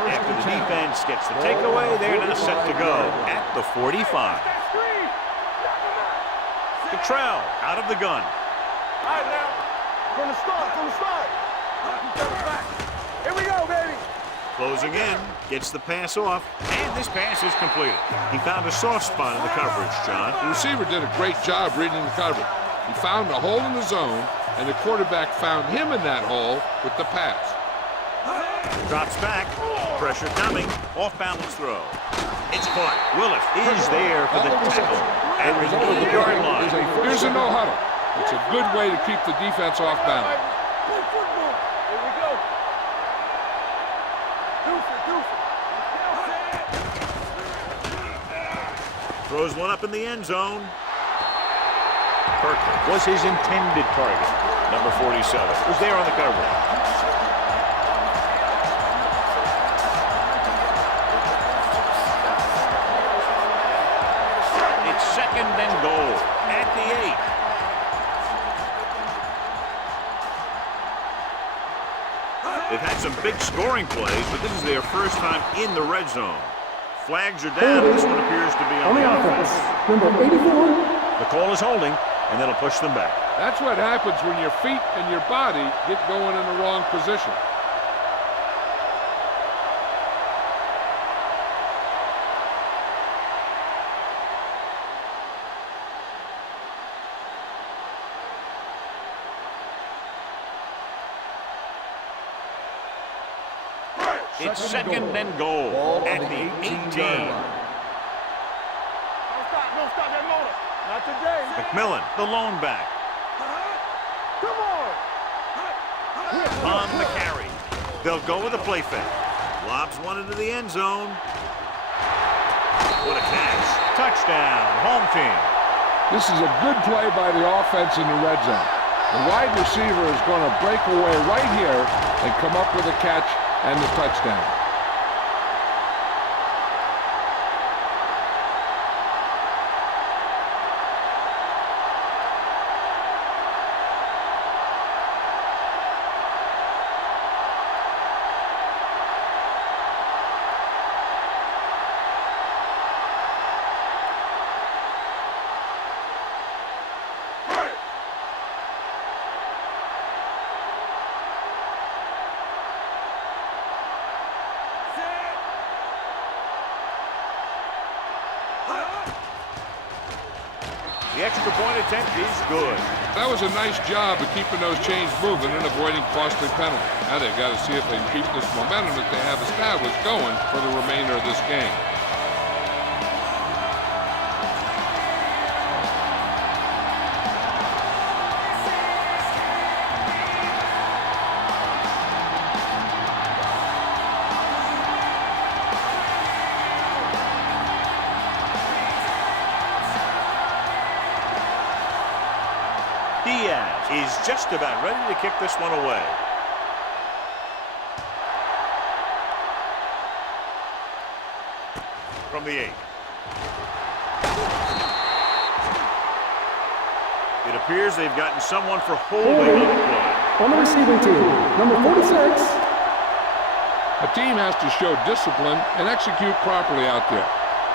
After the defense gets the takeaway, they're now set to go at the 45. Cottrell out of the gun. All right, now. From the start. Here we go, baby. Closing in, gets the pass off, and this pass is completed. He found a soft spot in the coverage, John. The receiver did a great job reading the coverage. He found a hole in the zone, and the quarterback found him in that hole with the pass. Drops back, pressure coming, off-balance throw. It's caught. Willis is there for the tackle at the 8-yard line. Here's a no-huddle. It's a good way to keep the defense off balance. Play football. Here we go. Deuce it. Throws one up in the end zone. Kirkland was his intended target. Number 47 was there on the coverage. It's 2nd and goal at the 8. They've had some big scoring plays, but this is their first time in the red zone. Flags are down. This one appears to be on the offense. Number 84. The call is holding, and that'll push them back. That's what happens when your feet and your body get going in the wrong position. It's 2nd and goal at the 18. Don't stop that motor. Not today. McMillan, the lone back. Come on. On the carry. They'll go with a play fake. Lobs one into the end zone. What a catch. Touchdown, home team. This is a good play by the offense in the red zone. The wide receiver is going to break away right here and come up with a catch and the touchdown. The extra point attempt is good. That was a nice job of keeping those chains moving and avoiding costly penalties. Now they've got to see if they can keep this momentum that they have established going for the remainder of this game. Diaz is just about ready to kick this one away. From the 8. It appears they've gotten someone for holding on the play. On the receiving team, number 46. A team has to show discipline and execute properly out there.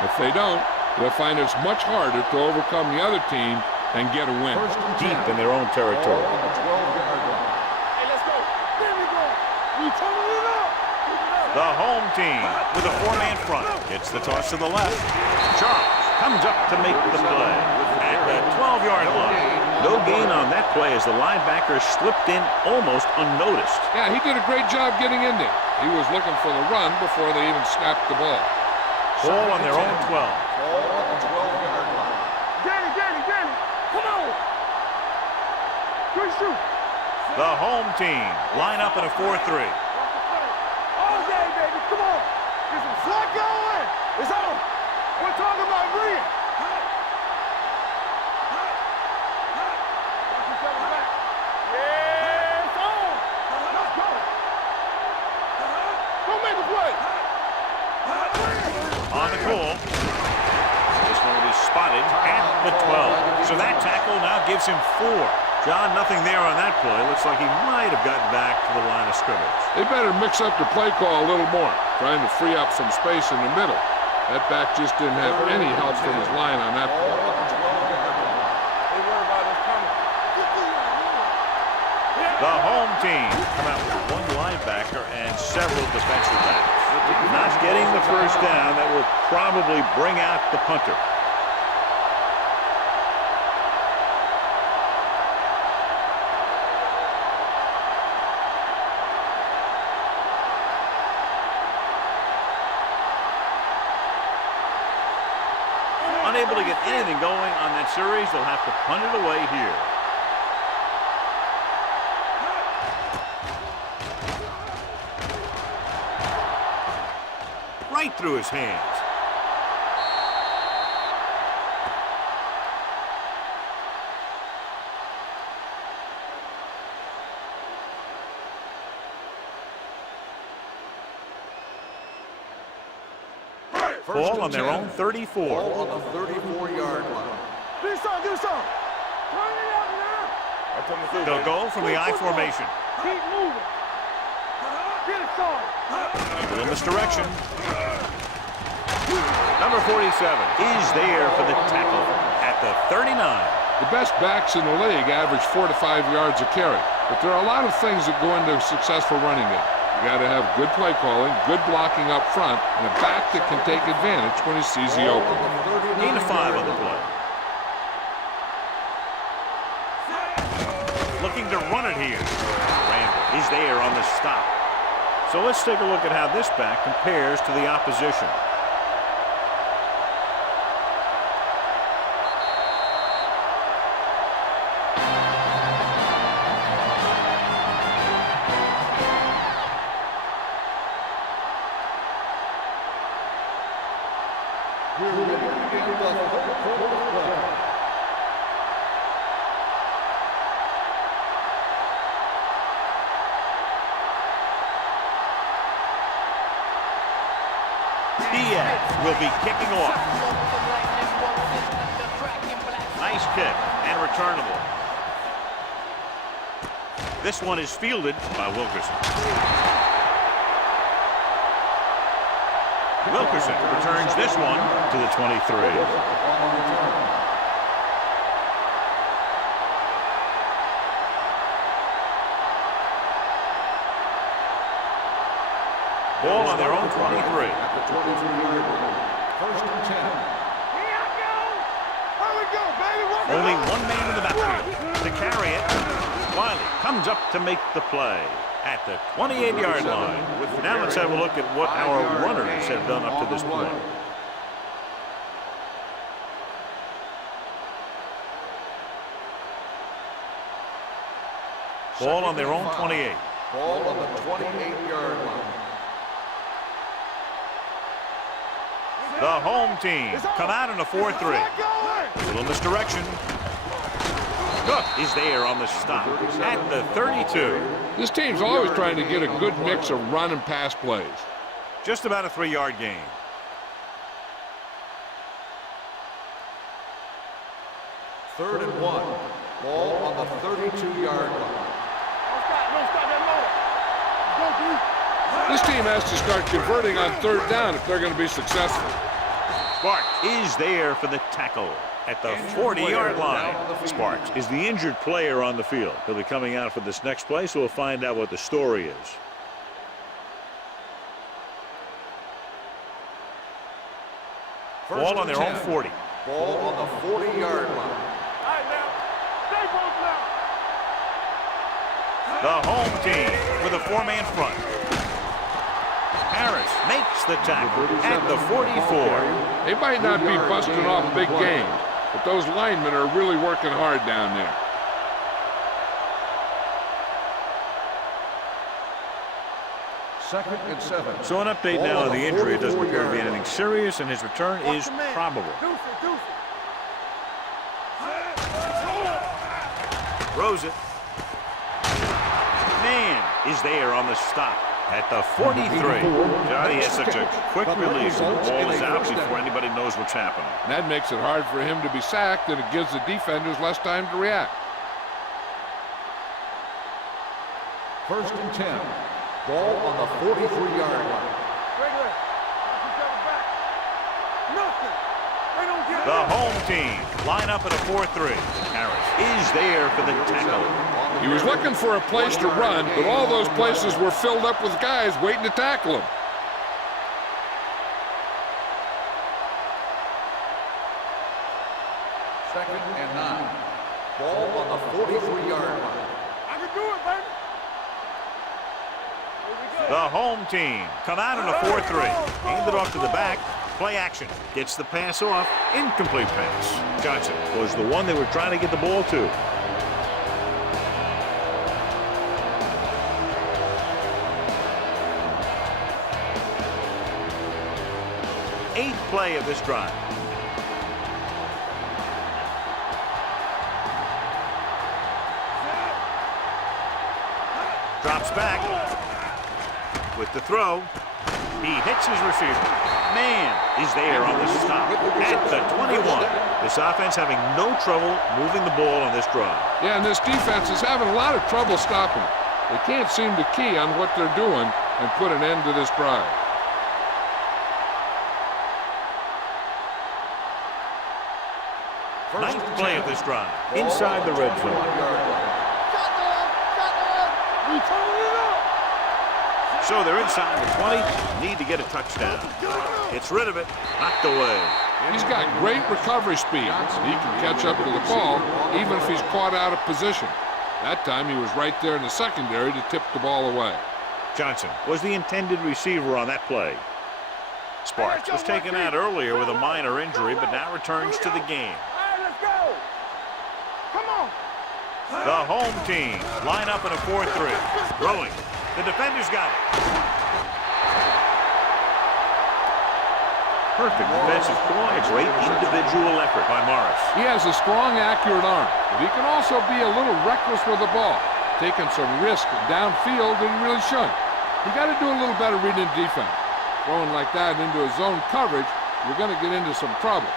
If they don't, they'll find it's much harder to overcome the other team and get a win. Deep in their own territory. Hey, let's go. There we go. We turn it The home team with a 4-man front. Gets the toss to the left. Charles comes up to make the play at the 12-yard line. No gain on that play as the linebacker slipped in almost unnoticed. Yeah, he did a great job getting in there. He was looking for the run before they even snapped the ball. Ball on their own 12. Ball on the 12-yard line. Danny, come on. Good shoot. The home team line up in a 4-3. All day, baby, come on. Get some slot going. It's on. We're talking about Green. Yeah, it's on. Let's go. Go make the play. On the goal. This one will be spotted at the 12. So that tackle now gives him 4. John, nothing there on that play. Looks like he might have gotten back to the line of scrimmage. They better mix up the play call a little more, trying to free up some space in the middle. That back just didn't have any help from his line on that play. They worry about us coming. The home team come out with 1 linebacker and several defensive backs. Not getting the first down. That will probably bring out the punter. Unable to get anything going on that series, they'll have to punt it away here. Right through his hands. Ball on their own 34. Ball on the 34-yard line. Do something. Turn it up now. They'll go from the I formation. Keep moving. Get it started. A little misdirection. Number 47 is there for the tackle at the 39. The best backs in the league average 4 to 5 yards a carry, but there are a lot of things that go into a successful running game. You got to have good play calling, good blocking up front, and a back that can take advantage when he sees the open. Gain of 5 on the play. Looking to run it here. Randall is there on the stop. So let's take a look at how this back compares to the opposition. Will be kicking off. Nice kick and returnable. This one is fielded by Wilkerson. Wilkerson returns this one to the 23. Ball on their own 23. At the 23-yard line. First and 10. Here I go. Here we go, baby. Only 1 man in the backfield to carry it. Twilight comes up to make the play at the 28-yard line. Now let's have a look at what our runners have done up to this point. Ball on their own 28. Ball on the 28-yard line. The home team come out in a 4-3. Little misdirection. Cook is there on the stop at the 32. This team's always trying to get a good mix of run and pass plays. Just about a 3-yard gain. Third and 1. Ball on the 32-yard line. Don't stop that motor. Go, dude. This team has to start converting on 3rd down if they're going to be successful. Sparks is there for the tackle at the 40-yard line. Sparks is the injured player on the field. He'll be coming out for this next play, so we'll find out what the story is. Ball on their own 40. Ball on the 40-yard line. All right, now. Stay both now. The home team with a 4-man front. Harris makes the tackle at the 44. They might not be busting off big games, but those linemen are really working hard down there. Second and 7. So an update now on the injury. It doesn't appear to be anything serious, and his return is probable. Deuce it, deuce it. Throws it. Man is there on the stop at the 43. Johnny has such a quick release. The ball is out before anybody knows what's happening. That makes it hard for him to be sacked, and it gives the defenders less time to react. First and 10. Ball on the 43-yard line. Regular. Watch each other back. Nothing. They don't get The home team line up at a 4-3. Harris is there for the tackle. He was looking for a place to run, but all those places were filled up with guys waiting to tackle him. Second and 9. Ball on the 43-yard line. I can do it, baby. The home team come out in a 4-3. Hand it off to the back. Play action. Gets the pass off. Incomplete pass. Johnson was the one they were trying to get the ball to. Eighth play of this drive. Drops back with the throw. He hits his receiver. Man is there on the stop at the 21. This offense having no trouble moving the ball on this drive. Yeah, and this defense is having a lot of trouble stopping it. They can't seem to key on what they're doing and put an end to this drive. Ninth play of this drive. Inside the red zone. So they're inside the 20. Need to get a touchdown. Gets rid of it. Knocked away. He's got great recovery speed. He can catch up to the ball even if he's caught out of position. That time he was right there in the secondary to tip the ball away. Johnson was the intended receiver on that play. Sparks was taken out earlier with a minor injury, but now returns to the game. All right, let's go. Come on. The home team line up in a 4-3. Throwing. The defenders got it. Perfect defensive call and a great individual effort by Morris. He has a strong, accurate arm, but he can also be a little reckless with the ball, taking some risk downfield that he really shouldn't. You got to do a little better reading defense. Throwing like that into a zone coverage, you're going to get into some trouble.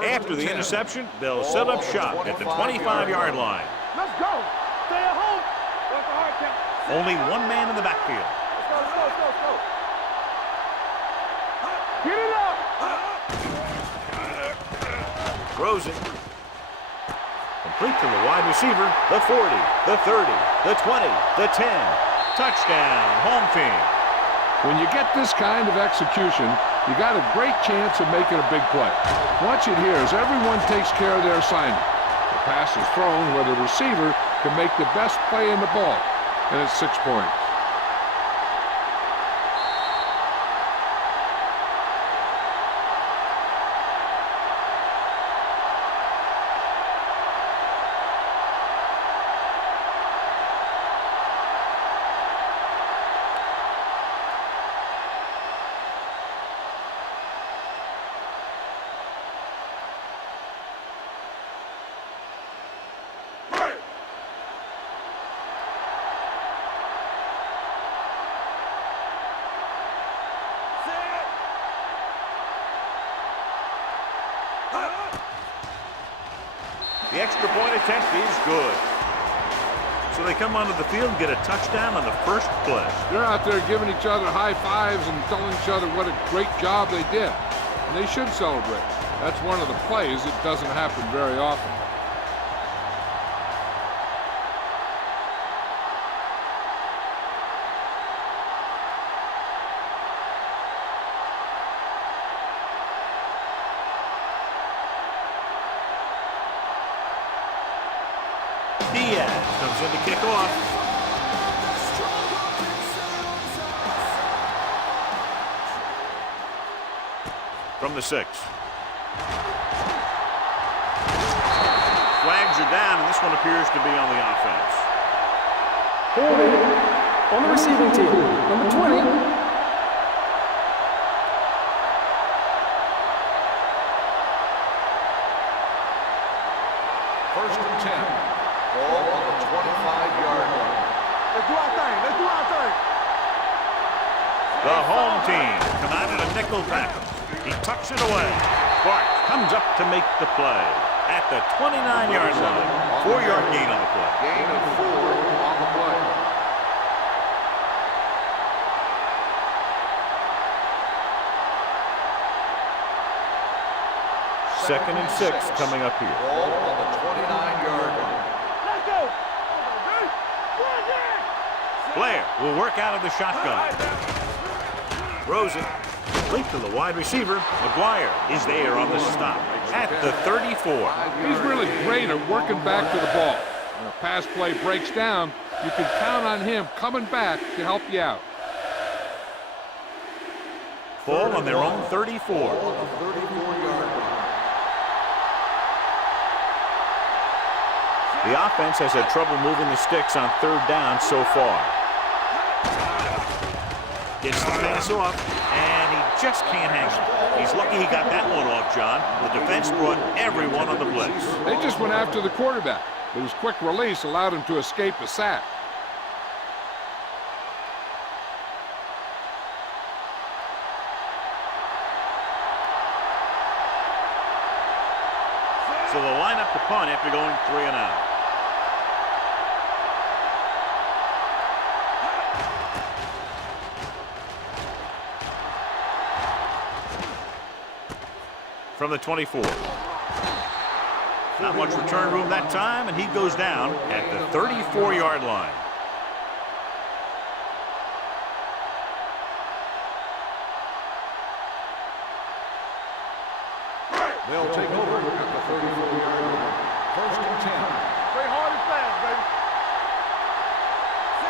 After the interception, they'll set up shop at the 25-yard line. Let's go. Stay at home. What's the hard count? Only one man in the backfield. Let's go. Get it up. Throws it. Complete to the wide receiver. The 40, the 30, the 20, the 10. Touchdown, home team. When you get this kind of execution, you got a great chance of making a big play. Watch it here as everyone takes care of their assignment. The pass is thrown where the receiver can make the best play in the ball, and it's 6 points. The extra point attempt is good. So So they come onto the field and get a touchdown on the first play. They're out there giving each other high fives and telling each other what a great job they did. And they should celebrate. That's one of the plays that doesn't happen very often. Comes in to kick off. From the 6. Flags are down, and this one appears to be on the offense. Holding on the receiving team, number 20. First and 10. Ball on the 25-yard line. Let's do our thing. Let's do our thing. The home team come out in a nickel tackle. He tucks it away. Clark comes up to make the play at the 29-yard line. 4-yard gain on the play. Gain of 4 on the play. Second and 6 coming up here. Ball on the 29-yard line. Let's go. Blair will work out of the shotgun. Throws it. Link to the wide receiver. McGuire is there on the stop at the 34. He's really great at working back to the ball. When a pass play breaks down, you can count on him coming back to help you out. Ball on their own 34. Ball on the 34-yard line. The offense has had trouble moving the sticks on 3rd down so far. Gets the pass off, and he just can't hang it. He's lucky he got that one off, John. The defense brought everyone on the blitz. They just went after the quarterback, but his quick release allowed him to escape a sack. So they'll line up the punt after going 3 and out. From the 24. Not much return room that time, and he goes down at the 34-yard line. They'll take over at the 34-yard line. First and 10. Play hard and fast, baby.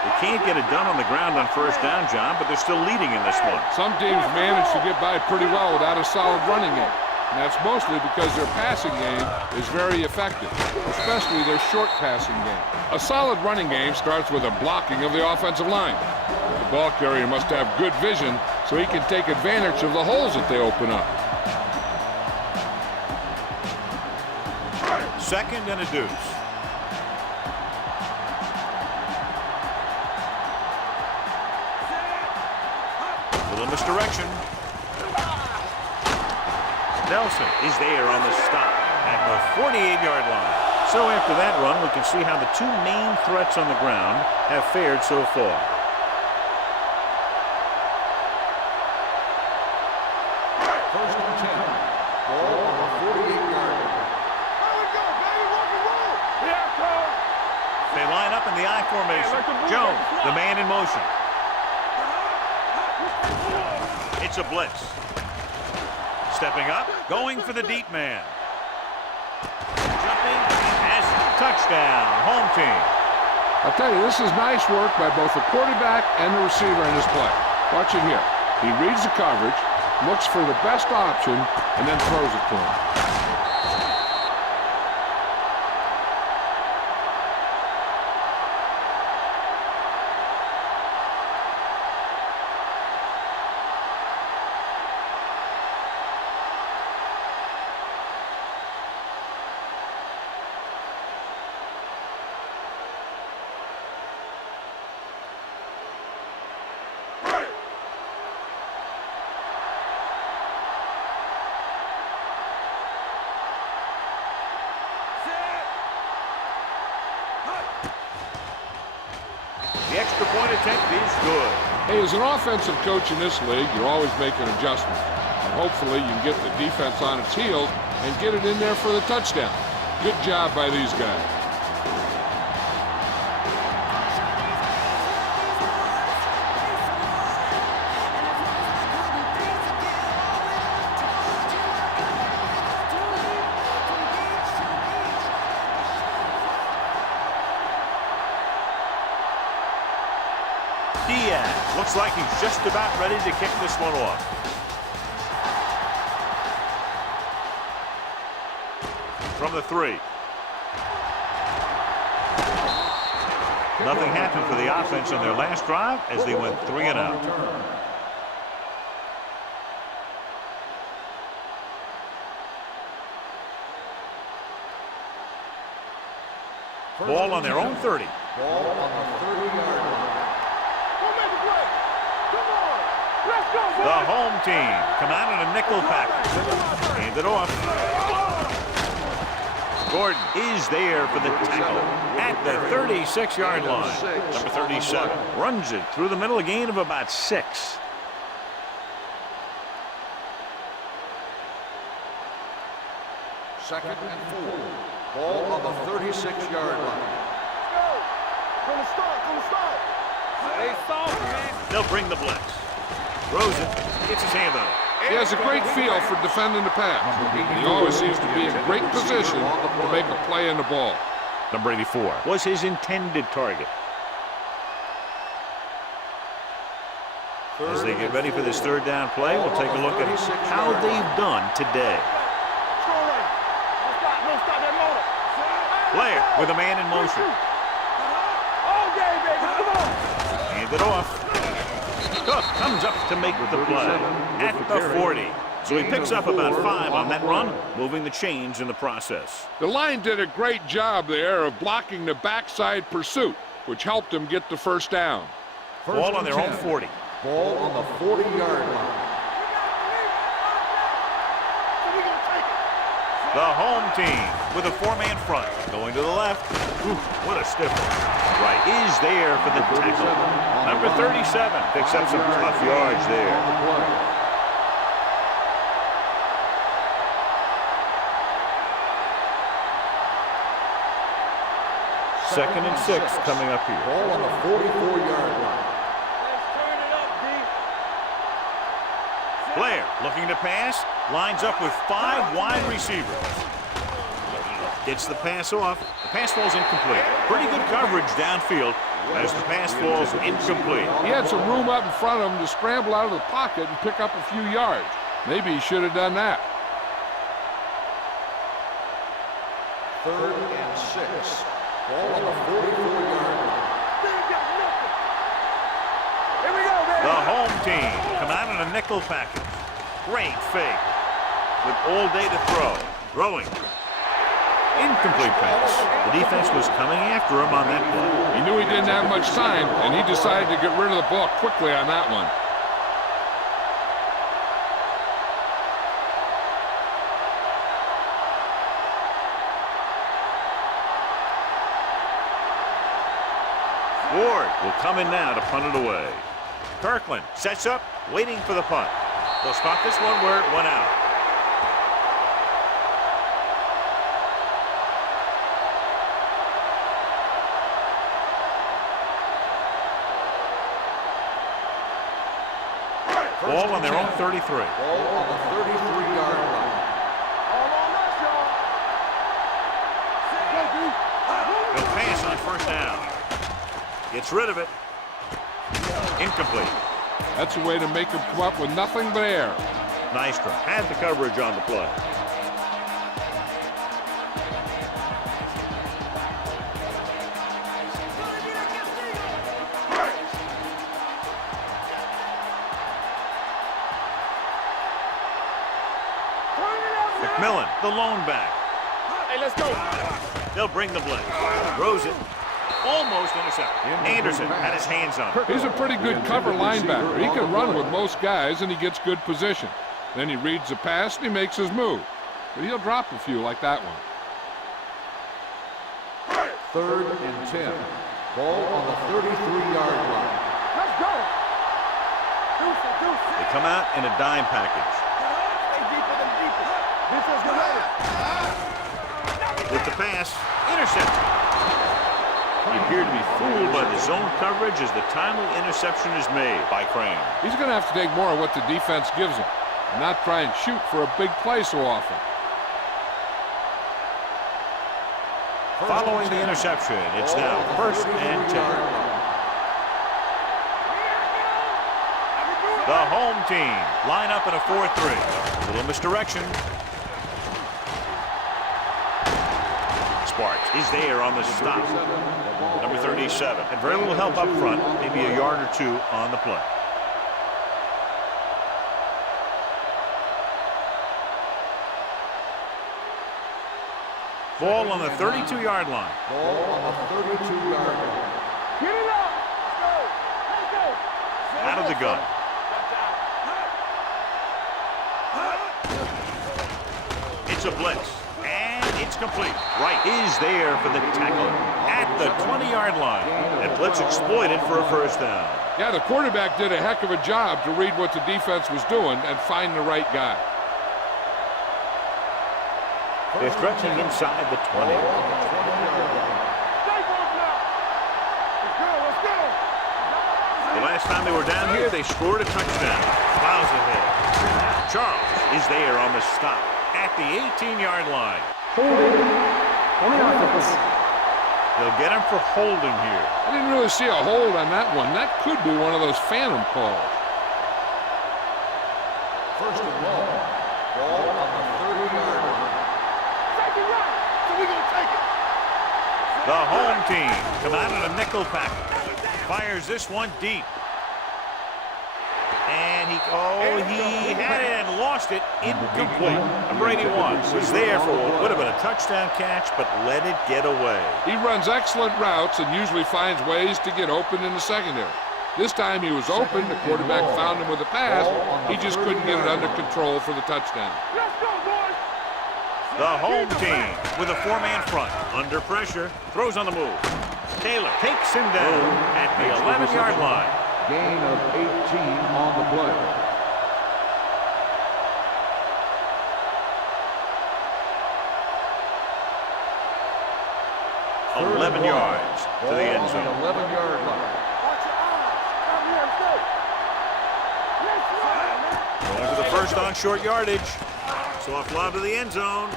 They can't get it done on the ground on 1st down, John, but they're still leading in this one. Some teams manage to get by pretty well without a solid running game. And that's mostly because their passing game is very effective, especially their short passing game. A solid running game starts with a blocking of the offensive line. The ball carrier must have good vision so he can take advantage of the holes that they open up. Second and a deuce. Little misdirection. Nelson is there on the stop at the 48-yard line. So after that run, we can see how the 2 main threats on the ground have fared so far. First and 10. Ball on the 48-yard line. There we go, baby. Rock and roll. Yeah, coach. They line up in the I formation. Jones, the man in motion. It's a blitz. Stepping up, going for the deep man. Jumping, has touchdown, home team. I'll tell you, this is nice work by both the quarterback and the receiver in this play. Watch it here. He reads the coverage, looks for the best option, and then throws it to him. extra point attempt is good. Hey, as an offensive coach in this league, you're always making adjustments. And hopefully you can get the defense on its heels and get it in there for the touchdown. Good job by these guys. Diaz looks like he's just about ready to kick this one off. From the 3. Nothing happened for the offense on their last drive as they went 3 and out. Ball on their own 30. Ball on the 30-yard line. The home team come out in a nickel package. Hand it off. Gordon is there for the tackle at the 36-yard line. Number 37 runs it through the middle, a gain of about 6. Second and 4. Ball on the 36-yard line. From the start. They soft, man. They'll bring the blitz. Throws it, gets his hand on it. He has a great feel for defending the pass. He always seems to be in great position to make a play in the ball. Number 84 was his intended target. As they get ready for this third down play, we'll take a look at how they've done today. Blair with a man in motion. Hand it off. Cook comes up to make the play at the 40. So he picks up about 5 on that run, moving the chains in the process. The line did a great job there of blocking the backside pursuit, which helped them get the first down. Ball on their own 40. Ball on the 40-yard line. The home team with a 4-man front. Going to the left. Ooh, what a stiff one. Right is there for the tackle. Number 37 picks up some tough yards there. Second and 6 coming up here. Ball on the 44-yard line. Blair looking to pass, lines up with 5 wide receivers. Gets the pass off. The pass falls incomplete. Pretty good coverage downfield as the pass falls incomplete. He had some room up in front of him to scramble out of the pocket and pick up a few yards. Maybe he should have done that. Third and 6. Ball on the 44-yard line. Here we go, baby. The home team come out in a nickel package. Great fake with all day to throw. Throwing. Incomplete pass. The defense was coming after him on that play. He knew he didn't have much time, and he decided to get rid of the ball quickly on that one. Ward will come in now to punt it away. Kirkland sets up, waiting for the punt. They'll spot this one where it went out. Ball on their own 33. Ball on the 33-yard line. All on us, y'all. He'll pass on first down. Gets rid of it. Incomplete. That's a way to make him come up with nothing but air. Nice try. Had the coverage on the play. McMillan, the lone back. Hey, let's go. They'll bring the blitz. Throws it. Almost intercepted. Anderson had his hands on it. He's a pretty good cover linebacker. He can run with most guys, and he gets good position. Then he reads the pass, and he makes his move. But he'll drop a few like that one. Third and 10. Ball on the 33-yard line. Let's go. Deuce. They come out in a dime package. Stay deeper than deepest. Defense, get ready. With the pass, intercepted. He appeared to be fooled by the zone coverage as the timely interception is made by Crane. He's going to have to take more of what the defense gives him and not try and shoot for a big play so often. Following the interception, it's now 1st and 10. The home team line up in a 4-3. Little misdirection. Sparks is there on the stop. Number 37. And very little help up front. Maybe a yard or two on the play. Ball on the 32-yard line. Ball on the 32-yard line. Get it up. Let's go. Out of the gun. It's a blitz. And it's complete. Wright is there for the tackle at the 20-yard line. And blitz exploited for a first down. Yeah, the quarterback did a heck of a job to read what the defense was doing and find the right guy. They're stretching inside the 20. The last time they were down here, they scored a touchdown. Plows ahead. Charles is there on the stop at the 18-yard line. Holding on the offense. They'll get him for holding here. I didn't really see a hold on that one. That could be one of those phantom calls. First and long. Ball on the 30-yard line. The home team come out in a nickel package. Fires this one deep. And he had it and lost it. Incomplete. Number 81 was there for what would have been a touchdown catch, but let it get away. He runs excellent routes and usually finds ways to get open in the secondary. This time he was open. The quarterback found him with a pass. He just couldn't get it under control for the touchdown. Let's go, boys. The home team with a 4-man front. Under pressure. Throws on the move. Taylor takes him down at the 11-yard line. Gain of 18 on the play. Third 11 yards to the end zone. 11-yard line. Watch your eyes. Come here and stay. Going for the first on short yardage. Soft lob to the end zone.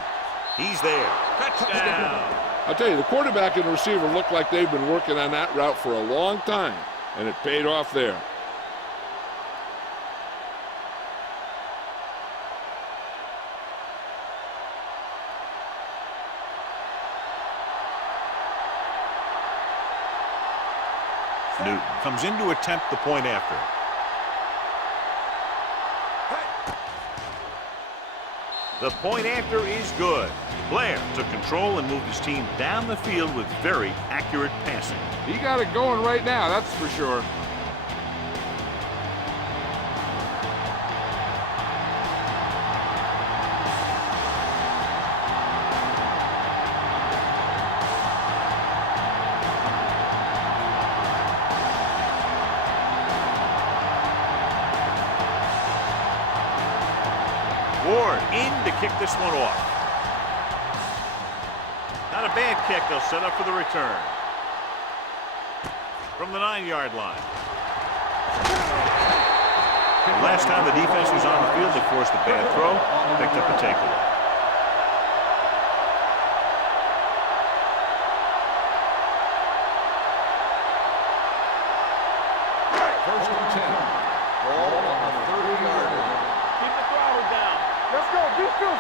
He's there. Touchdown. I'll tell you, the quarterback and the receiver look like they've been working on that route for a long time, and it paid off there. Newton comes in to attempt the point after. The point after is good. Blair took control and moved his team down the field with very accurate passing. He got it going right now, that's for sure. Ward in to kick this one off. Not a bad kick. They'll set up for the return. From the 9-yard line. Last time the defense was on the field, they forced a bad throw, picked up a takeaway. First and 10. Ball on the 30-yard line. Keep the throttle down. Let's go. Be still.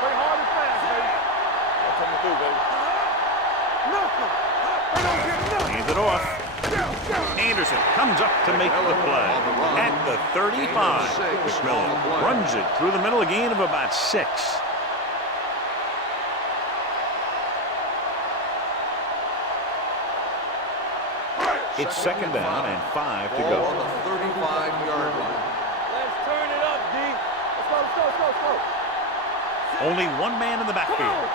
Play hard and fast, baby. That's what we do, baby. Nothing. They don't get nothing. Hands it off. Anderson comes up to make the play. At the 35, McMillan runs it through the middle, a gain of about 6. It's second down and 5 to Ball go. on the 35-yard line. Let's turn it up, D. Let's go. Only one man in the backfield.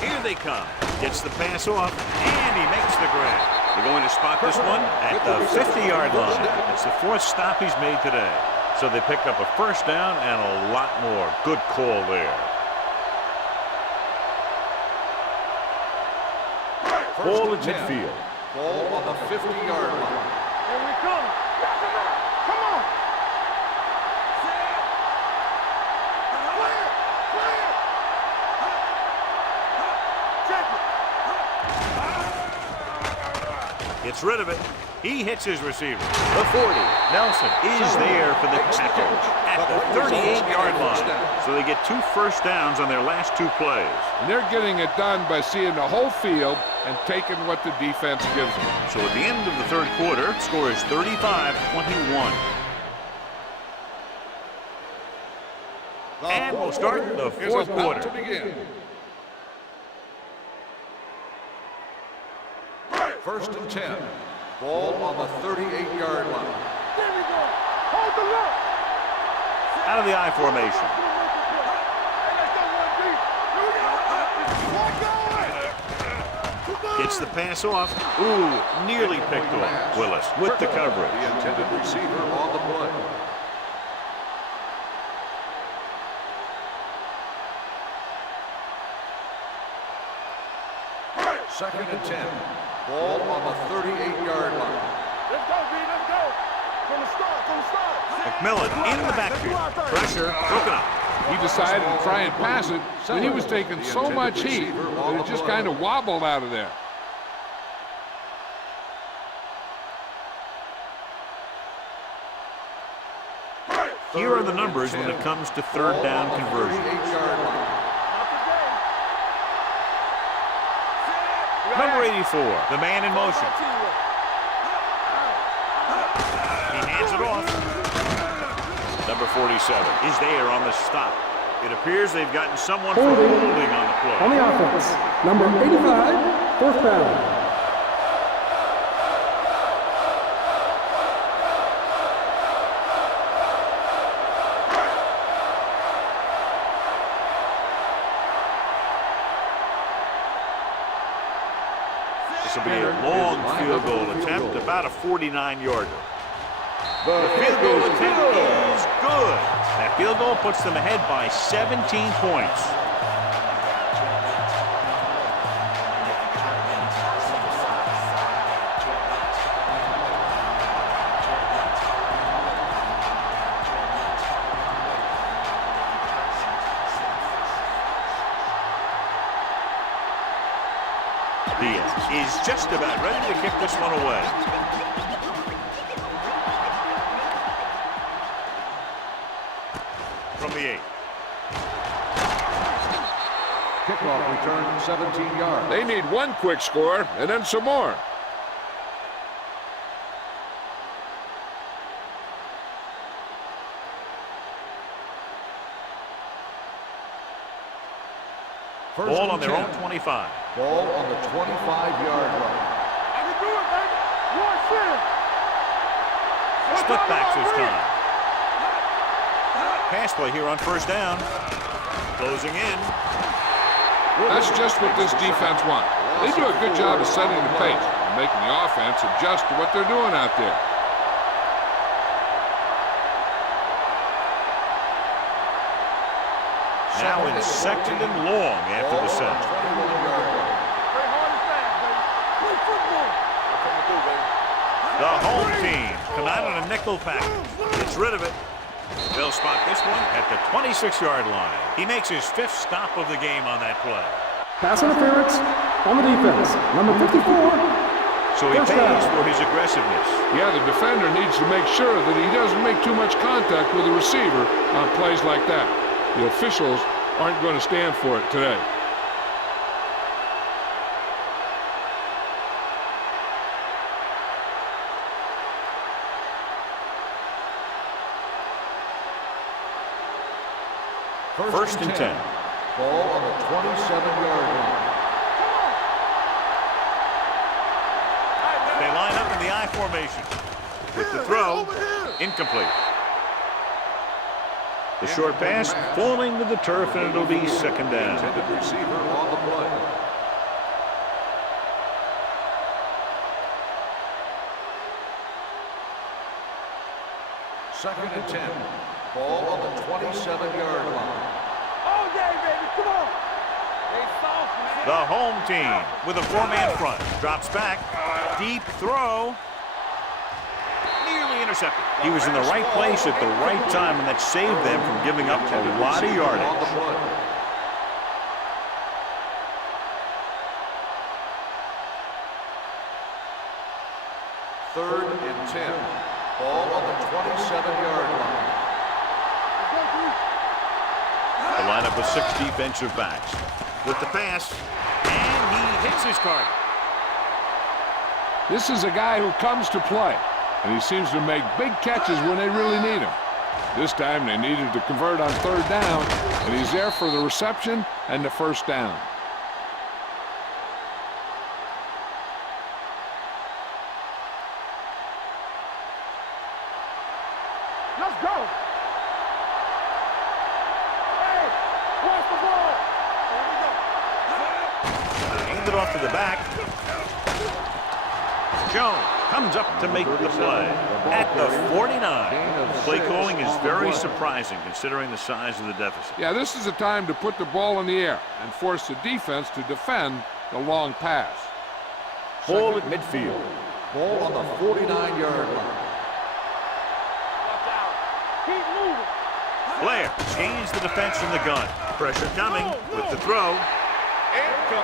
Here they come. Gets the pass off, and he makes the grab. They're going to spot this one at the 50-yard line. It's the 4th stop he's made today. So they pick up a first down and a lot more. Good call there. Ball at midfield. Ball on the 50-yard line. Here we come. Come on. Gets rid of it. He hits his receiver. The 40. Nelson is there for the tackle at the 38-yard line. So they get 2 first downs on their last 2 plays. And they're getting it done by seeing the whole field and taking what the defense gives them. So at the end of the 3rd quarter, score is 35-21. And we'll start the 4th quarter. To begin. First and 10. Ball on the 38-yard line. There we go. Hold the look. Out of the I formation. Gets the pass off. Ooh, nearly picked off. Willis with the coverage. The intended receiver on the play. Second and 10. Ball on the 38-yard line. Let's go, B. Let's go. From the start. McMillan in the backfield. Pressure broken up. He decided to try and pass it, but he was taking so much heat that it just kind of wobbled out of there. Here are the numbers when it comes to 3rd down conversions. 38-yard line. Number 84, the man in motion. He hands it off. Number 47 is there on the stop. It appears they've gotten someone for holding on the play. On the offense, number 85, 4th down. This will be a long field goal attempt, about a 49-yarder. The field goal attempt is good. That field goal puts them ahead by 17 points. Diaz is just about ready to kick this one away. From the 8. Kickoff return 17 yards. They need one quick score and then some more. Ball on their own 25. Ball on the 25-yard line. I can do it, baby. One shit. Split backs this time. Pass play here on 1st down. Closing in. That's just what this defense wants. They do a good job of setting the pace and making the offense adjust to what they're doing out there. Now in 2nd and long after the set. Play hard and fast, baby. Play football. The home team come out on a nickel package. Gets rid of it. They'll spot this one at the 26-yard line. He makes his 5th stop of the game on that play. Pass interference on the defense, number 54. So he First pays down. for his aggressiveness. Yeah, the defender needs to make sure that he doesn't make too much contact with the receiver on plays like that. The officials aren't going to stand for it today. First and 10. Ball on the 27-yard line. They line up in the I formation. With the throw, incomplete. The short pass falling to the turf, and it'll be second down. Intended receiver on the play. Second and 10. Ball on the 27-yard line. All day, baby. Come on. They soft, man. The home team with a four-man front. Drops back. Deep throw. Nearly intercepted. He was in the right place at the right time, and that saved them from giving up a lot of yardage. On the play. Third and 10. Ball on the 27-yard line. The lineup of 6 defensive backs. With the pass, and he hits his target. This is a guy who comes to play, and he seems to make big catches when they really need him. This time they needed to convert on third down, and he's there for the reception and the first down. Let's go. Hey, watch the ball. Hand it off to the back. Jones comes up to make the play at the 49. Play calling is very surprising considering the size of the deficit. Yeah, this is a time to put the ball in the air and force the defense to defend the long pass. Ball at midfield. Ball on the 49-yard line. Watch out. Keep moving. Blair changes the defense from the gun. Pressure coming with the throw.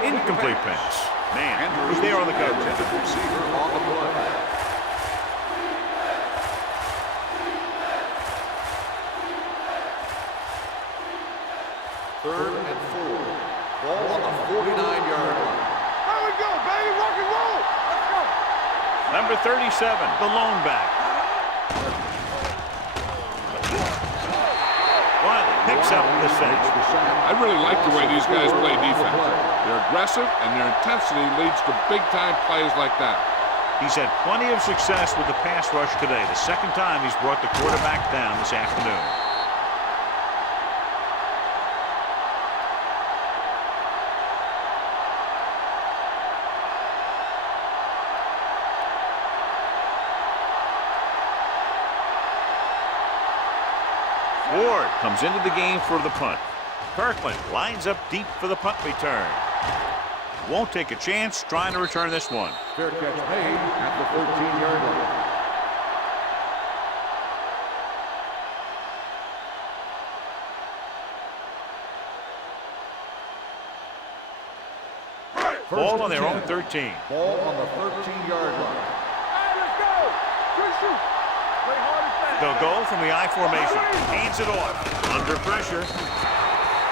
Incomplete pass. Man, who's there on the cover? Intended receiver on the play. Third and 4. Ball on the 49-yard line. There we go, baby. Rock and roll. Let's go. Number 37, the lone back. Wiley picks up the sack. I really like the way these guys play defense. They're aggressive, and their intensity leads to big-time plays like that. He's had plenty of success with the pass rush today. The second time he's brought the quarterback down this afternoon. Ward comes into the game for the punt. Kirkland lines up deep for the punt return. Won't take a chance trying to return this one. Fair catch made at the 13-yard line. Ball on their own 13. Ball on the 13-yard line. Hey, let's go. Good shoot. Play hard and fast. They'll go from the I formation. Hands it off. Under pressure.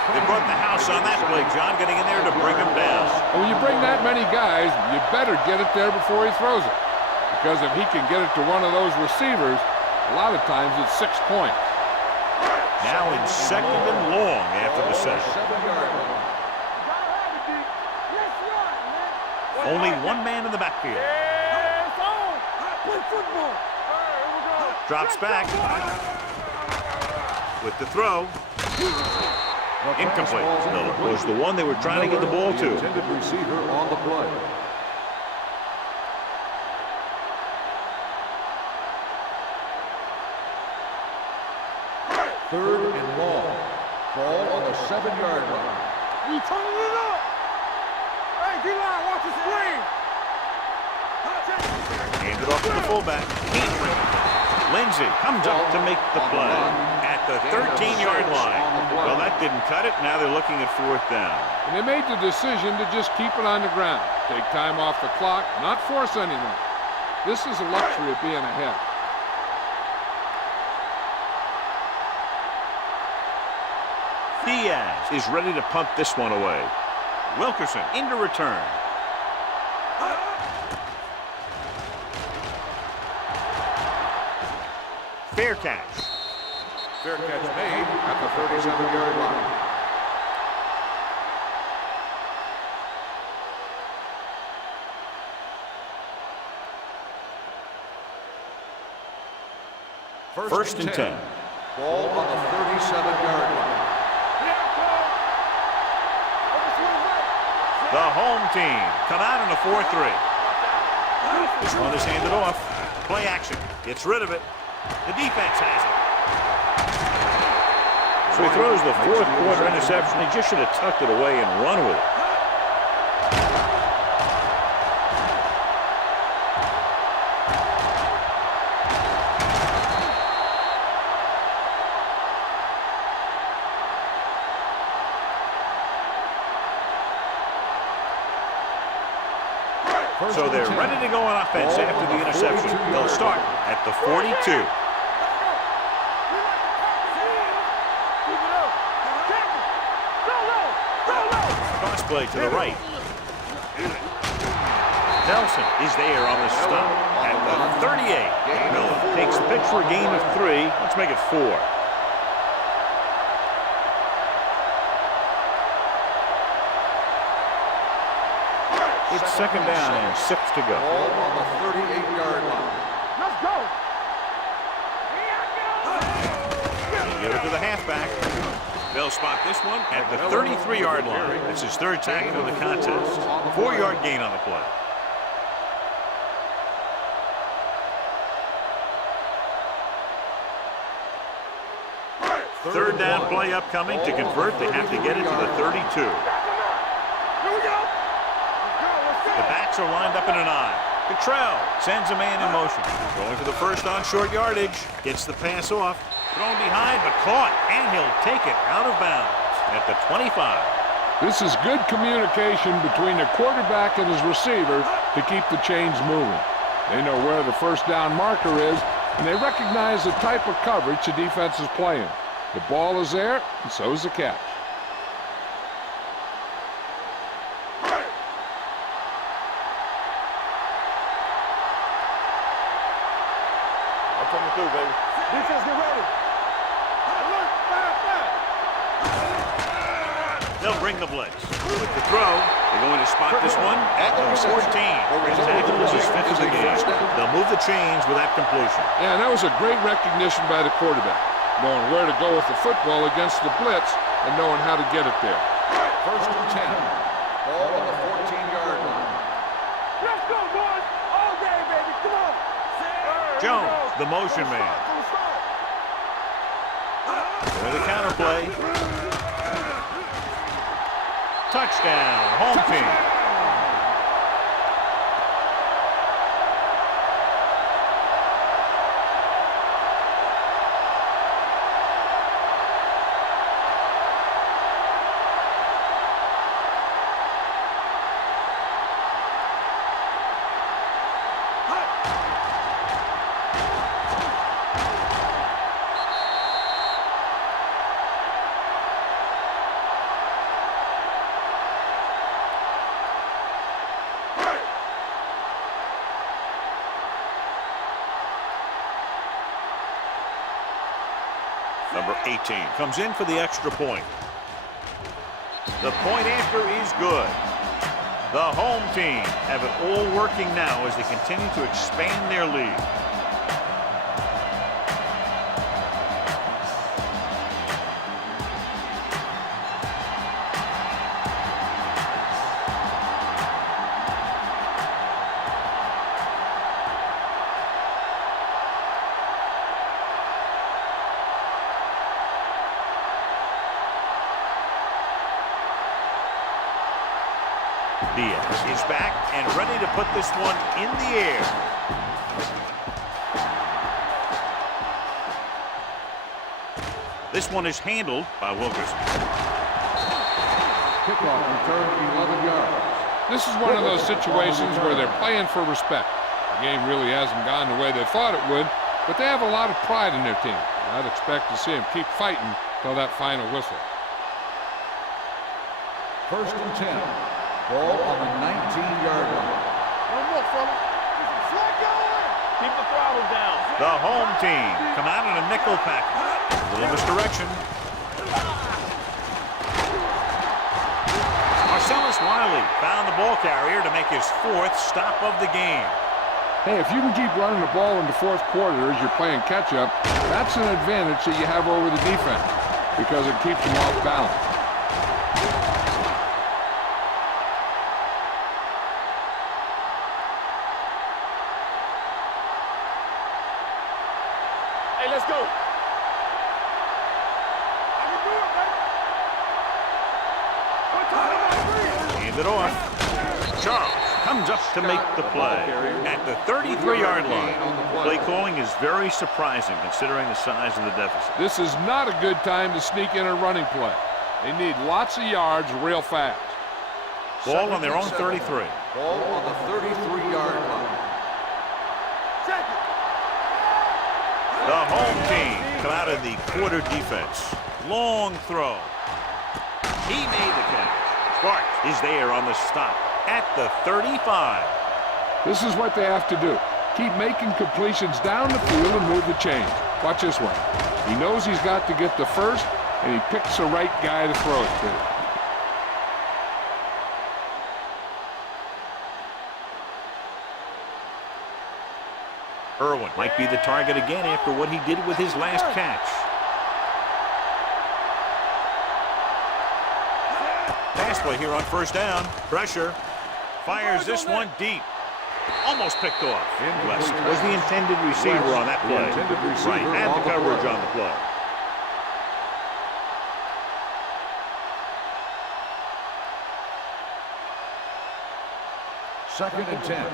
They brought the house on that play, John, getting in there to bring him down. And when you bring that many guys, you better get it there before he throws it. Because if he can get it to one of those receivers, a lot of times it's 6 points. Now in second and long after the sack. 7-yard line. Let's run, man. Only one man in the backfield. Yeah, it's on. Play football. All right, here we go. Drops back. With the throw. Incomplete. No, it was the one they were trying to get the ball to. Intended receiver on the play. Third and long. Ball on the 7-yard line. We turning it up. Hey, D-line, watch the screen. Hand it off to the fullback. Can't bring it down. Lindsey comes up to make the play at the 13-yard line. Well, that didn't cut it. Now they're looking at fourth down. And they made the decision to just keep it on the ground. Take time off the clock, not force anything. This is a luxury of being ahead. Diaz is ready to punt this one away. Wilkerson into return. Fair catch. Fair catch made at the 37-yard line. First and 10. Ball on the 37-yard line. The home team come out in a 4-3. This one is handed off. Play action. Gets rid of it. The defense has it. So he throws the fourth quarter interception. He just should have tucked it away and run with it. So they're ready to go on offense after the interception. They'll start at the 42. Cross play to the right. Nelson is there on the stop at the 38. Miller takes the pitch for a gain of 3. Let's make it 4. It's second down and 6 to go. Ball on the 38-yard line. Let's go. Give it to the halfback. They'll spot this one at the 33-yard line. It's his third tackle of the contest. 4-yard gain on the play. Third down play upcoming. To convert, they have to get it to the 32. Here we go. The backs are lined up in an I. Cottrell sends a man in motion. Going for the first on short yardage. Gets the pass off. Thrown behind, but caught. And he'll take it out of bounds at the 25. This is good communication between the quarterback and his receiver to keep the chains moving. They know where the first down marker is, and they recognize the type of coverage the defense is playing. The ball is there, and so is the catch. Coming through, baby. Defense, get ready. Alert, fire. They'll bring the blitz. With the throw, they're going to spot this one at the 14. His tackle is his 5th of the game. They'll move the chains with that completion. Yeah, and that was a great recognition by the quarterback, knowing where to go with the football against the blitz and knowing how to get it there. First and 10. Ball on the 14-yard line. Let's go, boys. All day, baby. Come on. Jones, the motion man. With a counter play. Touchdown, home team. Number 18 comes in for the extra point. The point after is good. The home team have it all working now as they continue to expand their lead. Diaz is back and ready to put this one in the air. This one is handled by Wilkerson. Kickoff return 11 yards. This is one of those situations where they're playing for respect. The game really hasn't gone the way they thought it would, but they have a lot of pride in their team. I'd expect to see them keep fighting till that final whistle. First and 10. Ball on the 19-yard line. One more, fella. Flag going. Keep the throttle down. The home team come out in a nickel package. A little misdirection. Marcellus Wiley found the ball carrier to make his 4th stop of the game. Hey, if you can keep running the ball in the 4th quarter as you're playing catch-up, that's an advantage that you have over the defense. because it keeps them off balance. Hey, let's go. I can do it, baby. Hand it off. Charles comes up to make the play at the 33-yard line. Play calling is very surprising considering the size of the deficit. This is not a good time to sneak in a running play. They need lots of yards real fast. Ball on their own 33. Ball on the 33-yard line. Check it. The home team come out in the quarter defense. Long throw. He made the catch. Clark is there on the stop at the 35. This is what they have to do. Keep making completions down the field and move the chains. Watch this one. He knows he's got to get the first, and he picks the right guy to throw it to. Irwin might be the target again after what he did with his last catch. Pass play here on first down. Pressure. Fires this one deep. Almost picked off. West was the intended receiver on that play. Right, and the coverage on the play. Second and 10.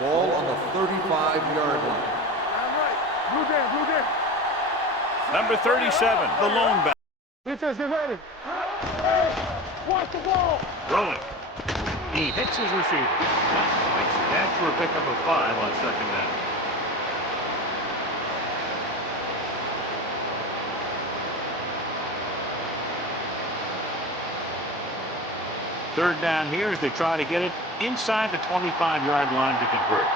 Ball on the 35-yard line. I'm right. Blue down, blue down. Number 37, the lone back. Defense, get ready. Watch the ball. Rolling. He hits his receiver. Makes the catch for a pickup of 5 on second down. Third down here as they try to get it inside the 25-yard line to convert.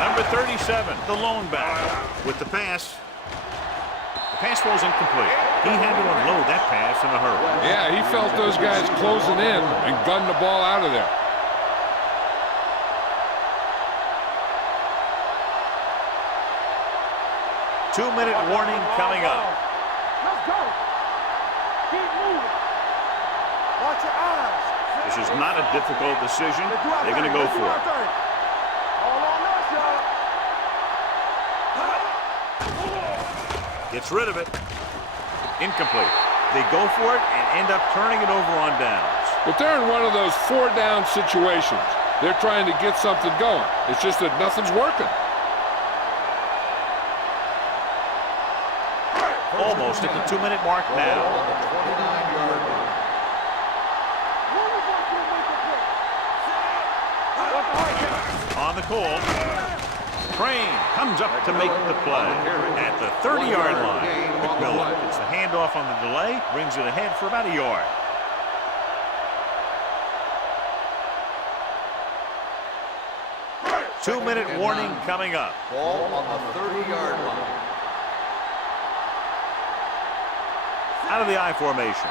Number 37, the lone back with the pass. The pass was incomplete. He had to unload that pass in a hurry. Yeah, he felt those guys closing in and gunned the ball out of there. Two-minute warning coming up. Let's go. Keep moving. Watch your eyes. This is not a difficult decision. They're going to go for it. All on us, y'all. Gets rid of it. Incomplete. They go for it and end up turning it over on downs. But they're in one of those 4-down situations. They're trying to get something going. It's just that nothing's working. Almost at the 2-minute mark now. On the 29-yard line. On the call. Crane comes up to make the play at the 30-yard line. McMillan gets the handoff on the delay, brings it ahead for about a yard. Two-minute warning coming up. Ball on the 30-yard line. Out of the I formation.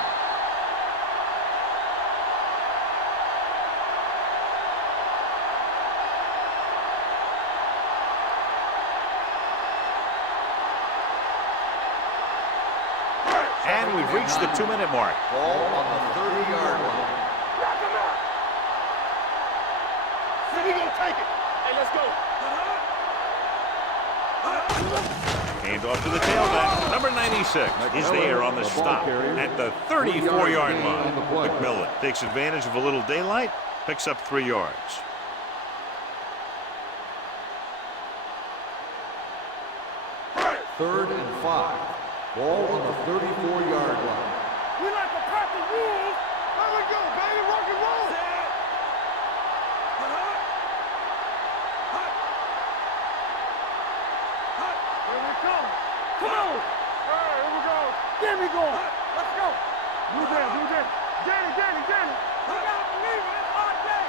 And we've reached the 2-minute mark. Ball on the 30-yard line. Knock him out. See, we gonna take it. Hey, let's go. Hand off to the tailback. Number 96 is there on the stop at the 34-yard line. McMillan takes advantage of a little daylight, picks up 3 yards. Third and 5. Ball on the 34-yard line. We like to practice rules. There we go, baby. Rock and roll. Here we come. Come on. All right, here we go. Get me going. Let's go. Blue down, blue down. Danny, Danny, Danny. We got to believe it. It's our day.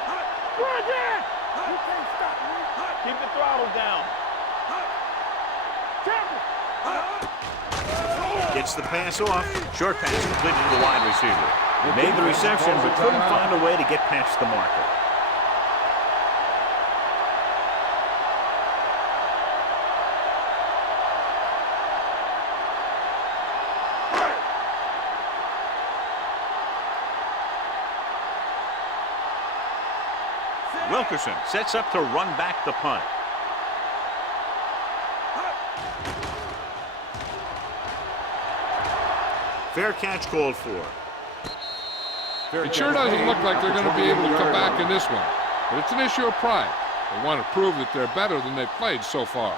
Good, Dan. You can't stop me. Keep the throttle down. Champion. Gets the pass off. Short pass completed to the wide receiver. He made the reception but couldn't find a way to get past the marker. Wilkerson sets up to run back the punt. Fair catch called for. It sure doesn't look like they're going to be able to come back in this one, but it's an issue of pride. They want to prove that they're better than they've played so far.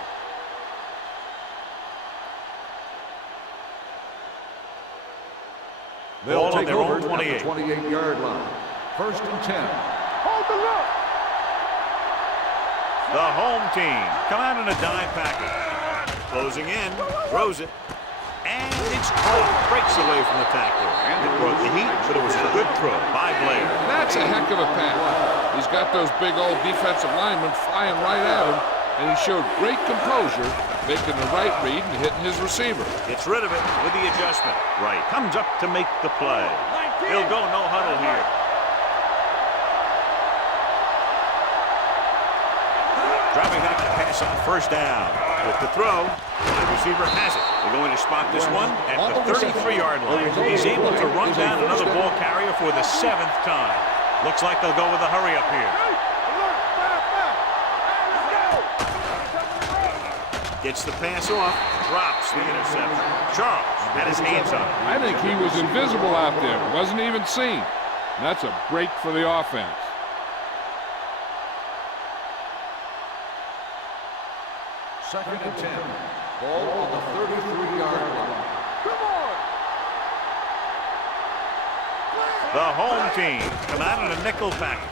They'll Ball on take their over own 28. at the 28-yard line. 1st and 10. Hold the look. The home team come out in a dime package. Closing in, throws it, and it's caught. Breaks away from the tackler. And it brought the heat, but it was a good throw by Blair. That's a heck of a pass. He's got those big old defensive linemen flying right at him, and he showed great composure, making the right read and hitting his receiver. Gets rid of it with the adjustment. Right, comes up to make the play. He'll go no huddle here. Dropping back to pass on 1st down. With the throw, the receiver has it. They're going to spot this one at the 33-yard line. He's able to run down another ball carrier for the 7th time. Looks like they'll go with a hurry up here. Gets the pass off, drops the interception. Charles had his hands on it. I think he was invisible out there, wasn't even seen. And that's a break for the offense. Second and 10. Ball on the 33-yard line. Come on. The home team come out in a nickel package.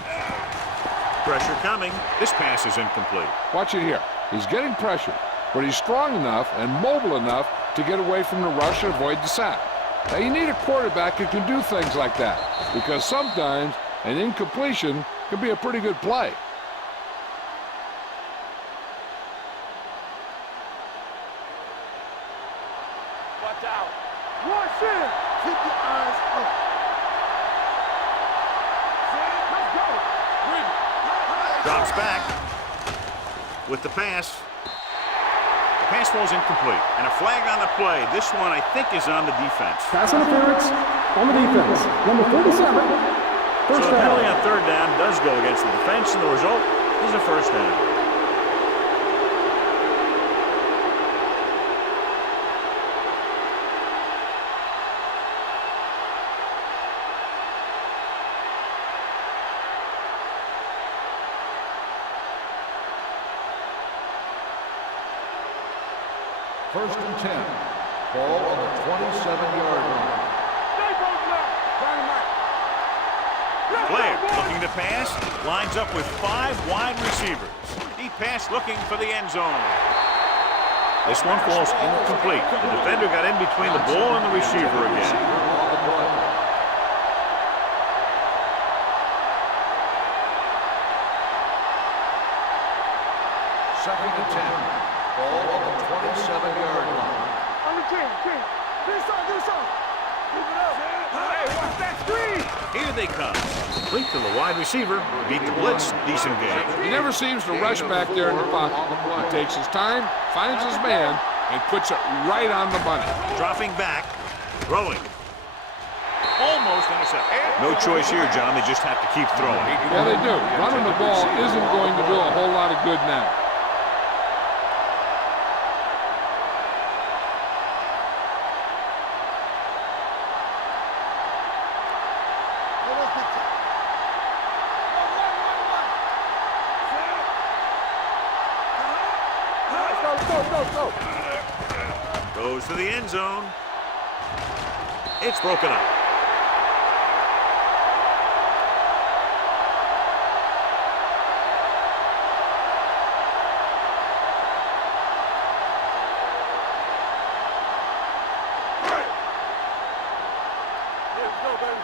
Pressure coming. This pass is incomplete. Watch it here. He's getting pressure, but he's strong enough and mobile enough to get away from the rush and avoid the sack. Now, you need a quarterback who can do things like that, because sometimes an incompletion can be a pretty good play. Watch out. Rush in. Keep your eyes up. Let's go. Drops back with the pass. The pass falls incomplete. And a flag on the play. This one, I think, is on the defense. Pass interference on the defense. Number 47. So First the penalty down. on 3rd down does go against the defense, and the result is a 1st down. First and 10. Ball on the 27-yard line. Stay both left. Dynamite. Blair looking to pass, lines up with 5 wide receivers. Deep pass looking for the end zone. This one falls incomplete. The defender got in between the ball and the receiver again. Second and 10. Ball on the 27-yard line. On the 10. Do something. Keep it up. Hey, watch that screen. Here they come. Complete to the wide receiver. Beat the blitz. Decent game. He never seems to rush back there in the pocket. He takes his time, finds his man, and puts it right on the money. Dropping back. Throwing. Almost intercepted. No choice here, John. They just have to keep throwing. Yeah, they do. Running the ball isn't going to do a whole lot of good now. Go. Goes to the end zone. It's broken up. There we go, baby.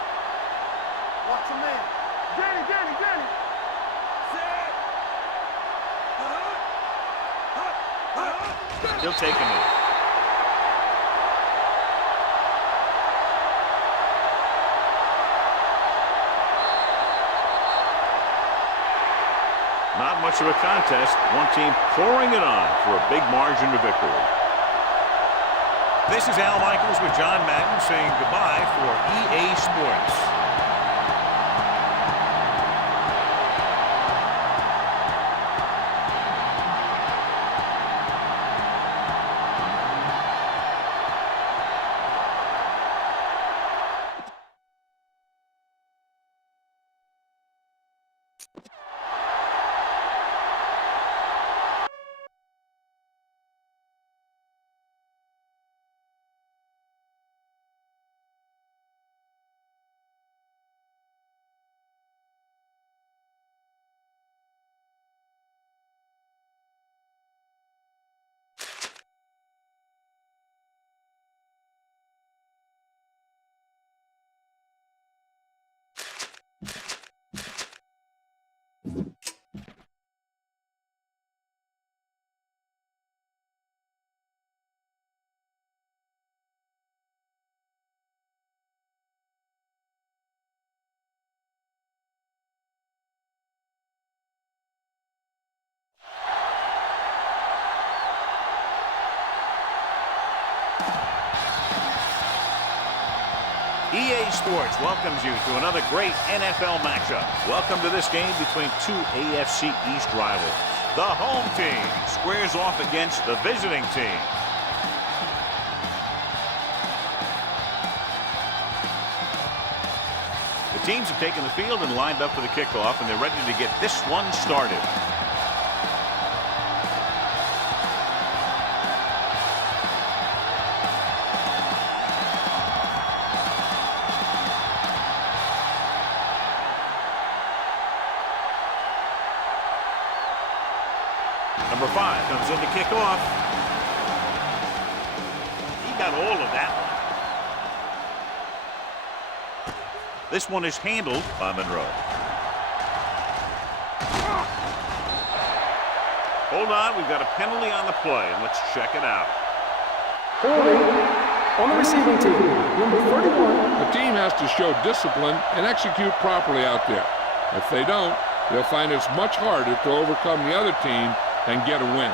Watch your man. Danny. He'll take him in. Not much of a contest. One team pouring it on for a big margin of victory. This is Al Michaels with John Madden saying goodbye for EA Sports. EA Sports welcomes you to another great NFL matchup. Welcome to this game between two AFC East rivals. The home team squares off against the visiting team. The teams have taken the field and lined up for the kickoff, and they're ready to get this one started. Number 5 comes in to kick off. He got all of that. This one is handled by Monroe. Hold on, we've got a penalty on the play, and let's check it out. Holding on the receiving team, number 31. The team has to show discipline and execute properly out there. If they don't, they'll find it's much harder to overcome the other team and get a win.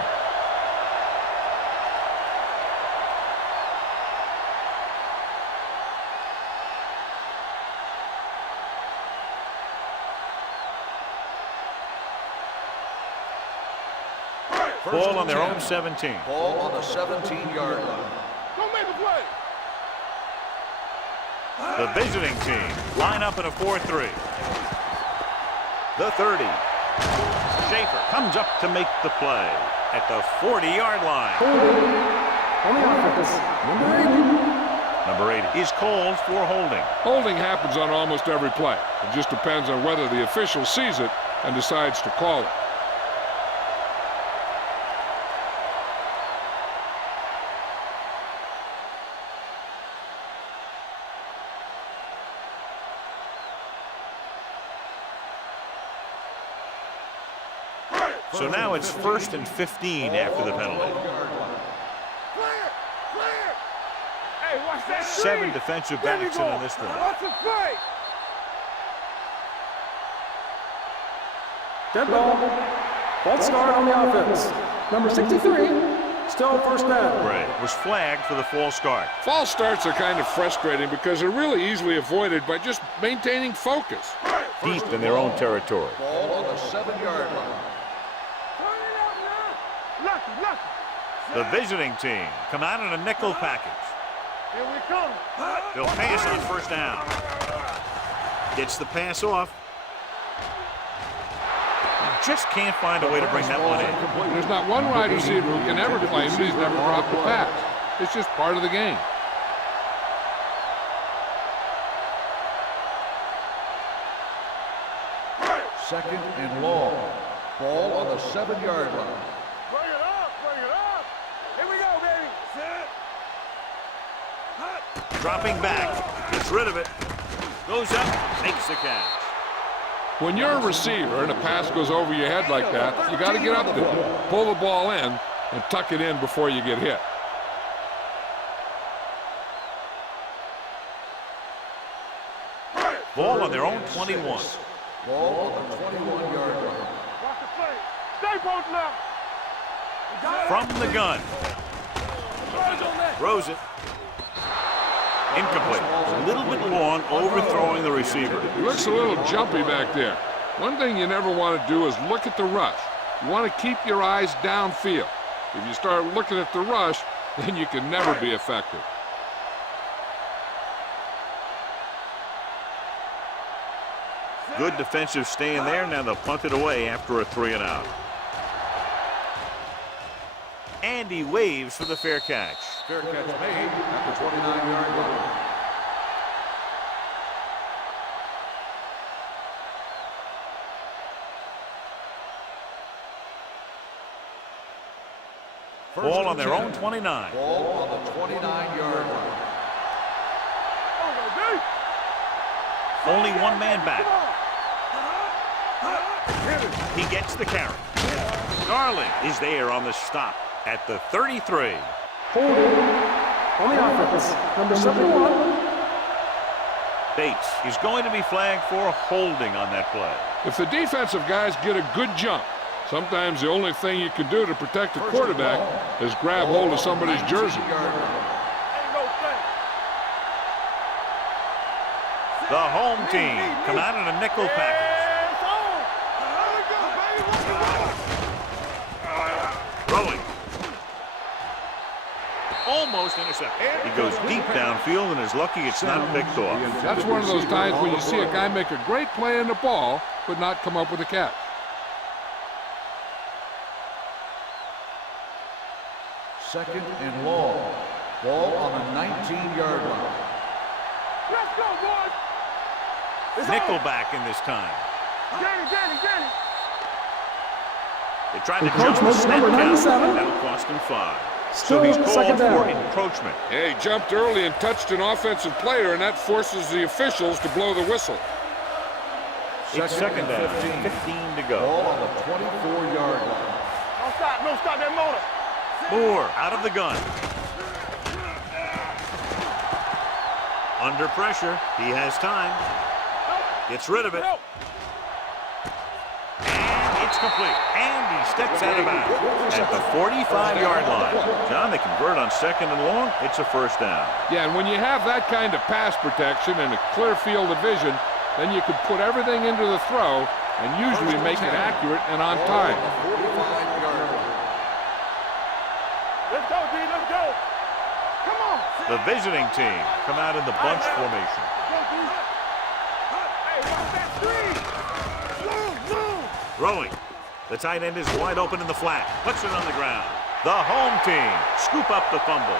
Ball on their own 17. Ball on the 17-yard line. Don't make a play. The visiting team line up in a 4-3. The 30. Schaefer comes up to make the play at the 40-yard line. Holding on the offense, number 80. Number 8 is called for holding. Holding happens on almost every play. It just depends on whether the official sees it and decides to call it. So now it's 1st and 15 after the penalty. Clear! Clear! Hey, watch that 7 defensive backs in on this one. Watch the play! Dead ball. False start on the offense. Number 63, still first down. Right, was flagged for the false start. False starts are kind of frustrating because they're really easily avoided by just maintaining focus. Deep in their own territory. Ball on the 7-yard line. Turn it up now! Lucky, lucky! The visiting team come out in a nickel package. Here we come! They'll pass on 1st down. Gets the pass off. Just can't find a way to bring that one in. There's not one wide receiver who can ever claim that he's never dropped a pass. It's just part of the game. Second and long. Ball on the 7-yard line. Bring it up! Bring it up! Here we go, baby! Sit! Dropping back. Gets rid of it. Goes up. Makes the catch. When you're a receiver and a pass goes over your head like that, you got to get up there, pull the ball in, and tuck it in before you get hit. Ball on their own 21. Ball on the 21-yard line. Watch the play! Stay posted up! From the gun. Throws it. Incomplete. A little bit long, overthrowing the receiver. He looks a little jumpy back there. One thing you never want to do is look at the rush. You want to keep your eyes downfield. If you start looking at the rush, then you can never be effective. Good defensive stand there. Now they'll punt it away after a 3-and-out. And he waves for the fair catch. Fair catch made at the 29-yard line. Ball on their own 29. Ball on the 29-yard line. Only one man back. He gets the carry. Darling is there on the stop at the 33. Holding on the offense, number 71. Bates is going to be flagged for holding on that play. If the defensive guys get a good jump, sometimes the only thing you can do to protect the quarterback is grab hold of somebody's jersey. The home team come out in a nickel package. Throwing. Almost intercepted. He goes deep downfield and is lucky it's not picked off. That's one of those times when you see a guy make a great play on the ball, but not come up with a catch. Second and long. Ball on the 19-yard line. Let's go, boys. Nickelback in this time. Get it. They tried to Encroachment, jump the snap number count. 97. That'll cost him 5. Still So he's called second down. for encroachment. Yeah, he jumped early and touched an offensive player, and that forces the officials to blow the whistle. It's second down. 15 to go. Ball on the 24-yard line. Don't stop that motor. Moore out of the gun. Under pressure. He has time. Gets rid of it. And it's complete. And he steps out of bounds at the 45-yard line. John, they convert on second and long. It's a first down. Yeah, and when you have that kind of pass protection and a clear field of vision, then you can put everything into the throw and usually make it accurate and on time. 45-yard line. Let's go, D. Let's go. Come on. The visiting team come out in the bunch formation. Go, D. Hey, watch that screen. Move. Throwing. The tight end is wide open in the flat. Puts it on the ground. The home team scoop up the fumble.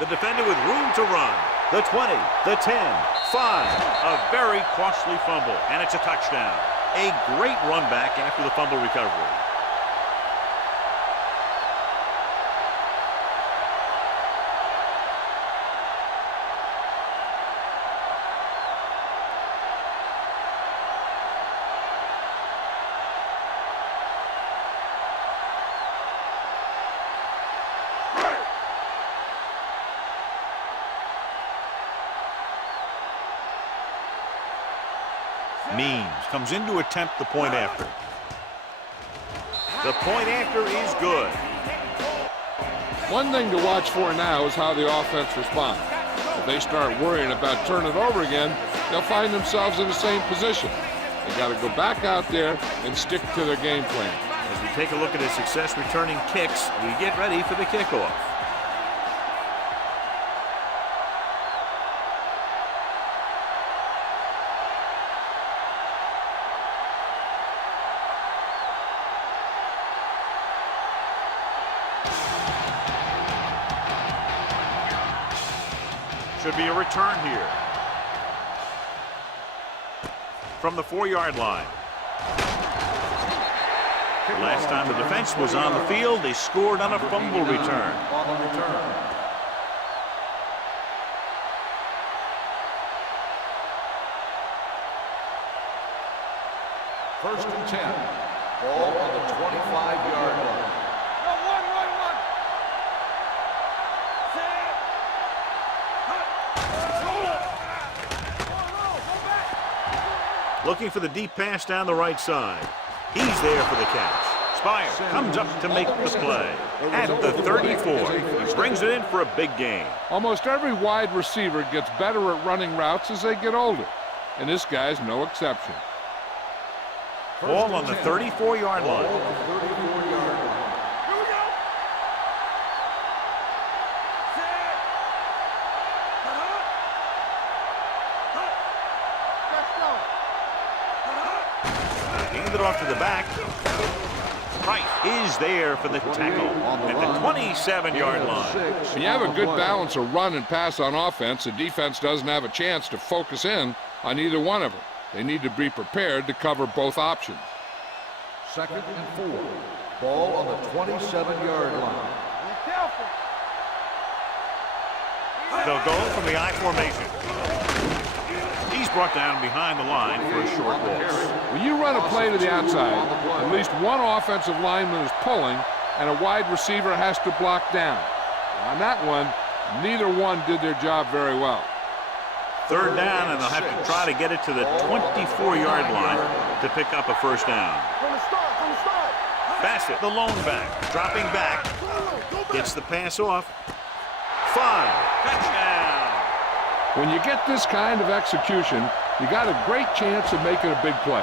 The defender with room to run. The 20, the 10, 5. A very costly fumble, and it's a touchdown. A great run back after the fumble recovery. Means comes in to attempt the point after. The point after is good. One thing to watch for now is how the offense responds. If they start worrying about turning it over again, they'll find themselves in the same position. They got to go back out there and stick to their game plan. As we take a look at his success returning kicks, we get ready for the kickoff. Should be a return here. From the 4-yard line. The last time the defense was on the field, they scored on a fumble return. On the return. First and 10. Ball on the 25-yard line. One. Set. Looking for the deep pass down the right side. He's there for the catch. Spire comes up to make the play. At the 34, he brings it in for a big gain. Almost every wide receiver gets better at running routes as they get older, and this guy's no exception. Ball on the 34-yard line. Here we go. Set. Let's go. Hand it off to the back. Price is there for the tackle at the 27-yard line. When you have a good balance of run and pass on offense, the defense doesn't have a chance to focus in on either one of them. They need to be prepared to cover both options. Second and 4. Ball on the 27-yard line. Be careful. They'll go from the I formation. He's brought down behind the line for a short loss. When you run a play to the outside, at least one offensive lineman is pulling, and a wide receiver has to block down. On that one, neither one did their job very well. Third down, and they'll have to try to get it to the 24-yard line to pick up a first down. From the start. Bassett, the lone back, dropping back, gets the pass off. 5, touchdown. When you get this kind of execution, you got a great chance of making a big play.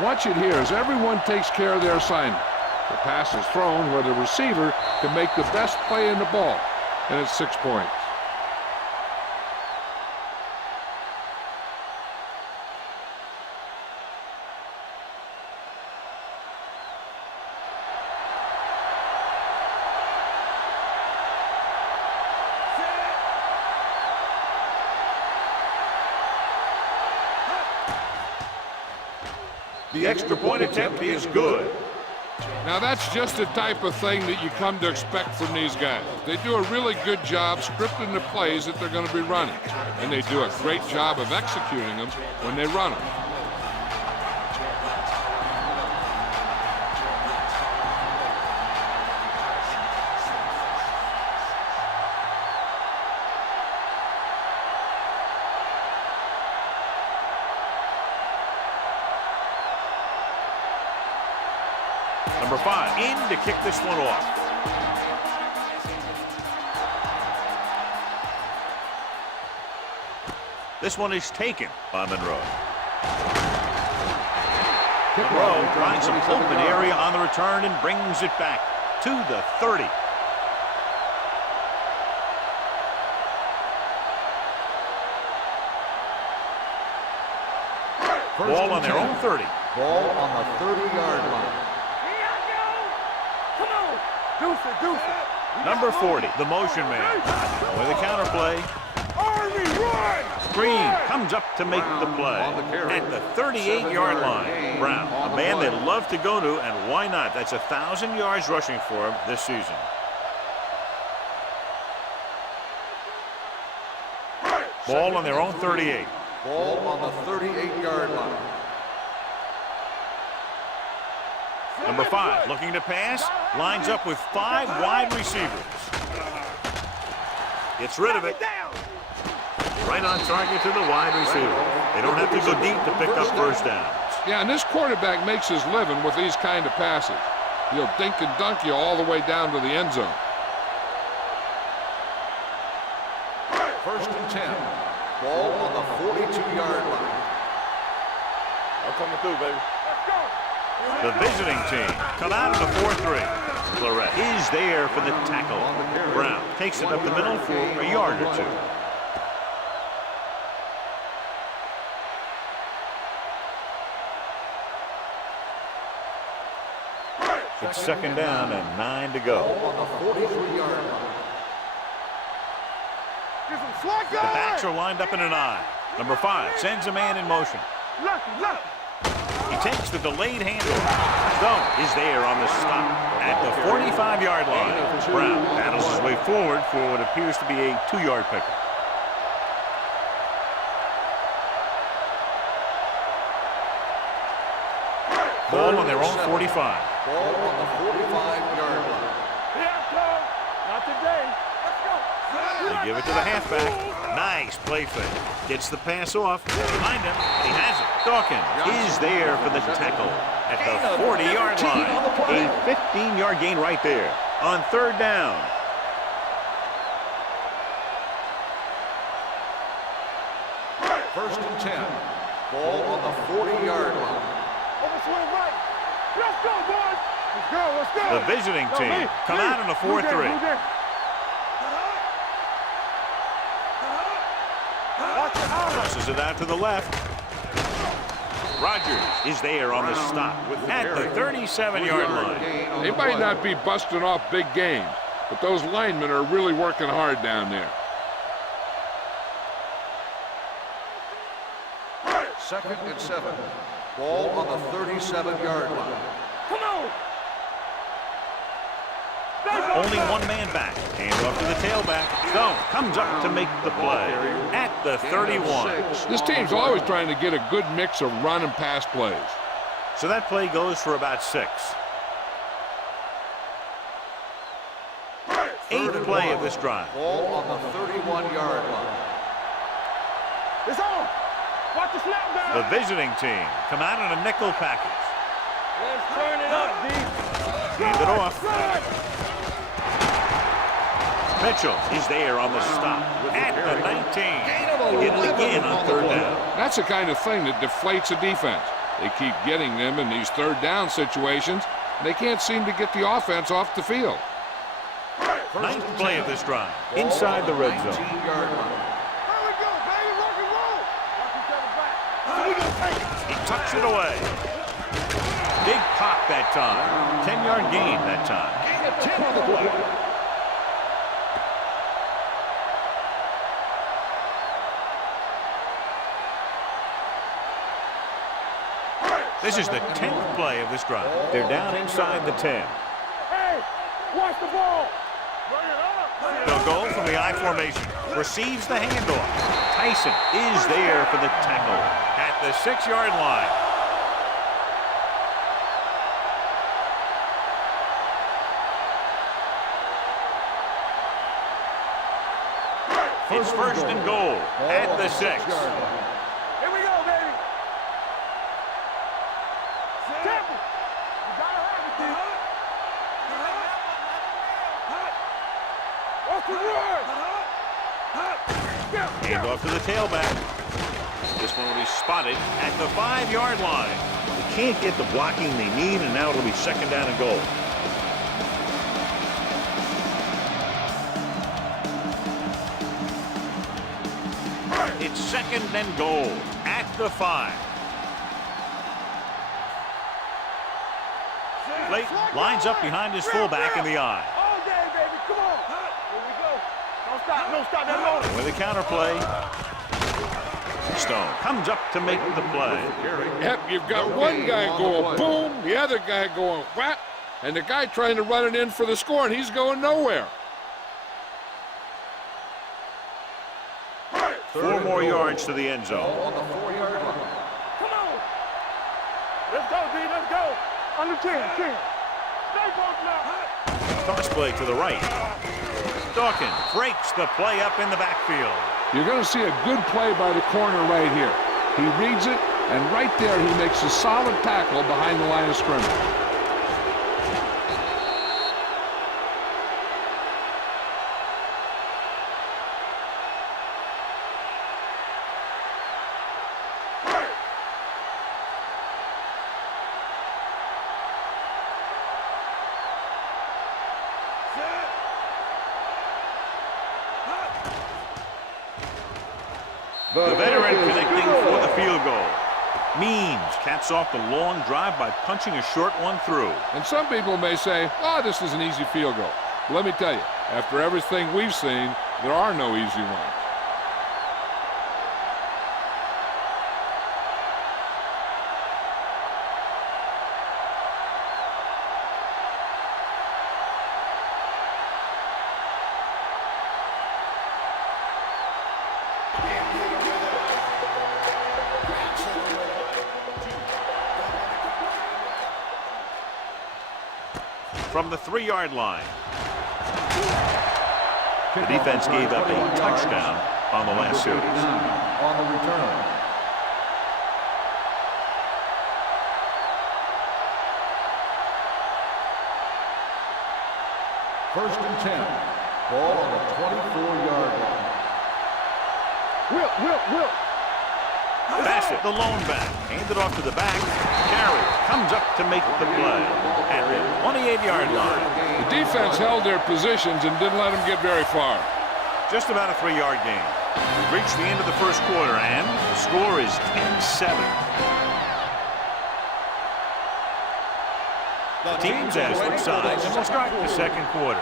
Watch it here as everyone takes care of their assignment. The pass is thrown where the receiver can make the best play in the ball, and it's 6 points. The extra point attempt is good. Now that's just the type of thing that you come to expect from these guys. They do a really good job scripting the plays that they're going to be running, and they do a great job of executing them when they run them. Number 5 in to kick this one off. This one is taken by Monroe. Monroe finds some open area on the return and brings it back to the 30. Ball on their own 30. Ball on the 30-yard line. Number 40, the motion man. With a counter play. Green comes up to make the play at the 38-yard line. Brown, a man they love to go to, and why not? That's 1,000 yards rushing for him this season. Ball on their own 38. Ball on the 38-yard line. Number 5, looking to pass, lines up with 5 wide receivers. Gets rid of it. Right on target to the wide receiver. They don't have to go deep to pick up first downs. Yeah, and this quarterback makes his living with these kind of passes. He'll dink and dunk you all the way down to the end zone. 1st and 10. Ball on the 42-yard line. I'm coming through, baby. Let's go. The visiting team come out of the 4-3. Claret is there for the tackle. Brown takes it up the middle for a yard or 2. It's 2nd down and 9 to go. On the 43-yard line. The backs are lined up in an I. Number 5 sends a man in motion. He takes the delayed handoff. Stone is there on the stop at the 45-yard line. Brown battles his way forward for what appears to be a 2-yard pickup. Ball on their own 45. Ball on the 45-yard line. Not today. Let's go. They give it to the halfback. Nice play fake. Gets the pass off. Behind him. He has it. Dawkins is there for the tackle at the 40-yard line. A 15-yard gain right there on 3rd down. First and 10. Ball on the 40-yard line. Overswing right. Let's go, boys. Let's go. Let's go. The visiting team come out in a 4-3. Crosses it out to the left. Rogers is there on the stop at the 37-yard line. They might not be busting off big games, but those linemen are really working hard down there. 2nd and 7. Ball on the 37-yard line. Come on. Only one man back. Hand off to the tailback. Stone comes up to make the play at the 31. This team's always trying to get a good mix of run and pass plays. So that play goes for about 6. 8th play of this drive. Ball on the 31-yard line. It's on. Watch the snap down. The visiting team come out in a nickel package. Let's turn it up, D. Hand it off. Mitchell is there on the stop at the 19. They get it again on third down. That's the kind of thing that deflates a defense. They keep getting them in these third down situations, and they can't seem to get the offense off the field. Ninth play of this drive, inside the red zone. He tucks it away. Big pop that time. 10-yard gain that time. Gain of 10 on the play. This is the 10th play of this drive. They're down inside the 10. Hey, watch the ball. Bring it up. They'll go from the I formation. Receives the handoff. Tyson is there for the tackle at the 6-yard line. It's first and goal at the 6. Here we go, baby. Temple. You gotta have it, dude. What's the word? Hand off to the tailback. This one will be spotted at the 5-yard line. They can't get the blocking they need, and now it'll be second down and goal. It's second and goal at the 5. Clayton lines up behind his fullback in the I. All day, baby. Come on. Here we go. Don't stop. Don't stop that loading. With a counter play. Stone comes up to make the play. Yep, you've got one guy going boom, the other guy going whap, and the guy trying to run it in for the score, and he's going nowhere. 4 more yards to the end zone. On the 4-yard line. Come on. Let's go, D. Let's go. Under 10. Stay both now. Toss play to the right. Dawkins breaks the play up in the backfield. You're going to see a good play by the corner right here. He reads it, and right there he makes a solid tackle behind the line of scrimmage. The veteran connecting for the field goal. Means caps off the long drive by punching a short one through. And some people may say, oh, this is an easy field goal. But let me tell you, after everything we've seen, there are no easy ones. From the 3-yard line. The defense gave up a touchdown on the last series. On the return. First and 10. Ball on the 24-yard line. Will. Bassett, the lone back, handed off to the back. Carey comes up to make the play at the 28-yard line. The defense held their positions and didn't let them get very far. Just about a 3-yard gain. We've reached the end of the first quarter, and the score is 10-7. The teams have switched sides, and we'll start the second quarter.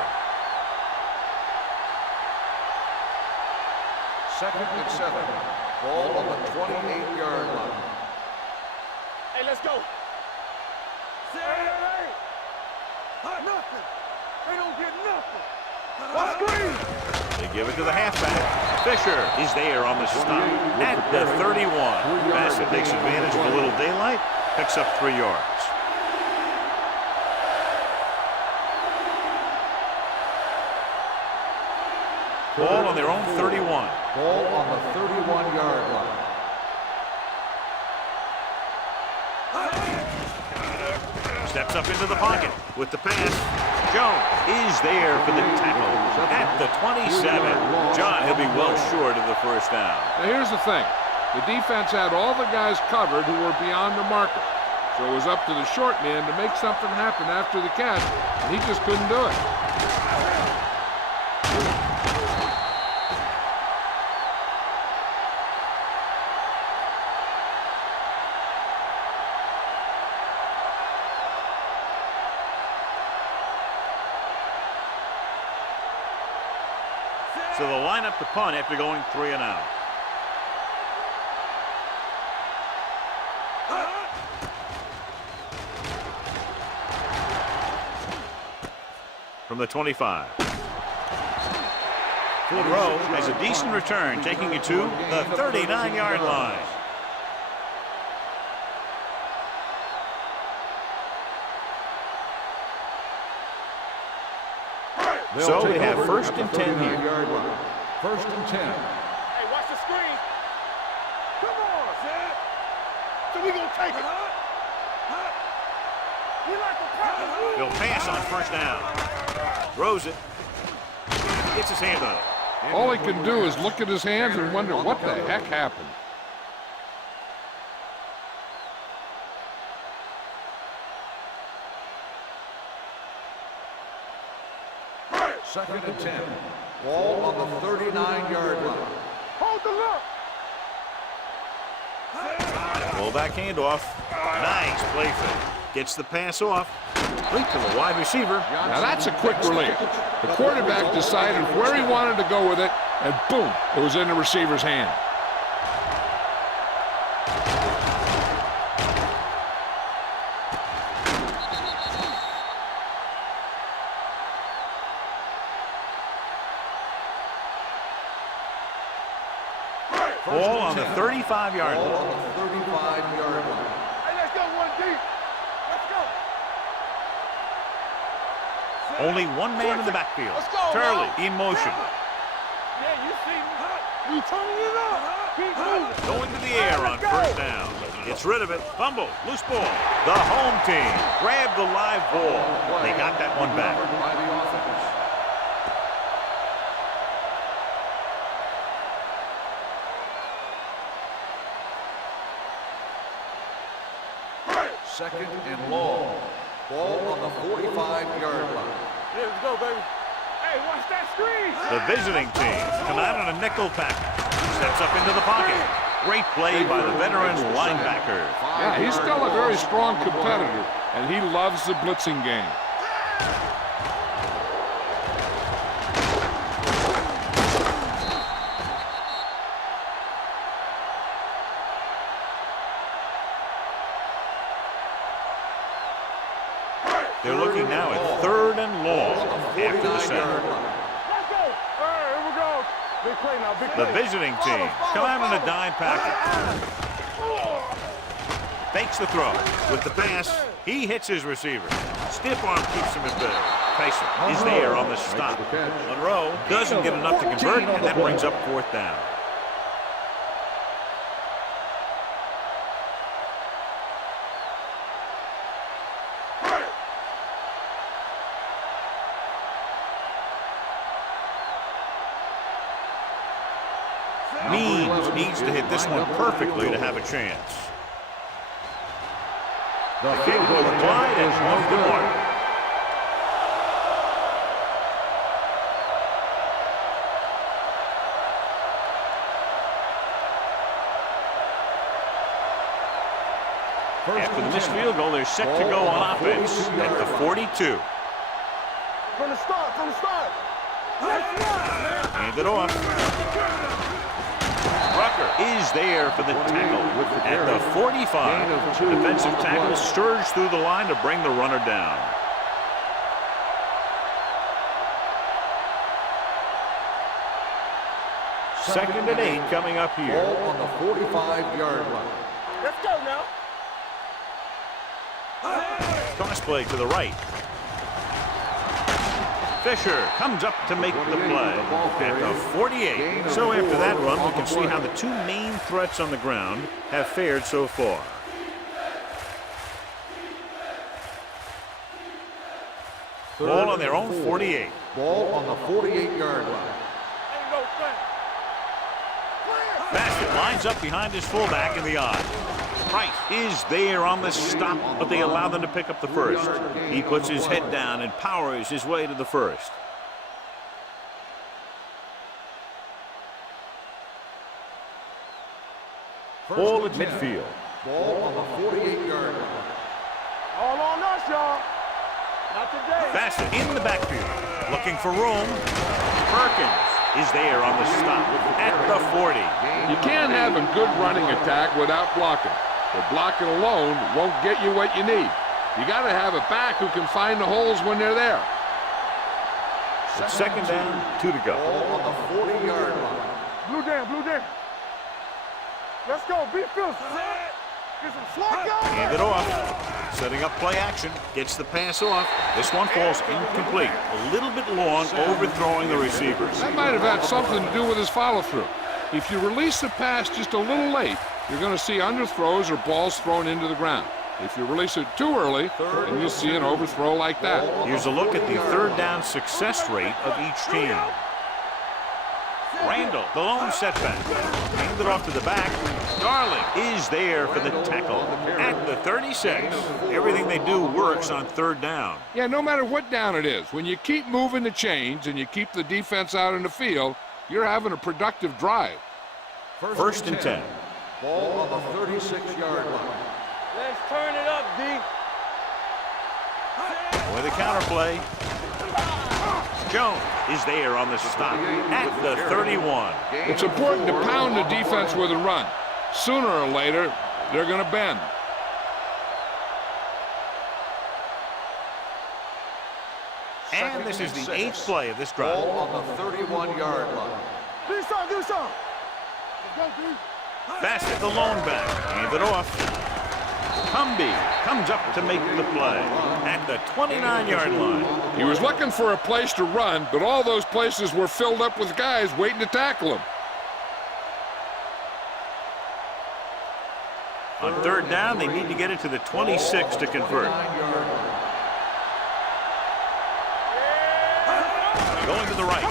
Second and 7. Ball on the 28-yard line. Hey, let's go. Hey. Nothing. They don't get nothing. Screen. They give it to the halfback. Fisher is there on the stop at the 31. Bassett takes advantage of a little daylight, picks up 3 yards. Ball on their own 31. Ball on the 31-yard line. Steps up into the pocket with the pass. Jones is there for the tackle at the 27. John, he'll be well short of the first down. Now here's the thing. The defense had all the guys covered who were beyond the marker. So it was up to the short man to make something happen after the catch, and he just couldn't do it. So they'll line up the punt after going 3 and out. From the 25. Monroe has a decent return, taking it to the 39-yard line. So they have first and 10 here. First and 10. Hey, watch the screen. Come on, Zed. So we gonna take it. We like the pass. He'll pass on first down. Throws it. Gets his hand on it. All he can do is look at his hands and wonder what the heck happened. Second and 10. Ball on the 39-yard line. Hold the look. Fullback handoff. Nice play fake. Gets the pass off. Complete to the wide receiver. Now that's a quick release. The quarterback decided where he wanted to go with it, and boom, it was in the receiver's hand. Ball on the 35-yard Ball line. on the 35-yard line. Hey, let's go one deep. Let's go. Only one man in the backfield. Let's go, Turley man. in motion. Yeah, you see me. We turning it up. Keep moving. Going to the air on first down. Gets rid of it. Fumble. Loose ball. The home team grabbed the live ball. They got that one back. By the offense. Second and long. Ball on the 45-yard line. Yeah, let's go, baby. Hey, watch that screen. The visiting team come out on a nickel package. Steps up into the pocket. Great play by the veteran linebacker. Yeah, he's still a very strong competitor, and he loves the blitzing game. They're looking now at third and long after the center. Let's go. All right, here we go. Big play now, big play. The visiting team come out on a dime package. Fakes the throw. With the pass, he hits his receiver. Stiff arm keeps him at bay. Tyson is there on the stop. Monroe doesn't get enough to convert, and that brings up fourth down. Needs to hit this one perfectly to have a chance. The kick will glide and off the mark. After the missed field goal, they're set to go on offense at the 42. From the start, from the start. Hand it off. Rucker is there for the tackle at the 45. Defensive tackle surged through the line to bring the runner down. Second and 8 coming up here. Ball on the 45-yard line. Let's go now. Toss play to the right. Fisher comes up to make the play at the 48. So after that run, we can see how the two main threats on the ground have fared so far. Ball on their own 48. Ball on the 48-yard line. Ain't no thing. Bassett lines up behind his fullback in the odd. Price is there on the stop, but they allow them to pick up the first. He puts his head down and powers his way to the first. Ball at midfield. Ball on the 48-yard line. All on us, y'all. Not today. Bassett in the backfield, looking for room. Perkins is there on the stop at the 40. You can't have a good running attack without blocking. But blocking alone won't get you what you need. You got to have a back who can find the holes when they're there. It's second down, 2 to go. Ball on the 40-yard line. Blue down, blue down. Let's go, beat Phil. Get some slack on. Hand it off. Setting up play action. Gets the pass off. This one falls incomplete. A little bit long, overthrowing the receivers. That might have had something to do with his follow-through. If you release the pass just a little late, you're going to see underthrows or balls thrown into the ground. If you release it too early, then you'll see an overthrow like that. Here's a look at the third down success rate of each team. Randall, the lone setback. Hand it off to the back. Darling is there for the tackle at the 36. Everything they do works on third down. Yeah, no matter what down it is, when you keep moving the chains and you keep the defense out in the field, you're having a productive drive. First and 10. Ball on the 36-yard line. Let's turn it up, D. With a counterplay. Jones is there on the stop at the 31. It's important to pound the defense with a run. Sooner or later, they're going to bend. And this is the 8th play of this drive. Ball on the 31-yard line. Do something, do something. Let's go, D. Bassett, the lone back. Hand it off. Humby comes up to make the play at the 29-yard line. He was looking for a place to run, but all those places were filled up with guys waiting to tackle him. On third down, they need to get it to the 26 to convert. Going to the right.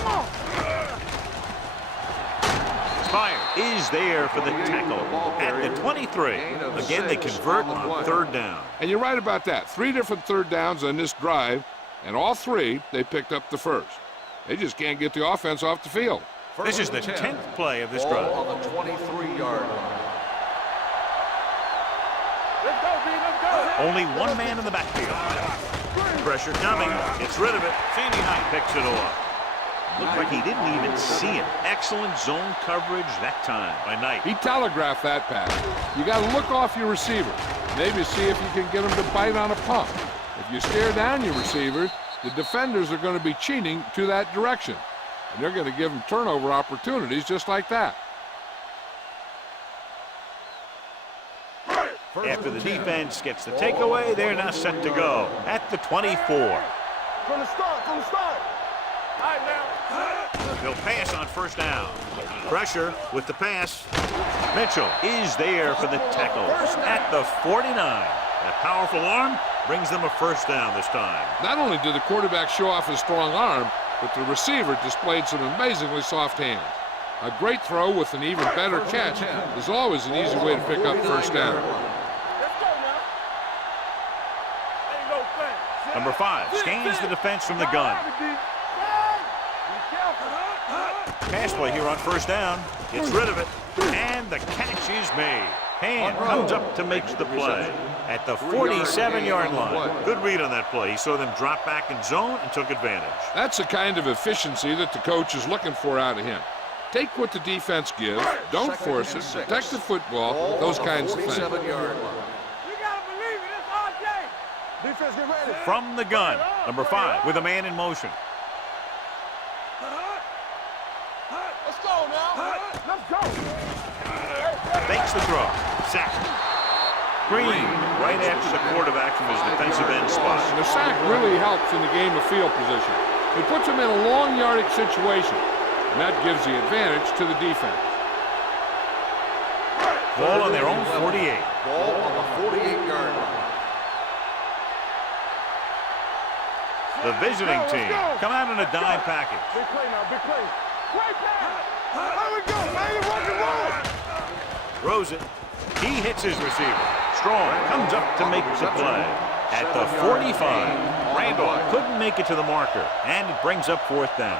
Fire is there for the tackle at the 23. Again, they convert on third down. And you're right about that. 3 different third downs on this drive, and all 3, they picked up the first. They just can't get the offense off the field. This is the 10th play of this drive. Ball on the 23-yard line. Let's go, D. Let's go. Only one man in the backfield. Pressure coming. Gets rid of it. Sandy Knight picks it off. Looked like he didn't even see it. Excellent zone coverage that time by Knight. He telegraphed that pass. You got to look off your receiver. Maybe see if you can get him to bite on a pump. If you stare down your receiver, the defenders are going to be cheating to that direction. And they're going to give them turnover opportunities just like that. After the defense gets the takeaway, they're now set to go at the 24. From the start, from the start. All right, now. They'll pass on first down. Pressure with the pass. Mitchell is there for the tackle at the 49. That powerful arm brings them a first down this time. Not only did the quarterback show off his strong arm, but the receiver displayed some amazingly soft hands. A great throw with an even better catch is always an easy way to pick up first down. Let's go now. Ain't no thing. Number 5 scans the defense from the gun. Pass play here on first down. Gets rid of it. And the catch is made. Hand comes up to make the play at the 47-yard line. Good read on that play. He saw them drop back in zone and took advantage. That's the kind of efficiency that the coach is looking for out of him. Take what the defense gives, don't force it, protect the football, those kinds of things. We gotta believe it. It's our game. Defense, get ready. From the gun, number 5 with a man in motion. Let's go now. Let's go. Fakes the throw. Sack. Green right after the quarterback from his defensive end spot. The sack really helps in the game of field position. It puts them in a long yardage situation, and that gives the advantage to the defense. Ball on their own 48. Ball on the 48-yard line. The visiting team come out in a dime package. Big play now, big play. Great pass. There we go, man. Rock and roll. Throws it. He hits his receiver. Strong comes up to make the play. At the 45, Randolph couldn't make it to the marker, and it brings up 4th down.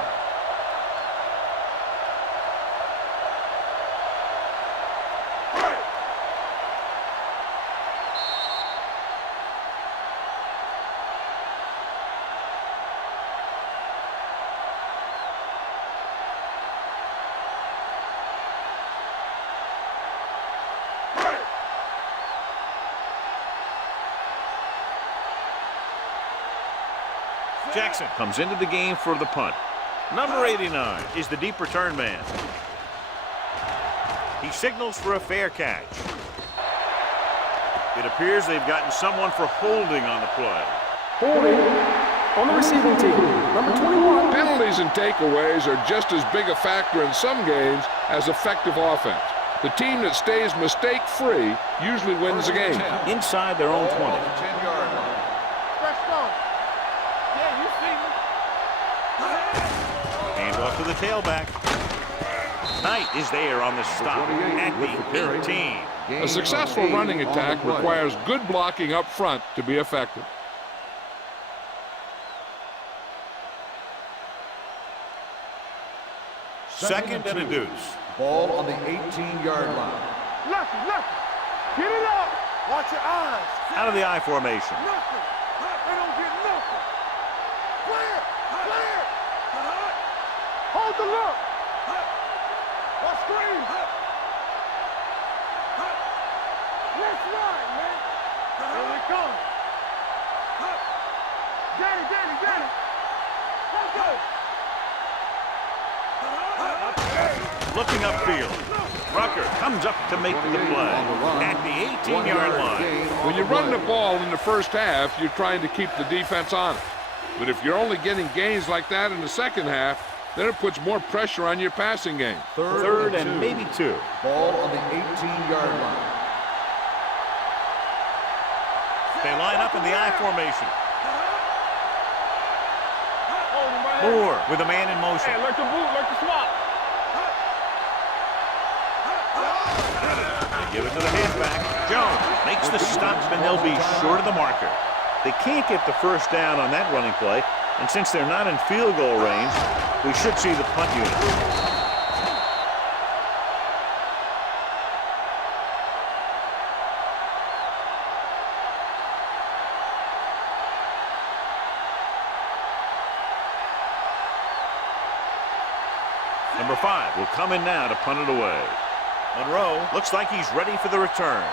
Jackson comes into the game for the punt. Number 89 is the deep return man. He signals for a fair catch. It appears they've gotten someone for holding on the play. Holding on the receiving team. Number 21. Penalties and takeaways are just as big a factor in some games as effective offense. The team that stays mistake-free usually wins the game. Inside their own 20. 10-yard line. Hand off to the tailback. Knight is there on the stop at the 18. A successful running attack requires good blocking up front to be effective. Second and a deuce. Ball on the 18-yard line. Lucky. Get it up. Watch your eyes. Out of the I formation. Nothing. They don't get nothing. Clear. Hold the look. Watch screen. Let's run, man. Here we come. Get it. Let's go. Looking upfield. Rucker comes up to make the play at the 18-yard line. When you run the ball in the first half, you're trying to keep the defense honest. But if you're only getting gains like that in the second half, then it puts more pressure on your passing game. Third and maybe 2. Ball on the 18-yard line. They line up in the I formation. Moore with a man in motion. Hey, like the boot, like the swap. They give it to the halfback. Jones makes the stop, and they'll be short of the marker. They can't get the first down on that running play, and since they're not in field goal range, we should see the punt unit. Number 5 will come in now to punt it away. Monroe looks like he's ready for the return.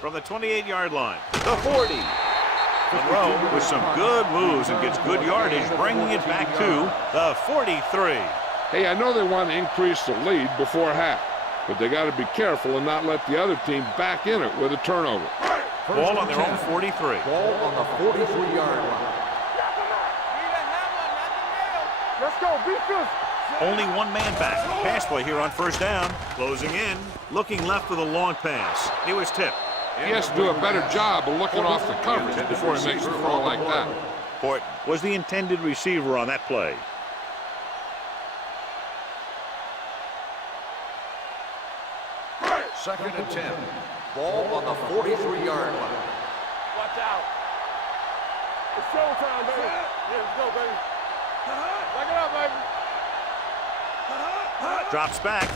From the 28-yard line, the 40. Monroe with some good moves and gets good yardage, bringing it back to the 43. Hey, I know they want to increase the lead before half, but they got to be careful and not let the other team back in it with a turnover. Ball on their own 43. Ball on the 43-yard line. Let's go, be physical. Only one man back. Pass play here on first down. Closing in. Looking left with a long pass. It was tipped. He has to do a better job of looking off the coverage before he makes a throw like that. Horton was the intended receiver on that play. Second and 10. Ball on the 43-yard line. Watch out. It's showtime, baby. Yeah, let's go, baby. Back it up, baby. Drops back.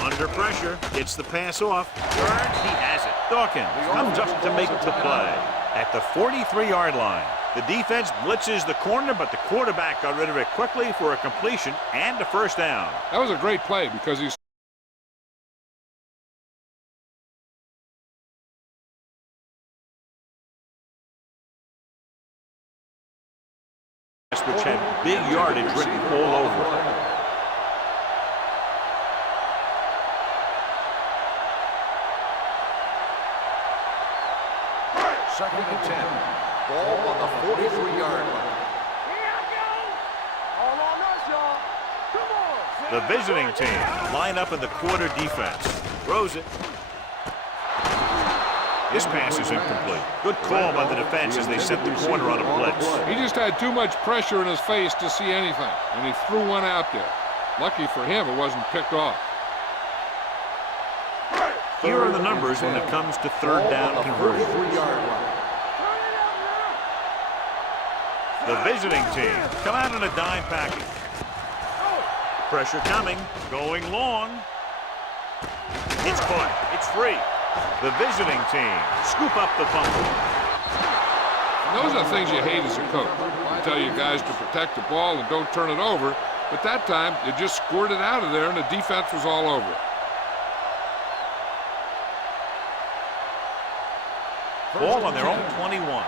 Under pressure. Gets the pass off. Turns. He has it. Dawkins comes up to make the play at the 43-yard line. The defense blitzes the corner, but the quarterback got rid of it quickly for a completion and a first down. That was a great play because he's which had big yardage written all over it. Second and 10. Ball on the 43-yard line. Here I go. All on us, y'all. Come on. The visiting team line up in the quarter defense. Throws it. This pass is incomplete. Good call by the defense as they set the corner on a blitz. He just had too much pressure in his face to see anything, and he threw one out there. Lucky for him, it wasn't picked off. Here are the numbers when it comes to third down conversion. The visiting team come out in a dime package. Pressure coming, going long. It's caught. It's free. The visiting team scoop up the fumble. And those are things you hate as a coach. You tell your guys to protect the ball and don't turn it over, but that time they just squirted out of there and the defense was all over it. Ball on their own 21.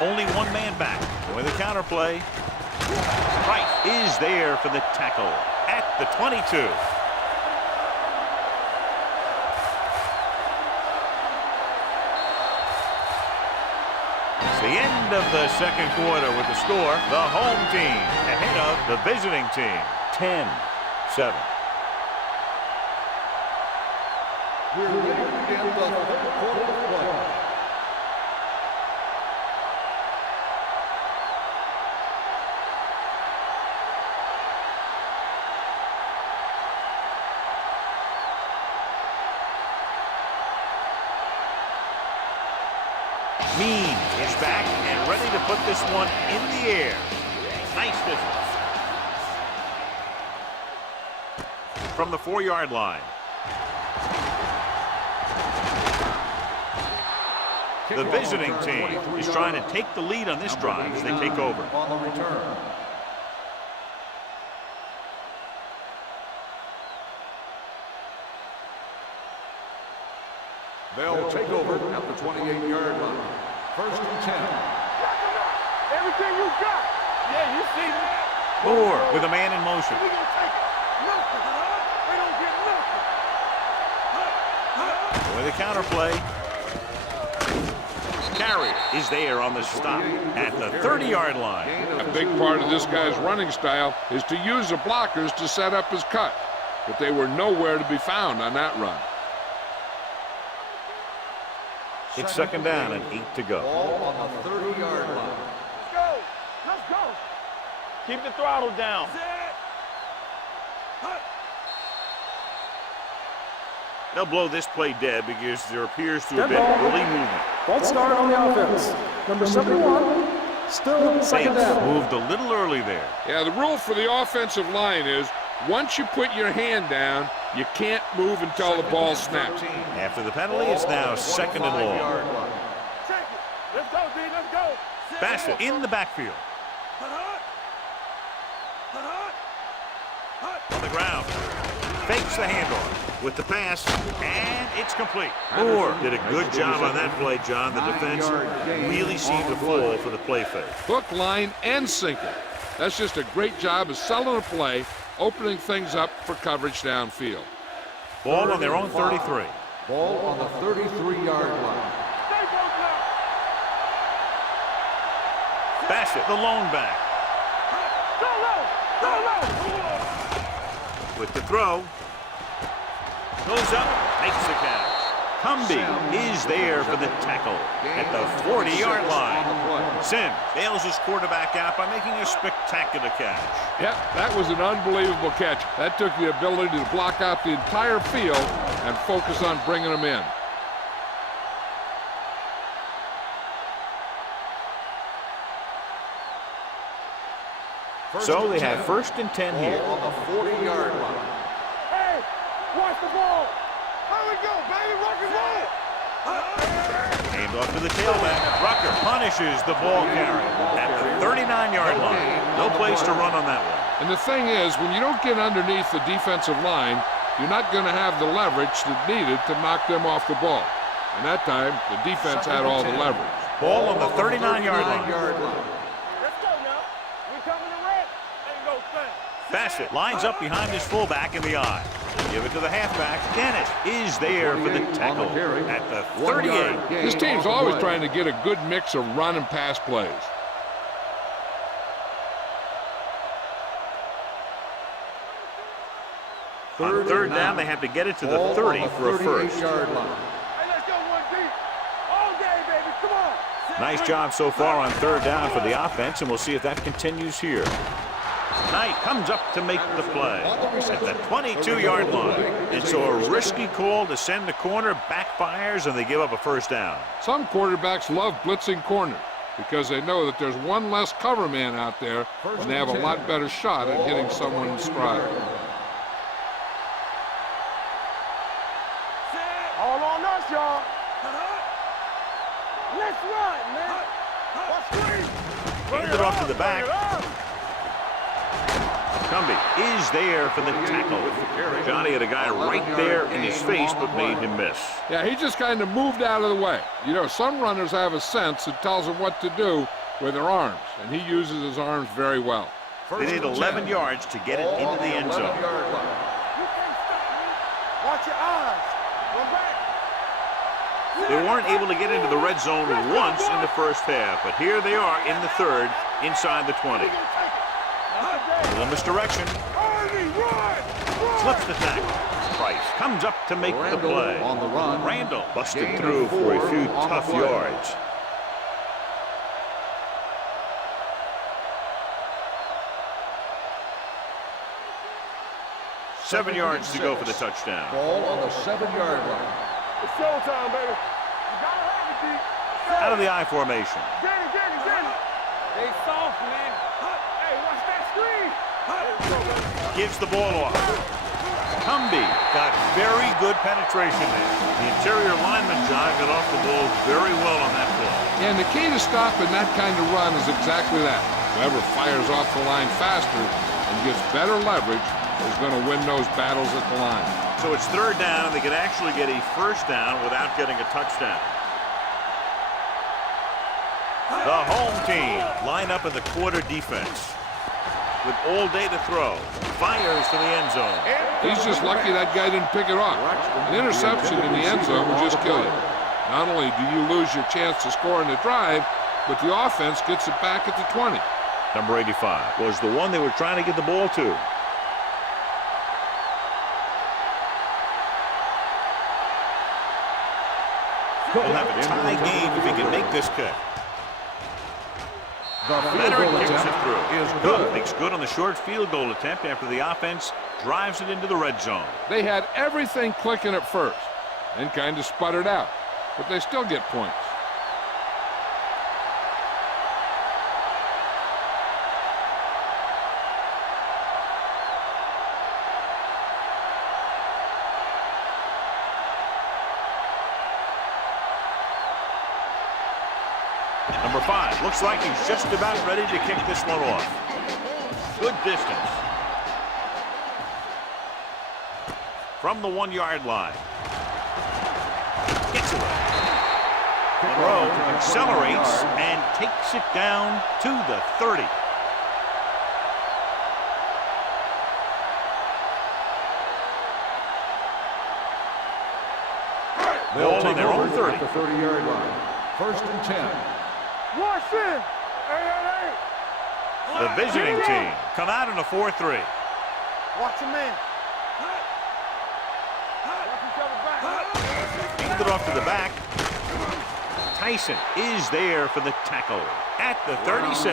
Only one man back. With a counter play. Price is there for the tackle at the 22. It's the end of the second quarter with the score. The home team ahead of the visiting team. 10-7. We're ready to begin the third quarter of play. Mean is back and ready to put this one in the air. Nice distance. From the 4-yard line. The visiting team is trying to take the lead on this drive as they take over. On the return. They'll take over at the 28-yard line. First and 10. Everything you got. Yeah, you see that. Moore with a man in motion. We gonna take it. Nothing. They don't get nothing. With a counter play. Carry is there on the stop at the 30-yard line. A big part of this guy's running style is to use the blockers to set up his cut, but they were nowhere to be found on that run. It's second down and 8 to go. Ball on the 30-yard line. Let's go. Let's go. Keep the throttle down. They'll blow this play dead because there appears to have been early movement. False start on the offense. Number 71, still second Saints down. moved a little early there. Yeah, the rule for the offensive line is once you put your hand down, you can't move until the ball snaps. After the penalty, it's now second and long. Take it. Let's go, D. Let's go. Bassett in the backfield. On the ground. Fakes the handoff with the pass, and it's complete. Moore did a good job on that play, John. The defense really seemed to fall for the play fake. Hook, line, and sinker. That's just a great job of selling a play, opening things up for coverage downfield. Ball on their own 33. Ball on the 33-yard line. Bassett, the lone back. With the throw. Goes up, makes the catch. Cumby is there for the tackle at the 40-yard line. Sims bails his quarterback out by making a spectacular catch. Yep, that was an unbelievable catch. That took the ability to block out the entire field and focus on bringing them in. So they have first and 10 here. On the 40-yard line. Hey, watch the ball. Here we go, baby. Rock and roll. Hand off to the tailback. Rucker punishes the ball carrier at the 39-yard line. No place to run on that one. And the thing is, when you don't get underneath the defensive line, you're not going to have the leverage that's needed to knock them off the ball. And that time, the defense had all the leverage. Ball on the 39-yard line. Let's go now. We coming to red. Ain't no thing. Bassett lines up behind his fullback in the eye. Give it to the halfback. Dennis is there for the tackle at the 38. This team's always trying to get a good mix of run and pass plays. On third down, they have to get it to the 30 for a first. Yard line. Hey, let's go one deep. All day, baby. Come on. Nice job so far on third down for the offense, and we'll see if that continues here. Knight comes up to make the play at the 22-yard line. And so a risky call to send the corner backfires, and they give up a first down. Some quarterbacks love blitzing corners because they know that there's one less cover man out there, and they have a lot better shot at hitting someone in stride. All on us, y'all. Let's run, man. Hand it off to the back. Cumby is there for the tackle. Johnny had a guy right there in his face, but made him miss. Yeah, he just kind of moved out of the way. You know, some runners have a sense that tells them what to do with their arms, and he uses his arms very well. They need 11 yards to get it into the end zone. You can't stop me. Watch your eyes. Run back. They weren't able to get into the red zone once in the first half, but here they are in the third, inside the 20. A little misdirection. Flips the tackle. Price comes up to make the play. On the run. Randall busted through for a few tough yards. Seven yards to go for the touchdown. Ball on the 7-yard line. It's showtime, baby. You gotta have it, D. Out of the I formation. Get it. They soft, man. Hey, watch that screen. Gives the ball off. Cumby got very good penetration there. The interior lineman, John, got off the ball very well on that play. And the key to stopping that kind of run is exactly that. Whoever fires off the line faster and gets better leverage is going to win those battles at the line. So it's third down. They could actually get a first down without getting a touchdown. The home team line up in the quarter defense with all day to throw. Fires to the end zone. He's just lucky that guy didn't pick it off. An interception in the end zone will just kill you. Not only do you lose your chance to score in the drive, but the offense gets it back at the 20. Number 85 was the one they were trying to get the ball to. We'll have a tie game if he can make this kick. Leonard kicks it through. Is good. Makes good on the short field goal attempt after the offense drives it into the red zone. They had everything clicking at first, then kind of sputtered out, but they still get points. Number 5 looks like he's just about ready to kick this one off. Good distance. From the 1-yard line. Gets away. Monroe accelerates and takes it down to the 30. Ball on their own 30. At the 30-yard line. First and 10. Watch this. Hey. The visiting team come out in a 4-3. Watch your man. Watch each other back. Hand it off to the back. Tyson is there for the tackle at the 36.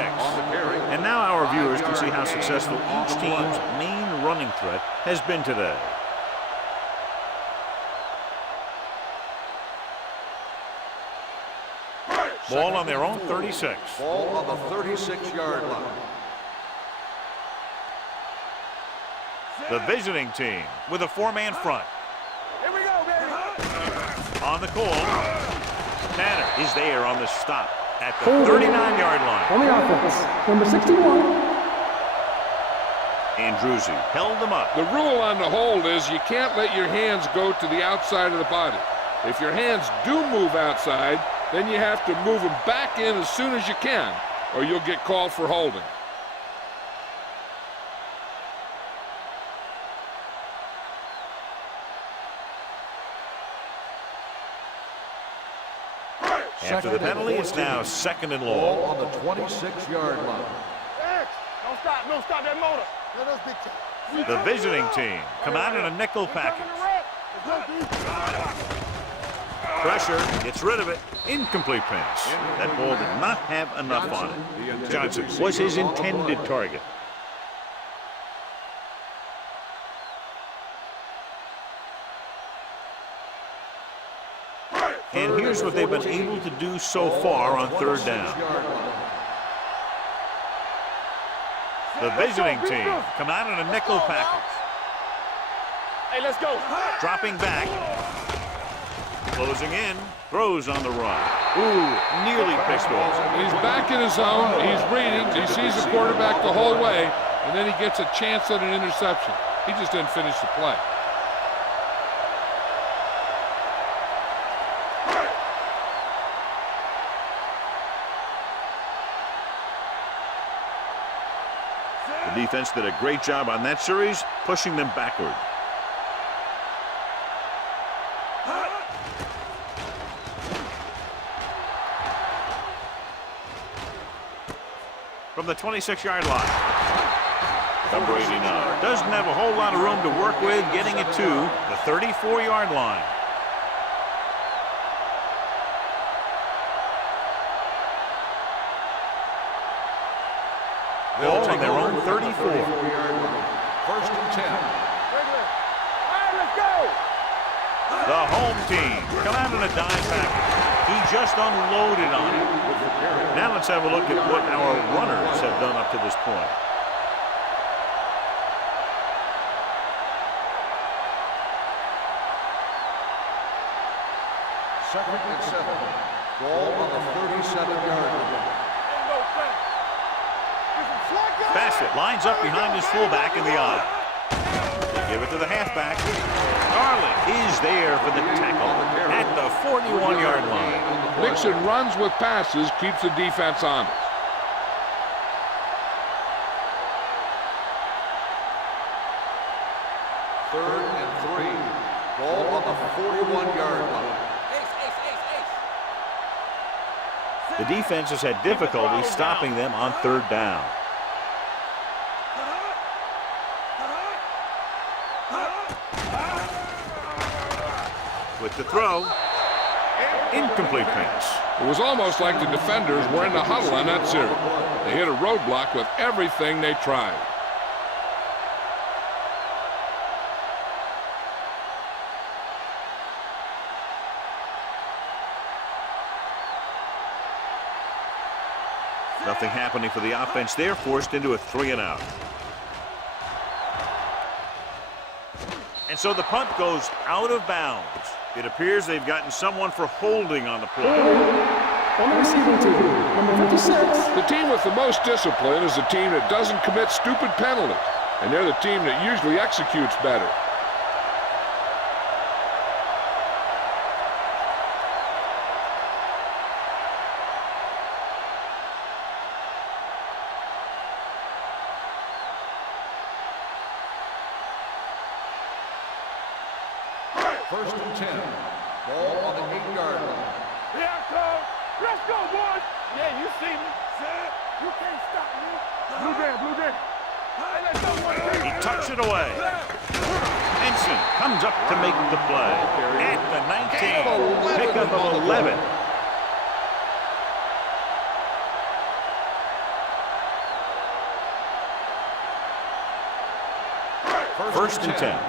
And now our viewers can see how successful each team's main running threat has been today. Ball on their own 36. Ball on the 36-yard line. The visiting team with a 4-man front. Here we go, baby. On the call, Tanner is there on the stop at the 39-yard line. On the offense, number 61. Andruzzi held them up. The rule on the hold is you can't let your hands go to the outside of the body. If your hands do move outside, then you have to move them back in as soon as you can, or you'll get called for holding. After the penalty, it's now second and Ball long. on the 26-yard line. X, don't stop that motor. Let us big time. The visiting team come out in a nickel package. Pressure, gets rid of it. Incomplete pass. That ball did not have enough on it. Johnson was his intended target. And here's what they've been able to do so far on third down. The visiting team come out in a nickel package. Hey, let's go. Dropping back. Closing in. Throws on the run. Ooh, nearly pissed off. He's back in his zone. He's reading. He sees the quarterback the whole way, and then he gets a chance at an interception. He just didn't finish the play. The defense did a great job on that series, pushing them backward. From the 26-yard line. Number 89 doesn't have a whole lot of room to work with, getting it to the 34-yard line. They'll take their own 34. First and 10. All right, let's go. The home team come out in a dime package. He just unloaded on it. Now let's have a look at what our runners have done up to this point. Second and 7. Ball on the 37-yard line. Bassett lines up behind his fullback in the aisle. They give it to the halfback. Garland is there for the tackle at the 41-yard line. Mixing runs with passes keeps the defense honest. Third and 3. Ball on the 41-yard line. The defense has had difficulty stopping them on third down. With the throw, incomplete pass. It was almost like the defenders were in the huddle on that series. They hit a roadblock with everything they tried. Nothing happening for the offense there, forced into a 3-and-out. And so the punt goes out of bounds. It appears they've gotten someone for holding on the play. On the receiving team, number 56. The team with the most discipline is the team that doesn't commit stupid penalties, and they're the team that usually executes better. First and 10. Ball on the 8-yard line. Yeah, coach. Let's go, boys. Yeah, you see me. You can't stop me. Blue jam. Hey, let's go, boys. He tucks it away. Ensign comes up to make the play. At the 19, pickup of 11. First and 10.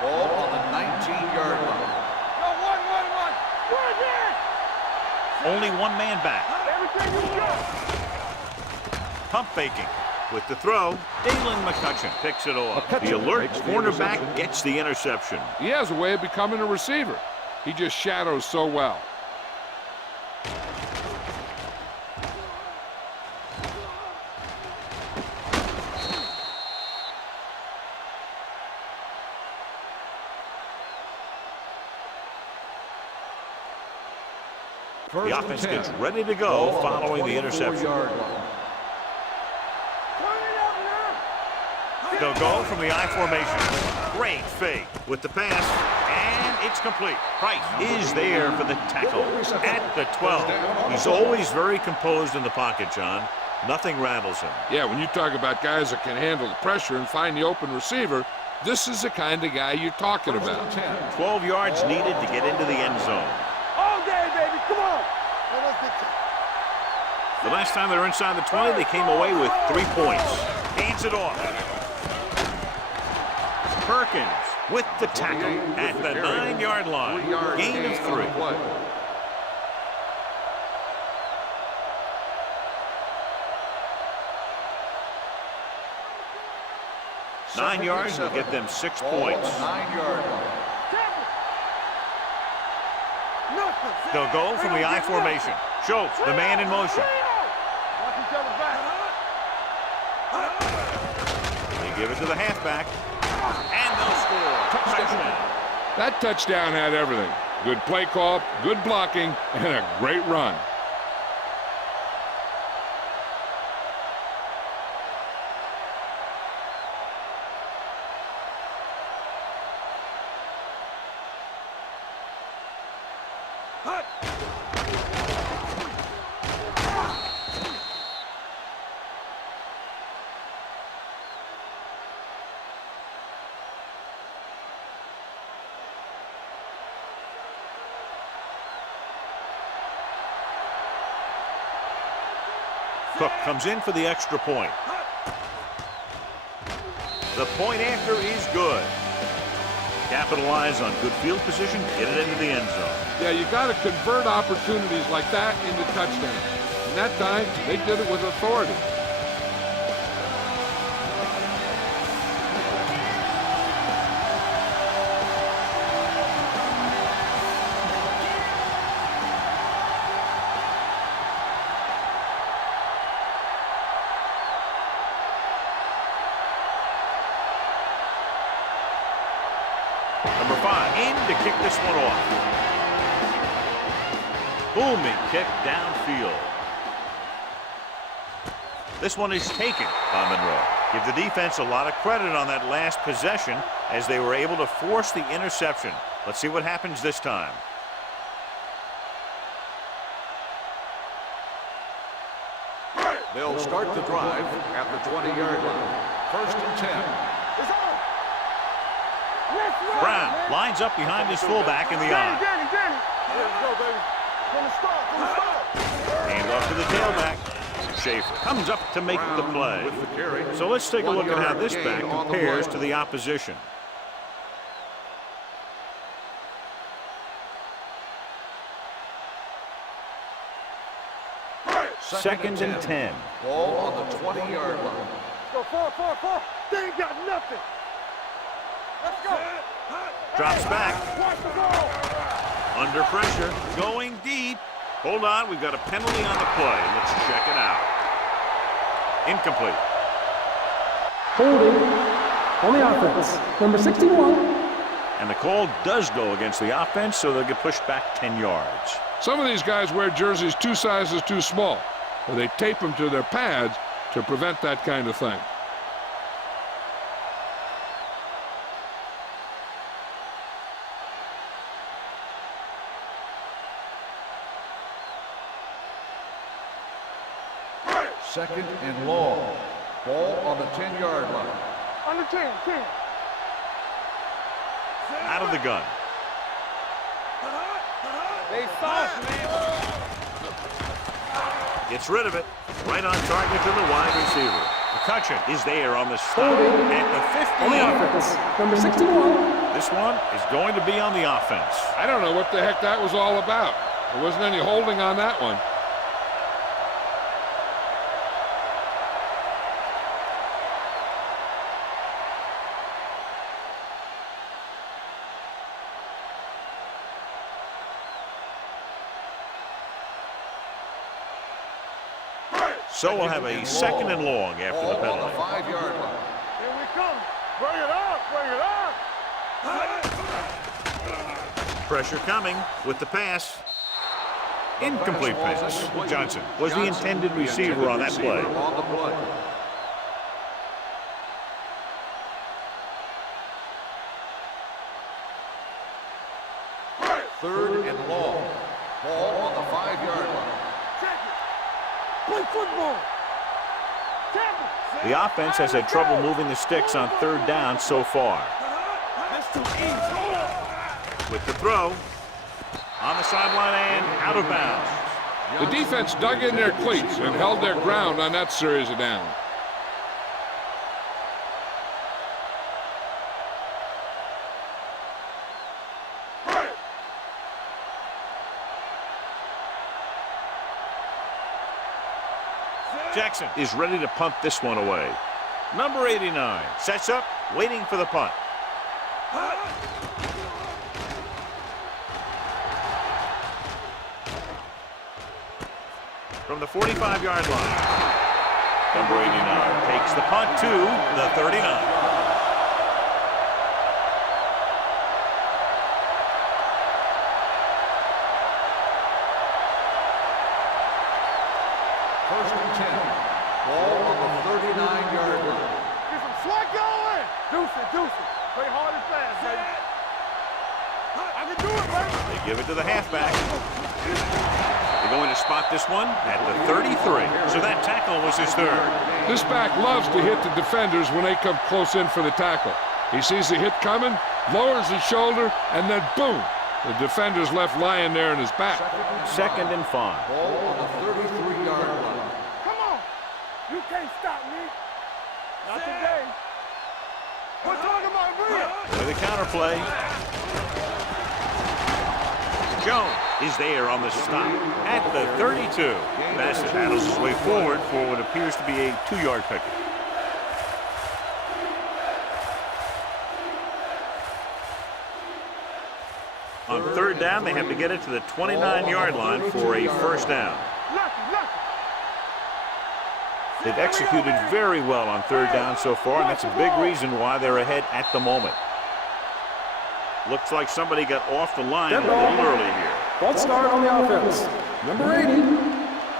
Ball on the 19-yard line. Go, one. We're there. Only one man back. Everything you got. Pump faking. With the throw, Dalen McCutcheon picks it off. The alert cornerback gets the interception. He has a way of becoming a receiver. He just shadows so well. The offense gets ready to go following the interception. They'll go from the I formation. Great fake with the pass, and it's complete. Price is there for the tackle at the 12. He's always very composed in the pocket, John. Nothing rattles him. Yeah, when you talk about guys that can handle the pressure and find the open receiver, this is the kind of guy you're talking about. 12 yards needed to get into the end zone. All day, baby. Come on. The last time they were inside the 20, they came away with 3 points. Hands it off. Perkins with the tackle at the 9-yard line. Gain of 3. 9 yards will get them 6 points. 9-yard line. They'll go from the I formation. Schultz, the man in motion. Watch each other back. They give it to the halfback. And they'll score. Touchdown. That touchdown had everything. Good play call, good blocking, and a great run. Cook comes in for the extra point. The point after is good. Capitalize on good field position, get it into the end zone. Yeah, you got to convert opportunities like that into touchdowns. And that time, they did it with authority. Number 5 in to kick this one off. Booming kick downfield. This one is taken by Monroe. Give the defense a lot of credit on that last possession as they were able to force the interception. Let's see what happens this time. They'll start the drive at the 20-yard line. 1st and 10. Brown lines up behind his fullback in the eye. Let's go, baby. From the start. Hand off to the tailback. Schaefer comes up to make the play. With the carry. So let's take a look at how this back Gain on the compares play. to the opposition. Second and 10. Ball on the 20-yard line. Go, 4. They ain't got nothing. Let's go. Drops back. Watch the ball. Under pressure. Going deep. Hold on. We've got a penalty on the play. Let's check it out. Incomplete. Holding on the offense. Number 61. And the call does go against the offense, so they'll get pushed back 10 yards. Some of these guys wear jerseys 2 sizes too small, or they tape them to their pads to prevent that kind of thing. Second and long. Ball on the 10-yard line. On the 10. Out of the gun. They sauce, man. Gets rid of it. Right on target to the wide receiver. McCutcheon is there on the stop Holding at the on the 15. offense. Number 61. This one is going to be on the offense. I don't know what the heck that was all about. There wasn't any holding on that one. So we'll have a second and long after the Ball on the penalty. 5-yard line. Here we come. Bring it up. Pressure coming with the pass. Incomplete pass. Johnson was the intended receiver on that play. On the play. Third and long. Ball on the 5-yard line. Play football. The offense has had trouble moving the sticks on third down so far. With the throw, on the sideline and out of bounds. The defense dug in their cleats and held their ground on that series of downs. Jackson is ready to punt this one away. Number 89 sets up, waiting for the punt. From the 45-yard line, number 89 takes the punt to the 39. First and 10. Ball on the 39-yard line. Get some swag going. Deuce it, deuce it. Play hard and fast, baby. I can do it, baby. They give it to the halfback. They're going to spot this one at the 33. So that tackle was his third. This back loves to hit the defenders when they come close in for the tackle. He sees the hit coming, lowers his shoulder, and then boom, the defender's left lying there in his back. Second and 5. Ball on the 33-yard line. Come on. You can't stop me. Not today. We're talking about me. With a counterplay. Jones is there on the stop at the 32. Bassett battles his way forward for what appears to be a 2-yard pickup. On third down, they have to get it to the 29-yard line for a first down. They've executed very well on third down so far, and that's a big reason why they're ahead at the moment. Looks like somebody got off the line a little early here. False start on the offense. Number 80.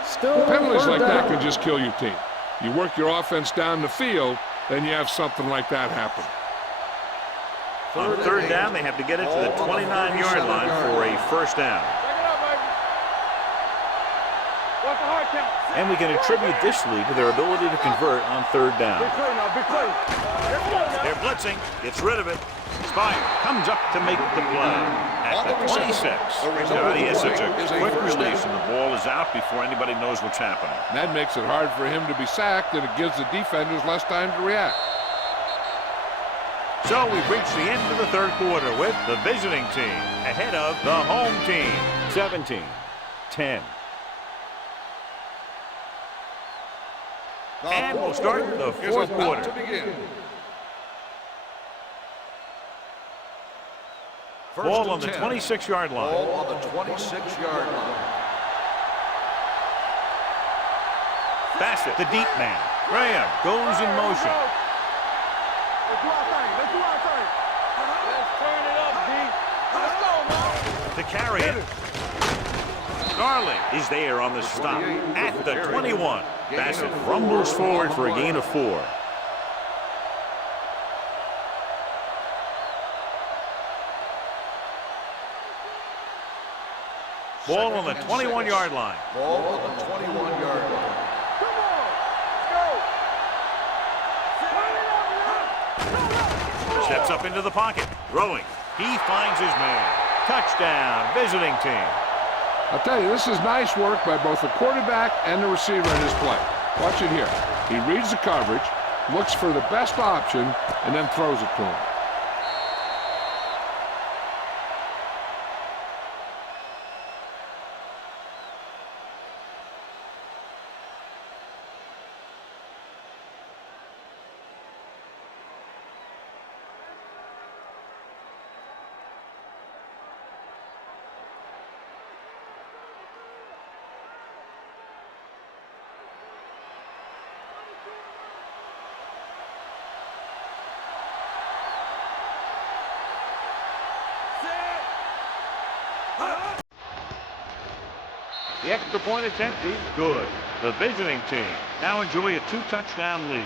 Still Penalties third like that down. can just kill your team. You work your offense down the field, then you have something like that happen. On third down, they have to get it to the 29-yard line for a first down. Back it up, baby. What's the hard count? And we can attribute this lead to their ability to convert on third down. Big play now, big play. They're blitzing, gets rid of it. Spire comes up to make the play at the 26. He has such a quick release, and the ball is out before anybody knows what's happening. That makes it hard for him to be sacked, and it gives the defenders less time to react. So we've reached the end of the third quarter with the visiting team ahead of the home team, 17-10. And we'll start the fourth quarter. Ball on the 26-yard line. Ball on the 26-yard line. Bassett, the deep man. Graham goes in motion. Let's do our thing. Let's do our thing. Let's turn it up, D. Let's go, man. To carry it. Garland is there on the stop at the 21. Bassett rumbles forward for a gain of 4. Ball on the 21-yard line. Ball on the 21-yard line. Come on. Let's go. Steps up into the pocket. Throwing. He finds his man. Touchdown, visiting team. I'll tell you, this is nice work by both the quarterback and the receiver in his play. Watch it here. He reads the coverage, looks for the best option, and then throws it to him. The extra point attempt is good. The visiting team now enjoy a 2-touchdown lead.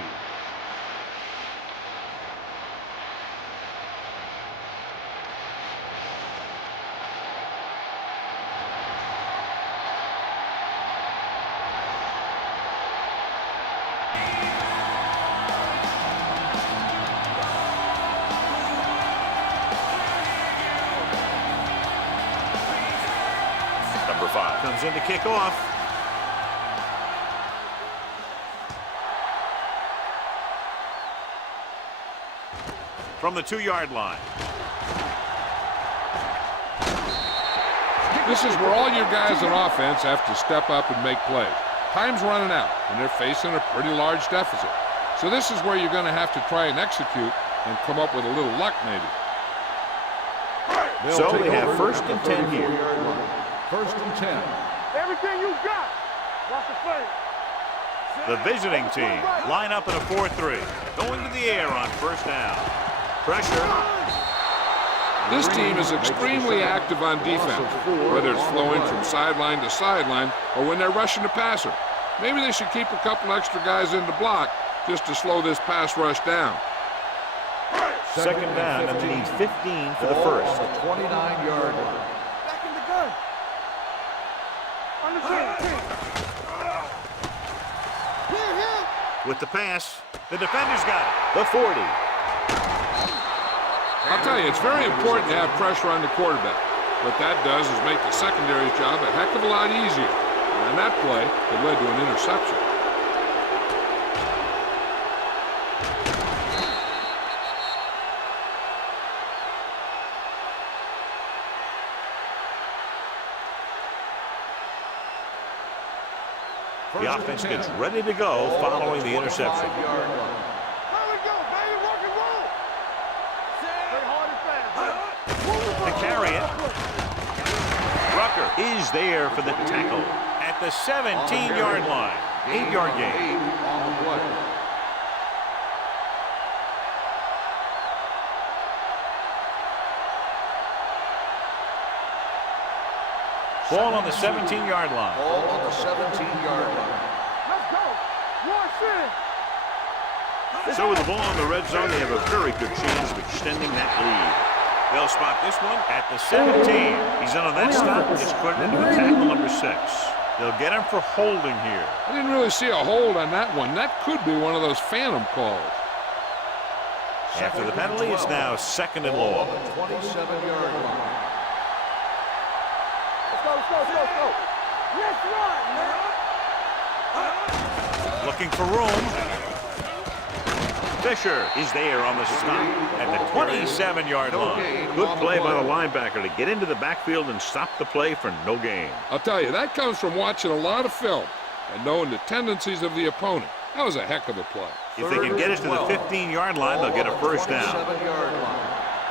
comes in to kick off. From the 2-yard line. This is where all your guys on offense have to step up and make plays. Time's running out, and they're facing a pretty large deficit. So this is where you're going to have to try and execute and come up with a little luck, maybe. So they have first and 10 here. First and 10. Everything you got. Watch the play. The visiting team line up in a 4-3. Going to the air on first down. Pressure. This team is extremely active on defense, whether it's flowing from sideline to sideline or when they're rushing the passer. Maybe they should keep a couple extra guys in the block just to slow this pass rush down. Second down, and they need 15 for the first. 29-yard line. Back in the gun. On the 10. With the pass, the defender's got it. The 40. I'll tell you, it's very important to have pressure on the quarterback. What that does is make the secondary's job a heck of a lot easier. And that play, it led to an interception. The offense gets ready to go following the interception. There we go, baby. Rock and roll. Stay hard and fast. To carry it. Rucker is there for the tackle at the 17-yard line. 8-yard gain. On the play. Ball on the 17-yard line. Ball on the 17-yard line. Let's go. Watch it. So with the ball in the red zone, they have a very good chance of extending that lead. They'll spot this one at the 17. He's in on that stop. It's credited to the tackle number 6. They'll get him for holding here. I didn't really see a hold on that one. That could be one of those phantom calls. After the penalty, it's now second and long. 27-yard line. Let's go. Let's run, man. Looking for room. Fisher is there on the stop at the 27-yard line. Good play by the linebacker to get into the backfield and stop the play for no gain. I'll tell you, that comes from watching a lot of film and knowing the tendencies of the opponent. That was a heck of a play. If they can get it to the 15-yard line, they'll get a first down. 27-yard line.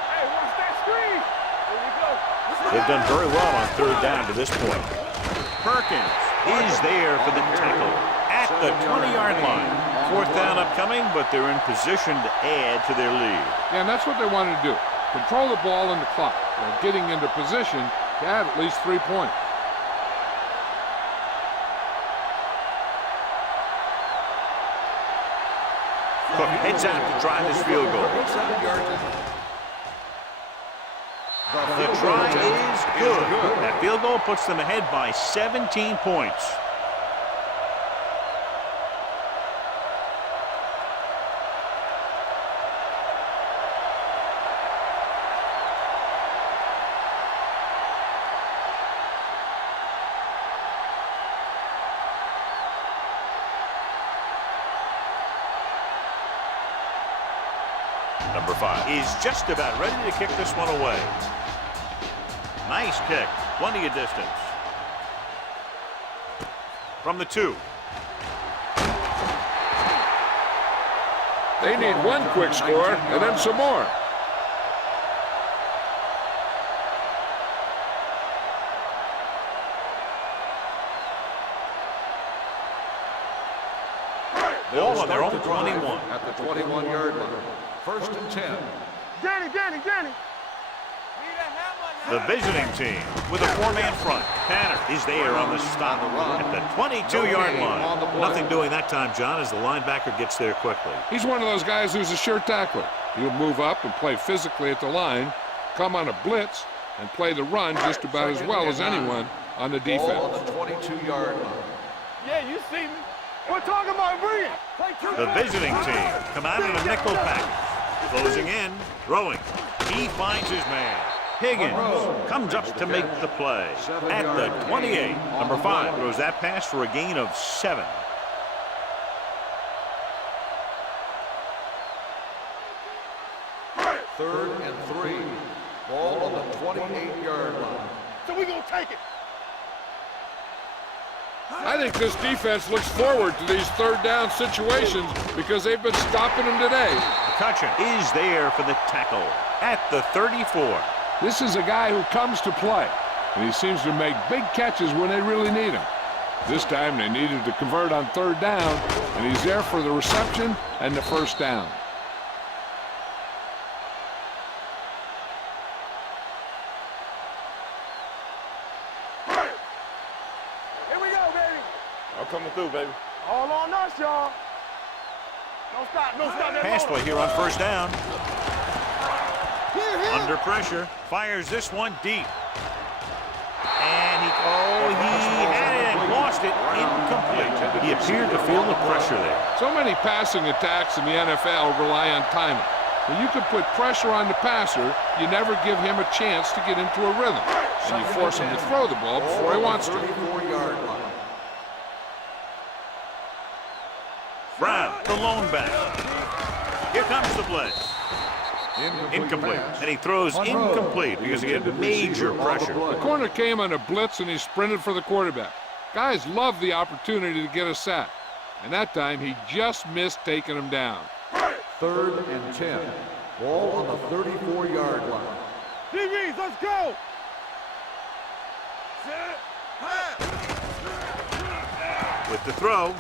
Hey, watch that screen. There you go. They've done very well on third down to this point. Perkins is there for the tackle at the 20-yard line. Fourth down upcoming, but they're in position to add to their lead. Yeah, and that's what they wanted to do. Control the ball and the clock while getting into position to add at least 3 points. Cook heads out to try this field goal. The try is good. That field goal puts them ahead by 17 points. Number 5 is just about ready to kick this one away. Nice kick, plenty of distance. From the 2. They need one quick score and then some more. Ball on their own 21. At the 21-yard line. First and 10. Danny. The visiting team with a 4-man front. Tanner is there on the stop at the 22-yard line. Nothing doing that time, John, as the linebacker gets there quickly. He's one of those guys who's a sure tackler. He'll move up and play physically at the line, come on a blitz, and play the run just about as well as anyone on the defense. Ball on the 22-yard line. Yeah, you see me. We're talking about bringing. The visiting team come out in a nickel package. Closing in, throwing. He finds his man. Higgins comes up to make the play at the 28. Number 5 throws that pass for a gain of 7. Third and 3. Ball on the 28-yard line. So we gonna take it. I think this defense looks forward to these third down situations because they've been stopping them today. McCutcheon is there for the tackle at the 34. This is a guy who comes to play, and he seems to make big catches when they really need him. This time they needed to convert on third down, and he's there for the reception and the first down. Here we go, baby. I'm coming through, baby. All on us, y'all. Don't stop, don't stop. Pass play here on first down. Under pressure, fires this one deep. And he had it and lost it. Incomplete. He appeared to feel the pressure there. So many passing attacks in the NFL rely on timing. When you can put pressure on the passer, you never give him a chance to get into a rhythm. And you force him to throw the ball before he wants to. 34-yard line. Brown, the lone back. Here comes the blitz. Incomplete. And he throws incomplete because he had major pressure. The corner came on a blitz and he sprinted for the quarterback. Guys love the opportunity to get a sack. And that time he just missed taking him down. Third and 10. Ball on the 34-yard line. DBs, let's go. With the throw.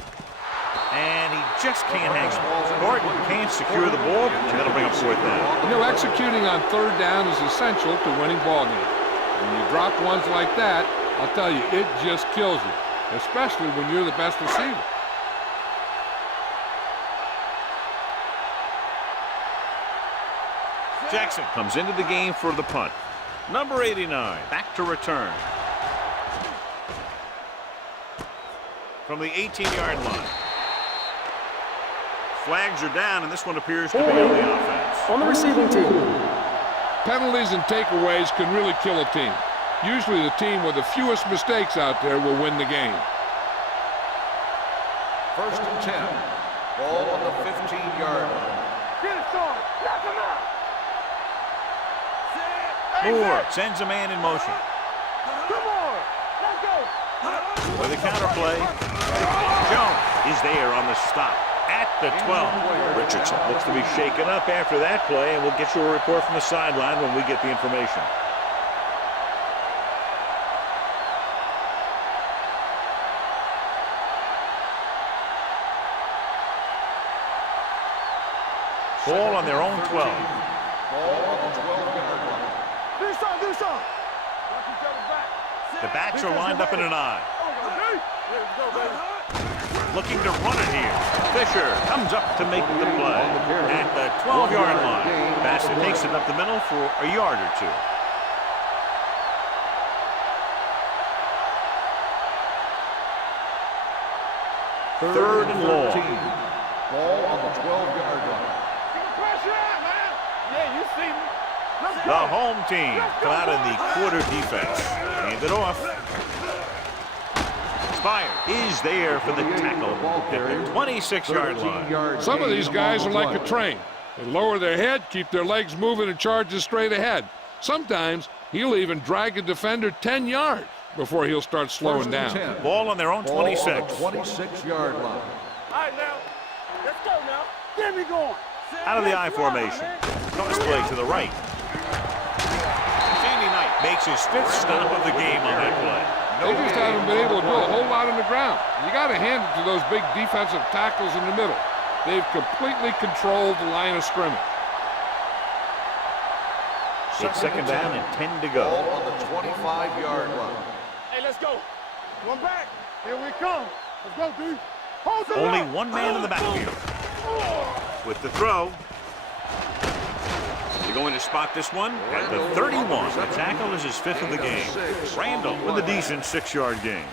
And he just can't hang on. Gordon can't secure the ball, and that'll bring up fourth down. You know, executing on third down is essential to winning ball games. When you drop ones like that, I'll tell you, it just kills you, especially when you're the best receiver. Jackson comes into the game for the punt. Number 89, back to return. From the 18-yard line. Flags are down, and this one appears to be on the offense. On the receiving team. Penalties and takeaways can really kill a team. Usually the team with the fewest mistakes out there will win the game. First and 10. Ball on the 15-yard line. Get it started. Knock him out. Moore sends a man in motion. Come on. Let's go. With a counterplay, Jones is there on the stop at the 12. Richardson looks to be shaken up after that play, and we'll get you a report from the sideline when we get the information. Ball on their own 12. Ball on the 12-yard line. Do something. Watch each other back. The backs are lined up in an eye. Let's go, baby. Looking to run it here. Fisher comes up to make the play at the 12-yard line. Bassett takes it up the middle for a yard or two. Third and long. Ball on the 12-yard line. Get the pressure out, man. Yeah, you see me. Let's go. The home team come out in the quarter defense. Hand it off. Spire is there for the tackle at the 26-yard line. Some of these guys are like a train. They lower their head, keep their legs moving, and charge straight ahead. Sometimes he'll even drag a defender 10 yards before he'll start slowing down. Ball on their own 26. 26-yard line. All right, now. Let's go now. Get me going. Out of the I formation. Cross play to the right. Sandy Knight makes his 5th stop of the game on that play. They just haven't been able to do a whole lot on the ground. You got to hand it to those big defensive tackles in the middle. They've completely controlled the line of scrimmage. It's second down and 10 to go. Ball on the 25-yard line. Hey, let's go. One back. Here we come. Let's go, dude. Hold it Only up. one man in the backfield. With the throw. They're going to spot this one at the 31. The tackle is his 5th of the game. Randall with a decent 6-yard gain.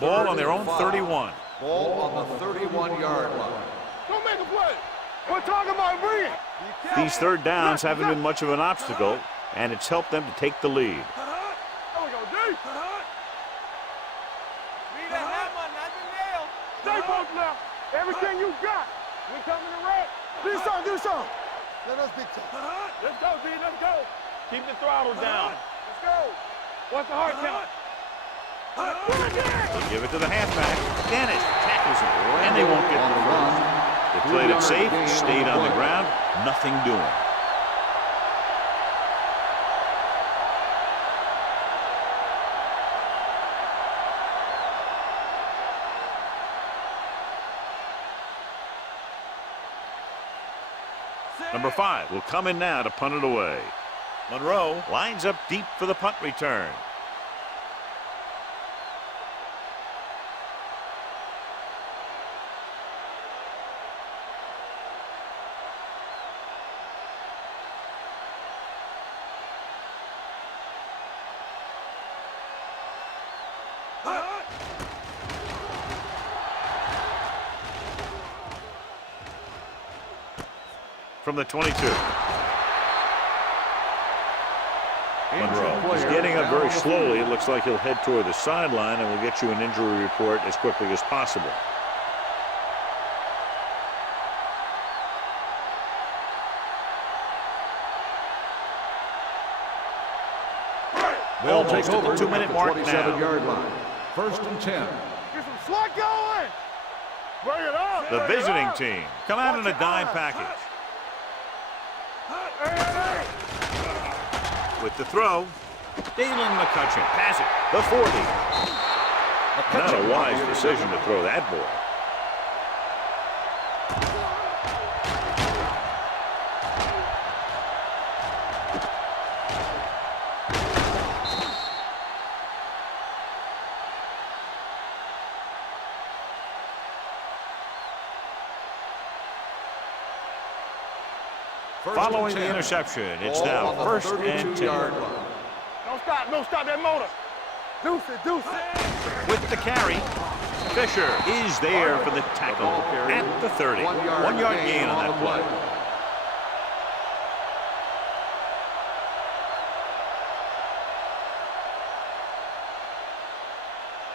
Ball on their own 31. Ball on the 31-yard line. Don't make a play. We're talking about bringing. These third downs haven't been much of an obstacle, and it's helped them to take the lead. There we go, D. Be the hammer, not the nail. Stay focused now. Everything you got. We coming to wreck. Do something, do something. Let us big time. Let's go, D, let's go. Keep the throttle down. Let's go. What's the hard count? They give it to the halfback. Dennis tackles him, and they won't get the first. They played it safe, stayed on the ground, nothing doing. Number 5 will come in now to punt it away. Monroe lines up deep for the punt return. From the 22. Monroe is getting up very slowly. It looks like he'll head toward the sideline, and we'll get you an injury report as quickly as possible. They'll Almost take at the over 2-minute mark now. 27-yard line. 1st and 10. Get some slot going. Bring it up. The visiting team come out in a dime package. With the throw, Dalen McCutcheon has it, the 40. Not a wise decision to throw that ball. Following the interception, it's now 1st and 10. Don't stop that motor. Deuce it, deuce it. With the carry, Fisher is there for the tackle at the 30. 1 yard gain on that play.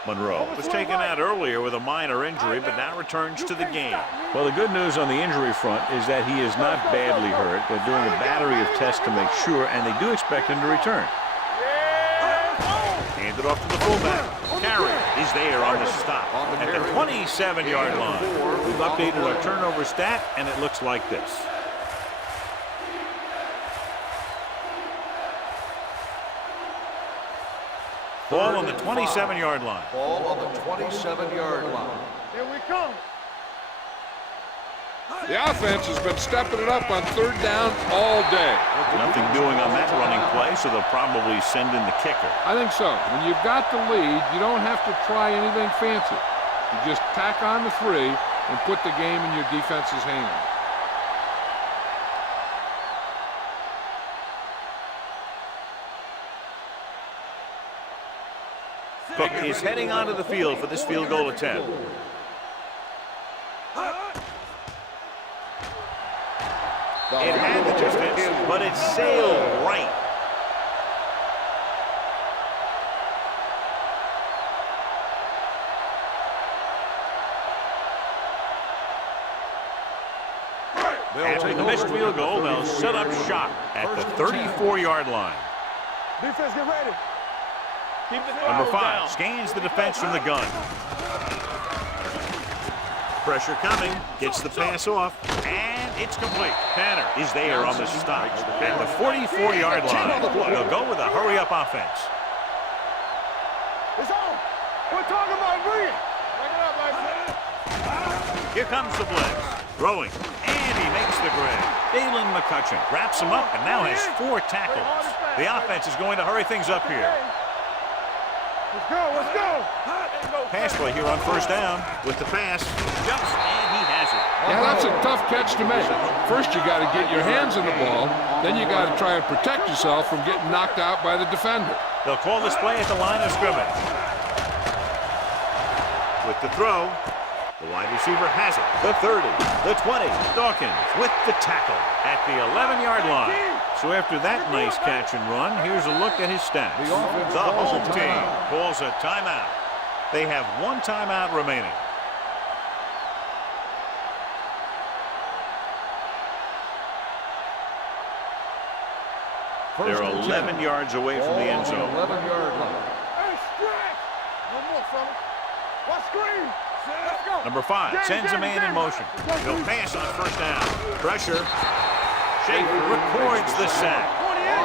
Monroe was taken out earlier with a minor injury, but now returns to the game. Well, the good news on the injury front is that he is not badly hurt. They're doing a battery of tests to make sure, and they do expect him to return. Handed off to the fullback. Carey is there on the stop at the 27-yard line. We've updated our turnover stat, and it looks like this. Ball on the 27-yard line. Ball on the 27-yard line. Here we come. The offense has been stepping it up on 3rd down all day. Nothing doing on that running play, so they'll probably send in the kicker. I think so. When you've got the lead, you don't have to try anything fancy. You just tack on the 3 and put the game in your defense's hands. Cook is heading onto the field for this field goal attempt. It had the distance, but it sailed right. After the missed field goal, they'll set up shop at the 34-yard line. Defense, get ready. Keep the Number 5 down. scans the defense from the gun. Pressure coming, gets the pass off, and it's complete. Tanner is there on the stop at the 44-yard line. They'll go with a hurry-up offense. It's on. We're talking about bringing. Bring it up, man. Here comes the blitz. Throwing, and he makes the grab. Dalen McCutcheon wraps him up and now has 4 tackles. The offense is going to hurry things up here. Let's go, let's go. Pass play here on 1st down. With the pass, jumps, and he has it. Yeah, that's a tough catch to make. First, you got to get your hands on the ball. Then you got to try and protect yourself from getting knocked out by the defender. They'll call this play at the line of scrimmage. With the throw, The wide receiver has it. The 30, the 20. Dawkins with the tackle at the 11-yard line. So after that nice catch and run, here's a look at his stats. The offense The calls a home team timeout. calls a timeout. They have one timeout remaining. They're 11 yards away from the end zone. 11-yard line. Hey, stretch! No more, fella. What screen? Let's go. Number 5 sends a man in motion. He'll pass on first down. Pressure. Schaefer records the sack.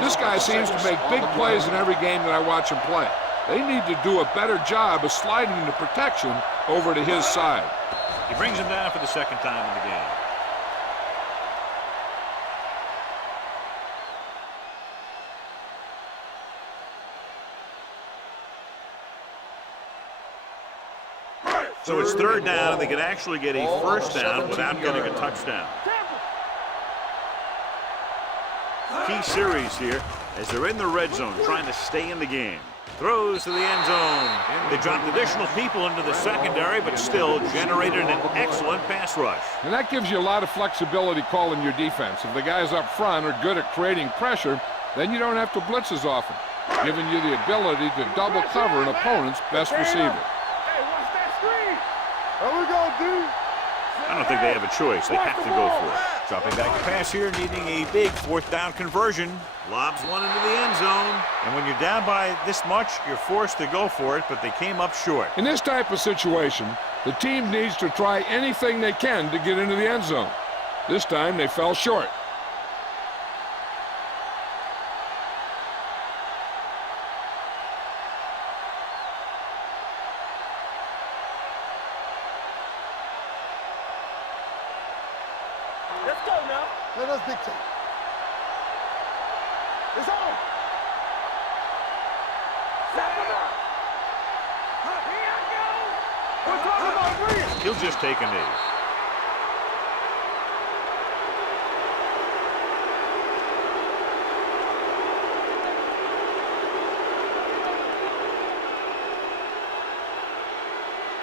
This guy seems to make big plays in every game that I watch him play. They need to do a better job of sliding into protection over to his side. He brings him down for the second time in the game. So it's third down, and they can actually get a first down without getting a touchdown. Key series here as they're in the red zone trying to stay in the game. Throws to the end zone. They dropped additional people into the secondary, but still generated an excellent pass rush. And that gives you a lot of flexibility calling your defense. If the guys up front are good at creating pressure, then you don't have to blitz as often, giving you the ability to double cover an opponent's best receiver. Hey, watch that screen. There we go, dude. I don't think they have a choice. They have to go for it. Dropping back to pass here, needing a big fourth down conversion. Lobs one into the end zone. And when you're down by this much, you're forced to go for it, but they came up short. In this type of situation, the team needs to try anything they can to get into the end zone. This time, they fell short. Let's go now. Let us dictate. It's on. Stop him up. Here I go. We're talking about Green. He'll just take a knee.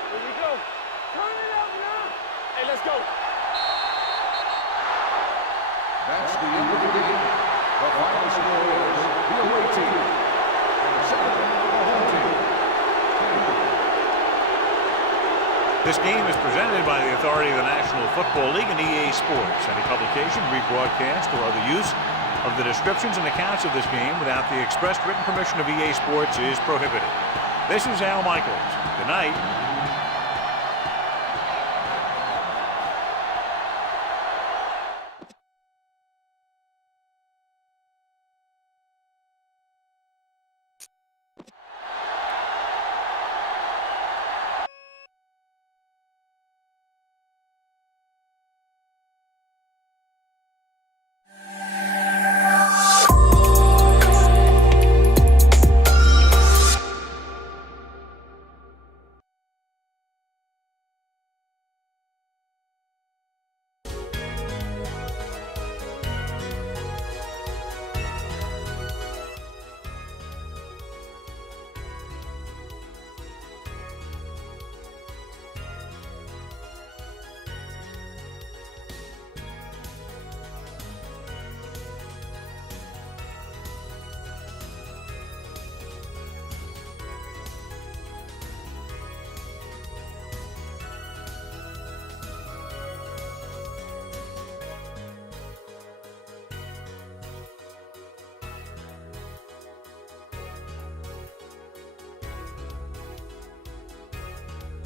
Here we go. Turn it up now. Hey, let's go. That's the end of the game. The final score is the away team. And 7, the home team. This game is presented by the authority of the National Football League and EA Sports. Any publication, rebroadcast, or other use of the descriptions and accounts of this game without the express written permission of EA Sports is prohibited. This is Al Michaels. Good night.